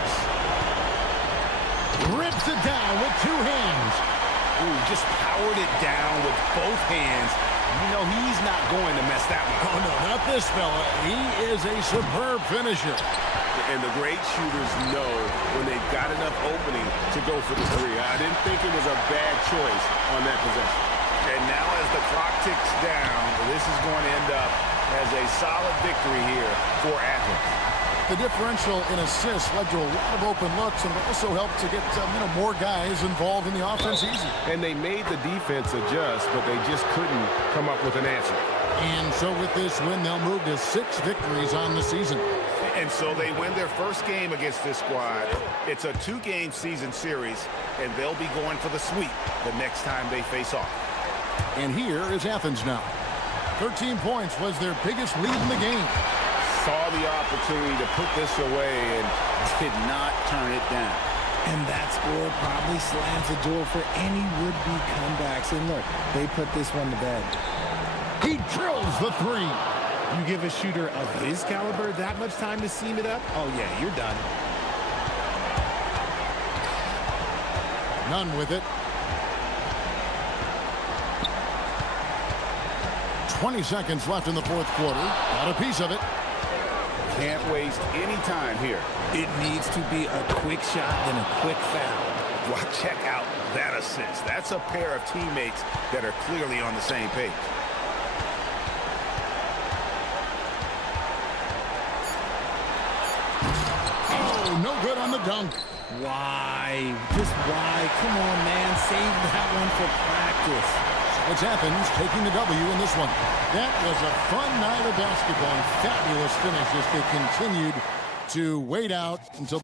Rips it down with 2 hands. Ooh, just powered it down with both hands. You know he's not going to mess that one up. Oh, no, not this fella. He is a superb finisher. And the great shooters know when they've got enough opening to go for the 3. I didn't think it was a bad choice on that possession. And now as the clock ticks down, this is going to end up as a solid victory here for Athens. The differential in assists led to a lot of open looks, and it also helped to get more guys involved in the offense easy. And they made the defense adjust, but they just couldn't come up with an answer. And so with this win, they'll move to 6 victories on the season. And so they win their first game against this squad. It's a 2-game season series, and they'll be going for the sweep the next time they face off. And here is Athens now. 13 points was their biggest lead in the game. Saw the opportunity to put this away and did not turn it down. And that score probably slams the door for any would-be comebacks. And look, they put this one to bed. He drills the 3. You give a shooter of his caliber that much time to seam it up, oh yeah, you're done. None with it. 20 seconds left in the fourth quarter. Got a piece of it. Can't waste any time here. It needs to be a quick shot and a quick foul. Well, check out that assist. That's a pair of teammates that are clearly on the same page. Oh, no good on the dunk. Why? Just why? Come on, man. Save that one for practice. It's Athens taking the W in this one. That was a fun night of basketball and fabulous finish as they continued to wait out until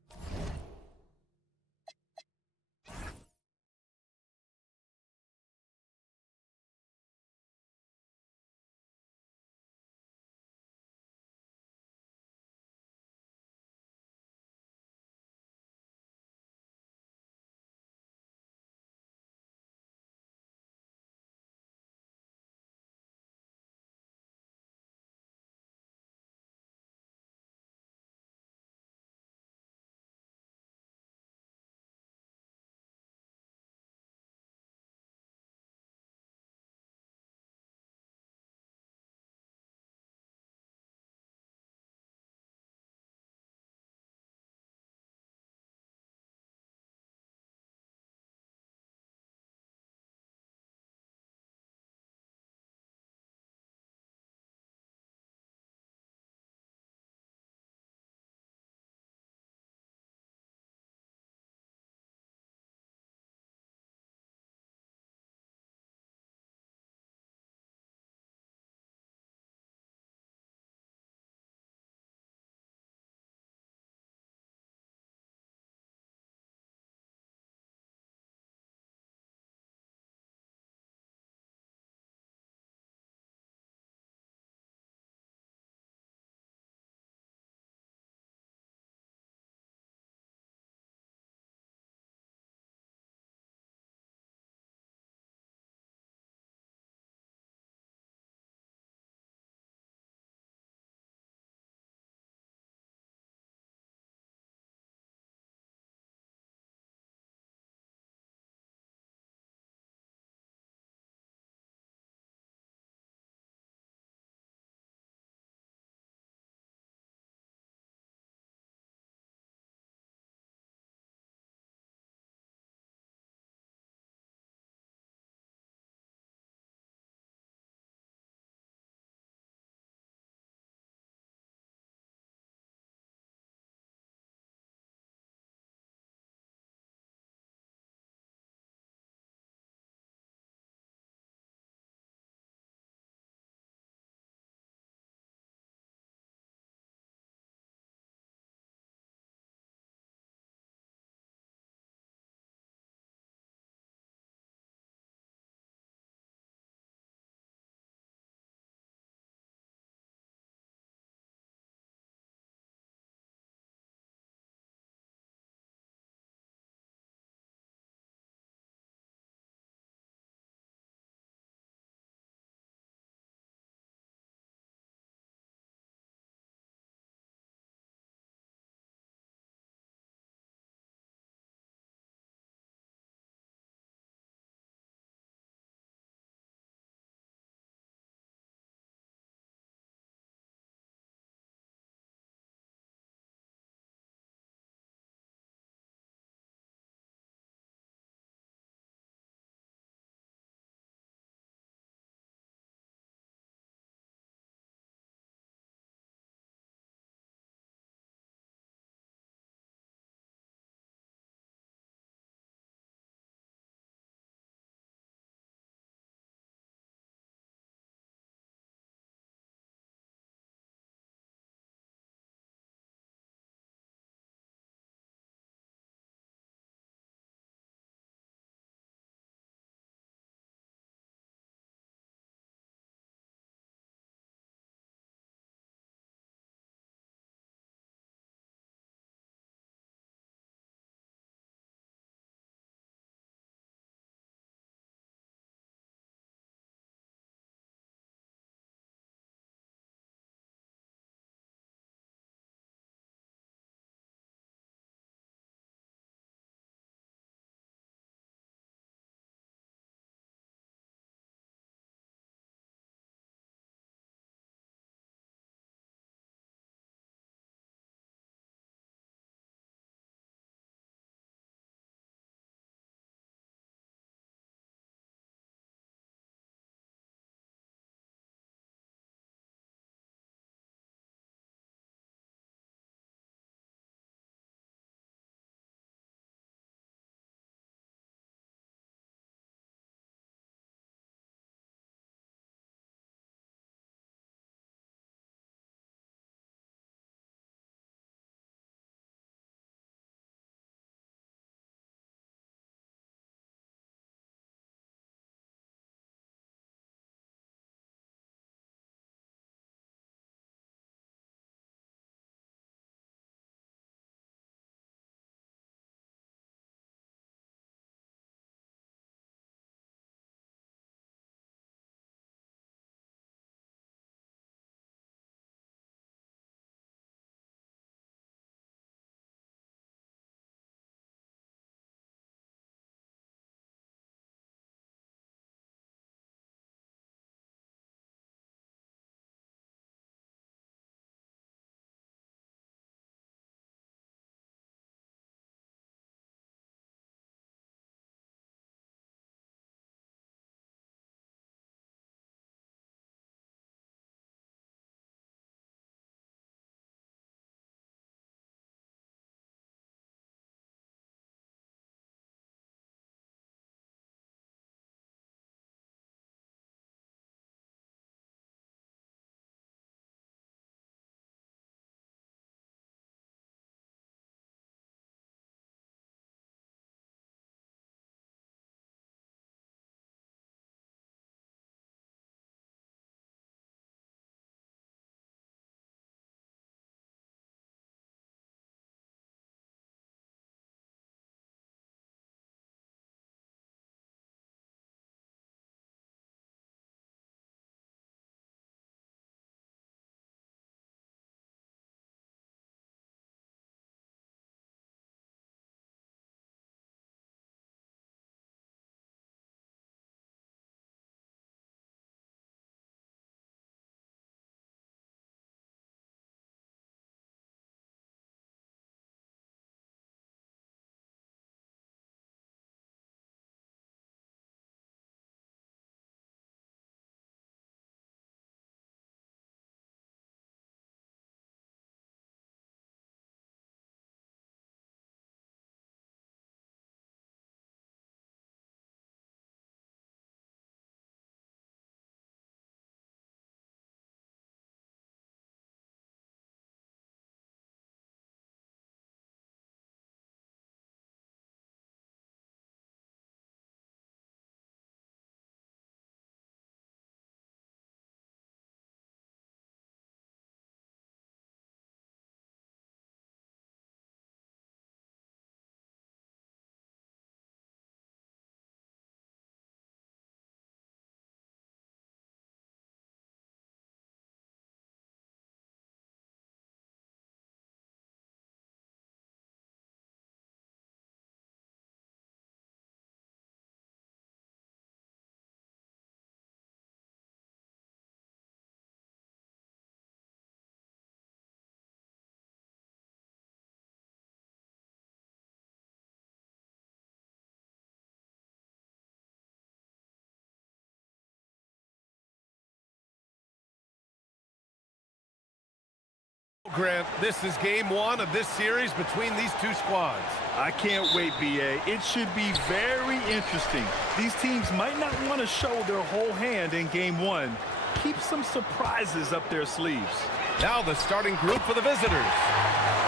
Grant, this is game one of this series between these two squads. I can't wait, B.A. It should be very interesting. These teams might not want to show their whole hand in game one. Keep some surprises up their sleeves. Now the starting group for the visitors.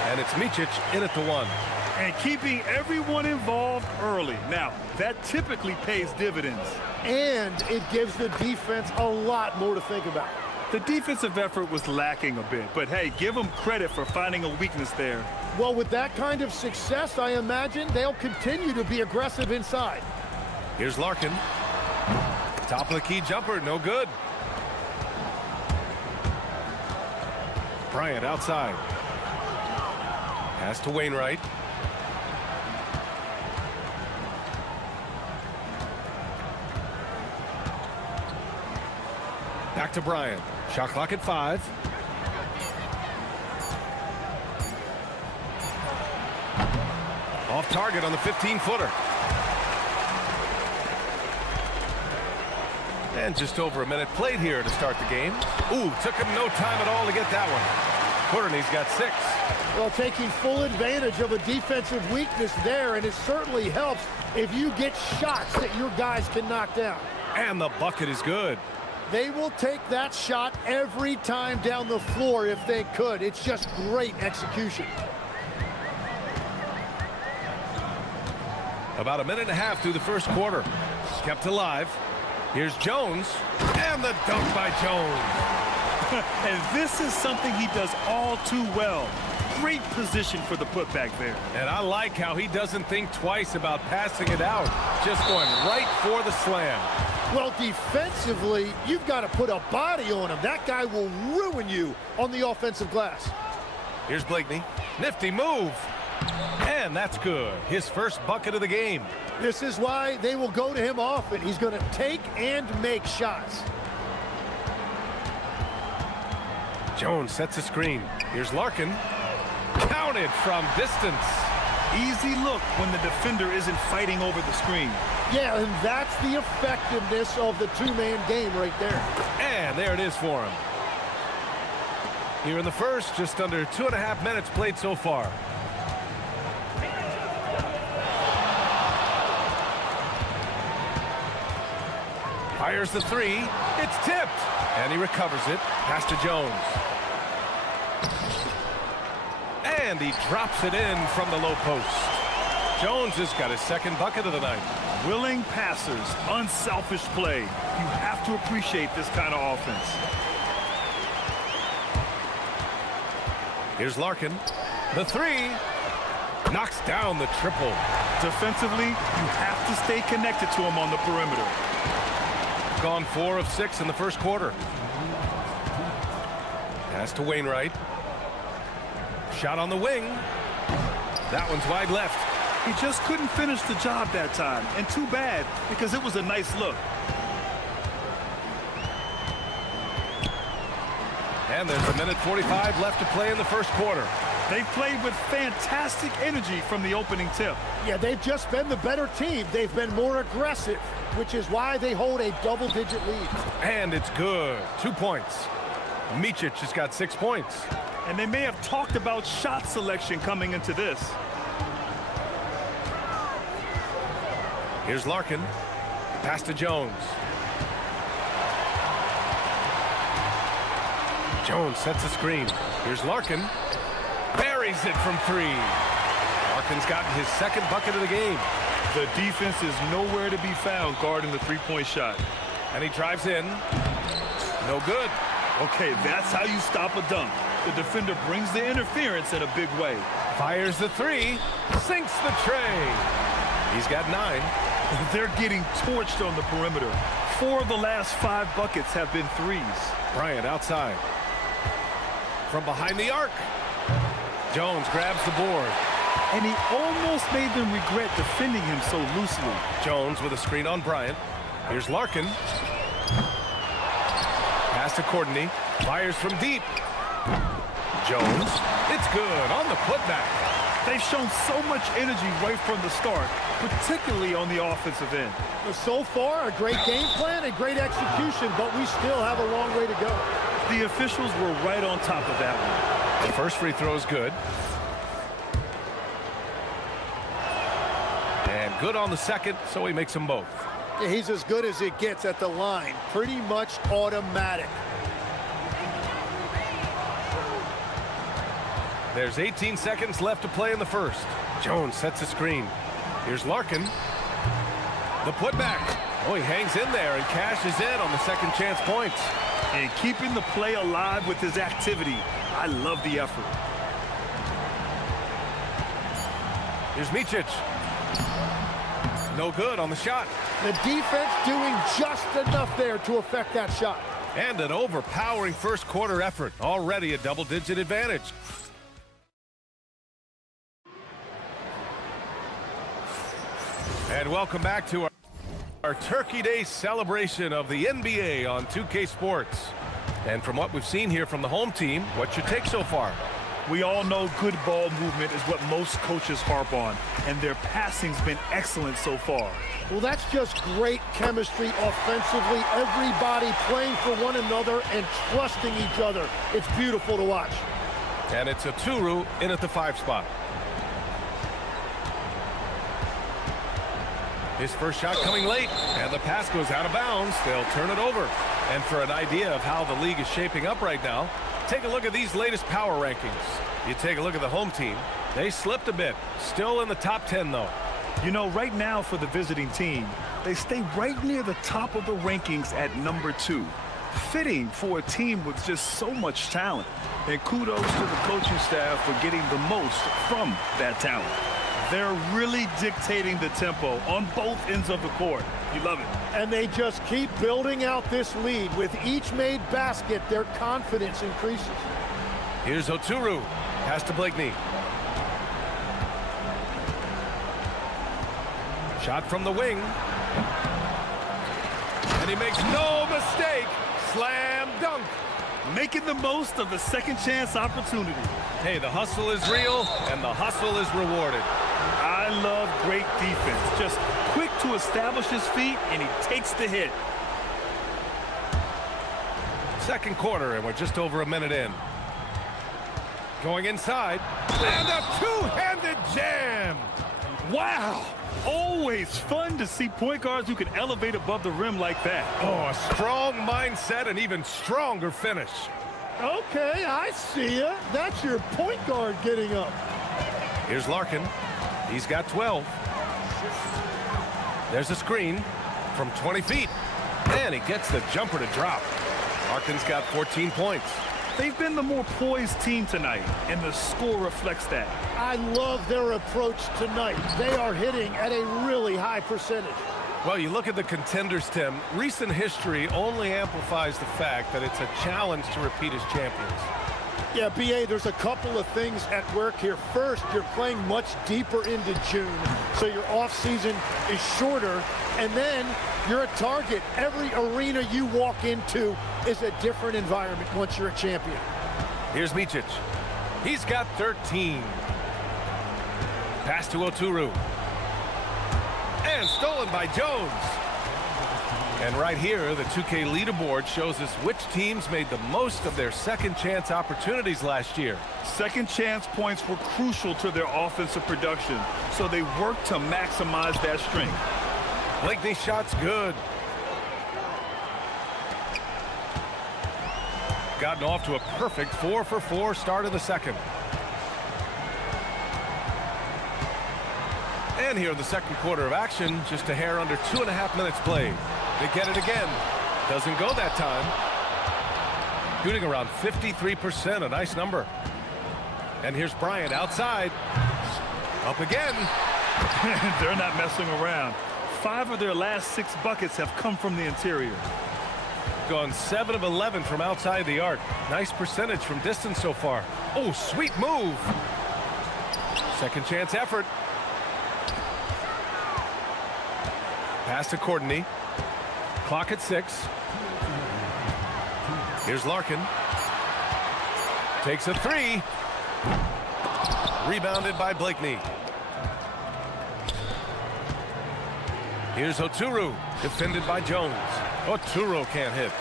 And it's Micic in at the one. And keeping everyone involved early. Now, that typically pays dividends. And it gives the defense a lot more to think about. The defensive effort was lacking a bit, but hey, give them credit for finding a weakness there. Well, with that kind of success, I imagine they'll continue to be aggressive inside. Here's Larkin. Top of the key jumper, no good. Bryant outside. Pass to Wainwright. Back to Bryant. Shot clock at 5. Off target on the 15-footer. And just over a minute played here to start the game. Ooh, took him no time at all to get that one. Courtney's got 6. Well, taking full advantage of a defensive weakness there, and it certainly helps if you get shots that your guys can knock down. And the bucket is good. They will take that shot every time down the floor if they could. It's just great execution. About a minute and a half through the first quarter. Kept alive. Here's Jones. And the dunk by Jones. And this is something he does all too well. Great position for the putback there. And I like how he doesn't think twice about passing it out. Just going right for the slam. Well, defensively, you've got to put a body on him. That guy will ruin you on the offensive glass. Here's Blakeney. Nifty move. And that's good. His first bucket of the game. This is why they will go to him often. He's going to take and make shots. Jones sets a screen. Here's Larkin. Counted from distance. Easy look when the defender isn't fighting over the screen. Yeah, and that's the effectiveness of the two-man game right there. And there it is for him. Here in the first, just under 2.5 minutes played so far. Fires the 3. It's tipped. And he recovers it. Pass to Jones. And he drops it in from the low post. Jones has got his second bucket of the night. Willing passers, unselfish play. You have to appreciate this kind of offense. Here's Larkin. The 3. Knocks down the triple. Defensively, you have to stay connected to him on the perimeter. Gone 4 of 6 in the first quarter. Pass to Wainwright. Shot on the wing. That one's wide left. He just couldn't finish the job that time. And too bad, because it was a nice look. And there's a minute 45 left to play in the first quarter. They've played with fantastic energy from the opening tip. Yeah, they've just been the better team. They've been more aggressive, which is why they hold a double-digit lead. And it's good. 2 points. Micic has got 6 points. And they may have talked about shot selection coming into this. Here's Larkin. Pass to Jones. Jones sets a screen. Here's Larkin. Buries it from 3. Larkin's gotten his second bucket of the game. The defense is nowhere to be found guarding the three-point shot. And he drives in. No good. Okay, that's how you stop a dunk. The defender brings the interference in a big way. Fires the 3. Sinks the tray. He's got 9. They're getting torched on the perimeter. 4 of the last 5 buckets have been 3s. Bryant outside. From behind the arc. Jones grabs the board. And he almost made them regret defending him so loosely. Jones with a screen on Bryant. Here's Larkin. Pass to Courtney. Fires from deep. Jones. It's good on the putback. They've shown so much energy right from the start, particularly on the offensive end. So far, a great game plan and great execution, but we still have a long way to go. The officials were right on top of that one. The first free throw is good. And good on the second, so he makes them both. Yeah, he's as good as it gets at the line. Pretty much automatic. There's 18 seconds left to play in the first. Jones sets a screen. Here's Larkin. The putback. Oh, he hangs in there and cashes in on the second chance points. And keeping the play alive with his activity. I love the effort. Here's Micic. No good on the shot. The defense doing just enough there to affect that shot. And an overpowering first quarter effort. Already a double-digit advantage. And welcome back to our Turkey Day celebration of the NBA on 2K Sports. And from what we've seen here from the home team, what's your take so far? We all know good ball movement is what most coaches harp on, and their passing's been excellent so far. Well, that's just great chemistry offensively. Everybody playing for one another and trusting each other. It's beautiful to watch. And it's a Oturu in at the 5 spot. His first shot coming late, and the pass goes out of bounds. They'll turn it over. And for an idea of how the league is shaping up right now, take a look at these latest power rankings. You take a look at the home team. They slipped a bit. Still in the top 10, though. You know, right now for the visiting team, they stay right near the top of the rankings at number 2. Fitting for a team with just so much talent. And kudos to the coaching staff for getting the most from that talent. They're really dictating the tempo on both ends of the court. You love it. And they just keep building out this lead. With each made basket, their confidence increases. Here's Oturu. Pass to Blakeney. Shot from the wing. And he makes no mistake. Slam dunk. Making the most of the second chance opportunity. Hey, the hustle is real, and the hustle is rewarded. I love great defense. Just quick to establish his feet, and he takes the hit. Second quarter, and we're just over a minute in. Going inside, and a two-handed jam. Wow. Always fun to see point guards who can elevate above the rim like that. Oh, a strong mindset and even stronger finish. Okay, I see ya. That's your point guard getting up. Here's Larkin. He's got 12. There's a screen from 20 feet. And he gets the jumper to drop. Larkin's got 14 points. They've been the more poised team tonight, and the score reflects that. I love their approach tonight. They are hitting at a really high percentage. Well, you look at the contenders, Tim. Recent history only amplifies the fact that it's a challenge to repeat as champions. Yeah, B.A., there's a couple of things at work here. First, you're playing much deeper into June, so your offseason is shorter. And then you're a target. Every arena you walk into is a different environment once you're a champion. Here's Micic. He's got 13. Pass to Oturu. And stolen by Jones. And right here, the 2K leaderboard shows us which teams made the most of their second chance opportunities last year. Second chance points were crucial to their offensive production, so they worked to maximize that strength. Blakeney's shot's good. Gotten off to a perfect 4-for-4 start of the second. And here in the second quarter of action, just a hair under 2.5 minutes played. They get it again. Doesn't go that time. Shooting around 53%, a nice number. And here's Bryant outside. Up again. They're not messing around. 5 of their last 6 buckets have come from the interior. Gone 7 of 11 from outside the arc. Nice percentage from distance so far. Oh, sweet move. Second chance effort. Pass to Courtney. Clock at 6. Here's Larkin. Takes a 3. Rebounded by Blakeney. Here's Oturu, defended by Jones. Oturu can't hit.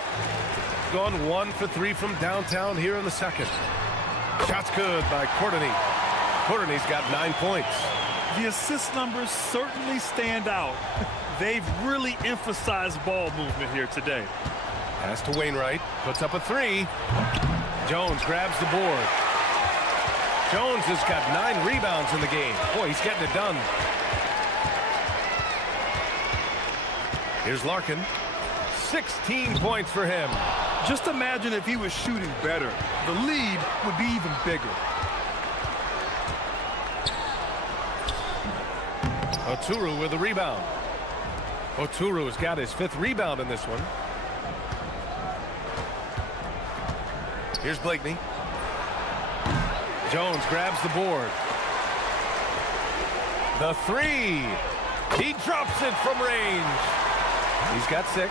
Gone 1 for 3 from downtown here in the second. Shot's good by Courtney. Courtney's got 9 points. The assist numbers certainly stand out. They've really emphasized ball movement here today. Pass to Wainwright. Puts up a 3. Jones grabs the board. Jones has got 9 rebounds in the game. Boy, he's getting it done. Here's Larkin. 16 points for him. Just imagine if he was shooting better. The lead would be even bigger. Oturu with a rebound. Oturu has got his 5th rebound in this one. Here's Blakeney. Jones grabs the board. The 3. He drops it from range. He's got 6.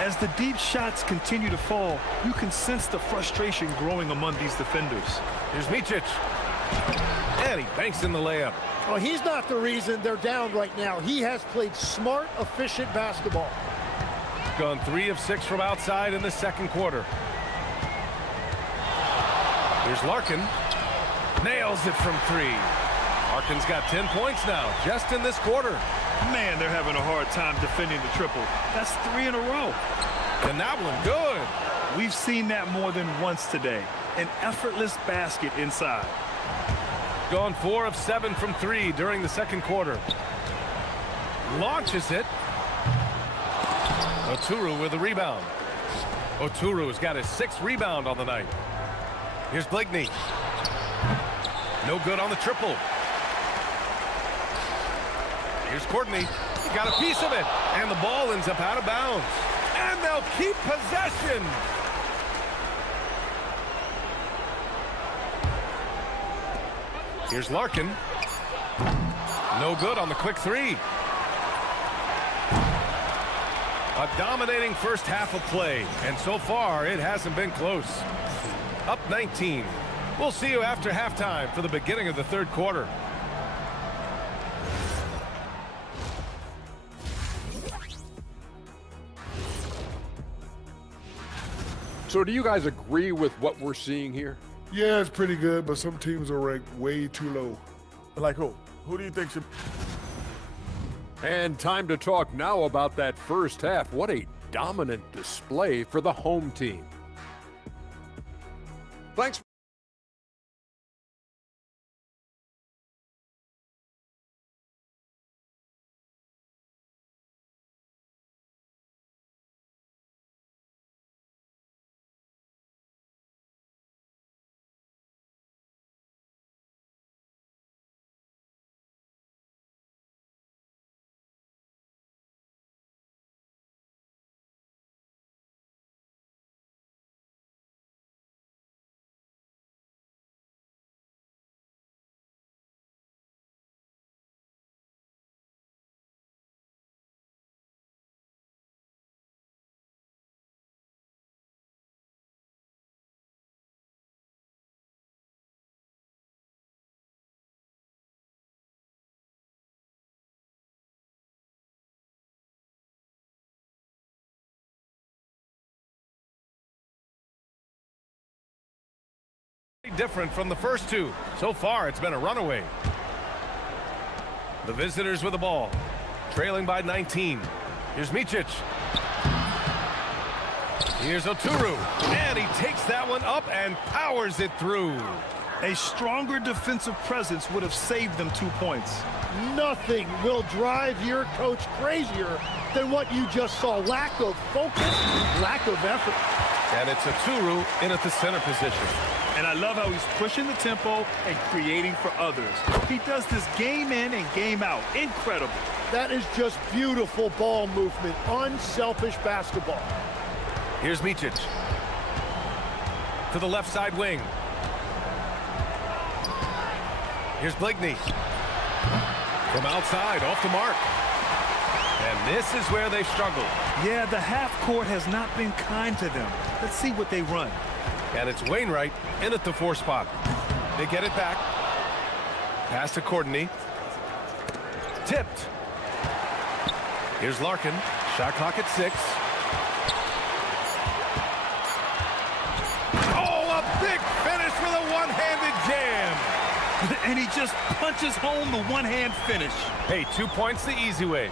As the deep shots continue to fall, you can sense the frustration growing among these defenders. Here's Micic. And he banks in the layup. Well, he's not the reason they're down right now. He has played smart, efficient basketball. Gone 3 of 6 from outside in the second quarter. Here's Larkin. Nails it from 3. Larkin's got 10 points now, just in this quarter. Man, they're having a hard time defending the triple. That's 3 in a row. And that one good. We've seen that more than once today. An effortless basket inside. Gone 4 of 7 from 3 during the second quarter. Launches it. Oturu with a rebound. Oturu's got his 6th rebound on the night. Here's Blakeney. No good on the triple. Here's Courtney. He got a piece of it. And the ball ends up out of bounds. And they'll keep possession. Here's Larkin. No good on the quick 3. A dominating first half of play. And so far, it hasn't been close. Up 19. We'll see you after halftime for the beginning of the third quarter. So do you guys agree with what we're seeing here? Yeah, it's pretty good, but some teams are ranked way too low. Like who? Who do you think should... And time to talk now about that first half. What a dominant display for the home team. Thanks. Different from the first 2. So far, it's been a runaway. The visitors with the ball, trailing by 19. Here's Micic. Here's Oturu. And he takes that one up and powers it through. A stronger defensive presence would have saved them 2 points. Nothing will drive your coach crazier than what you just saw. Lack of focus, lack of effort. And it's Oturu in at the center position. And I love how he's pushing the tempo and creating for others. He does this game in and game out. Incredible. That is just beautiful ball movement, unselfish basketball. Here's Micic. To the left side wing. Here's Blakeney. From outside, off the mark. And this is where they've struggled. Yeah, the half court has not been kind to them. Let's see what they run. And it's Wainwright in at the 4 spot. They get it back. Pass to Courtney. Tipped. Here's Larkin. Shot clock at 6. Oh, a big finish with a one-handed and he just punches home the one-hand finish. Hey, 2 points the easy way.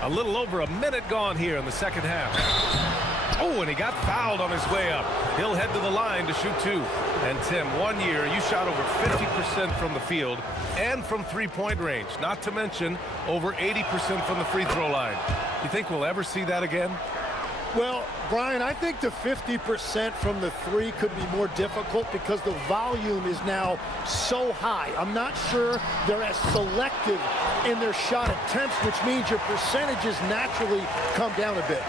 A little over a minute gone here in the second half. Oh, and he got fouled on his way up. He'll head to the line to shoot 2. And Tim, 1 year, you shot over 50% from the field and from three-point range, not to mention over 80% from the free throw line. You think we'll ever see that again? Well, Brian, I think the 50% from the three could be more difficult because the volume is now so high. I'm not sure they're as selective in their shot attempts, which means your percentages naturally come down a bit.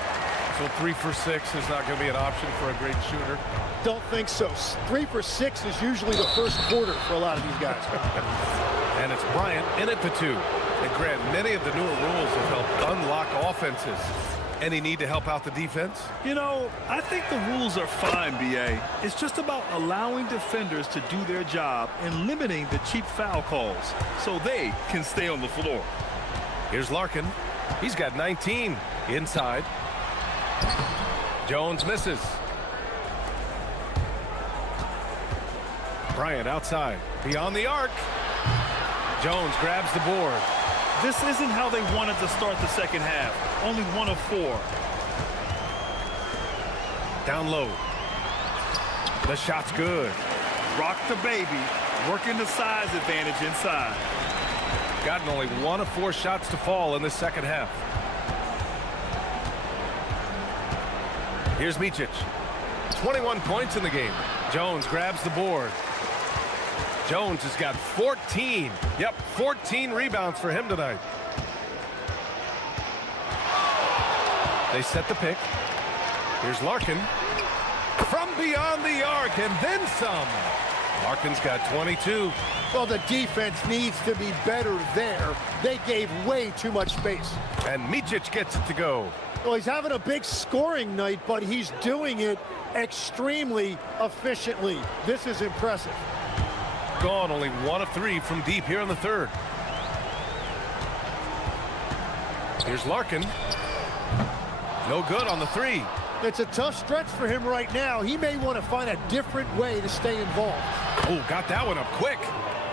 So 3 for 6 is not going to be an option for a great shooter? Don't think so. 3 for 6 is usually the first quarter for a lot of these guys. And it's Bryant in it for 2. And Grant, many of the newer rules have helped unlock offenses. Any need to help out the defense? You know, I think the rules are fine, B.A. It's just about allowing defenders to do their job and limiting the cheap foul calls so they can stay on the floor. Here's Larkin. He's got 19 inside. Jones misses. Bryant outside. Beyond the arc. Jones grabs the board. This isn't how they wanted to start the second half. Only 1 of 4. Down low. The shot's good. Rock the baby. Working the size advantage inside. Gotten only 1 of 4 shots to fall in the second half. Here's Micic. 21 points in the game. Jones grabs the board. Jones has got 14. Yep, 14 rebounds for him tonight. They set the pick. Here's Larkin. From beyond the arc, and then some. Larkin's got 22. Well, the defense needs to be better there. They gave way too much space. And Micic gets it to go. Well, he's having a big scoring night, but he's doing it extremely efficiently. This is impressive. Gone only 1 of 3 from deep here in the third. Here's Larkin. No good on the 3. It's a tough stretch for him right now. He may want to find a different way to stay involved. Oh, got that one up quick.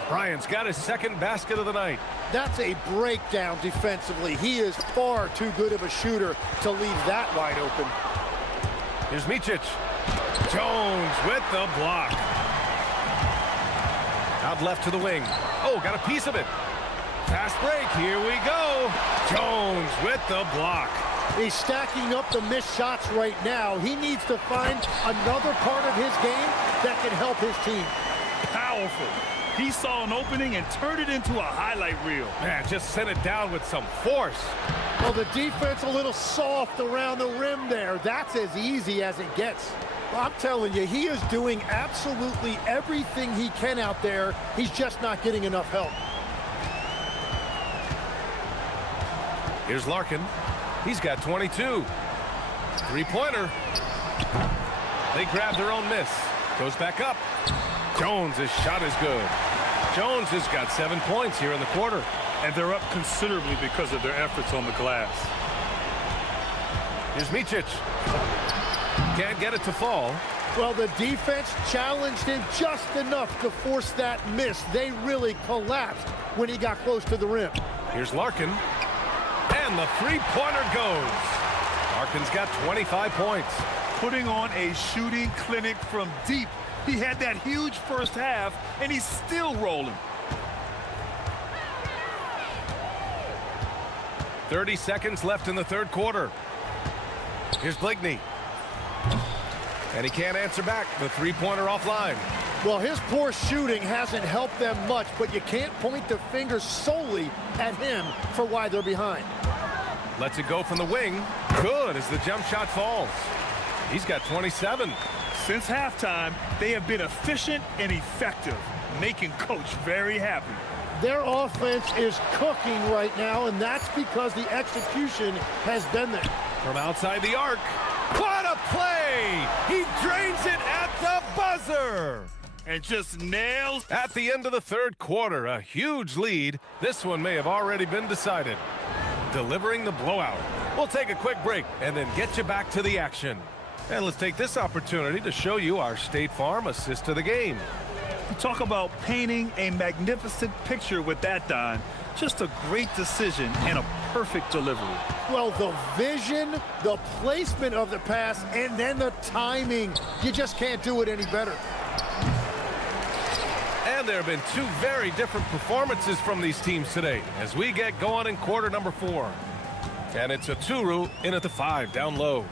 Bryant's got his second basket of the night. That's a breakdown defensively. He is far too good of a shooter to leave that wide open. Here's Micic. Jones with the block. Out left to the wing. Oh, got a piece of it. Fast break. Here we go. Jones with the block. He's stacking up the missed shots right now. He needs to find another part of his game that can help his team. Powerful. He saw an opening and turned it into a highlight reel. Man, just sent it down with some force. Well, the defense a little soft around the rim there. That's as easy as it gets. Well, I'm telling you, he is doing absolutely everything he can out there. He's just not getting enough help. Here's Larkin. He's got 22. Three-pointer. They grab their own miss. Goes back up. Jones' shot is good. Jones has got 7 points here in the quarter. And they're up considerably because of their efforts on the glass. Here's Micic. Can't get it to fall. Well, the defense challenged him just enough to force that miss. They really collapsed when he got close to the rim. Here's Larkin. And the three-pointer goes. Larkin's got 25 points. Putting on a shooting clinic from deep. He had that huge first half, and he's still rolling. 30 seconds left in the third quarter. Here's Bligney. And he can't answer back. The three-pointer offline. Well, his poor shooting hasn't helped them much, but you can't point the finger solely at him for why they're behind. Lets it go from the wing. Good as the jump shot falls. He's got 27. Since halftime, they have been efficient and effective, making Coach very happy. Their offense is cooking right now, and that's because the execution has been there. From outside the arc. What a play! He drains it at the buzzer! And just nails. At the end of the third quarter, a huge lead. This one may have already been decided. Delivering the blowout. We'll take a quick break and then get you back to the action. And let's take this opportunity to show you our State Farm assist to the game. You talk about painting a magnificent picture with that, Don. Just a great decision and a perfect delivery. Well, the vision, the placement of the pass, and then the timing. You just can't do it any better. And there have been two very different performances from these teams today as we get going in quarter number 4. And it's Aturu in at the 5, down low.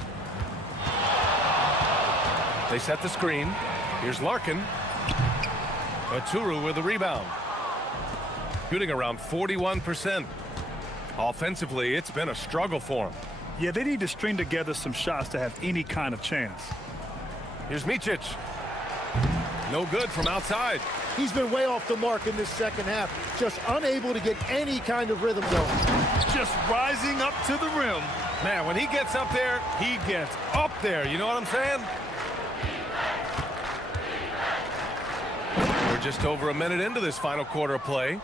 They set the screen. Here's Larkin. Aturu with the rebound. Shooting around 41%. Offensively, it's been a struggle for him. Yeah, they need to string together some shots to have any kind of chance. Here's Micic. No good from outside. He's been way off the mark in this second half. Just unable to get any kind of rhythm going. Just rising up to the rim. Man, when he gets up there, he gets up there. You know what I'm saying? We're just over a minute into this final quarter of play.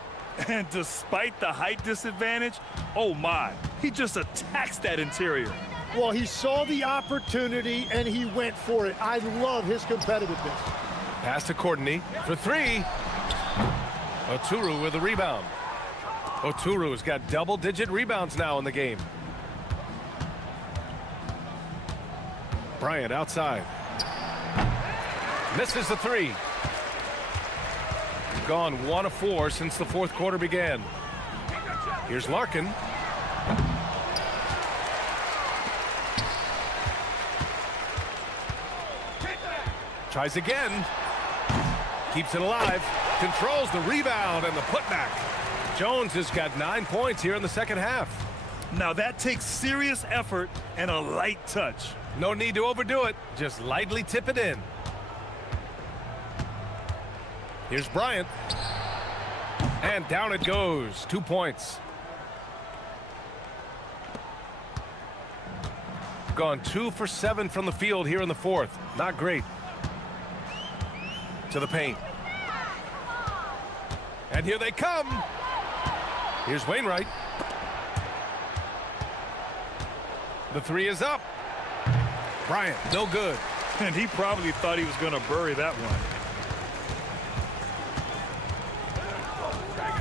And despite the height disadvantage, oh my, he just attacks that interior. Well, he saw the opportunity and he went for it. I love his competitiveness. Pass to Courtney for 3. Aturu with the rebound. Aturu has got double-digit rebounds now in the game. Bryant outside. Misses the 3. Gone 1 of 4 since the fourth quarter began. Here's Larkin. Tries again. Keeps it alive. Controls the rebound and the putback. Jones has got 9 points here in the second half. Now that takes serious effort and a light touch. No need to overdo it. Just lightly tip it in. Here's Bryant. And down it goes. 2 points. Gone 2 for 7 from the field here in the fourth. Not great. To the paint. And here they come. Here's Wainwright. The 3 is up. Bryant, no good. And he probably thought he was going to bury that one.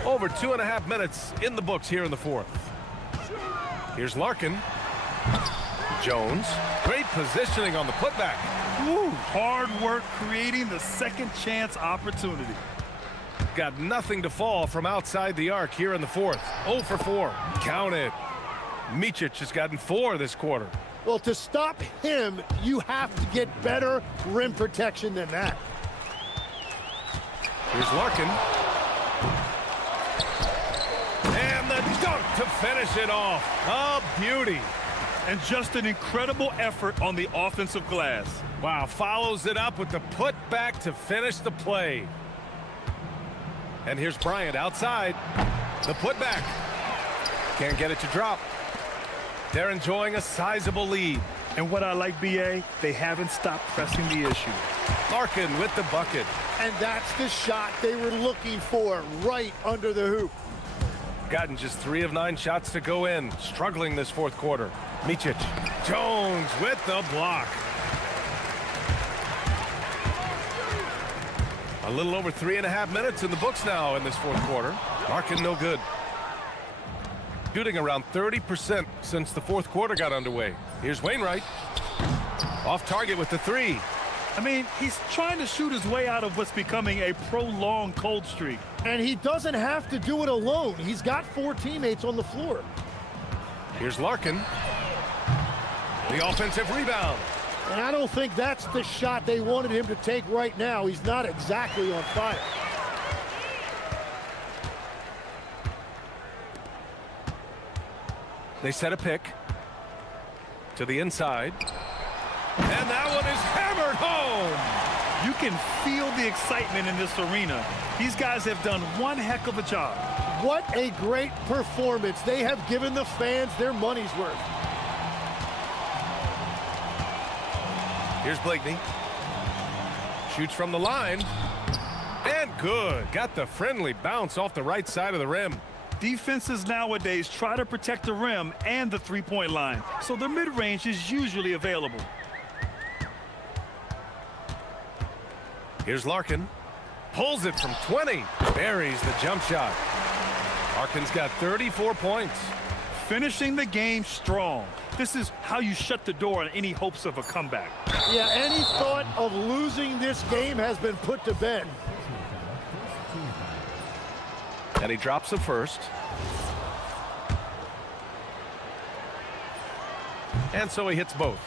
Over 2.5 minutes in the books here in the fourth. Here's Larkin. Jones. Great positioning on the putback. Woo, hard work creating the second chance opportunity. Got nothing to fall from outside the arc here in the fourth. 0 for 4. Count it. Micic has gotten 4 this quarter. Well, to stop him, you have to get better rim protection than that. Here's Larkin. And the dunk to finish it off. A beauty. And just an incredible effort on the offensive glass. Wow, follows it up with the putback to finish the play. And here's Bryant outside. The putback. Can't get it to drop. They're enjoying a sizable lead. And what I like, BA, they haven't stopped pressing the issue. Larkin with the bucket. And that's the shot they were looking for, right under the hoop. Gotten just 3 of 9 shots to go in. Struggling this fourth quarter. Micic. Jones with the block. A little over 3.5 minutes in the books now in this fourth quarter. Larkin no good. Shooting around 30% since the fourth quarter got underway. Here's Wainwright. Off target with the 3. I mean, he's trying to shoot his way out of what's becoming a prolonged cold streak. And he doesn't have to do it alone. He's got 4 teammates on the floor. Here's Larkin. The offensive rebound. And I don't think that's the shot they wanted him to take right now. He's not exactly on fire. They set a pick to the inside. And that one is hammered home. You can feel the excitement in this arena. These guys have done one heck of a job. What a great performance. They have given the fans their money's worth. Here's Blakeney. Shoots from the line. And good. Got the friendly bounce off the right side of the rim. Defenses nowadays try to protect the rim and the three-point line, so the mid-range is usually available. Here's Larkin. Pulls it from 20. Buries the jump shot. Larkin's got 34 points. Finishing the game strong. This is how you shut the door on any hopes of a comeback. Yeah, any thought of losing this game has been put to bed. And he drops the first. And so he hits both.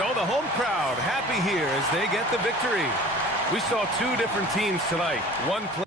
So the home crowd happy here as they get the victory. We saw two different teams tonight. One play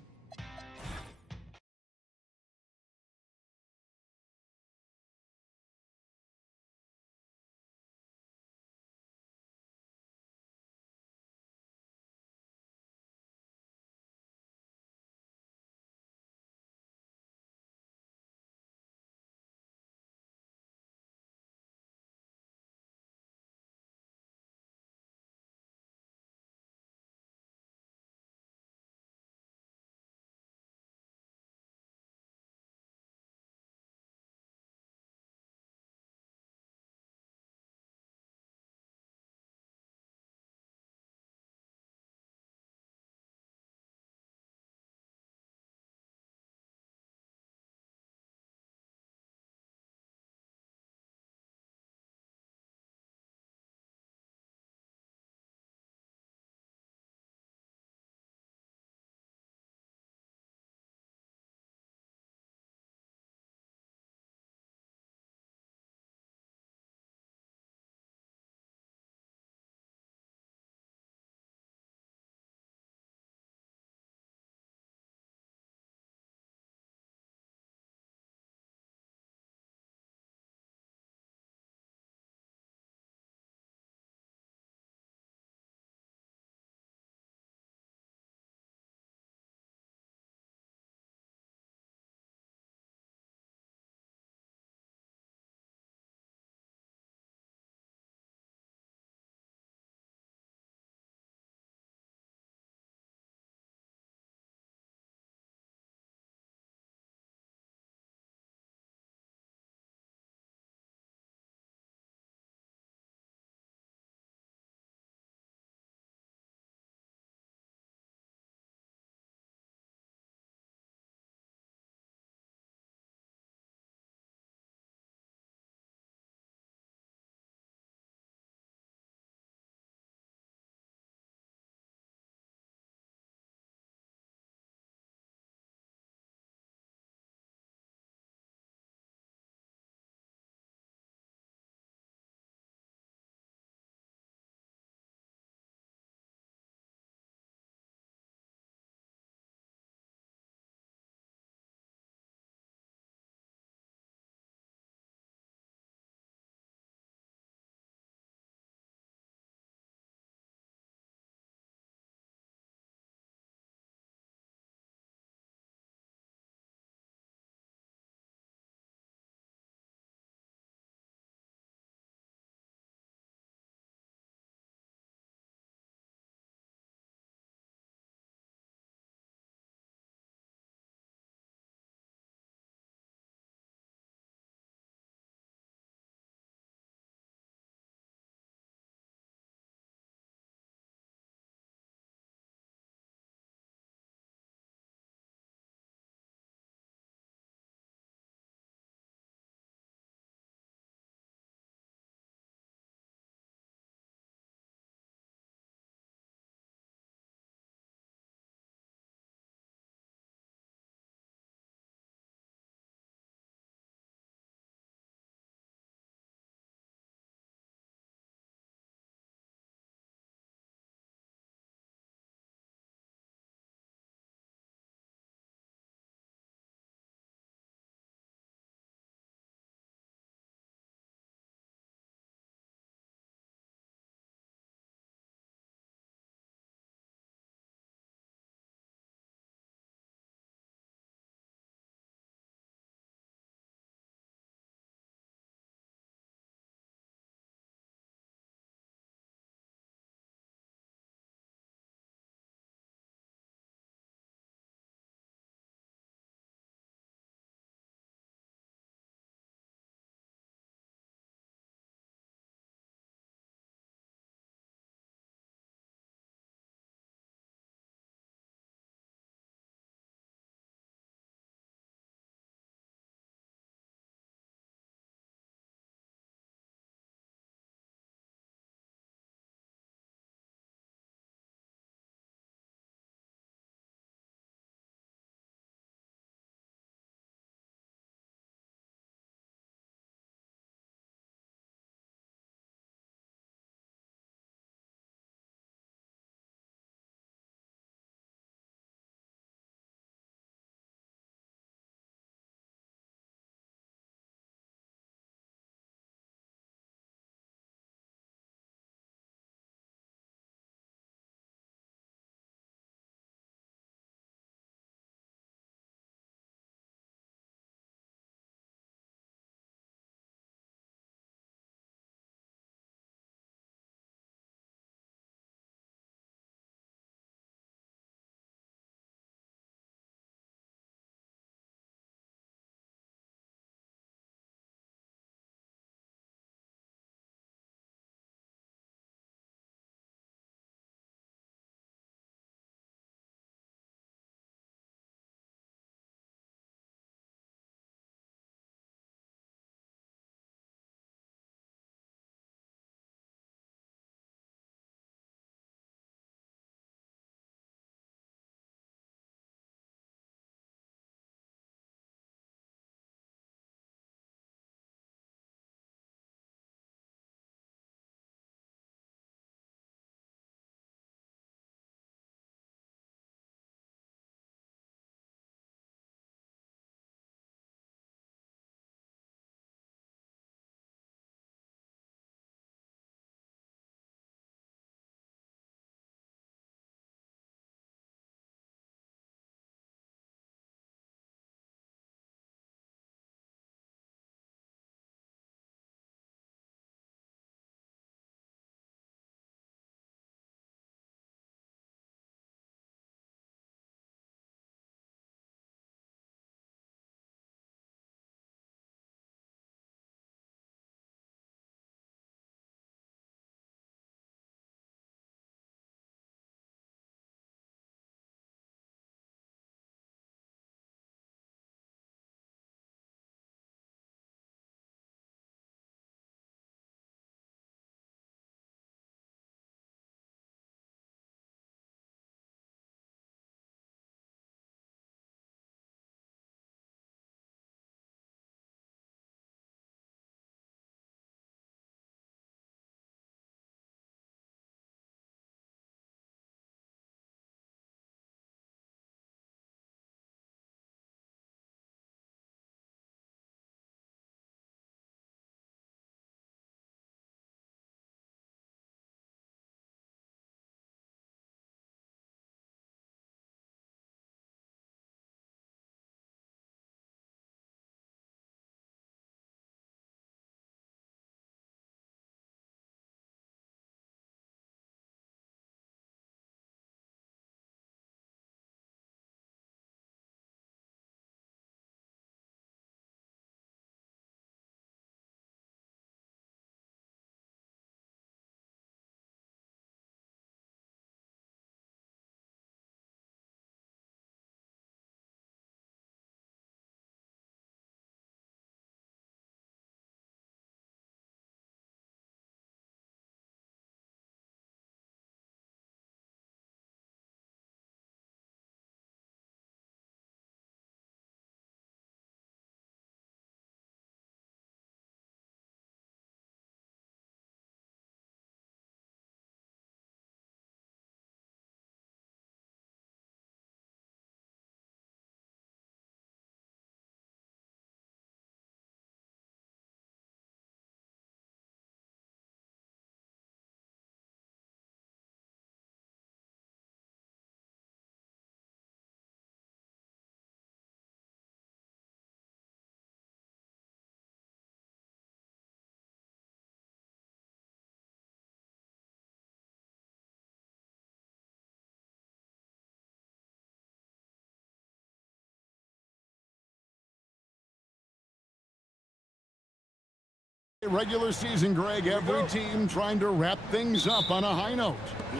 Regular season, Greg, every team trying to wrap things up on a high note.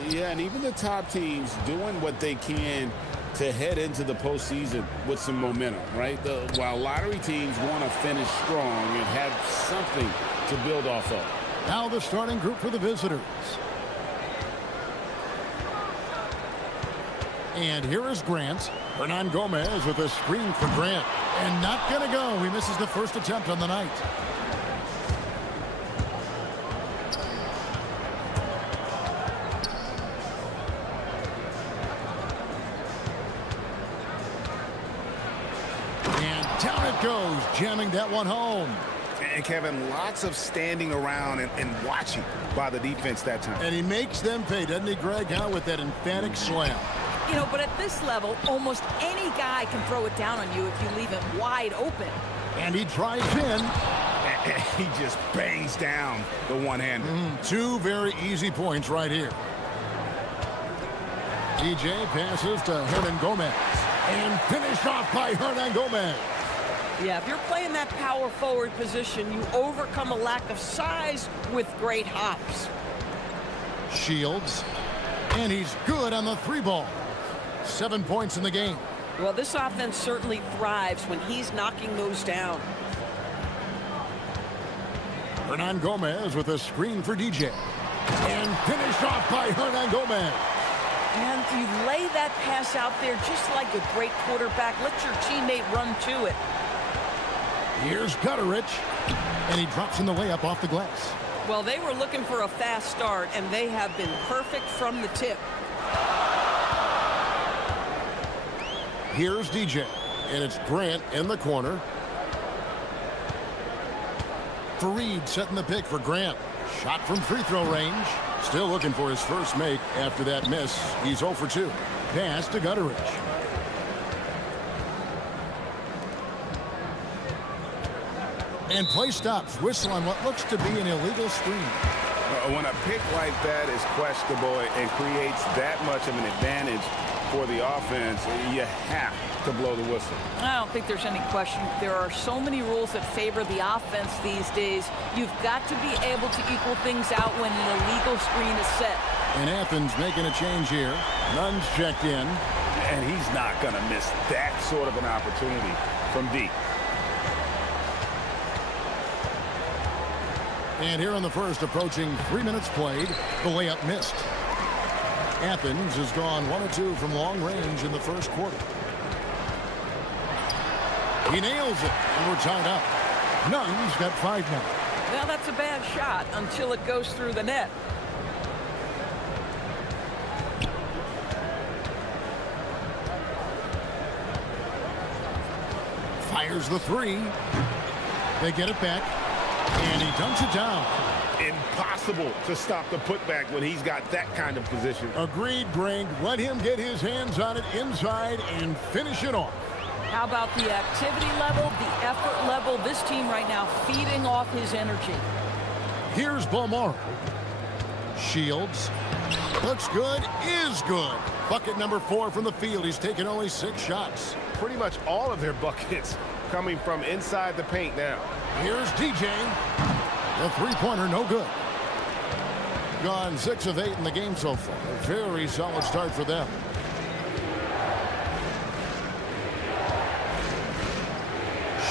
Yeah, and even the top teams doing what they can to head into the postseason with some momentum, right? While lottery teams want to finish strong and have something to build off of. Now the starting group for the visitors. And here is Grant. Hernan Gomez with a screen for Grant. And not going to go. He misses the first attempt on the night. And down it goes, jamming that one home. And Kevin, lots of standing around and watching by the defense that time. And he makes them pay, doesn't he, Greg, huh, with that emphatic slam. You know, but at this level, almost any guy can throw it down on you if you leave him wide open. And he drives in. And he just bangs down the one-hander. Two very easy points right here. DJ passes to Hernan Gomez. And finished off by Hernan Gomez. Yeah, if you're playing that power forward position, you overcome a lack of size with great hops. Shields. And he's good on the three ball. 7 points in the game. Well, this offense certainly thrives when he's knocking those down. Hernan Gomez with a screen for DJ. And finished off by Hernan Gomez. And you lay that pass out there just like a great quarterback. Let your teammate run to it. Here's Gutterich. And he drops in the layup off the glass. Well, they were looking for a fast start, and they have been perfect from the tip. Here's DJ, and it's Grant in the corner. Fareed setting the pick for Grant. Shot from free throw range. Still looking for his first make after that miss. He's 0 for 2. Pass to Gutterich. And play stops. Whistle on what looks to be an illegal screen. When a pick like that is questionable and creates that much of an advantage for the offense, you have to blow the whistle. I don't think there's any question. There are so many rules that favor the offense these days. You've got to be able to equal things out when an illegal screen is set. And Athens making a change here. Nunn's checked in. And he's not going to miss that sort of an opportunity from deep. And here in the first, approaching 3 minutes played, the layup missed. Athens has gone 1 of 2 from long range in the first quarter. He nails it, and we're tied up. Nunn's got 5 now. Well, that's a bad shot until it goes through the net. Fires the three. They get it back. And he dunks it down. Impossible to stop the putback when he's got that kind of position. Agreed, Greg. Let him get his hands on it inside and finish it off. How about the activity level, the effort level? This team right now feeding off his energy. Here's Balmaro. Shields. Looks good, is good. Bucket number 4 from the field. He's taken only 6 shots. Pretty much all of their buckets coming from inside the paint now. Here's DJ. The three-pointer, no good. Gone 6 of 8 in the game so far. A very solid start for them.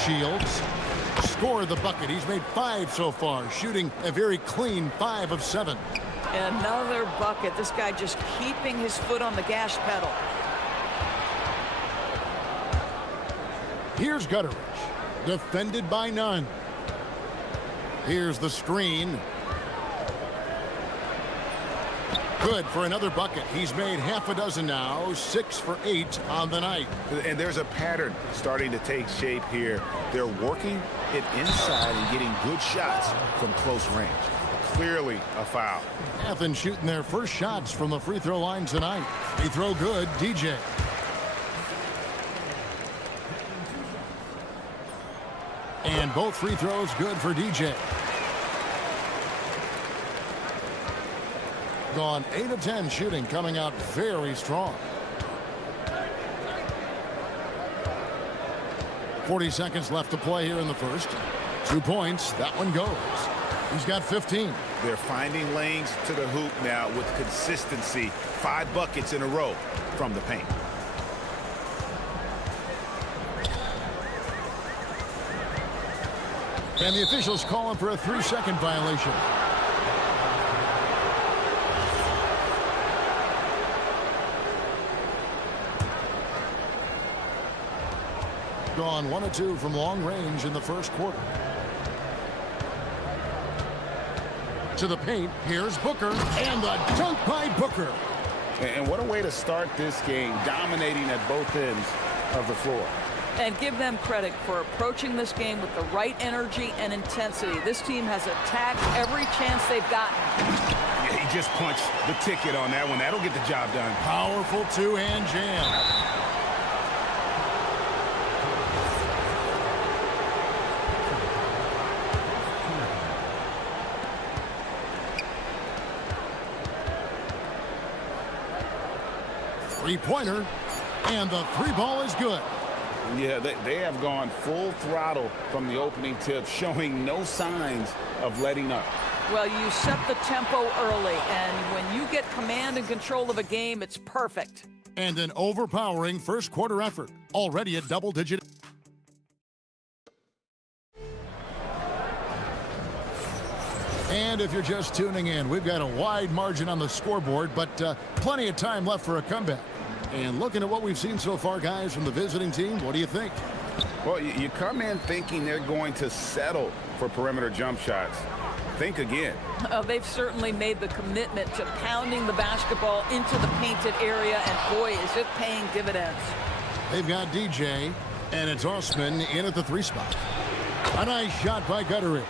Shields scored the bucket. He's made 5 so far, shooting a very clean 5 of 7. Another bucket. This guy just keeping his foot on the gas pedal. Here's Gutterich. Defended by Nunn. Here's the screen. Good for another bucket. He's made half a dozen now, 6 for 8 on the night. And there's a pattern starting to take shape here. They're working it inside and getting good shots from close range. Clearly a foul. Athens shooting their first shots from the free throw line tonight. Free throw good, DJ. And both free throws good for DJ. Gone 8 of 10 shooting, coming out very strong. 40 seconds left to play here in the first. 2 points, that one goes. He's got 15. They're finding lanes to the hoop now with consistency. 5 buckets in a row from the paint. And the officials call him for a 3-second violation. Gone 1 of 2 from long range in the first quarter. To the paint, here's Booker, and the dunk by Booker. And what a way to start this game, dominating at both ends of the floor. And give them credit for approaching this game with the right energy and intensity. This team has attacked every chance they've gotten. Yeah, he just punched the ticket on that one. That'll get the job done. Powerful two-hand jam. Three-pointer, and the 3-ball is good. Yeah, they have gone full throttle from the opening tip, showing no signs of letting up. Well, you set the tempo early, and when you get command and control of a game, it's perfect. And an overpowering first quarter effort, already at double-digit. And if you're just tuning in, we've got a wide margin on the scoreboard, but plenty of time left for a comeback. And looking at what we've seen so far, guys, from the visiting team, what do you think? Well, you come in thinking they're going to settle for perimeter jump shots. Think again. They've certainly made the commitment to pounding the basketball into the painted area, and boy, is it paying dividends. They've got DJ, and it's Osman in at the 3 spot. A nice shot by Gutteridge.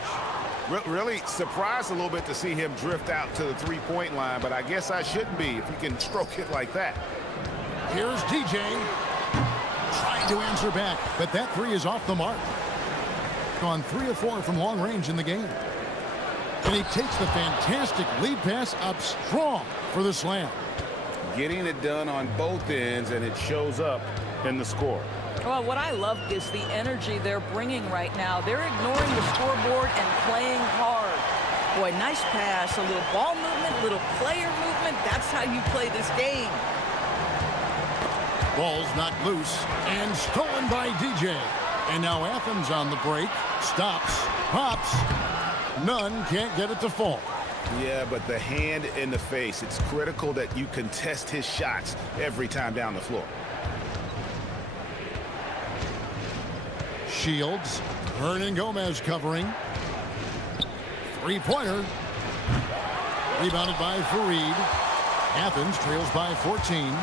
Really surprised a little bit to see him drift out to the 3-point line, but I guess I shouldn't be if he can stroke it like that. Here's DJ, trying to answer back, but that 3 is off the mark. Gone 3 of 4 from long range in the game. And he takes the fantastic lead pass up strong for the slam. Getting it done on both ends, and it shows up in the score. Well, what I love is the energy they're bringing right now. They're ignoring the scoreboard and playing hard. Boy, nice pass, a little ball movement, little player movement. That's how you play this game. Ball's knocked loose and stolen by DJ. And now Athens on the break. Stops, pops. None can't get it to fall. Yeah, but the hand in the face, it's critical that you contest his shots every time down the floor. Shields, Hernan Gomez covering. 3-pointer. Rebounded by Fareed. Athens trails by 14.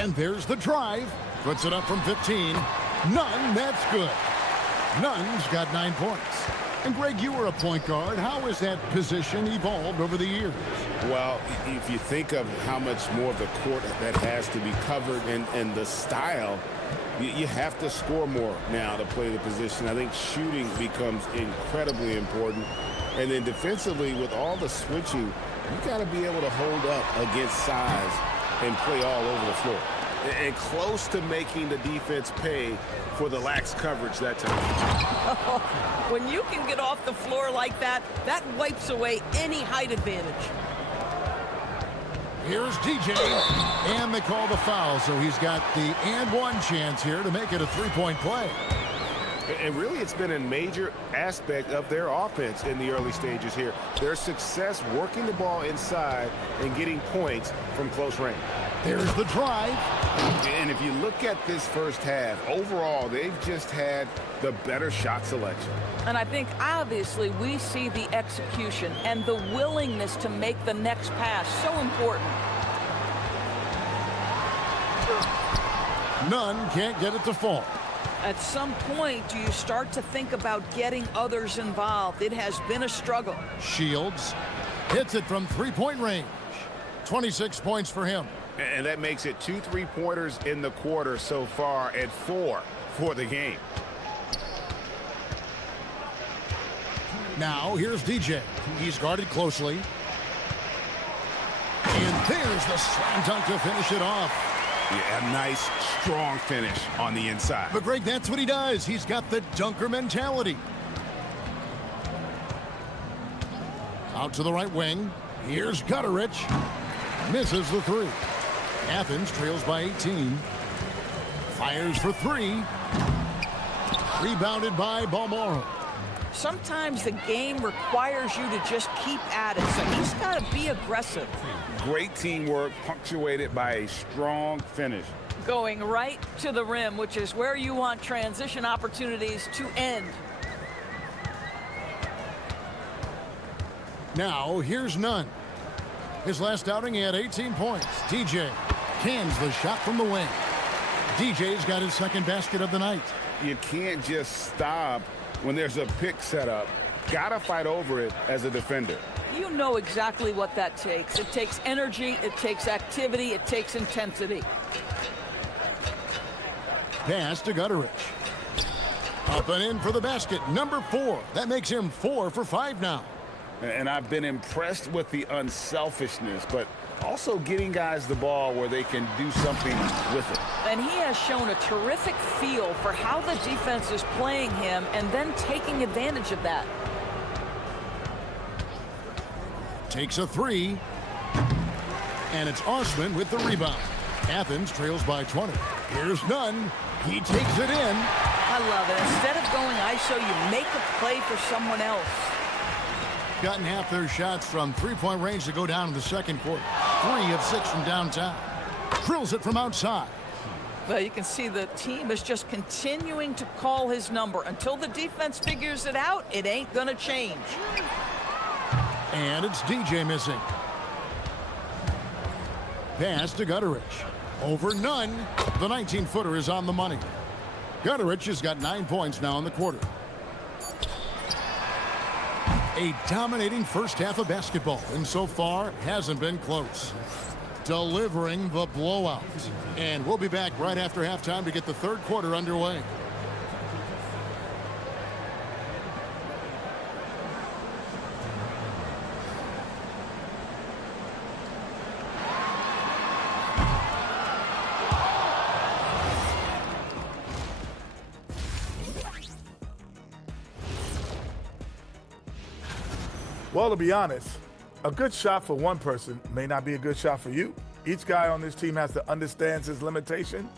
And there's the drive. Puts it up from 15. Nunn, that's good. Nunn's got 9 points. And Greg, you were a point guard. How has that position evolved over the years? Well, if you think of how much more of the court that has to be covered and the style, you have to score more now to play the position. I think shooting becomes incredibly important. And then defensively, with all the switching, you got to be able to hold up against size and play all over the floor. And close to making the defense pay for the lax coverage that time. When you can get off the floor like that, that wipes away any height advantage. Here's DJ, and they call the foul, so he's got the and one chance here to make it a 3-point play. And really, it's been a major aspect of their offense in the early stages here. Their success working the ball inside and getting points from close range. There's the drive. And if you look at this first half, overall, they've just had the better shot selection. And I think, obviously, we see the execution and the willingness to make the next pass so important. None can't get it to fall. At some point, do you start to think about getting others involved? It has been a struggle. Shields hits it from 3-point range. 26 points for him. And that makes it 2 3-pointers in the quarter so far and 4 for the game. Now, here's DJ. He's guarded closely. And there's the slam dunk to finish it off. Yeah, a nice, strong finish on the inside. But, Greg, that's what he does. He's got the dunker mentality. Out to the right wing. Here's Gutterich. Misses the three. Athens trails by 18. Fires for three. Rebounded by Balmoral. Sometimes the game requires you to just keep at it, so he's got to be aggressive. Great teamwork, punctuated by a strong finish. Going right to the rim, which is where you want transition opportunities to end. Now, here's Nunn. His last outing, he had 18 points. DJ cans the shot from the wing. DJ's got his second basket of the night. You can't just stop when there's a pick set up. Gotta fight over it as a defender. You know exactly what that takes. It takes energy, it takes activity, it takes intensity. Pass to Gutterich. Up and in for the basket, number 4. That makes him 4 for 5 now. And I've been impressed with the unselfishness, but also getting guys the ball where they can do something with it. And he has shown a terrific feel for how the defense is playing him and then taking advantage of that. Takes a three. And it's Osman with the rebound. Athens trails by 20. Here's Nunn. He takes it in. I love it. Instead of going ISO, you make a play for someone else. Gotten half their shots from three-point range to go down in the second quarter. 3 of 6 from downtown. Drills it from outside. Well, you can see the team is just continuing to call his number. Until the defense figures it out, it ain't gonna change. And it's DJ missing. Pass to Gutterich. Over Nunn. The 19-footer is on the money. Gutterich has got 9 points now in the quarter. A dominating first half of basketball, and so far hasn't been close. Delivering the blowout. And we'll be back right after halftime to get the third quarter underway. Well, to be honest, a good shot for one person may not be a good shot for you. Each guy on this team has to understand his limitation.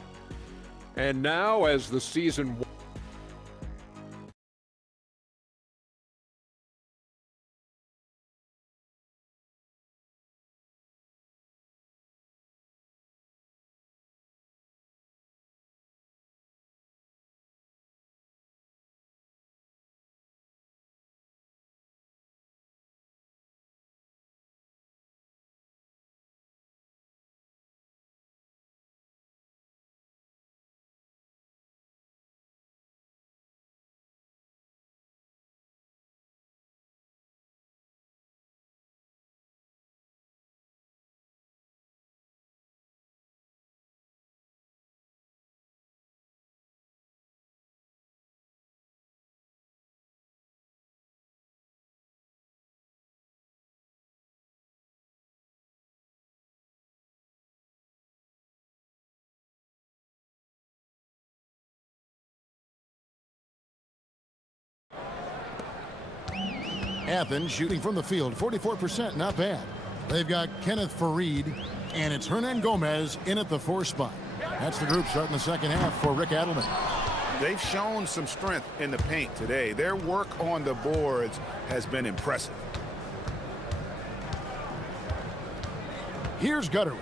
And now, as the season Athens shooting from the field, 44%, not bad. They've got Kenneth Fareed, and it's Hernan Gomez in at the 4 spot. That's the group starting the second half for Rick Adelman. They've shown some strength in the paint today. Their work on the boards has been impressive. Here's Gutterich.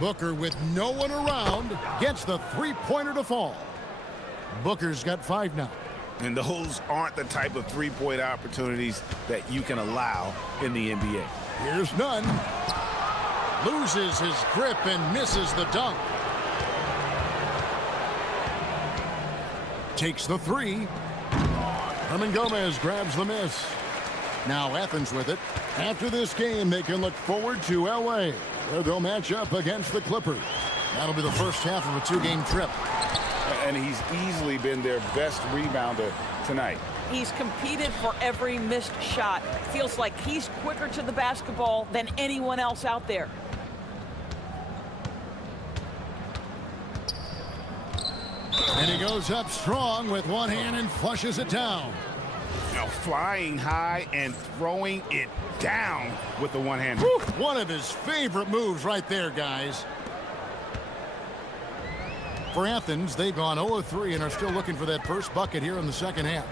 Booker with no one around gets the three-pointer to fall. Booker's got 5 now. And those aren't the type of three-point opportunities that you can allow in the NBA. Here's Nunn. Loses his grip and misses the dunk. Takes the 3. Hernan Gomez grabs the miss. Now Athens with it. After this game, they can look forward to LA, where they'll match up against the Clippers. That'll be the first half of a 2-game trip. And he's easily been their best rebounder tonight. He's competed for every missed shot. Feels like he's quicker to the basketball than anyone else out there. And he goes up strong with one hand and flushes it down. Now flying high and throwing it down with the one-hand. One of his favorite moves right there, guys. For Athens, they've gone 0-3 and are still looking for that first bucket here in the second half.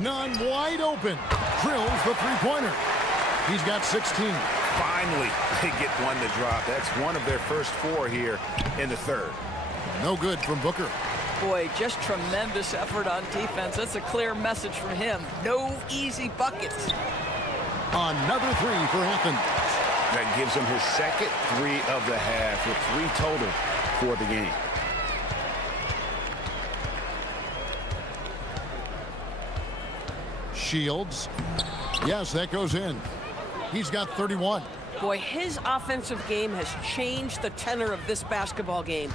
Nunn wide open. Drills the three-pointer. He's got 16. Finally, they get one to drop. That's one of their first 4 here in the third. No good from Booker. Boy, just tremendous effort on defense. That's a clear message from him. No easy buckets. Another 3 for Athens. That gives him his second 3 of the half with 3 total for the game. Shields. Yes, that goes in. He's got 31. Boy, his offensive game has changed the tenor of this basketball game.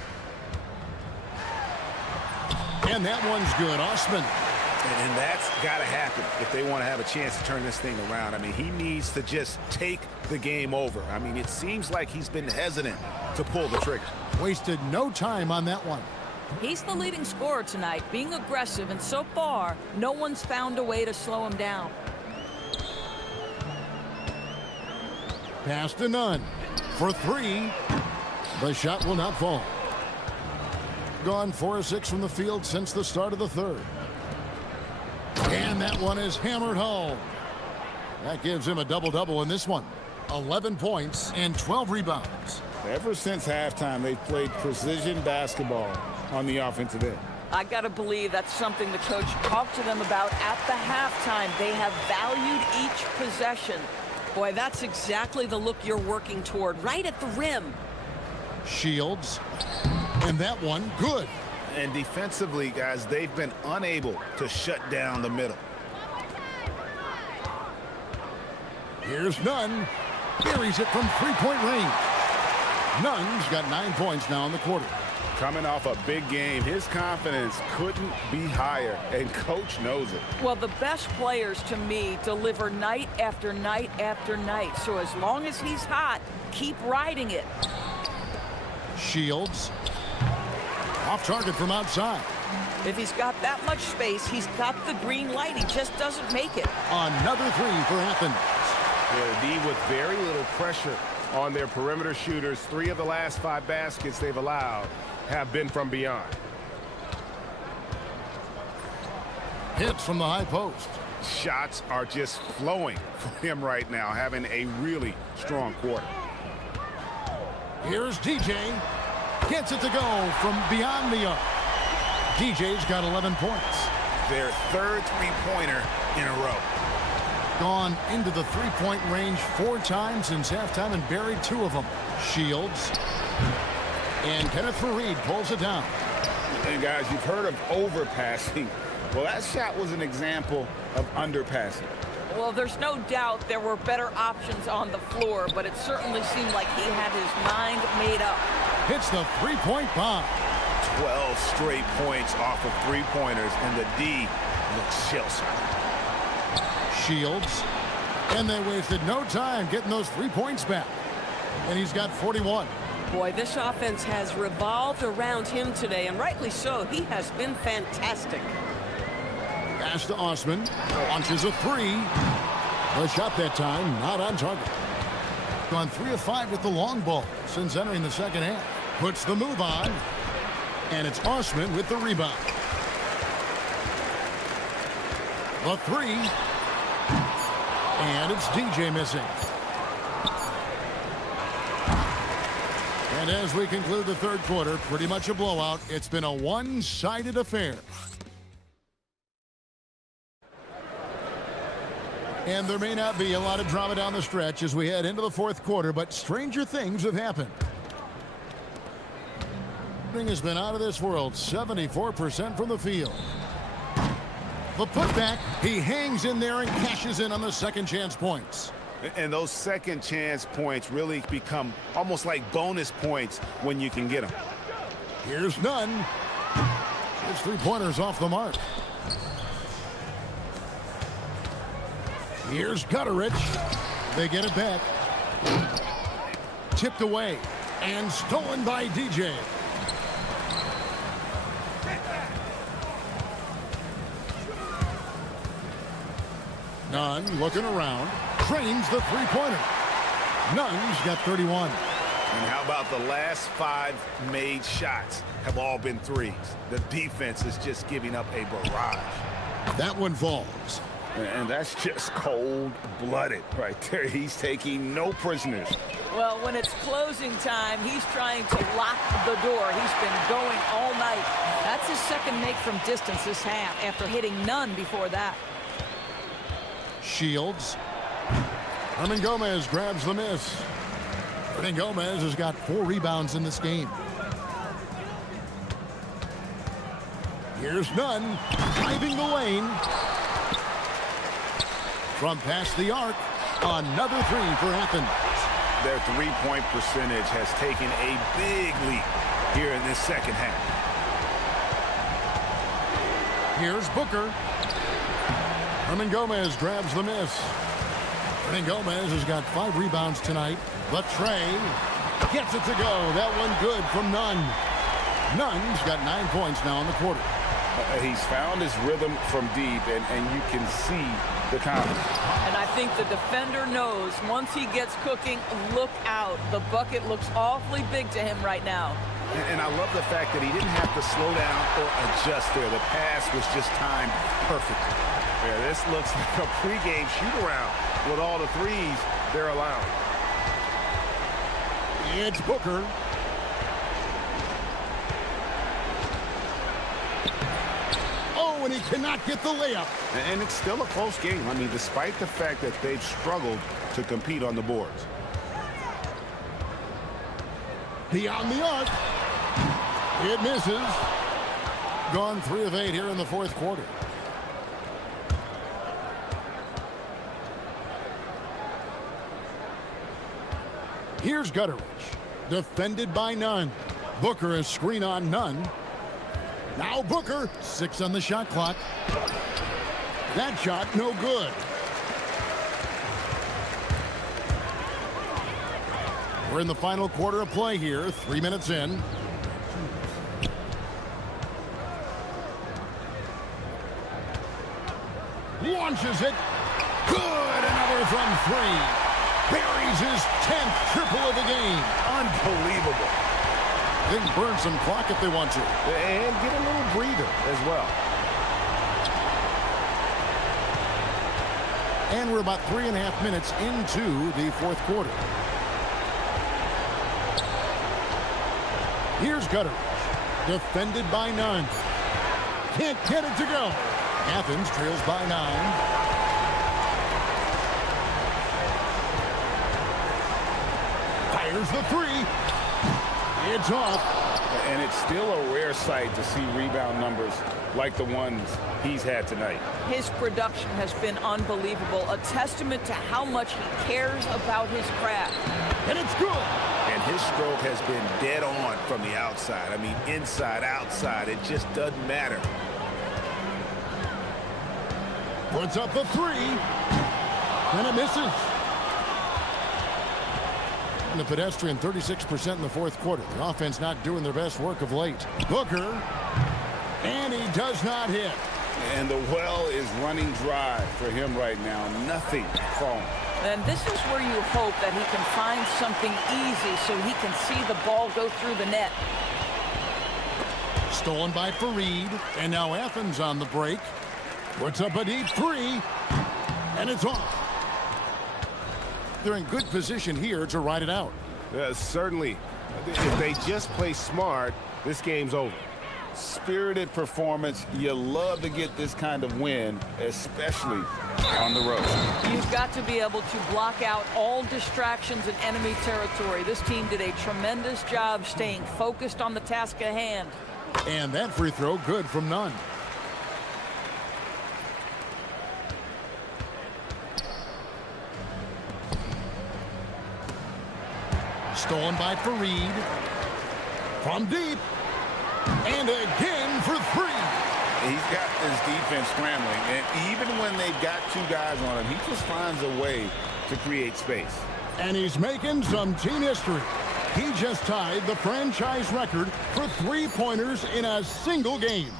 And that one's good. Osman. And that's got to happen if they want to have a chance to turn this thing around. I mean, he needs to just take the game over. I mean, it seems like he's been hesitant to pull the trigger. Wasted no time on that one. He's the leading scorer tonight, being aggressive, and so far, no one's found a way to slow him down. Pass to Nunn. For 3. The shot will not fall. Gone 4 of 6 from the field since the start of the third. And that one is hammered home. That gives him a double-double in this one. 11 points and 12 rebounds. Ever since halftime, they've played precision basketball on the offensive end. I got to believe that's something the coach talked to them about at the halftime. They have valued each possession. Boy, that's exactly the look you're working toward, right at the rim. Shields. And that one, good. And defensively, guys, they've been unable to shut down the middle. Here's Nunn. Buries it from three-point range. Nunn's got 9 points now in the quarter. Coming off a big game, his confidence couldn't be higher, and coach knows it. Well, the best players, to me, deliver night after night after night. So as long as he's hot, keep riding it. Shields. Off target from outside. If he's got that much space, he's got the green light. He just doesn't make it. Another 3 for Athens. They'll be with very little pressure on their perimeter shooters. 3 of the last 5 baskets they've allowed have been from beyond. Hits from the high post. Shots are just flowing for him right now, having a really strong quarter. Here's DJ. Gets it to go from beyond the arc. DJ's got 11 points. Their third three-pointer in a row. Gone into the three-point range 4 times since halftime and buried 2 of them. Shields. And Kenneth Fareed pulls it down. And guys, you've heard of overpassing. Well, that shot was an example of underpassing. Well, there's no doubt there were better options on the floor, but it certainly seemed like he had his mind made up. Hits the three-point bomb. 12 straight points off of three-pointers, and the D looks shell-shocked. Shields. And they wasted no time getting those 3 points back. And he's got 41. Boy, this offense has revolved around him today, and rightly so. He has been fantastic. Pass to Osman. Launches a 3. The shot that time not on target. Gone 3 of 5 with the long ball since entering the second half. Puts the move on. And it's Osman with the rebound. The 3. And it's DJ missing. And as we conclude the third quarter, pretty much a blowout. It's been a one-sided affair. And there may not be a lot of drama down the stretch as we head into the fourth quarter, but stranger things have happened. Has been out of this world, 74% from the field. The putback, he hangs in there and cashes in on the second chance points. And those second chance points really become almost like bonus points when you can get them. Here's Nunn. His three-pointers off the mark. Here's Gutterich. They get it back. Tipped away and stolen by DJ. Nunn looking around. Trains the three-pointer. Nunn's got 31. And how about the last 5 made shots have all been threes? The defense is just giving up a barrage. That one falls. And that's just cold-blooded right there. He's taking no prisoners. Well, when it's closing time, he's trying to lock the door. He's been going all night. That's his second make from distance this half after hitting none before that. Shields. Hernan Gomez grabs the miss. Hernan Gomez has got 4 rebounds in this game. Here's Nunn driving the lane. From past the arc, another 3 for Athens. Their three-point percentage has taken a big leap here in this second half. Here's Booker. Hernan Gomez grabs the miss. Hernan Gomez has got 5 rebounds tonight. The tray gets it to go. That one good from Nunn. Nunn's got 9 points now in the quarter. He's found his rhythm from deep, and you can see the confidence. And I think the defender knows once he gets cooking, look out. The bucket looks awfully big to him right now. And I love the fact that he didn't have to slow down or adjust there. The pass was just timed perfectly. Yeah, this looks like a pregame shoot-around with all the threes they're allowing. It's Booker. Oh, and he cannot get the layup. And it's still a close game. I mean, despite the fact that they've struggled to compete on the boards. Beyond the arc. It misses. Gone 3 of 8 here in the fourth quarter. Here's Gutteridge. Defended by Nunn. Booker is screen on Nunn. Now Booker, 6 on the shot clock. That shot no good. We're in the final quarter of play here, 3 minutes in. Launches it. Good, another from 3. Buries his 10th triple of the game. Unbelievable. They can burn some clock if they want to. And get a little breather as well. And we're about 3.5 minutes into the fourth quarter. Here's Gutteridge. Defended by Nunn. Can't get it to go. Athens trails by 9. Fires the 3. It's off. And it's still a rare sight to see rebound numbers like the ones he's had tonight. His production has been unbelievable, a testament to how much he cares about his craft. And it's good. And his stroke has been dead on from the outside. I mean, inside, outside, it just doesn't matter. Puts up the 3. And it misses. And the pedestrian 36% in the fourth quarter. The offense not doing their best work of late. Booker. And he does not hit. And the well is running dry for him right now. Nothing falling. And this is where you hope that he can find something easy so he can see the ball go through the net. Stolen by Fareed. And now Athens on the break. Puts up a deep 3. And it's off. They're in good position here to ride it out. Certainly. If they just play smart, this game's over. Spirited performance. You love to get this kind of win, especially on the road. You've got to be able to block out all distractions in enemy territory. This team did a tremendous job staying focused on the task at hand. And that free throw good from Nunn. Stolen by Fareed. From deep. And again for 3. He's got his defense scrambling, and even when they've got 2 guys on him, he just finds a way to create space. And he's making some team history. He just tied the franchise record for 3-pointers in a single game.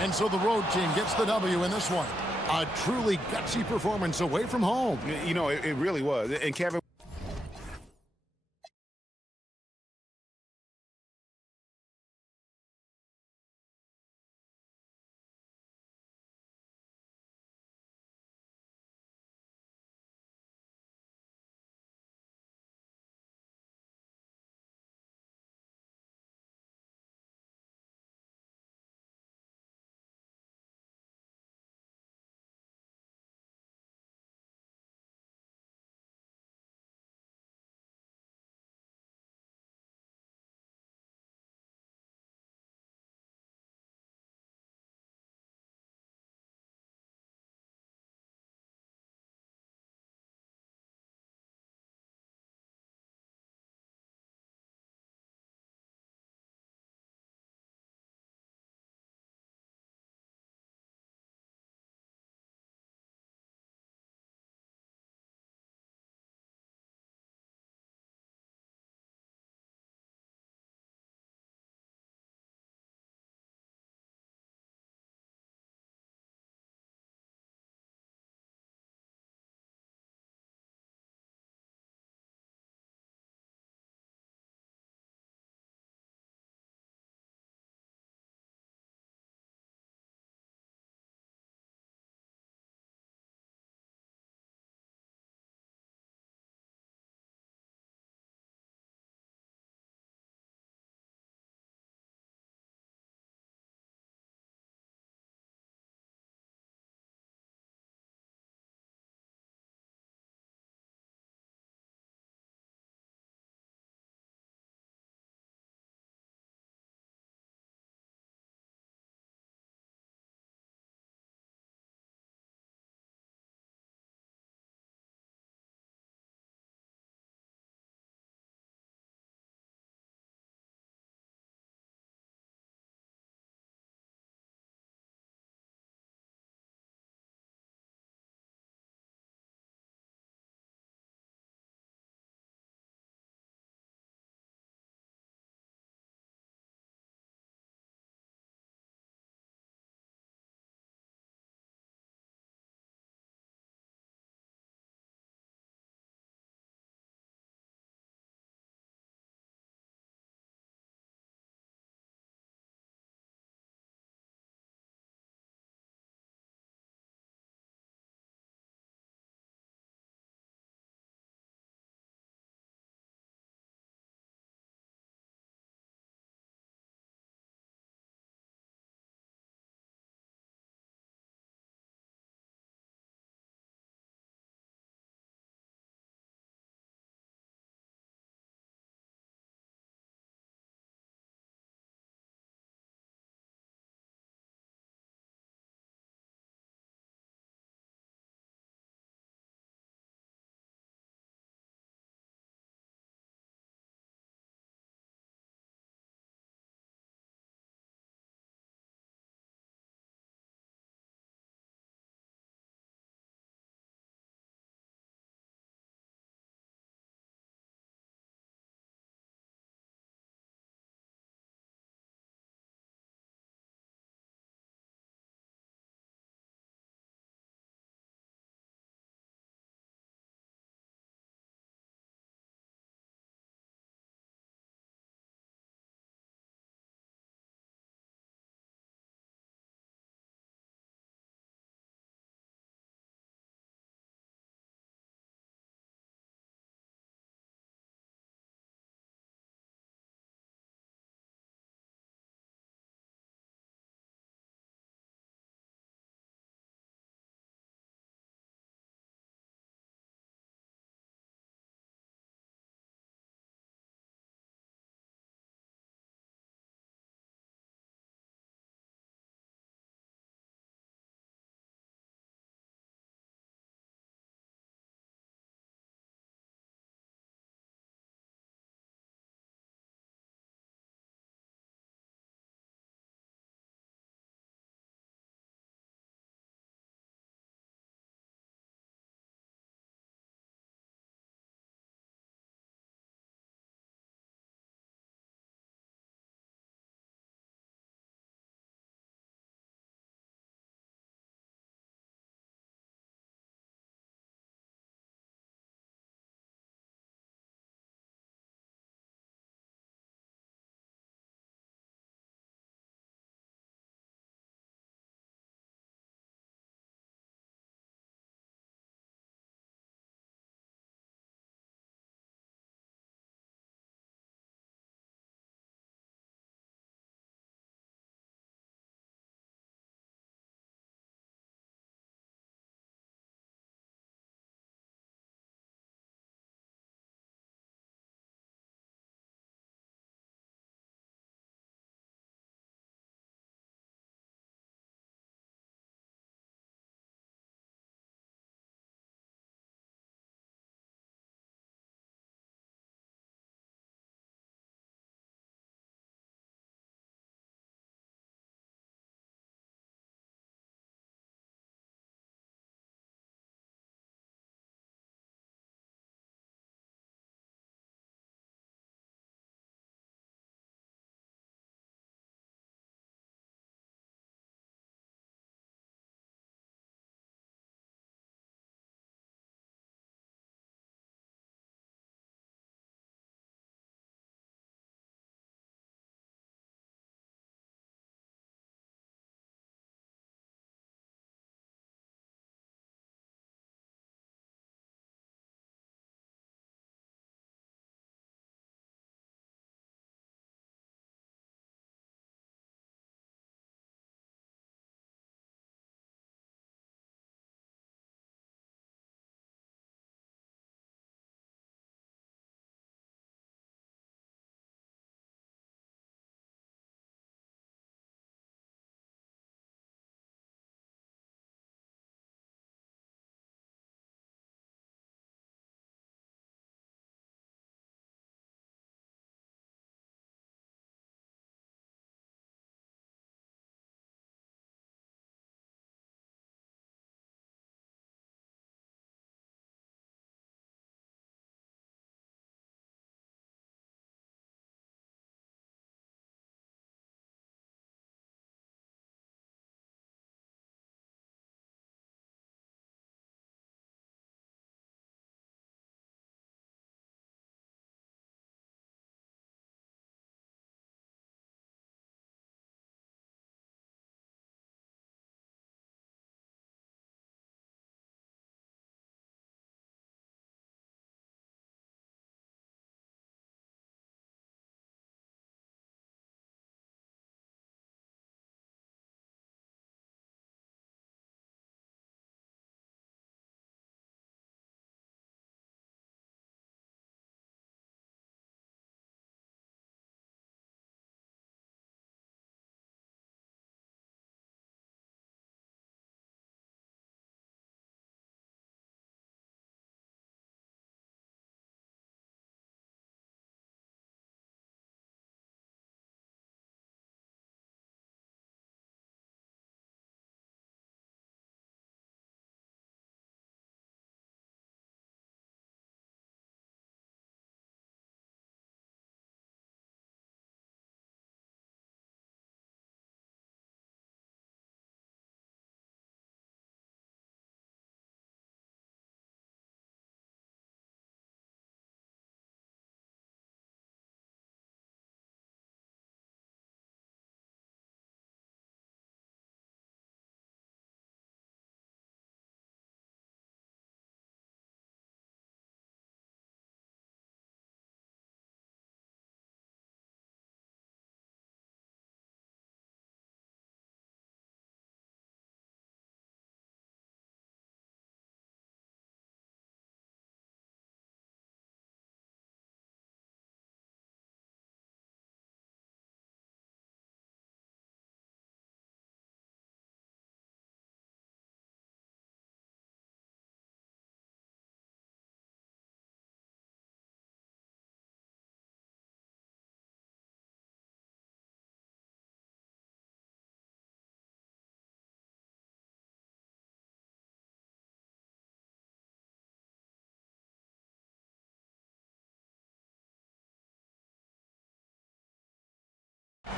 And so the road team gets the W in this one. A truly gutsy performance away from home. You know, it really was. And Kevin,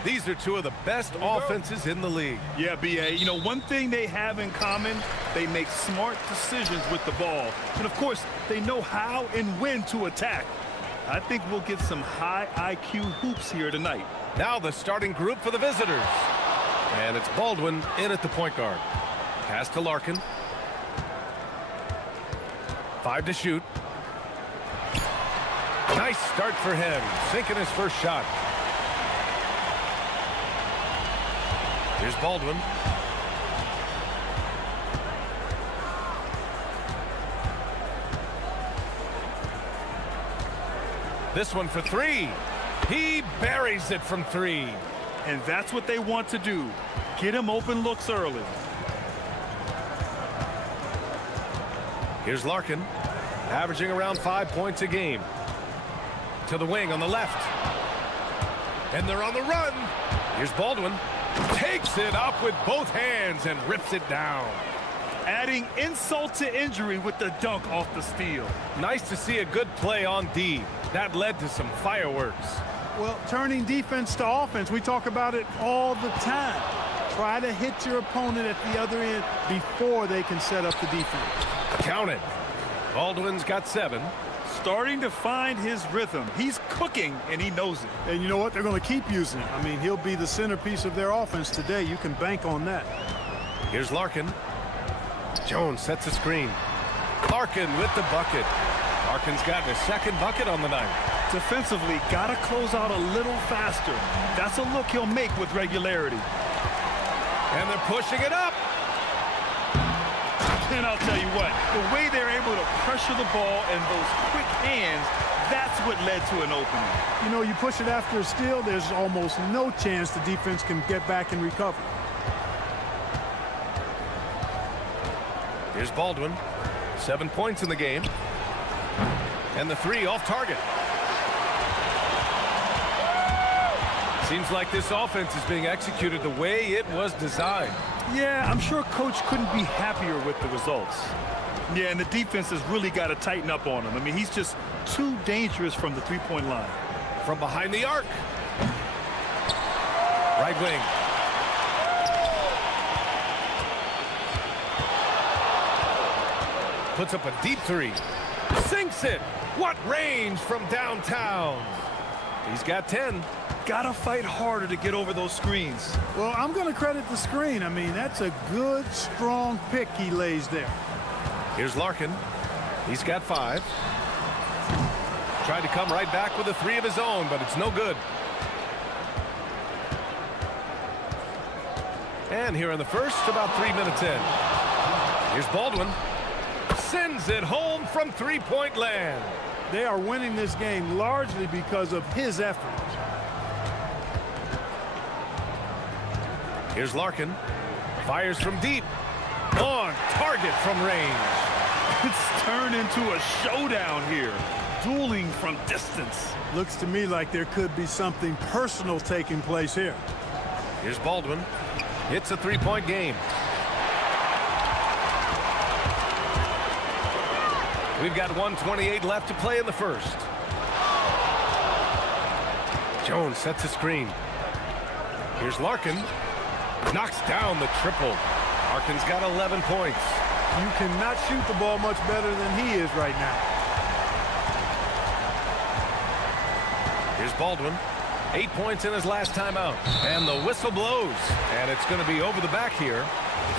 These are two of the best offenses in the league. Yeah, B.A., you know, one thing they have in common, they make smart decisions with the ball. And, of course, they know how and when to attack. I think we'll get some high IQ hoops here tonight. Now the starting group for the visitors. And it's Baldwin in at the point guard. Pass to Larkin. 5 to shoot. Nice start for him, sinking his first shot. Here's Baldwin. This one for 3. He buries it from 3. And that's what they want to do. Get him open looks early. Here's Larkin, averaging around 5 points a game. To the wing on the left. And they're on the run. Here's Baldwin. Takes it up with both hands and rips it down. Adding insult to injury with the dunk off the steal. Nice to see a good play on D. That led to some fireworks. Well, turning defense to offense, we talk about it all the time. Try to hit your opponent at the other end before they can set up the defense. Count it. Baldwin's got 7. Starting to find his rhythm. He's cooking, and he knows it. And you know what? They're going to keep using it. I mean, he'll be the centerpiece of their offense today. You can bank on that. Here's Larkin. Jones sets a screen. Larkin with the bucket. Larkin's gotten his second bucket on the night. Defensively, got to close out a little faster. That's a look he'll make with regularity. And they're pushing it up. And I'll tell you what, the way they're able to pressure the ball and those quick hands, that's what led to an opening. You know, you push it after a steal, there's almost no chance the defense can get back and recover. Here's Baldwin. 7 points in the game. And the 3 off target. Seems like this offense is being executed the way it was designed. Yeah, I'm sure Coach couldn't be happier with the results. Yeah, and the defense has really got to tighten up on him. I mean, he's just too dangerous from the three-point line. From behind the arc. Right wing. Puts up a deep 3. Sinks it. What range from downtown. He's got 10. Gotta fight harder to get over those screens. Well, I'm going to credit the screen. I mean, that's a good, strong pick he lays there. Here's Larkin. He's got 5. Tried to come right back with a 3 of his own, but it's no good. And here in the first, about 3 minutes in. Here's Baldwin. Sends it home from three-point land. They are winning this game largely because of his effort. Here's Larkin. Fires from deep. On target from range. It's turned into a showdown here. Dueling from distance. Looks to me like there could be something personal taking place here. Here's Baldwin. It's a 3-point game. We've got 1:28 left to play in the first. Jones sets a screen. Here's Larkin. Knocks down the triple. Larkin's got 11 points. You cannot shoot the ball much better than he is right now. Here's Baldwin. 8 points in his last time out. And the whistle blows. And it's going to be over the back here.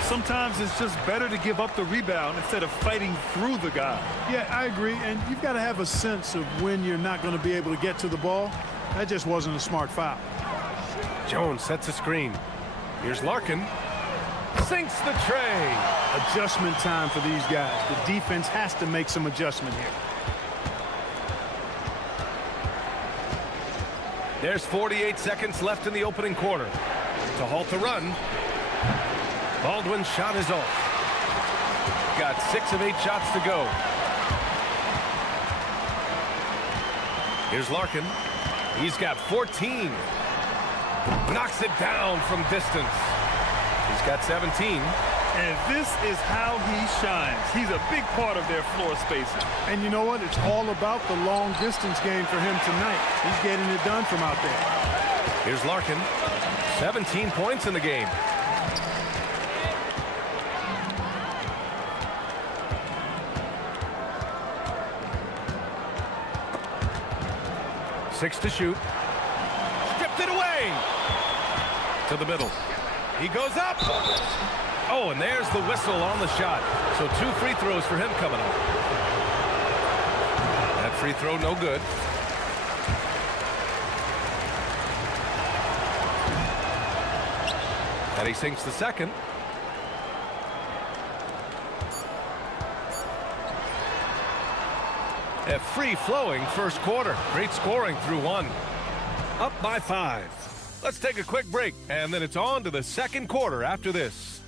Sometimes it's just better to give up the rebound instead of fighting through the guy. Yeah, I agree. And you've got to have a sense of when you're not going to be able to get to the ball. That just wasn't a smart foul. Jones sets a screen. Here's Larkin. Sinks the tray. Adjustment time for these guys. The defense has to make some adjustment here. There's 48 seconds left in the opening quarter. To halt the run. Baldwin's shot is off. Got 6 of 8 shots to go. Here's Larkin. He's got 14. Knocks it down from distance. He's got 17. And this is how he shines. He's a big part of their floor spacing. And you know what? It's all about the long distance game for him tonight. He's getting it done from out there. Here's Larkin. 17 points in the game. Six to shoot. Stripped it away. To the middle. He goes up. Oh, and there's the whistle on the shot. So 2 free throws for him coming up. That free throw no good. And he sinks the second. A free-flowing first quarter. Great scoring through 1. Up by 5. Let's take a quick break, and then it's on to the second quarter after this.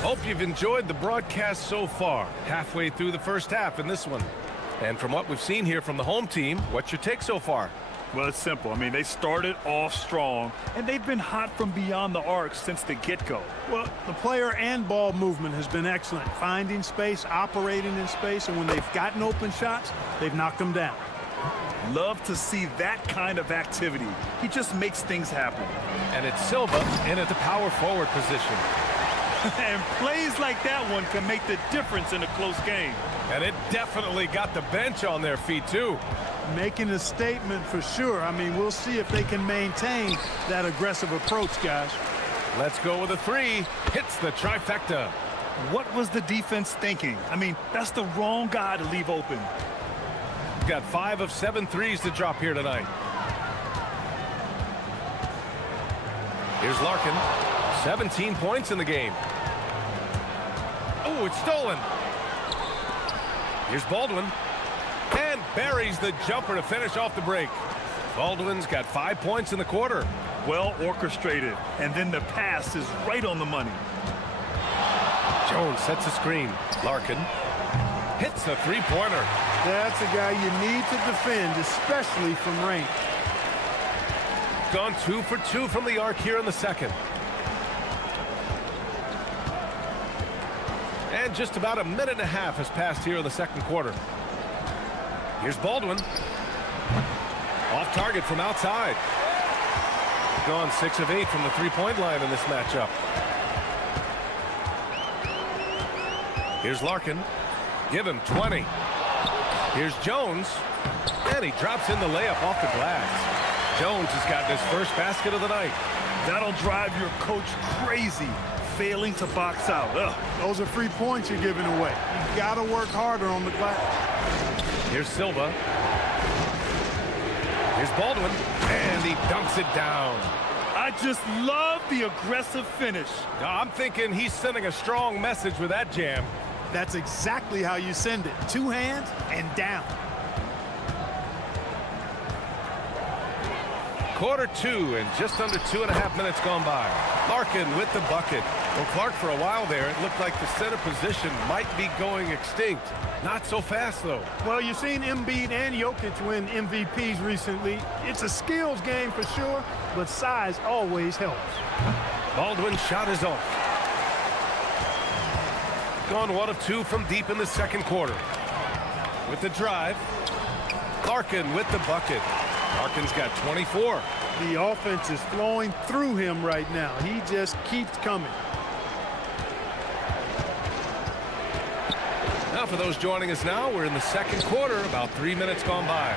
Hope you've enjoyed the broadcast so far. Halfway through the first half in this one. And from what we've seen here from the home team, what's your take so far? Well, it's simple. I mean, they started off strong, and they've been hot from beyond the arc since the get-go. Well, the player and ball movement has been excellent. Finding space, operating in space, and when they've gotten open shots, they've knocked them down. Love to see that kind of activity. He just makes things happen. And it's Silva in at the power forward position. And plays like that one can make the difference in a close game. And it definitely got the bench on their feet, too. Making a statement for sure. I mean, we'll see if they can maintain that aggressive approach, guys. Let's go with a 3. Hits the trifecta. What was the defense thinking? I mean, that's the wrong guy to leave open. Got 5 of 7 threes to drop here tonight. Here's Larkin. 17 points in the game. Oh, it's stolen. Here's Baldwin. And buries the jumper to finish off the break. Baldwin's got 5 points in the quarter. Well orchestrated. And then the pass is right on the money. Jones sets a screen. Larkin hits a three-pointer. That's a guy you need to defend, especially from range. Gone 2 for 2 from the arc here in the second. And just about a minute and a half has passed here in the second quarter. Here's Baldwin. Off target from outside. Gone 6 of 8 from the three-point line in this matchup. Here's Larkin. Give him 20. Here's Jones. And he drops in the layup off the glass. Jones has got his first basket of the night. That'll drive your coach crazy. Failing to box out. Ugh. Those are free points you're giving away. You got to work harder on the glass. Here's Silva. Here's Baldwin. And he dunks it down. I just love the aggressive finish. I'm thinking he's sending a strong message with that jam. That's exactly how you send it. 2 hands and down. Quarter 2 and just under 2.5 minutes gone by. Larkin with the bucket. Well, Clark, for a while there, it looked like the center position might be going extinct. Not so fast, though. Well, you've seen Embiid and Jokic win MVPs recently. It's a skills game for sure, but size always helps. Baldwin's shot is off. Gone 1 of 2 from deep in the second quarter. With the drive. Larkin with the bucket. Larkin's got 24. The offense is flowing through him right now. He just keeps coming. Now for those joining us now, we're in the second quarter, about 3 minutes gone by.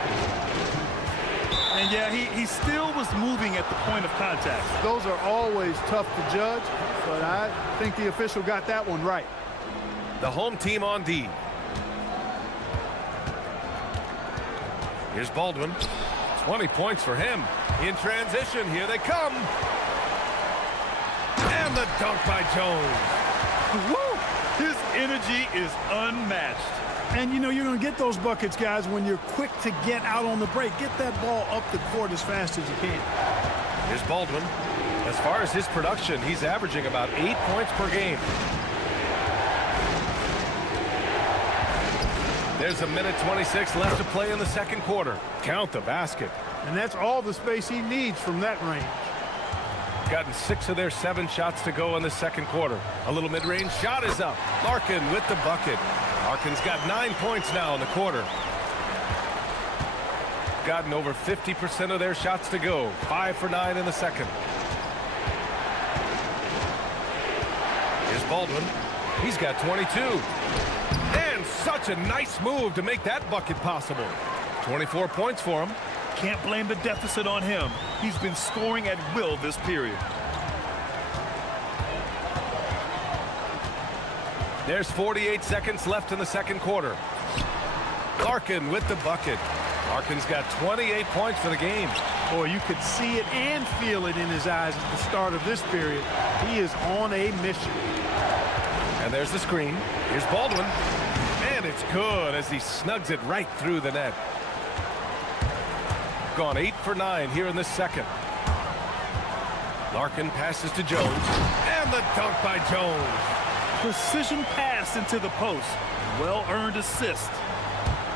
And yeah, he still was moving at the point of contact. Those are always tough to judge, but I think the official got that one right. The home team on D. Here's Baldwin. 20 points for him. In transition, here they come. And the dunk by Jones. Woo! His energy is unmatched. And, you know, you're going to get those buckets, guys, when you're quick to get out on the break. Get that ball up the court as fast as you can. Here's Baldwin. As far as his production, he's averaging about 8 points per game. There's a minute 26 left to play in the second quarter. Count the basket. And that's all the space he needs from that range. Gotten 6 of their 7 shots to go in the second quarter. A little mid-range shot is up. Larkin with the bucket. Larkin's got 9 points now in the quarter. Gotten over 50% of their shots to go. 5 for 9 in the second. Here's Baldwin. He's got 22. And such a nice move to make that bucket possible. 24 points for him. Can't blame the deficit on him. He's been scoring at will this period. There's 48 seconds left in the second quarter. Larkin with the bucket. Larkin's got 28 points for the game. Boy, you could see it and feel it in his eyes at the start of this period. He is on a mission. And there's the screen. Here's Baldwin. And it's good as he snugs it right through the net. Gone 8 for 9 here in the second. Larkin passes to Jones. And the dunk by Jones. Precision pass into the post. Well-earned assist.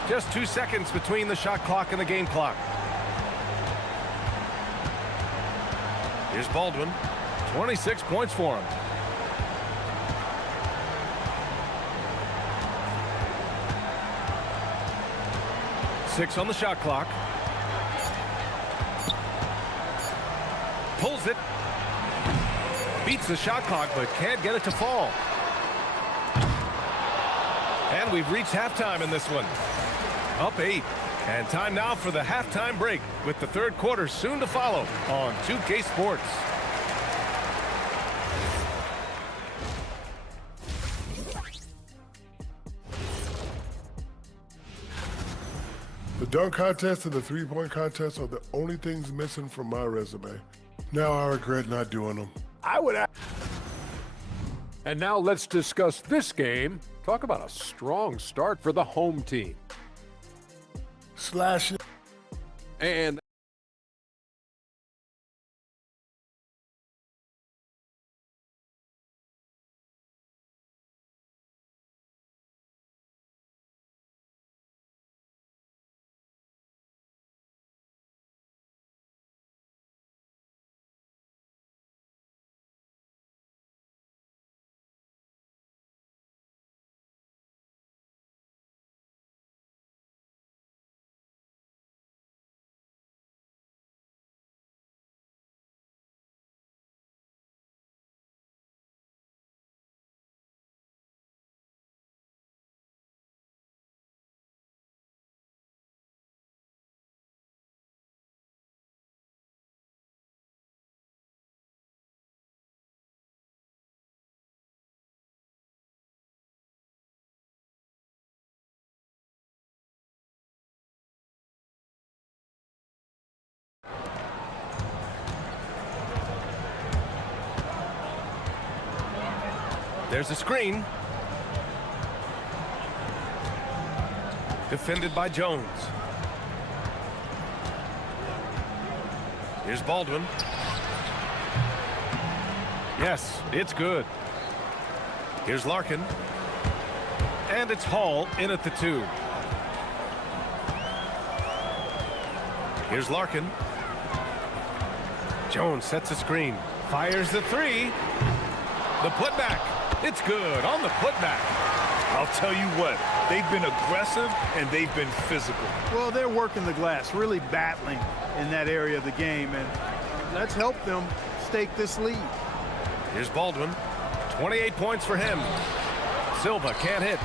Just 2 seconds between the shot clock and the game clock. Here's Baldwin. 26 points for him. Six on the shot clock. Pulls it. Beats the shot clock, but can't get it to fall. And we've reached halftime in this one. Up 8. And time now for the halftime break, with the third quarter soon to follow on 2K Sports. The dunk contest and the three-point contest are the only things missing from my resume. Now I regret not doing them. And now let's discuss this game. Talk about a strong start for the home team. Slash it. And there's a screen. Defended by Jones. Here's Baldwin. Yes, it's good. Here's Larkin. And it's Hall in at the 2. Here's Larkin. Jones sets a screen. Fires the 3. The putback. It's good on the putback. I'll tell you what, they've been aggressive and they've been physical. Well, they're working the glass, really battling in that area of the game, and let's help them stake this lead. Here's Baldwin. 28 points for him. Silva can't hit.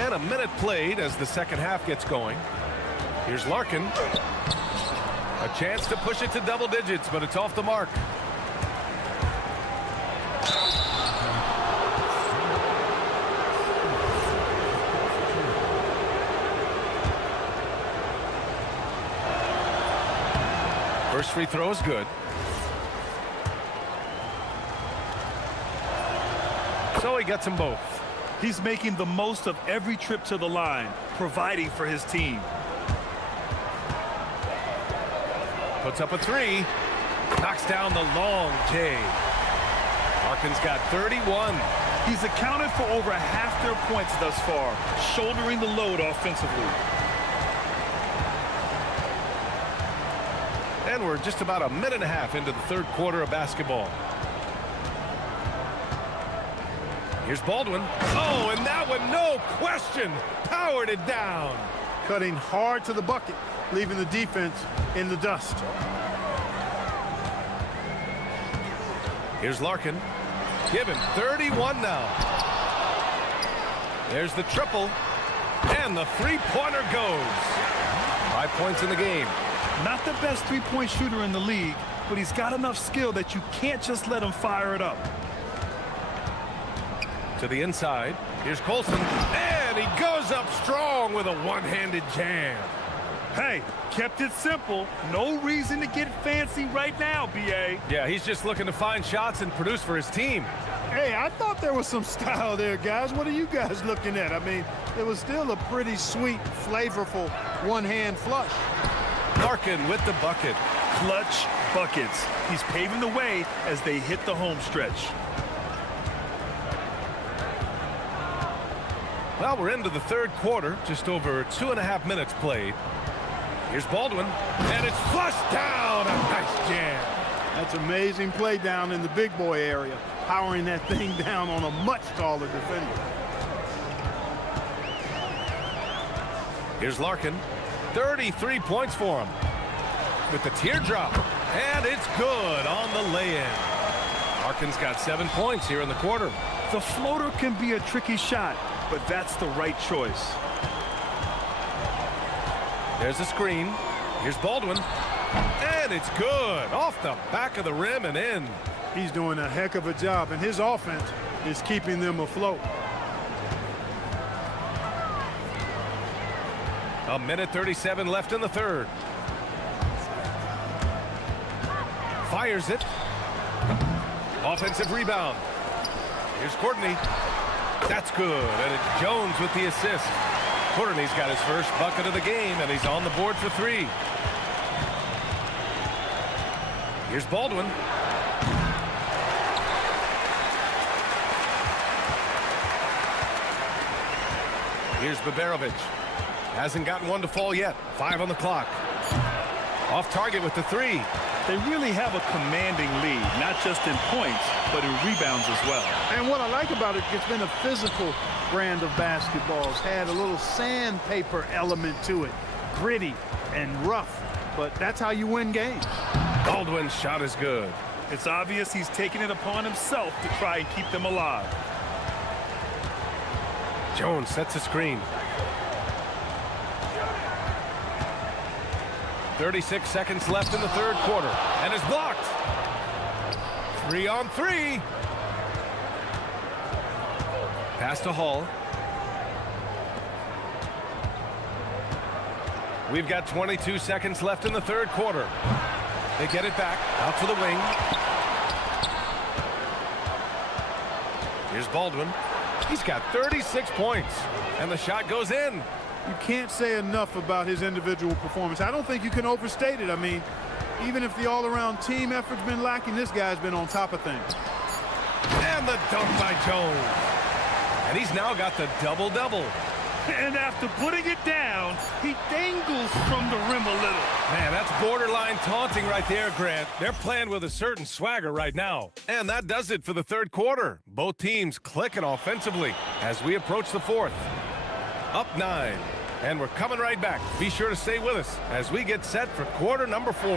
And a minute played as the second half gets going. Here's Larkin. A chance to push it to double digits, but it's off the mark. First free throw is good. So he gets them both. He's making the most of every trip to the line, providing for his team. Puts up a 3. Knocks down the long J. Larkin's got 31. He's accounted for over half their points thus far, shouldering the load offensively. And we're just about a minute and a half into the third quarter of basketball. Here's Baldwin. Oh, and that one, no question, powered it down. Cutting hard to the bucket, leaving the defense in the dust. Here's Larkin. Give him 31 now. There's the triple. And the three-pointer goes. 5 points in the game. Not the best three-point shooter in the league, but he's got enough skill that you can't just let him fire it up. To the inside. Here's Colson. And he goes up strong with a one-handed jam. Hey, kept it simple. No reason to get fancy right now, B.A. Yeah, he's just looking to find shots and produce for his team. Hey, I thought there was some style there, guys. What are you guys looking at? I mean, it was still a pretty sweet, flavorful one-hand flush. Larkin with the bucket. Clutch buckets. He's paving the way as they hit the home stretch. Well, we're into the third quarter. Just over 2.5 minutes played. Here's Baldwin, and it's flushed down. A nice jam. That's amazing play down in the big boy area, powering that thing down on a much taller defender. Here's Larkin. 33 points for him. With the teardrop, and it's good on the lay-in. Larkin's got 7 points here in the quarter. The floater can be a tricky shot, but that's the right choice. There's a screen. Here's Baldwin. And it's good. Off the back of the rim and in. He's doing a heck of a job, and his offense is keeping them afloat. A minute 37 left in the third. Fires it. Offensive rebound. Here's Courtney. That's good. And it's Jones with the assist. Courtney's got his first bucket of the game, and he's on the board for 3. Here's Baldwin. Here's Baberovic. Hasn't gotten one to fall yet. 5 on the clock. Off target with the 3. They really have a commanding lead, not just in points, but in rebounds as well. And what I like about it, it's been a physical brand of basketball. It's had a little sandpaper element to it. Gritty and rough, but that's how you win games. Baldwin's shot is good. It's obvious he's taking it upon himself to try and keep them alive. Jones sets a screen. 36 seconds left in the third quarter, and is blocked. 3 on 3. Pass to Hall. We've got 22 seconds left in the third quarter. They get it back out to the wing. Here's Baldwin. He's got 36 points, and the shot goes in. You can't say enough about his individual performance. I don't think you can overstate it. I mean, even if the all-around team effort's been lacking, this guy's been on top of things. And the dunk by Jones. And he's now got the double-double. And after putting it down, he dangles from the rim a little. Man, that's borderline taunting right there, Grant. They're playing with a certain swagger right now. And that does it for the third quarter. Both teams clicking offensively as we approach the fourth. Up 9. And we're coming right back. Be sure to stay with us as we get set for quarter number 4.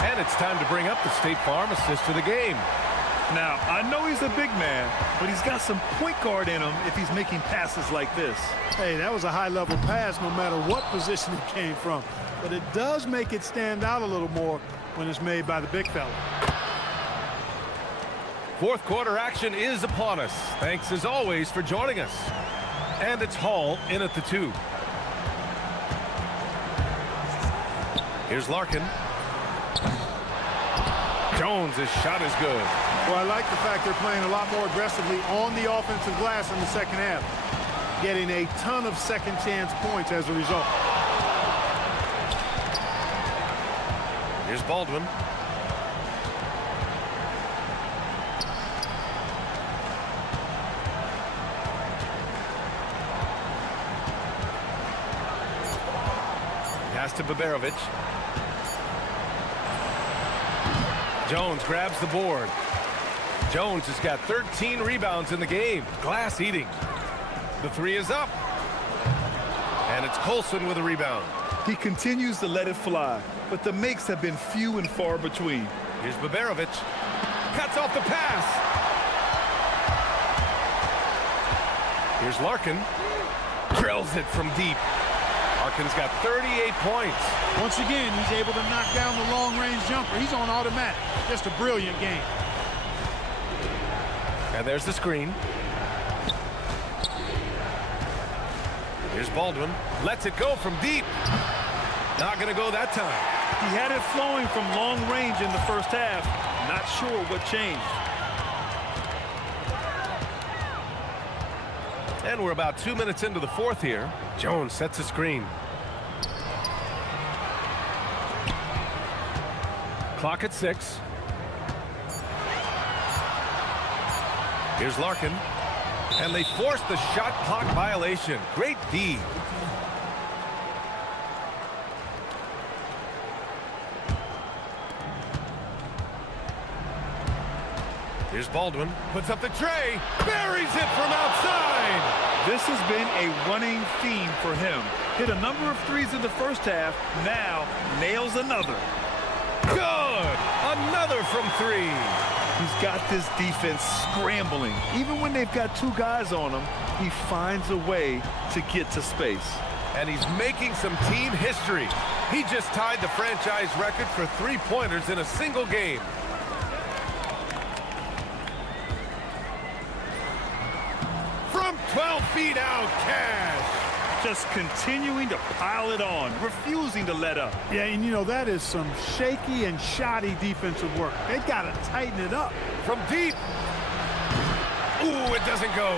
And it's time to bring up the State Farm assist of the game. Now, I know he's a big man, but he's got some point guard in him if he's making passes like this. Hey, that was a high-level pass no matter what position it came from. But it does make it stand out a little more when it's made by the big fella. Fourth quarter action is upon us. Thanks, as always, for joining us. And it's Hall in at the 2. Here's Larkin. Jones' shot is good. Well, I like the fact they're playing a lot more aggressively on the offensive glass in the second half, getting a ton of second chance points as a result. Here's Baldwin. Pass to Baberovic. Jones grabs the board. Jones has got 13 rebounds in the game. Glass eating. The three is up. And it's Colson with a rebound. He continues to let it fly, but the makes have been few and far between. Here's Baberovic. Cuts off the pass. Here's Larkin. Drills it from deep. Larkin's got 38 points. Once again, he's able to knock down the long-range jumper. He's on automatic. Just a brilliant game. And there's the screen. Here's Baldwin. Lets it go from deep. Not going to go that time. He had it flowing from long range in the first half. Not sure what changed. And we're about 2 minutes into the fourth here. Jones sets a screen. Clock at 6. Here's Larkin. And they force the shot clock violation. Great D. Here's Baldwin. Puts up the tray. Buries it from outside. This has been a running theme for him. Hit a number of threes in the first half. Now nails another. Good. Another from 3. He's got this defense scrambling. Even when they've got 2 guys on him, he finds a way to get to space. And he's making some team history. He just tied the franchise record for 3-pointers in a single game. From 12 feet out, Cash. Just continuing to pile it on, refusing to let up. Yeah, and you know, that is some shaky and shoddy defensive work. They got to tighten it up. From deep. Ooh, it doesn't go.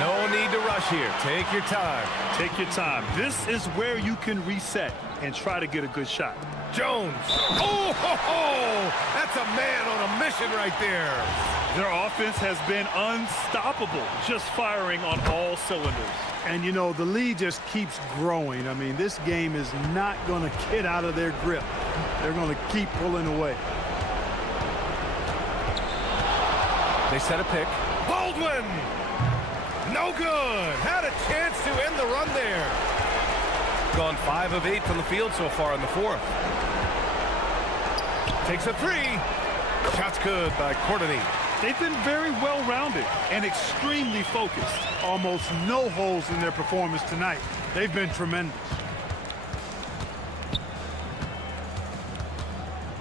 No need to rush here. Take your time. Take your time. This is where you can reset and try to get a good shot. Jones. Oh, ho, ho. That's a man on a mission right there. Their offense has been unstoppable, just firing on all cylinders. And, you know, the lead just keeps growing. I mean, this game is not going to get out of their grip. They're going to keep pulling away. They set a pick. Baldwin! No good. Had a chance to end the run there. Gone 5 of 8 from the field so far in the fourth. Takes a 3. Shot's good by Courtney. They've been very well-rounded and extremely focused. Almost no holes in their performance tonight. They've been tremendous.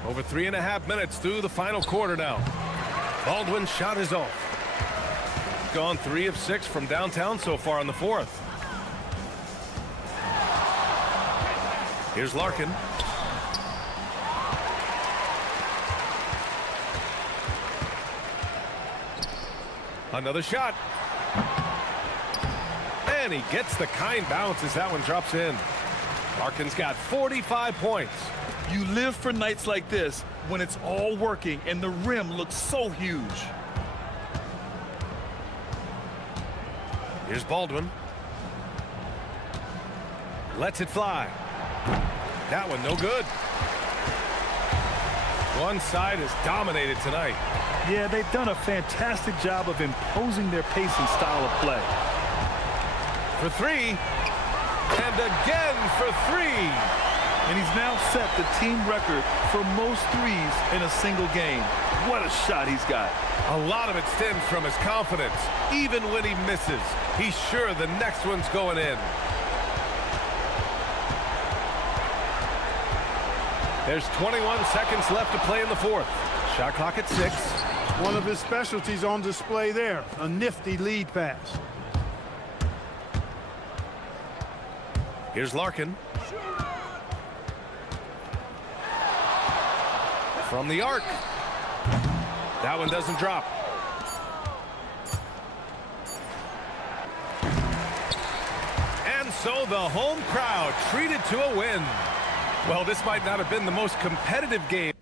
Over 3.5 minutes through the final quarter now. Baldwin's shot is off. Gone 3 of 6 from downtown so far in the fourth. Here's Larkin. Another shot. And he gets the kind bounce as that one drops in. Larkin's got 45 points. You live for nights like this when it's all working and the rim looks so huge. Here's Baldwin. Lets it fly. That one no good. One side is dominated tonight. Yeah, they've done a fantastic job of imposing their pace and style of play. For 3. And again for 3. And he's now set the team record for most threes in a single game. What a shot he's got. A lot of it stems from his confidence. Even when he misses, he's sure the next one's going in. There's 21 seconds left to play in the fourth. Shot clock at 6. One of his specialties on display there, a nifty lead pass. Here's Larkin. From the arc. That one doesn't drop. And so the home crowd treated to a win. Well, this might not have been the most competitive game.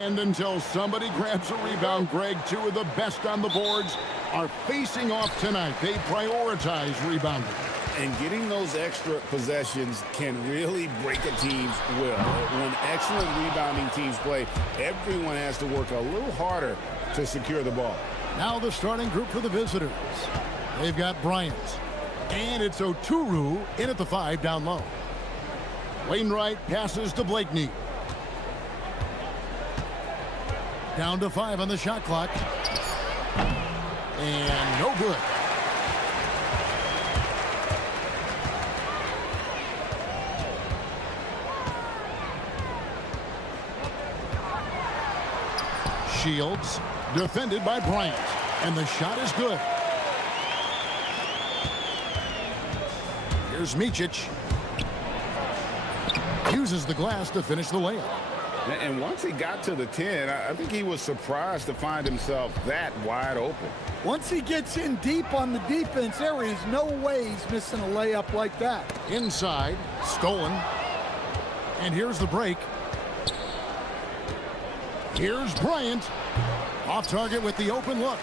And until somebody grabs a rebound, Greg, two of the best on the boards are facing off tonight. They prioritize rebounding. And getting those extra possessions can really break a team's will. When excellent rebounding teams play, everyone has to work a little harder to secure the ball. Now the starting group for the visitors. They've got Bryant. And it's Oturu in at the 5 down low. Wainwright passes to Blakeney. Down to 5 on the shot clock. And no good. Shields, defended by Bryant. And the shot is good. Here's Micic. Uses the glass to finish the layup. And once he got to the 10, I think he was surprised to find himself that wide open. Once he gets in deep on the defense, there is no way he's missing a layup like that. Inside, stolen. And here's the break. Here's Bryant. Off target with the open look.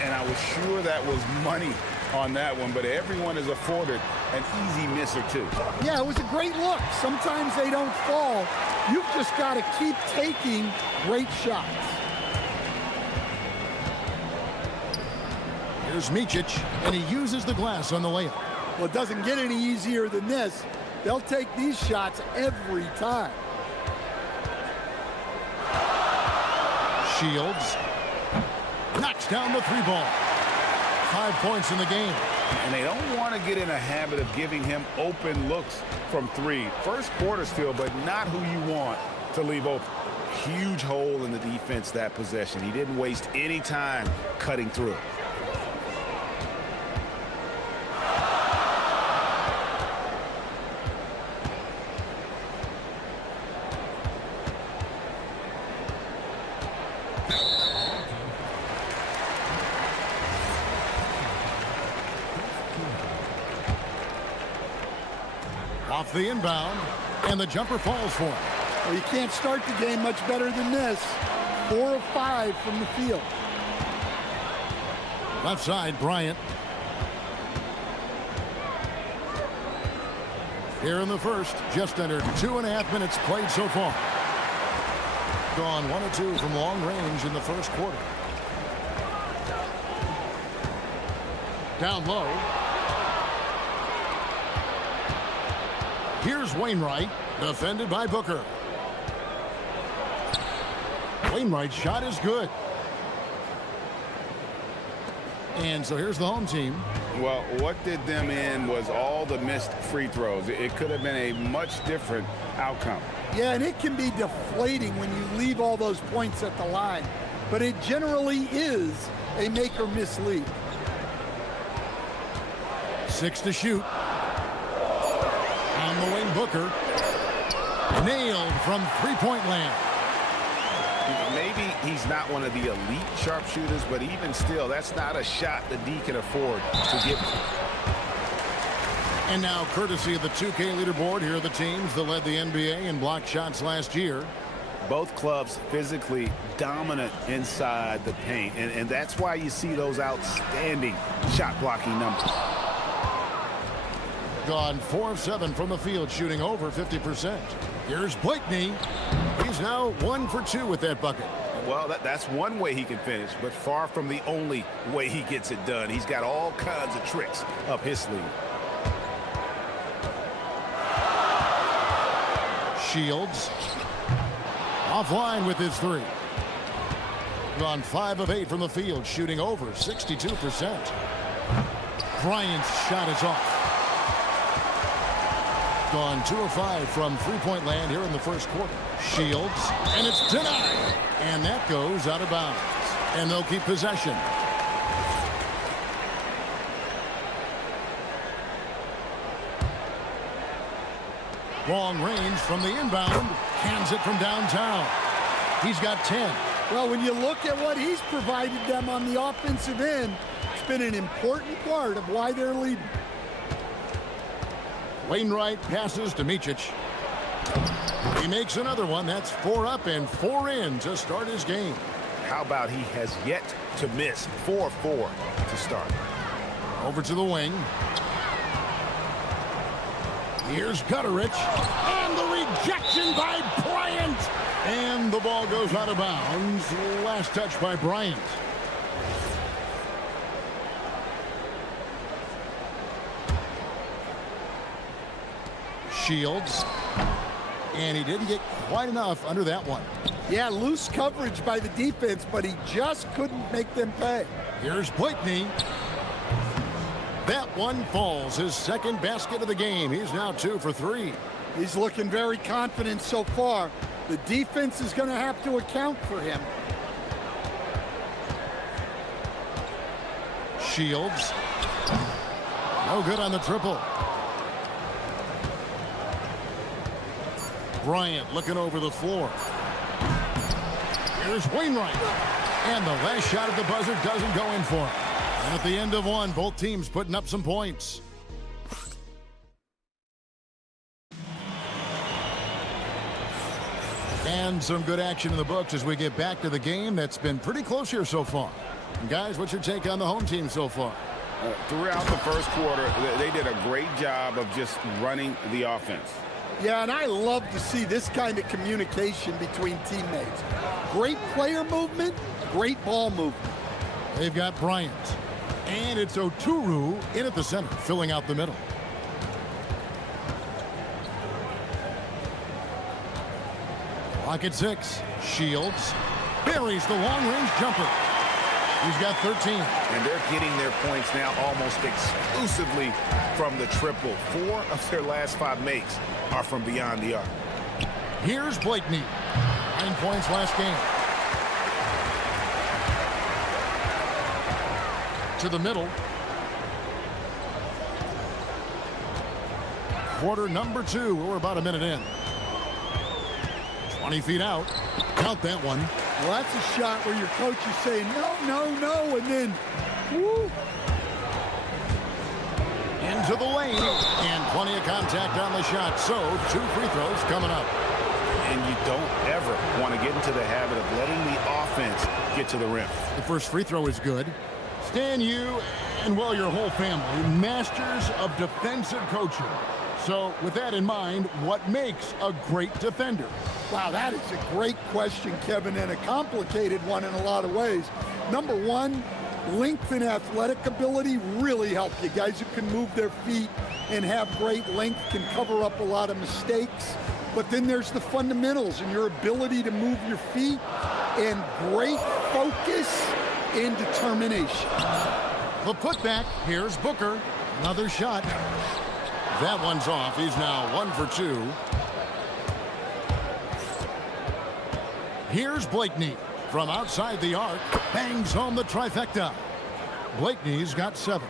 And I was sure that was money on that one, but everyone is afforded an easy miss or two. Yeah, it was a great look. Sometimes they don't fall. You've just got to keep taking great shots. Here's Micic, and he uses the glass on the layup. Well, it doesn't get any easier than this. They'll take these shots every time. Shields knocks down the 3 ball. 5 points in the game. And they don't want to get in a habit of giving him open looks from 3. First quarter still, but not who you want to leave open. Huge hole in the defense that possession. He didn't waste any time cutting through it. Off the inbound, and the jumper falls for him. Well, you can't start the game much better than this. 4 of 5 from the field. Left side, Bryant. Here in the first, just under 2.5 minutes played so far. Gone 1 of 2 from long range in the first quarter. Down low. Here's Wainwright, defended by Booker. Wainwright's shot is good. And so here's the home team. Well, what did them in was all the missed free throws. It could have been a much different outcome. Yeah, and it can be deflating when you leave all those points at the line. But it generally is a make or miss lead. 6 to shoot. On the wing, Booker. Nailed from 3-point land. Maybe he's not one of the elite sharpshooters, but even still, that's not a shot the D can afford to give. And now, courtesy of the 2K leaderboard, here are the teams that led the NBA in block shots last year. Both clubs physically dominant inside the paint, and that's why you see those outstanding shot blocking numbers. Gone 4 of 7 from the field, shooting over 50%. Here's Blakeney. He's now 1 for 2 with that bucket. Well, that's one way he can finish, but far from the only way he gets it done. He's got all kinds of tricks up his sleeve. Shields offline with his 3. Gone 5 of 8 from the field, shooting over 62%. Bryant's shot is off. Gone 2 of 5 from 3-point land here in the first quarter. Shields, and it's denied. And that goes out of bounds. And they'll keep possession. Long range from the inbound. Cans it from downtown. He's got 10. Well, when you look at what he's provided them on the offensive end, it's been an important part of why they're leading. Wainwright passes to Micic. He makes another one. That's 4 up and 4 in to start his game. How about he has yet to miss 4-4 to start. Over to the wing. Here's Gutterich. And the rejection by Bryant. And the ball goes out of bounds. Last touch by Bryant. Shields. And he didn't get quite enough under that one. Yeah, loose coverage by the defense, but he just couldn't make them pay. Here's Blakeney. That one falls. His second basket of the game. He's now 2 for 3. He's looking very confident so far. The defense is going to have to account for him. Shields. No good on the triple. Bryant looking over the floor. Here's Wainwright. And the last shot at the buzzer doesn't go in for him. And at the end of one, both teams putting up some points. And some good action in the books as we get back to the game that's been pretty close here so far. And guys, what's your take on the home team so far? Throughout the first quarter, they did a great job of just running the offense. Yeah, and I love to see this kind of communication between teammates. Great player movement, great ball movement. They've got Bryant. And it's Oturu in at the center, filling out the middle. Clock at 6. Shields buries the long-range jumper. He's got 13. And they're getting their points now almost exclusively from the triple. 4 of their last 5 makes are from beyond the arc. Here's Blakeney. 9 points last game. To the middle. Quarter number 2. We're about a minute in. 20 feet out. Count that one. Well, that's a shot where your coach is saying, no, no, no, and then, woo. Into the lane. And plenty of contact on the shot. So, 2 free throws coming up. And you don't ever want to get into the habit of letting the offense get to the rim. The first free throw is good. Stan, you and, well, your whole family, masters of defensive coaching. So, with that in mind, what makes a great defender? Wow, that is a great question, Kevin, and a complicated one in a lot of ways. Number one, length and athletic ability really help you. Guys who can move their feet and have great length can cover up a lot of mistakes. But then there's the fundamentals and your ability to move your feet and great focus and determination. The putback. Here's Booker. Another shot. That one's off. He's now 1 for 2. Here's Blakeney from outside the arc. Bangs home the trifecta. Blakeney's got 7.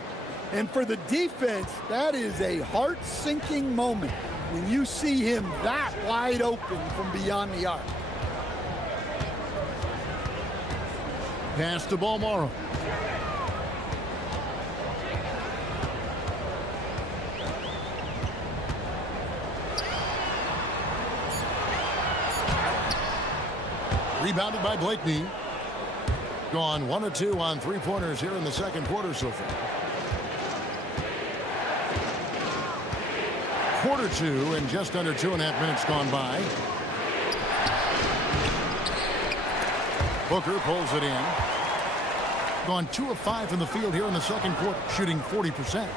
And for the defense, that is a heart-sinking moment when you see him that wide open from beyond the arc. Pass to Balmoro. Rebounded by Blakeney. Gone 1 of 2 on 3-pointers here in the second quarter so far. Quarter 2 and just under 2.5 minutes gone by. Booker pulls it in. Gone 2 of 5 from the field here in the second quarter, shooting 40%.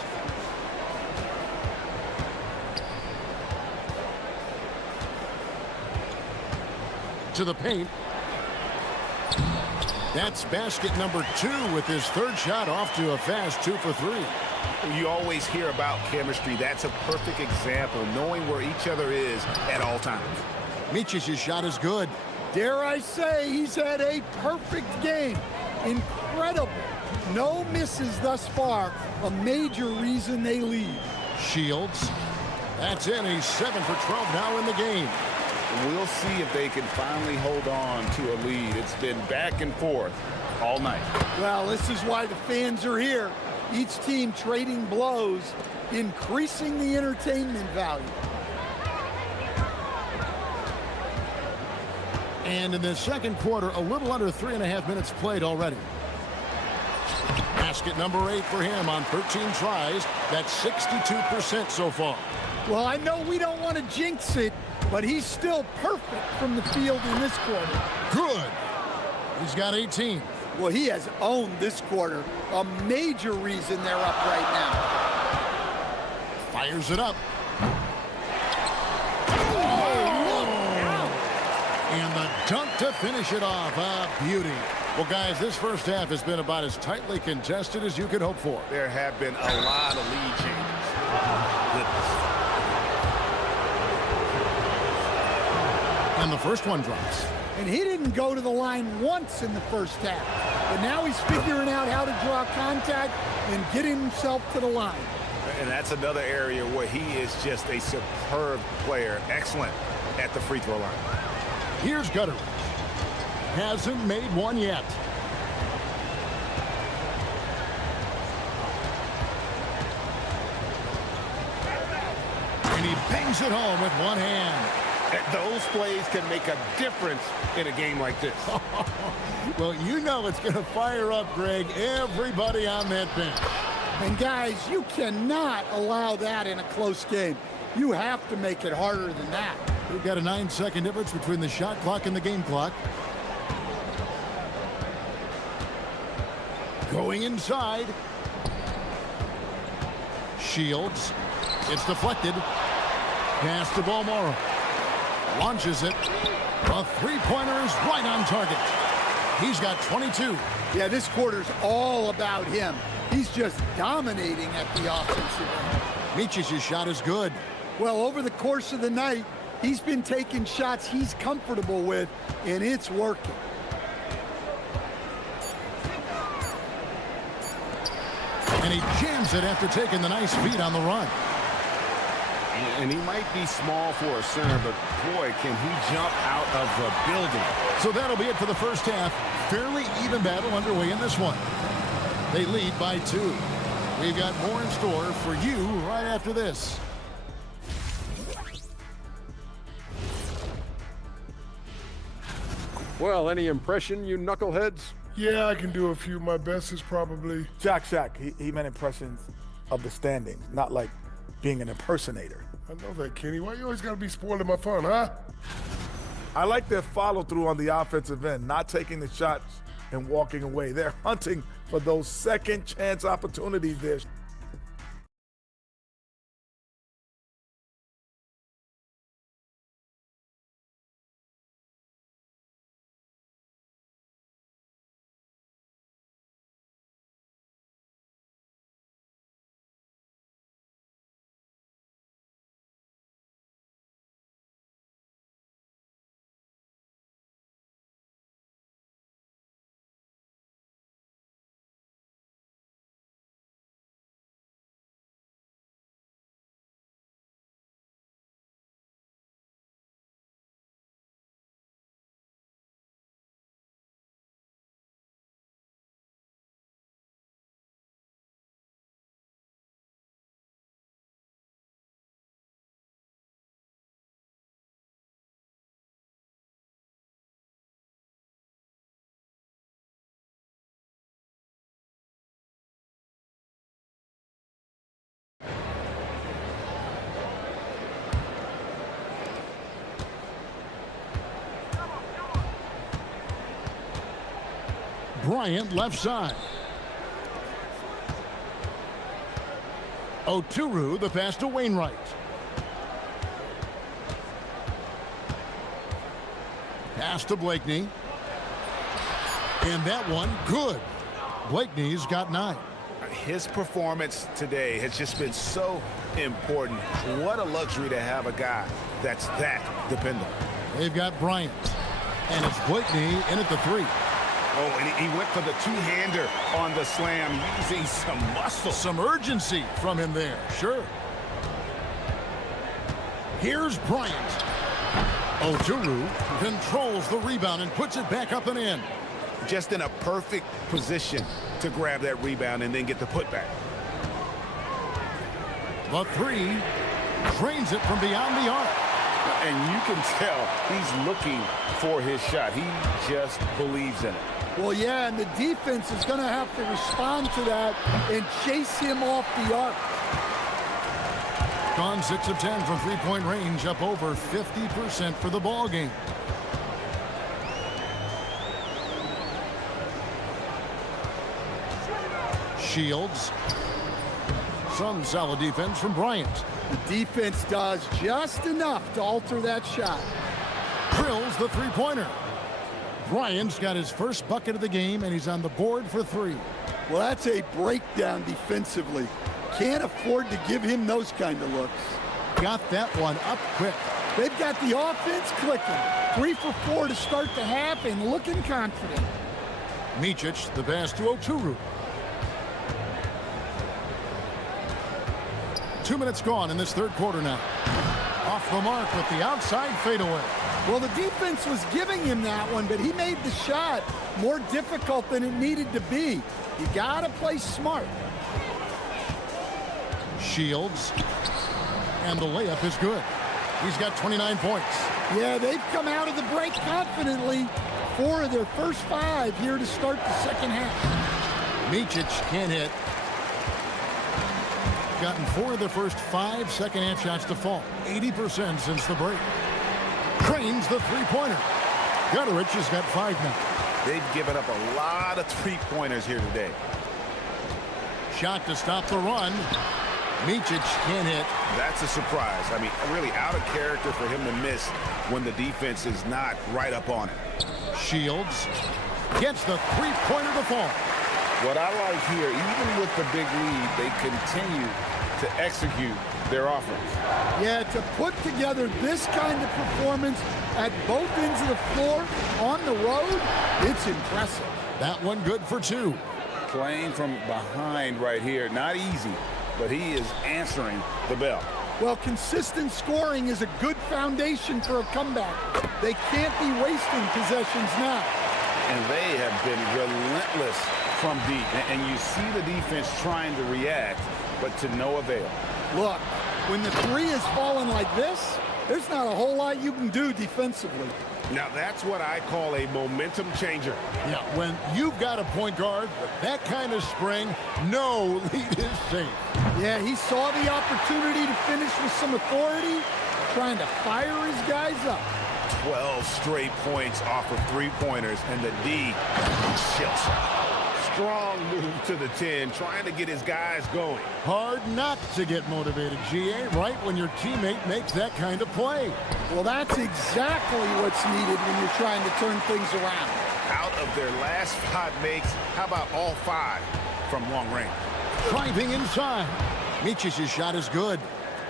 To the paint. That's basket number 2 with his third shot off to a fast 2 for 3. You always hear about chemistry. That's a perfect example, knowing where each other is at all times. Micic's shot is good. Dare I say, he's had a perfect game. Incredible. No misses thus far. A major reason they lead. Shields. That's in. He's 7 for 12 now in the game. We'll see if they can finally hold on to a lead. It's been back and forth all night. Well, this is why the fans are here. Each team trading blows, increasing the entertainment value. And in the second quarter, a little under 3.5 minutes played already. Basket number 8 for him on 13 tries. That's 62% so far. Well, I know we don't want to jinx it, but he's still perfect from the field in this quarter. Good. He's got 18. Well, he has owned this quarter. A major reason they're up right now. Fires it up. And the dunk to finish it off. A beauty. Well, guys, this first half has been about as tightly contested as you could hope for. There have been a lot of lead changes. Goodness. And the first one drops. And he didn't go to the line once in the first half. But now he's figuring out how to draw contact and get himself to the line. And that's another area where he is just a superb player. Excellent at the free throw line. Here's Gutteridge. Hasn't made one yet. And he bangs it home with one hand. Those plays can make a difference in a game like this. Well, you know it's going to fire up, Greg, everybody on that bench. And guys, you cannot allow that in a close game. You have to make it harder than that. We've got a 9-second difference between the shot clock and the game clock. Going inside. Shields. It's deflected. Pass to Balmoro. Launches it. A three-pointer is right on target. He's got 22. Yeah, this quarter's all about him. He's just dominating at the offensive end. Michic's shot is good. Well, over the course of the night, he's been taking shots he's comfortable with, and it's working. And he jams it after taking the nice feed on the run. And he might be small for a center, but boy, can he jump out of the building. So that'll be it for the first half. Fairly even battle underway in this one. They lead by 2. We've got more in store for you right after this. Well, any impression, you knuckleheads? Yeah, I can do a few. My best is probably... Shaq, he meant impressions of the standings, not like being an impersonator. I know that, Kenny. Why you always got to be spoiling my fun, huh? I like their follow-through on the offensive end, not taking the shots and walking away. They're hunting for those second-chance opportunities there. Bryant left side. Oturu, the pass to Wainwright. Pass to Blakeney. And that one, good. Blakeney's got 9. His performance today has just been so important. What a luxury to have a guy that's that dependable. They've got Bryant. And it's Blakeney in at the 3. Oh, and he went for the two-hander on the slam, using some muscle. Some urgency from him there, sure. Here's Bryant. Oturu controls the rebound and puts it back up and in. Just in a perfect position to grab that rebound and then get the putback. The 3 drains it from beyond the arc. And you can tell he's looking for his shot. He just believes in it. Well, yeah, and the defense is going to have to respond to that and chase him off the arc. Gone 6 of 10 from three-point range, up over 50% for the ball game. Shields. Some solid defense from Bryant. The defense does just enough to alter that shot. Drills the three-pointer. Bryant's got his first bucket of the game, and he's on the board for 3. Well, that's a breakdown defensively. Can't afford to give him those kind of looks. Got that one up quick. They've got the offense clicking. 3 for 4 to start the half and looking confident. Micic, the pass to Oturu. 2 minutes gone in this third quarter now. Off the mark with the outside fadeaway. Well, the defense was giving him that one, but he made the shot more difficult than it needed to be. You got to play smart. Shields. And the layup is good. He's got 29 points. Yeah, they've come out of the break confidently. 4 of their first 5 here to start the second half. Micic can't hit. Gotten 4 of the first 5 second-half shots to fall. 80% since the break. Trains the three-pointer. Gutterich has got 5 now. They've given up a lot of three-pointers here today. Shot to stop the run. Micic can't hit. That's a surprise. I mean, really out of character for him to miss when the defense is not right up on it. Shields gets the three-pointer to fall. What I like here, even with the big lead, they continue to execute their offense. Yeah, to put together this kind of performance at both ends of the floor on the road, it's impressive. That one good for 2. Playing from behind right here, not easy, but he is answering the bell. Well, consistent scoring is a good foundation for a comeback. They can't be wasting possessions now. And they have been relentless from deep. And you see the defense trying to react, but to no avail. Look, when the 3 is falling like this, there's not a whole lot you can do defensively. Now, that's what I call a momentum changer. Yeah, when you've got a point guard with that kind of spring, no lead is safe. Yeah, he saw the opportunity to finish with some authority, trying to fire his guys up. 12 straight points off of three-pointers, and the D chills. Strong move to the 10, trying to get his guys going. Hard not to get motivated, GA, right when your teammate makes that kind of play. Well, that's exactly what's needed when you're trying to turn things around. Out of their last 5 makes, how about all 5 from long range? Driving inside. Micic's shot is good.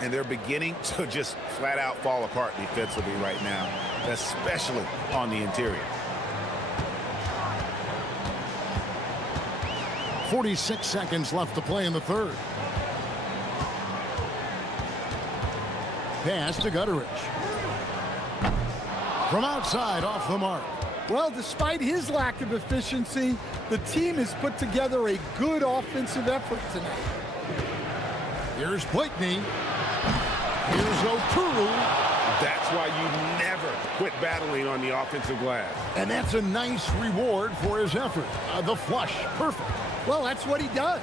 And they're beginning to just flat out fall apart defensively right now, especially on the interior. 46 seconds left to play in the third. Pass to Gutterich. From outside, off the mark. Well, despite his lack of efficiency, the team has put together a good offensive effort tonight. Here's Blakeney. Here's Oturu. That's why you never quit battling on the offensive glass. And that's a nice reward for his effort. The flush, perfect. Well, that's what he does.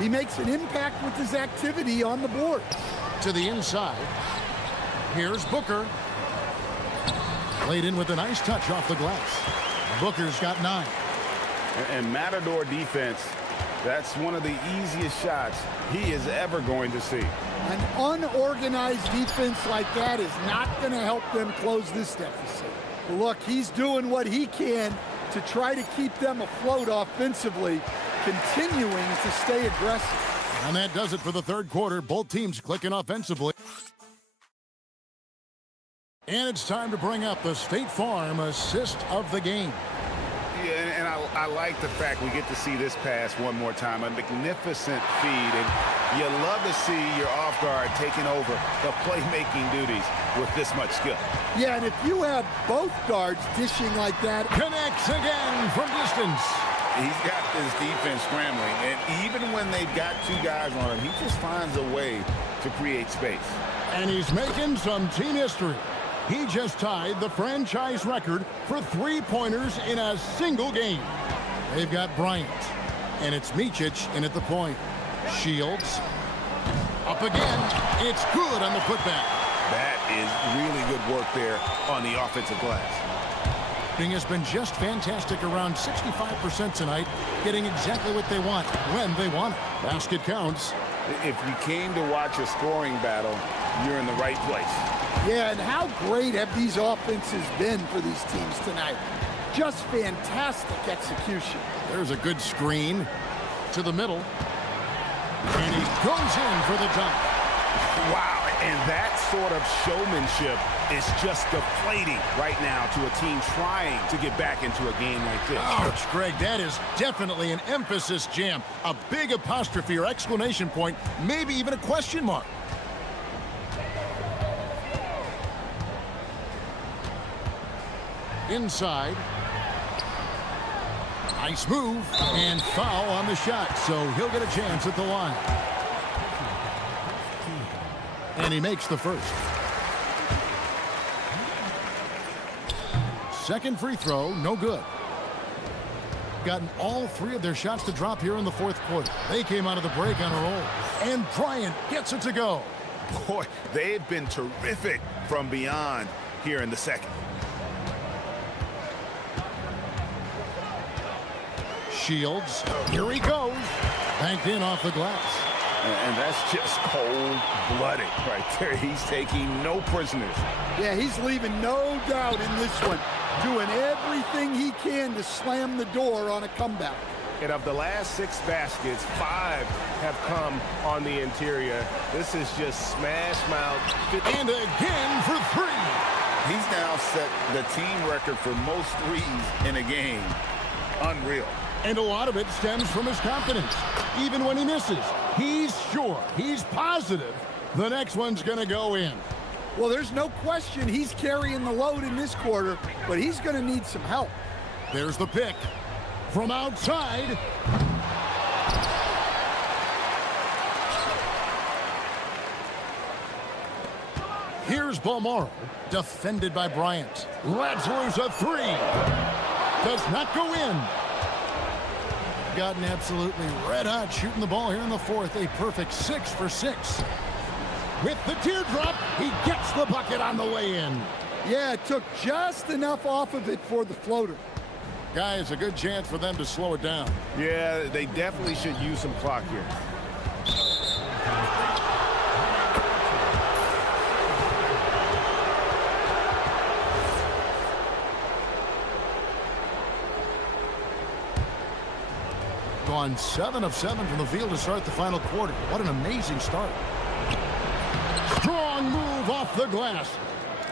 He makes an impact with his activity on the board. To the inside. Here's Booker. Laid in with a nice touch off the glass. Booker's got 9. And Matador defense, that's one of the easiest shots he is ever going to see. An unorganized defense like that is not going to help them close this deficit. But look, he's doing what he can to try to keep them afloat offensively, continuing to stay aggressive. And that does it for the third quarter. Both teams clicking offensively. And it's time to bring up the State Farm assist of the game. Yeah, and I like the fact we get to see this pass one more time. A magnificent feed, and you love to see your off guard taking over the playmaking duties with this much skill. Yeah, and if you have both guards dishing like that. Connects again from distance. He's got this defense scrambling, and even when they've got 2 guys on him, he just finds a way to create space. And he's making some team history. He just tied the franchise record for three-pointers in a single game. They've got Bryant, and it's Micic in at the point. Shields, up again. It's good on the putback. That is really good work there on the offensive glass. Shooting has been just fantastic, around 65% tonight, getting exactly what they want, when they want it. Basket counts. If you came to watch a scoring battle, you're in the right place. Yeah, and how great have these offenses been for these teams tonight? Just fantastic execution. There's a good screen to the middle. And he goes in for the dunk. Wow, and that sort of showmanship is just deflating right now to a team trying to get back into a game like this. Ouch, Greg, that is definitely an emphasis jam. A big apostrophe or exclamation point, maybe even a question mark. Inside. Nice move, and foul on the shot, so he'll get a chance at the line. And he makes the first. Second free throw, no good. Gotten all three of their shots to drop here in the fourth quarter. They came out of the break on a roll. And Bryant gets it to go. Boy, they've been terrific from beyond here in the second. Shields, here he goes. Banked in off the glass. And that's just cold-blooded right there. He's taking no prisoners. Yeah, he's leaving no doubt in this one. Doing everything he can to slam the door on a comeback. And of the last 6 baskets, 5 have come on the interior. This is just smash mouth. And again for 3. He's now set the team record for most threes in a game. Unreal. And a lot of it stems from his confidence. Even when he misses, he's sure, he's positive the next one's going to go in. Well, there's no question he's carrying the load in this quarter, but he's going to need some help. There's the pick from outside. Here's Balmaro, defended by Bryant. Lets loose a 3. Does not go in. Gotten absolutely red hot shooting the ball here in the fourth. A perfect 6 for 6. With the teardrop, he gets the bucket on the way in. Yeah, it took just enough off of it for the floater. Guys, a good chance for them to slow it down. Yeah, they definitely should use some clock here. Gone 7 of 7 from the field to start the final quarter. What an amazing start. Strong move off the glass.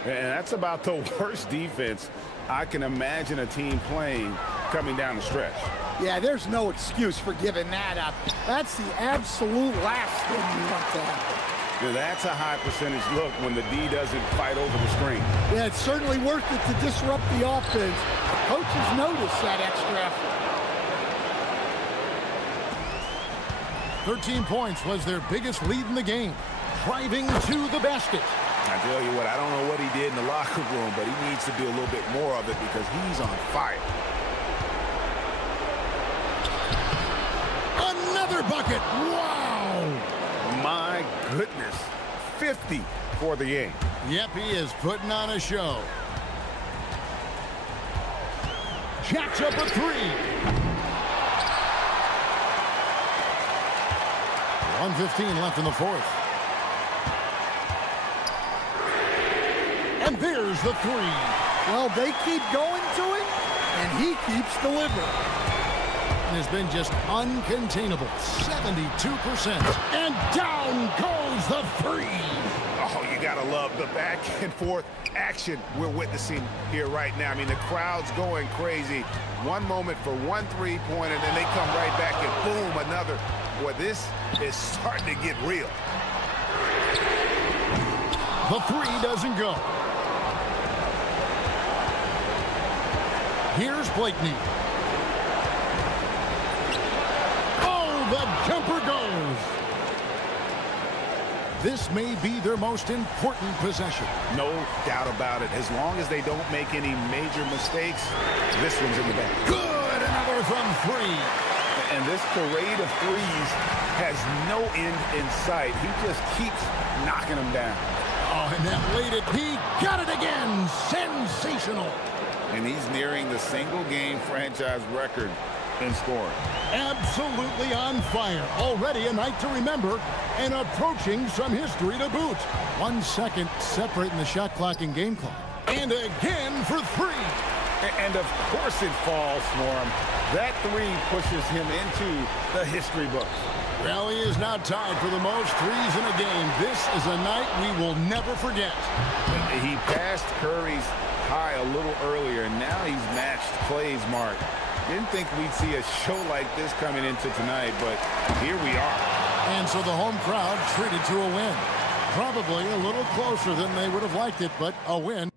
And that's about the worst defense I can imagine a team playing coming down the stretch. Yeah, there's no excuse for giving that up. That's the absolute last thing you want to happen. Yeah, that's a high percentage look when the D doesn't fight over the screen. Yeah, it's certainly worth it to disrupt the offense. Coaches notice that extra effort. 13 points was their biggest lead in the game. Driving to the basket. I tell you what, I don't know what he did in the locker room, but he needs to do a little bit more of it because he's on fire. Another bucket. Wow. My goodness. 50 for the game. Yep, he is putting on a show. Jacks up a 3. 1:15 left in the fourth. And there's the 3. Well, they keep going to him, and he keeps delivering. And has been just uncontainable. 72%. And down goes the 3. Oh, you gotta love the back and forth action we're witnessing here right now. I mean, the crowd's going crazy. One moment for one 3-pointer, and then they come right back and boom, another. Boy, this is starting to get real. The 3 doesn't go. Here's Blakeney. Oh, the jumper goes. This may be their most important possession. No doubt about it. As long as they don't make any major mistakes, this one's in the bag. Good, another from three. And this parade of threes has no end in sight. He just keeps knocking them down. Oh, and that laid it. He got it again. Sensational. And he's nearing the single-game franchise record in scoring. Absolutely on fire. Already a night to remember and approaching some history to boot. 1 second separating the shot clock and game clock. And again for three. And of course it falls for him. That three pushes him into the history books. Well, he is now tied for the most threes in a game. This is a night we will never forget. He passed Curry's high a little earlier, and now he's matched Clay's mark. Didn't think we'd see a show like this coming into tonight, but here we are. And so the home crowd treated to a win. Probably a little closer than they would have liked it, but a win.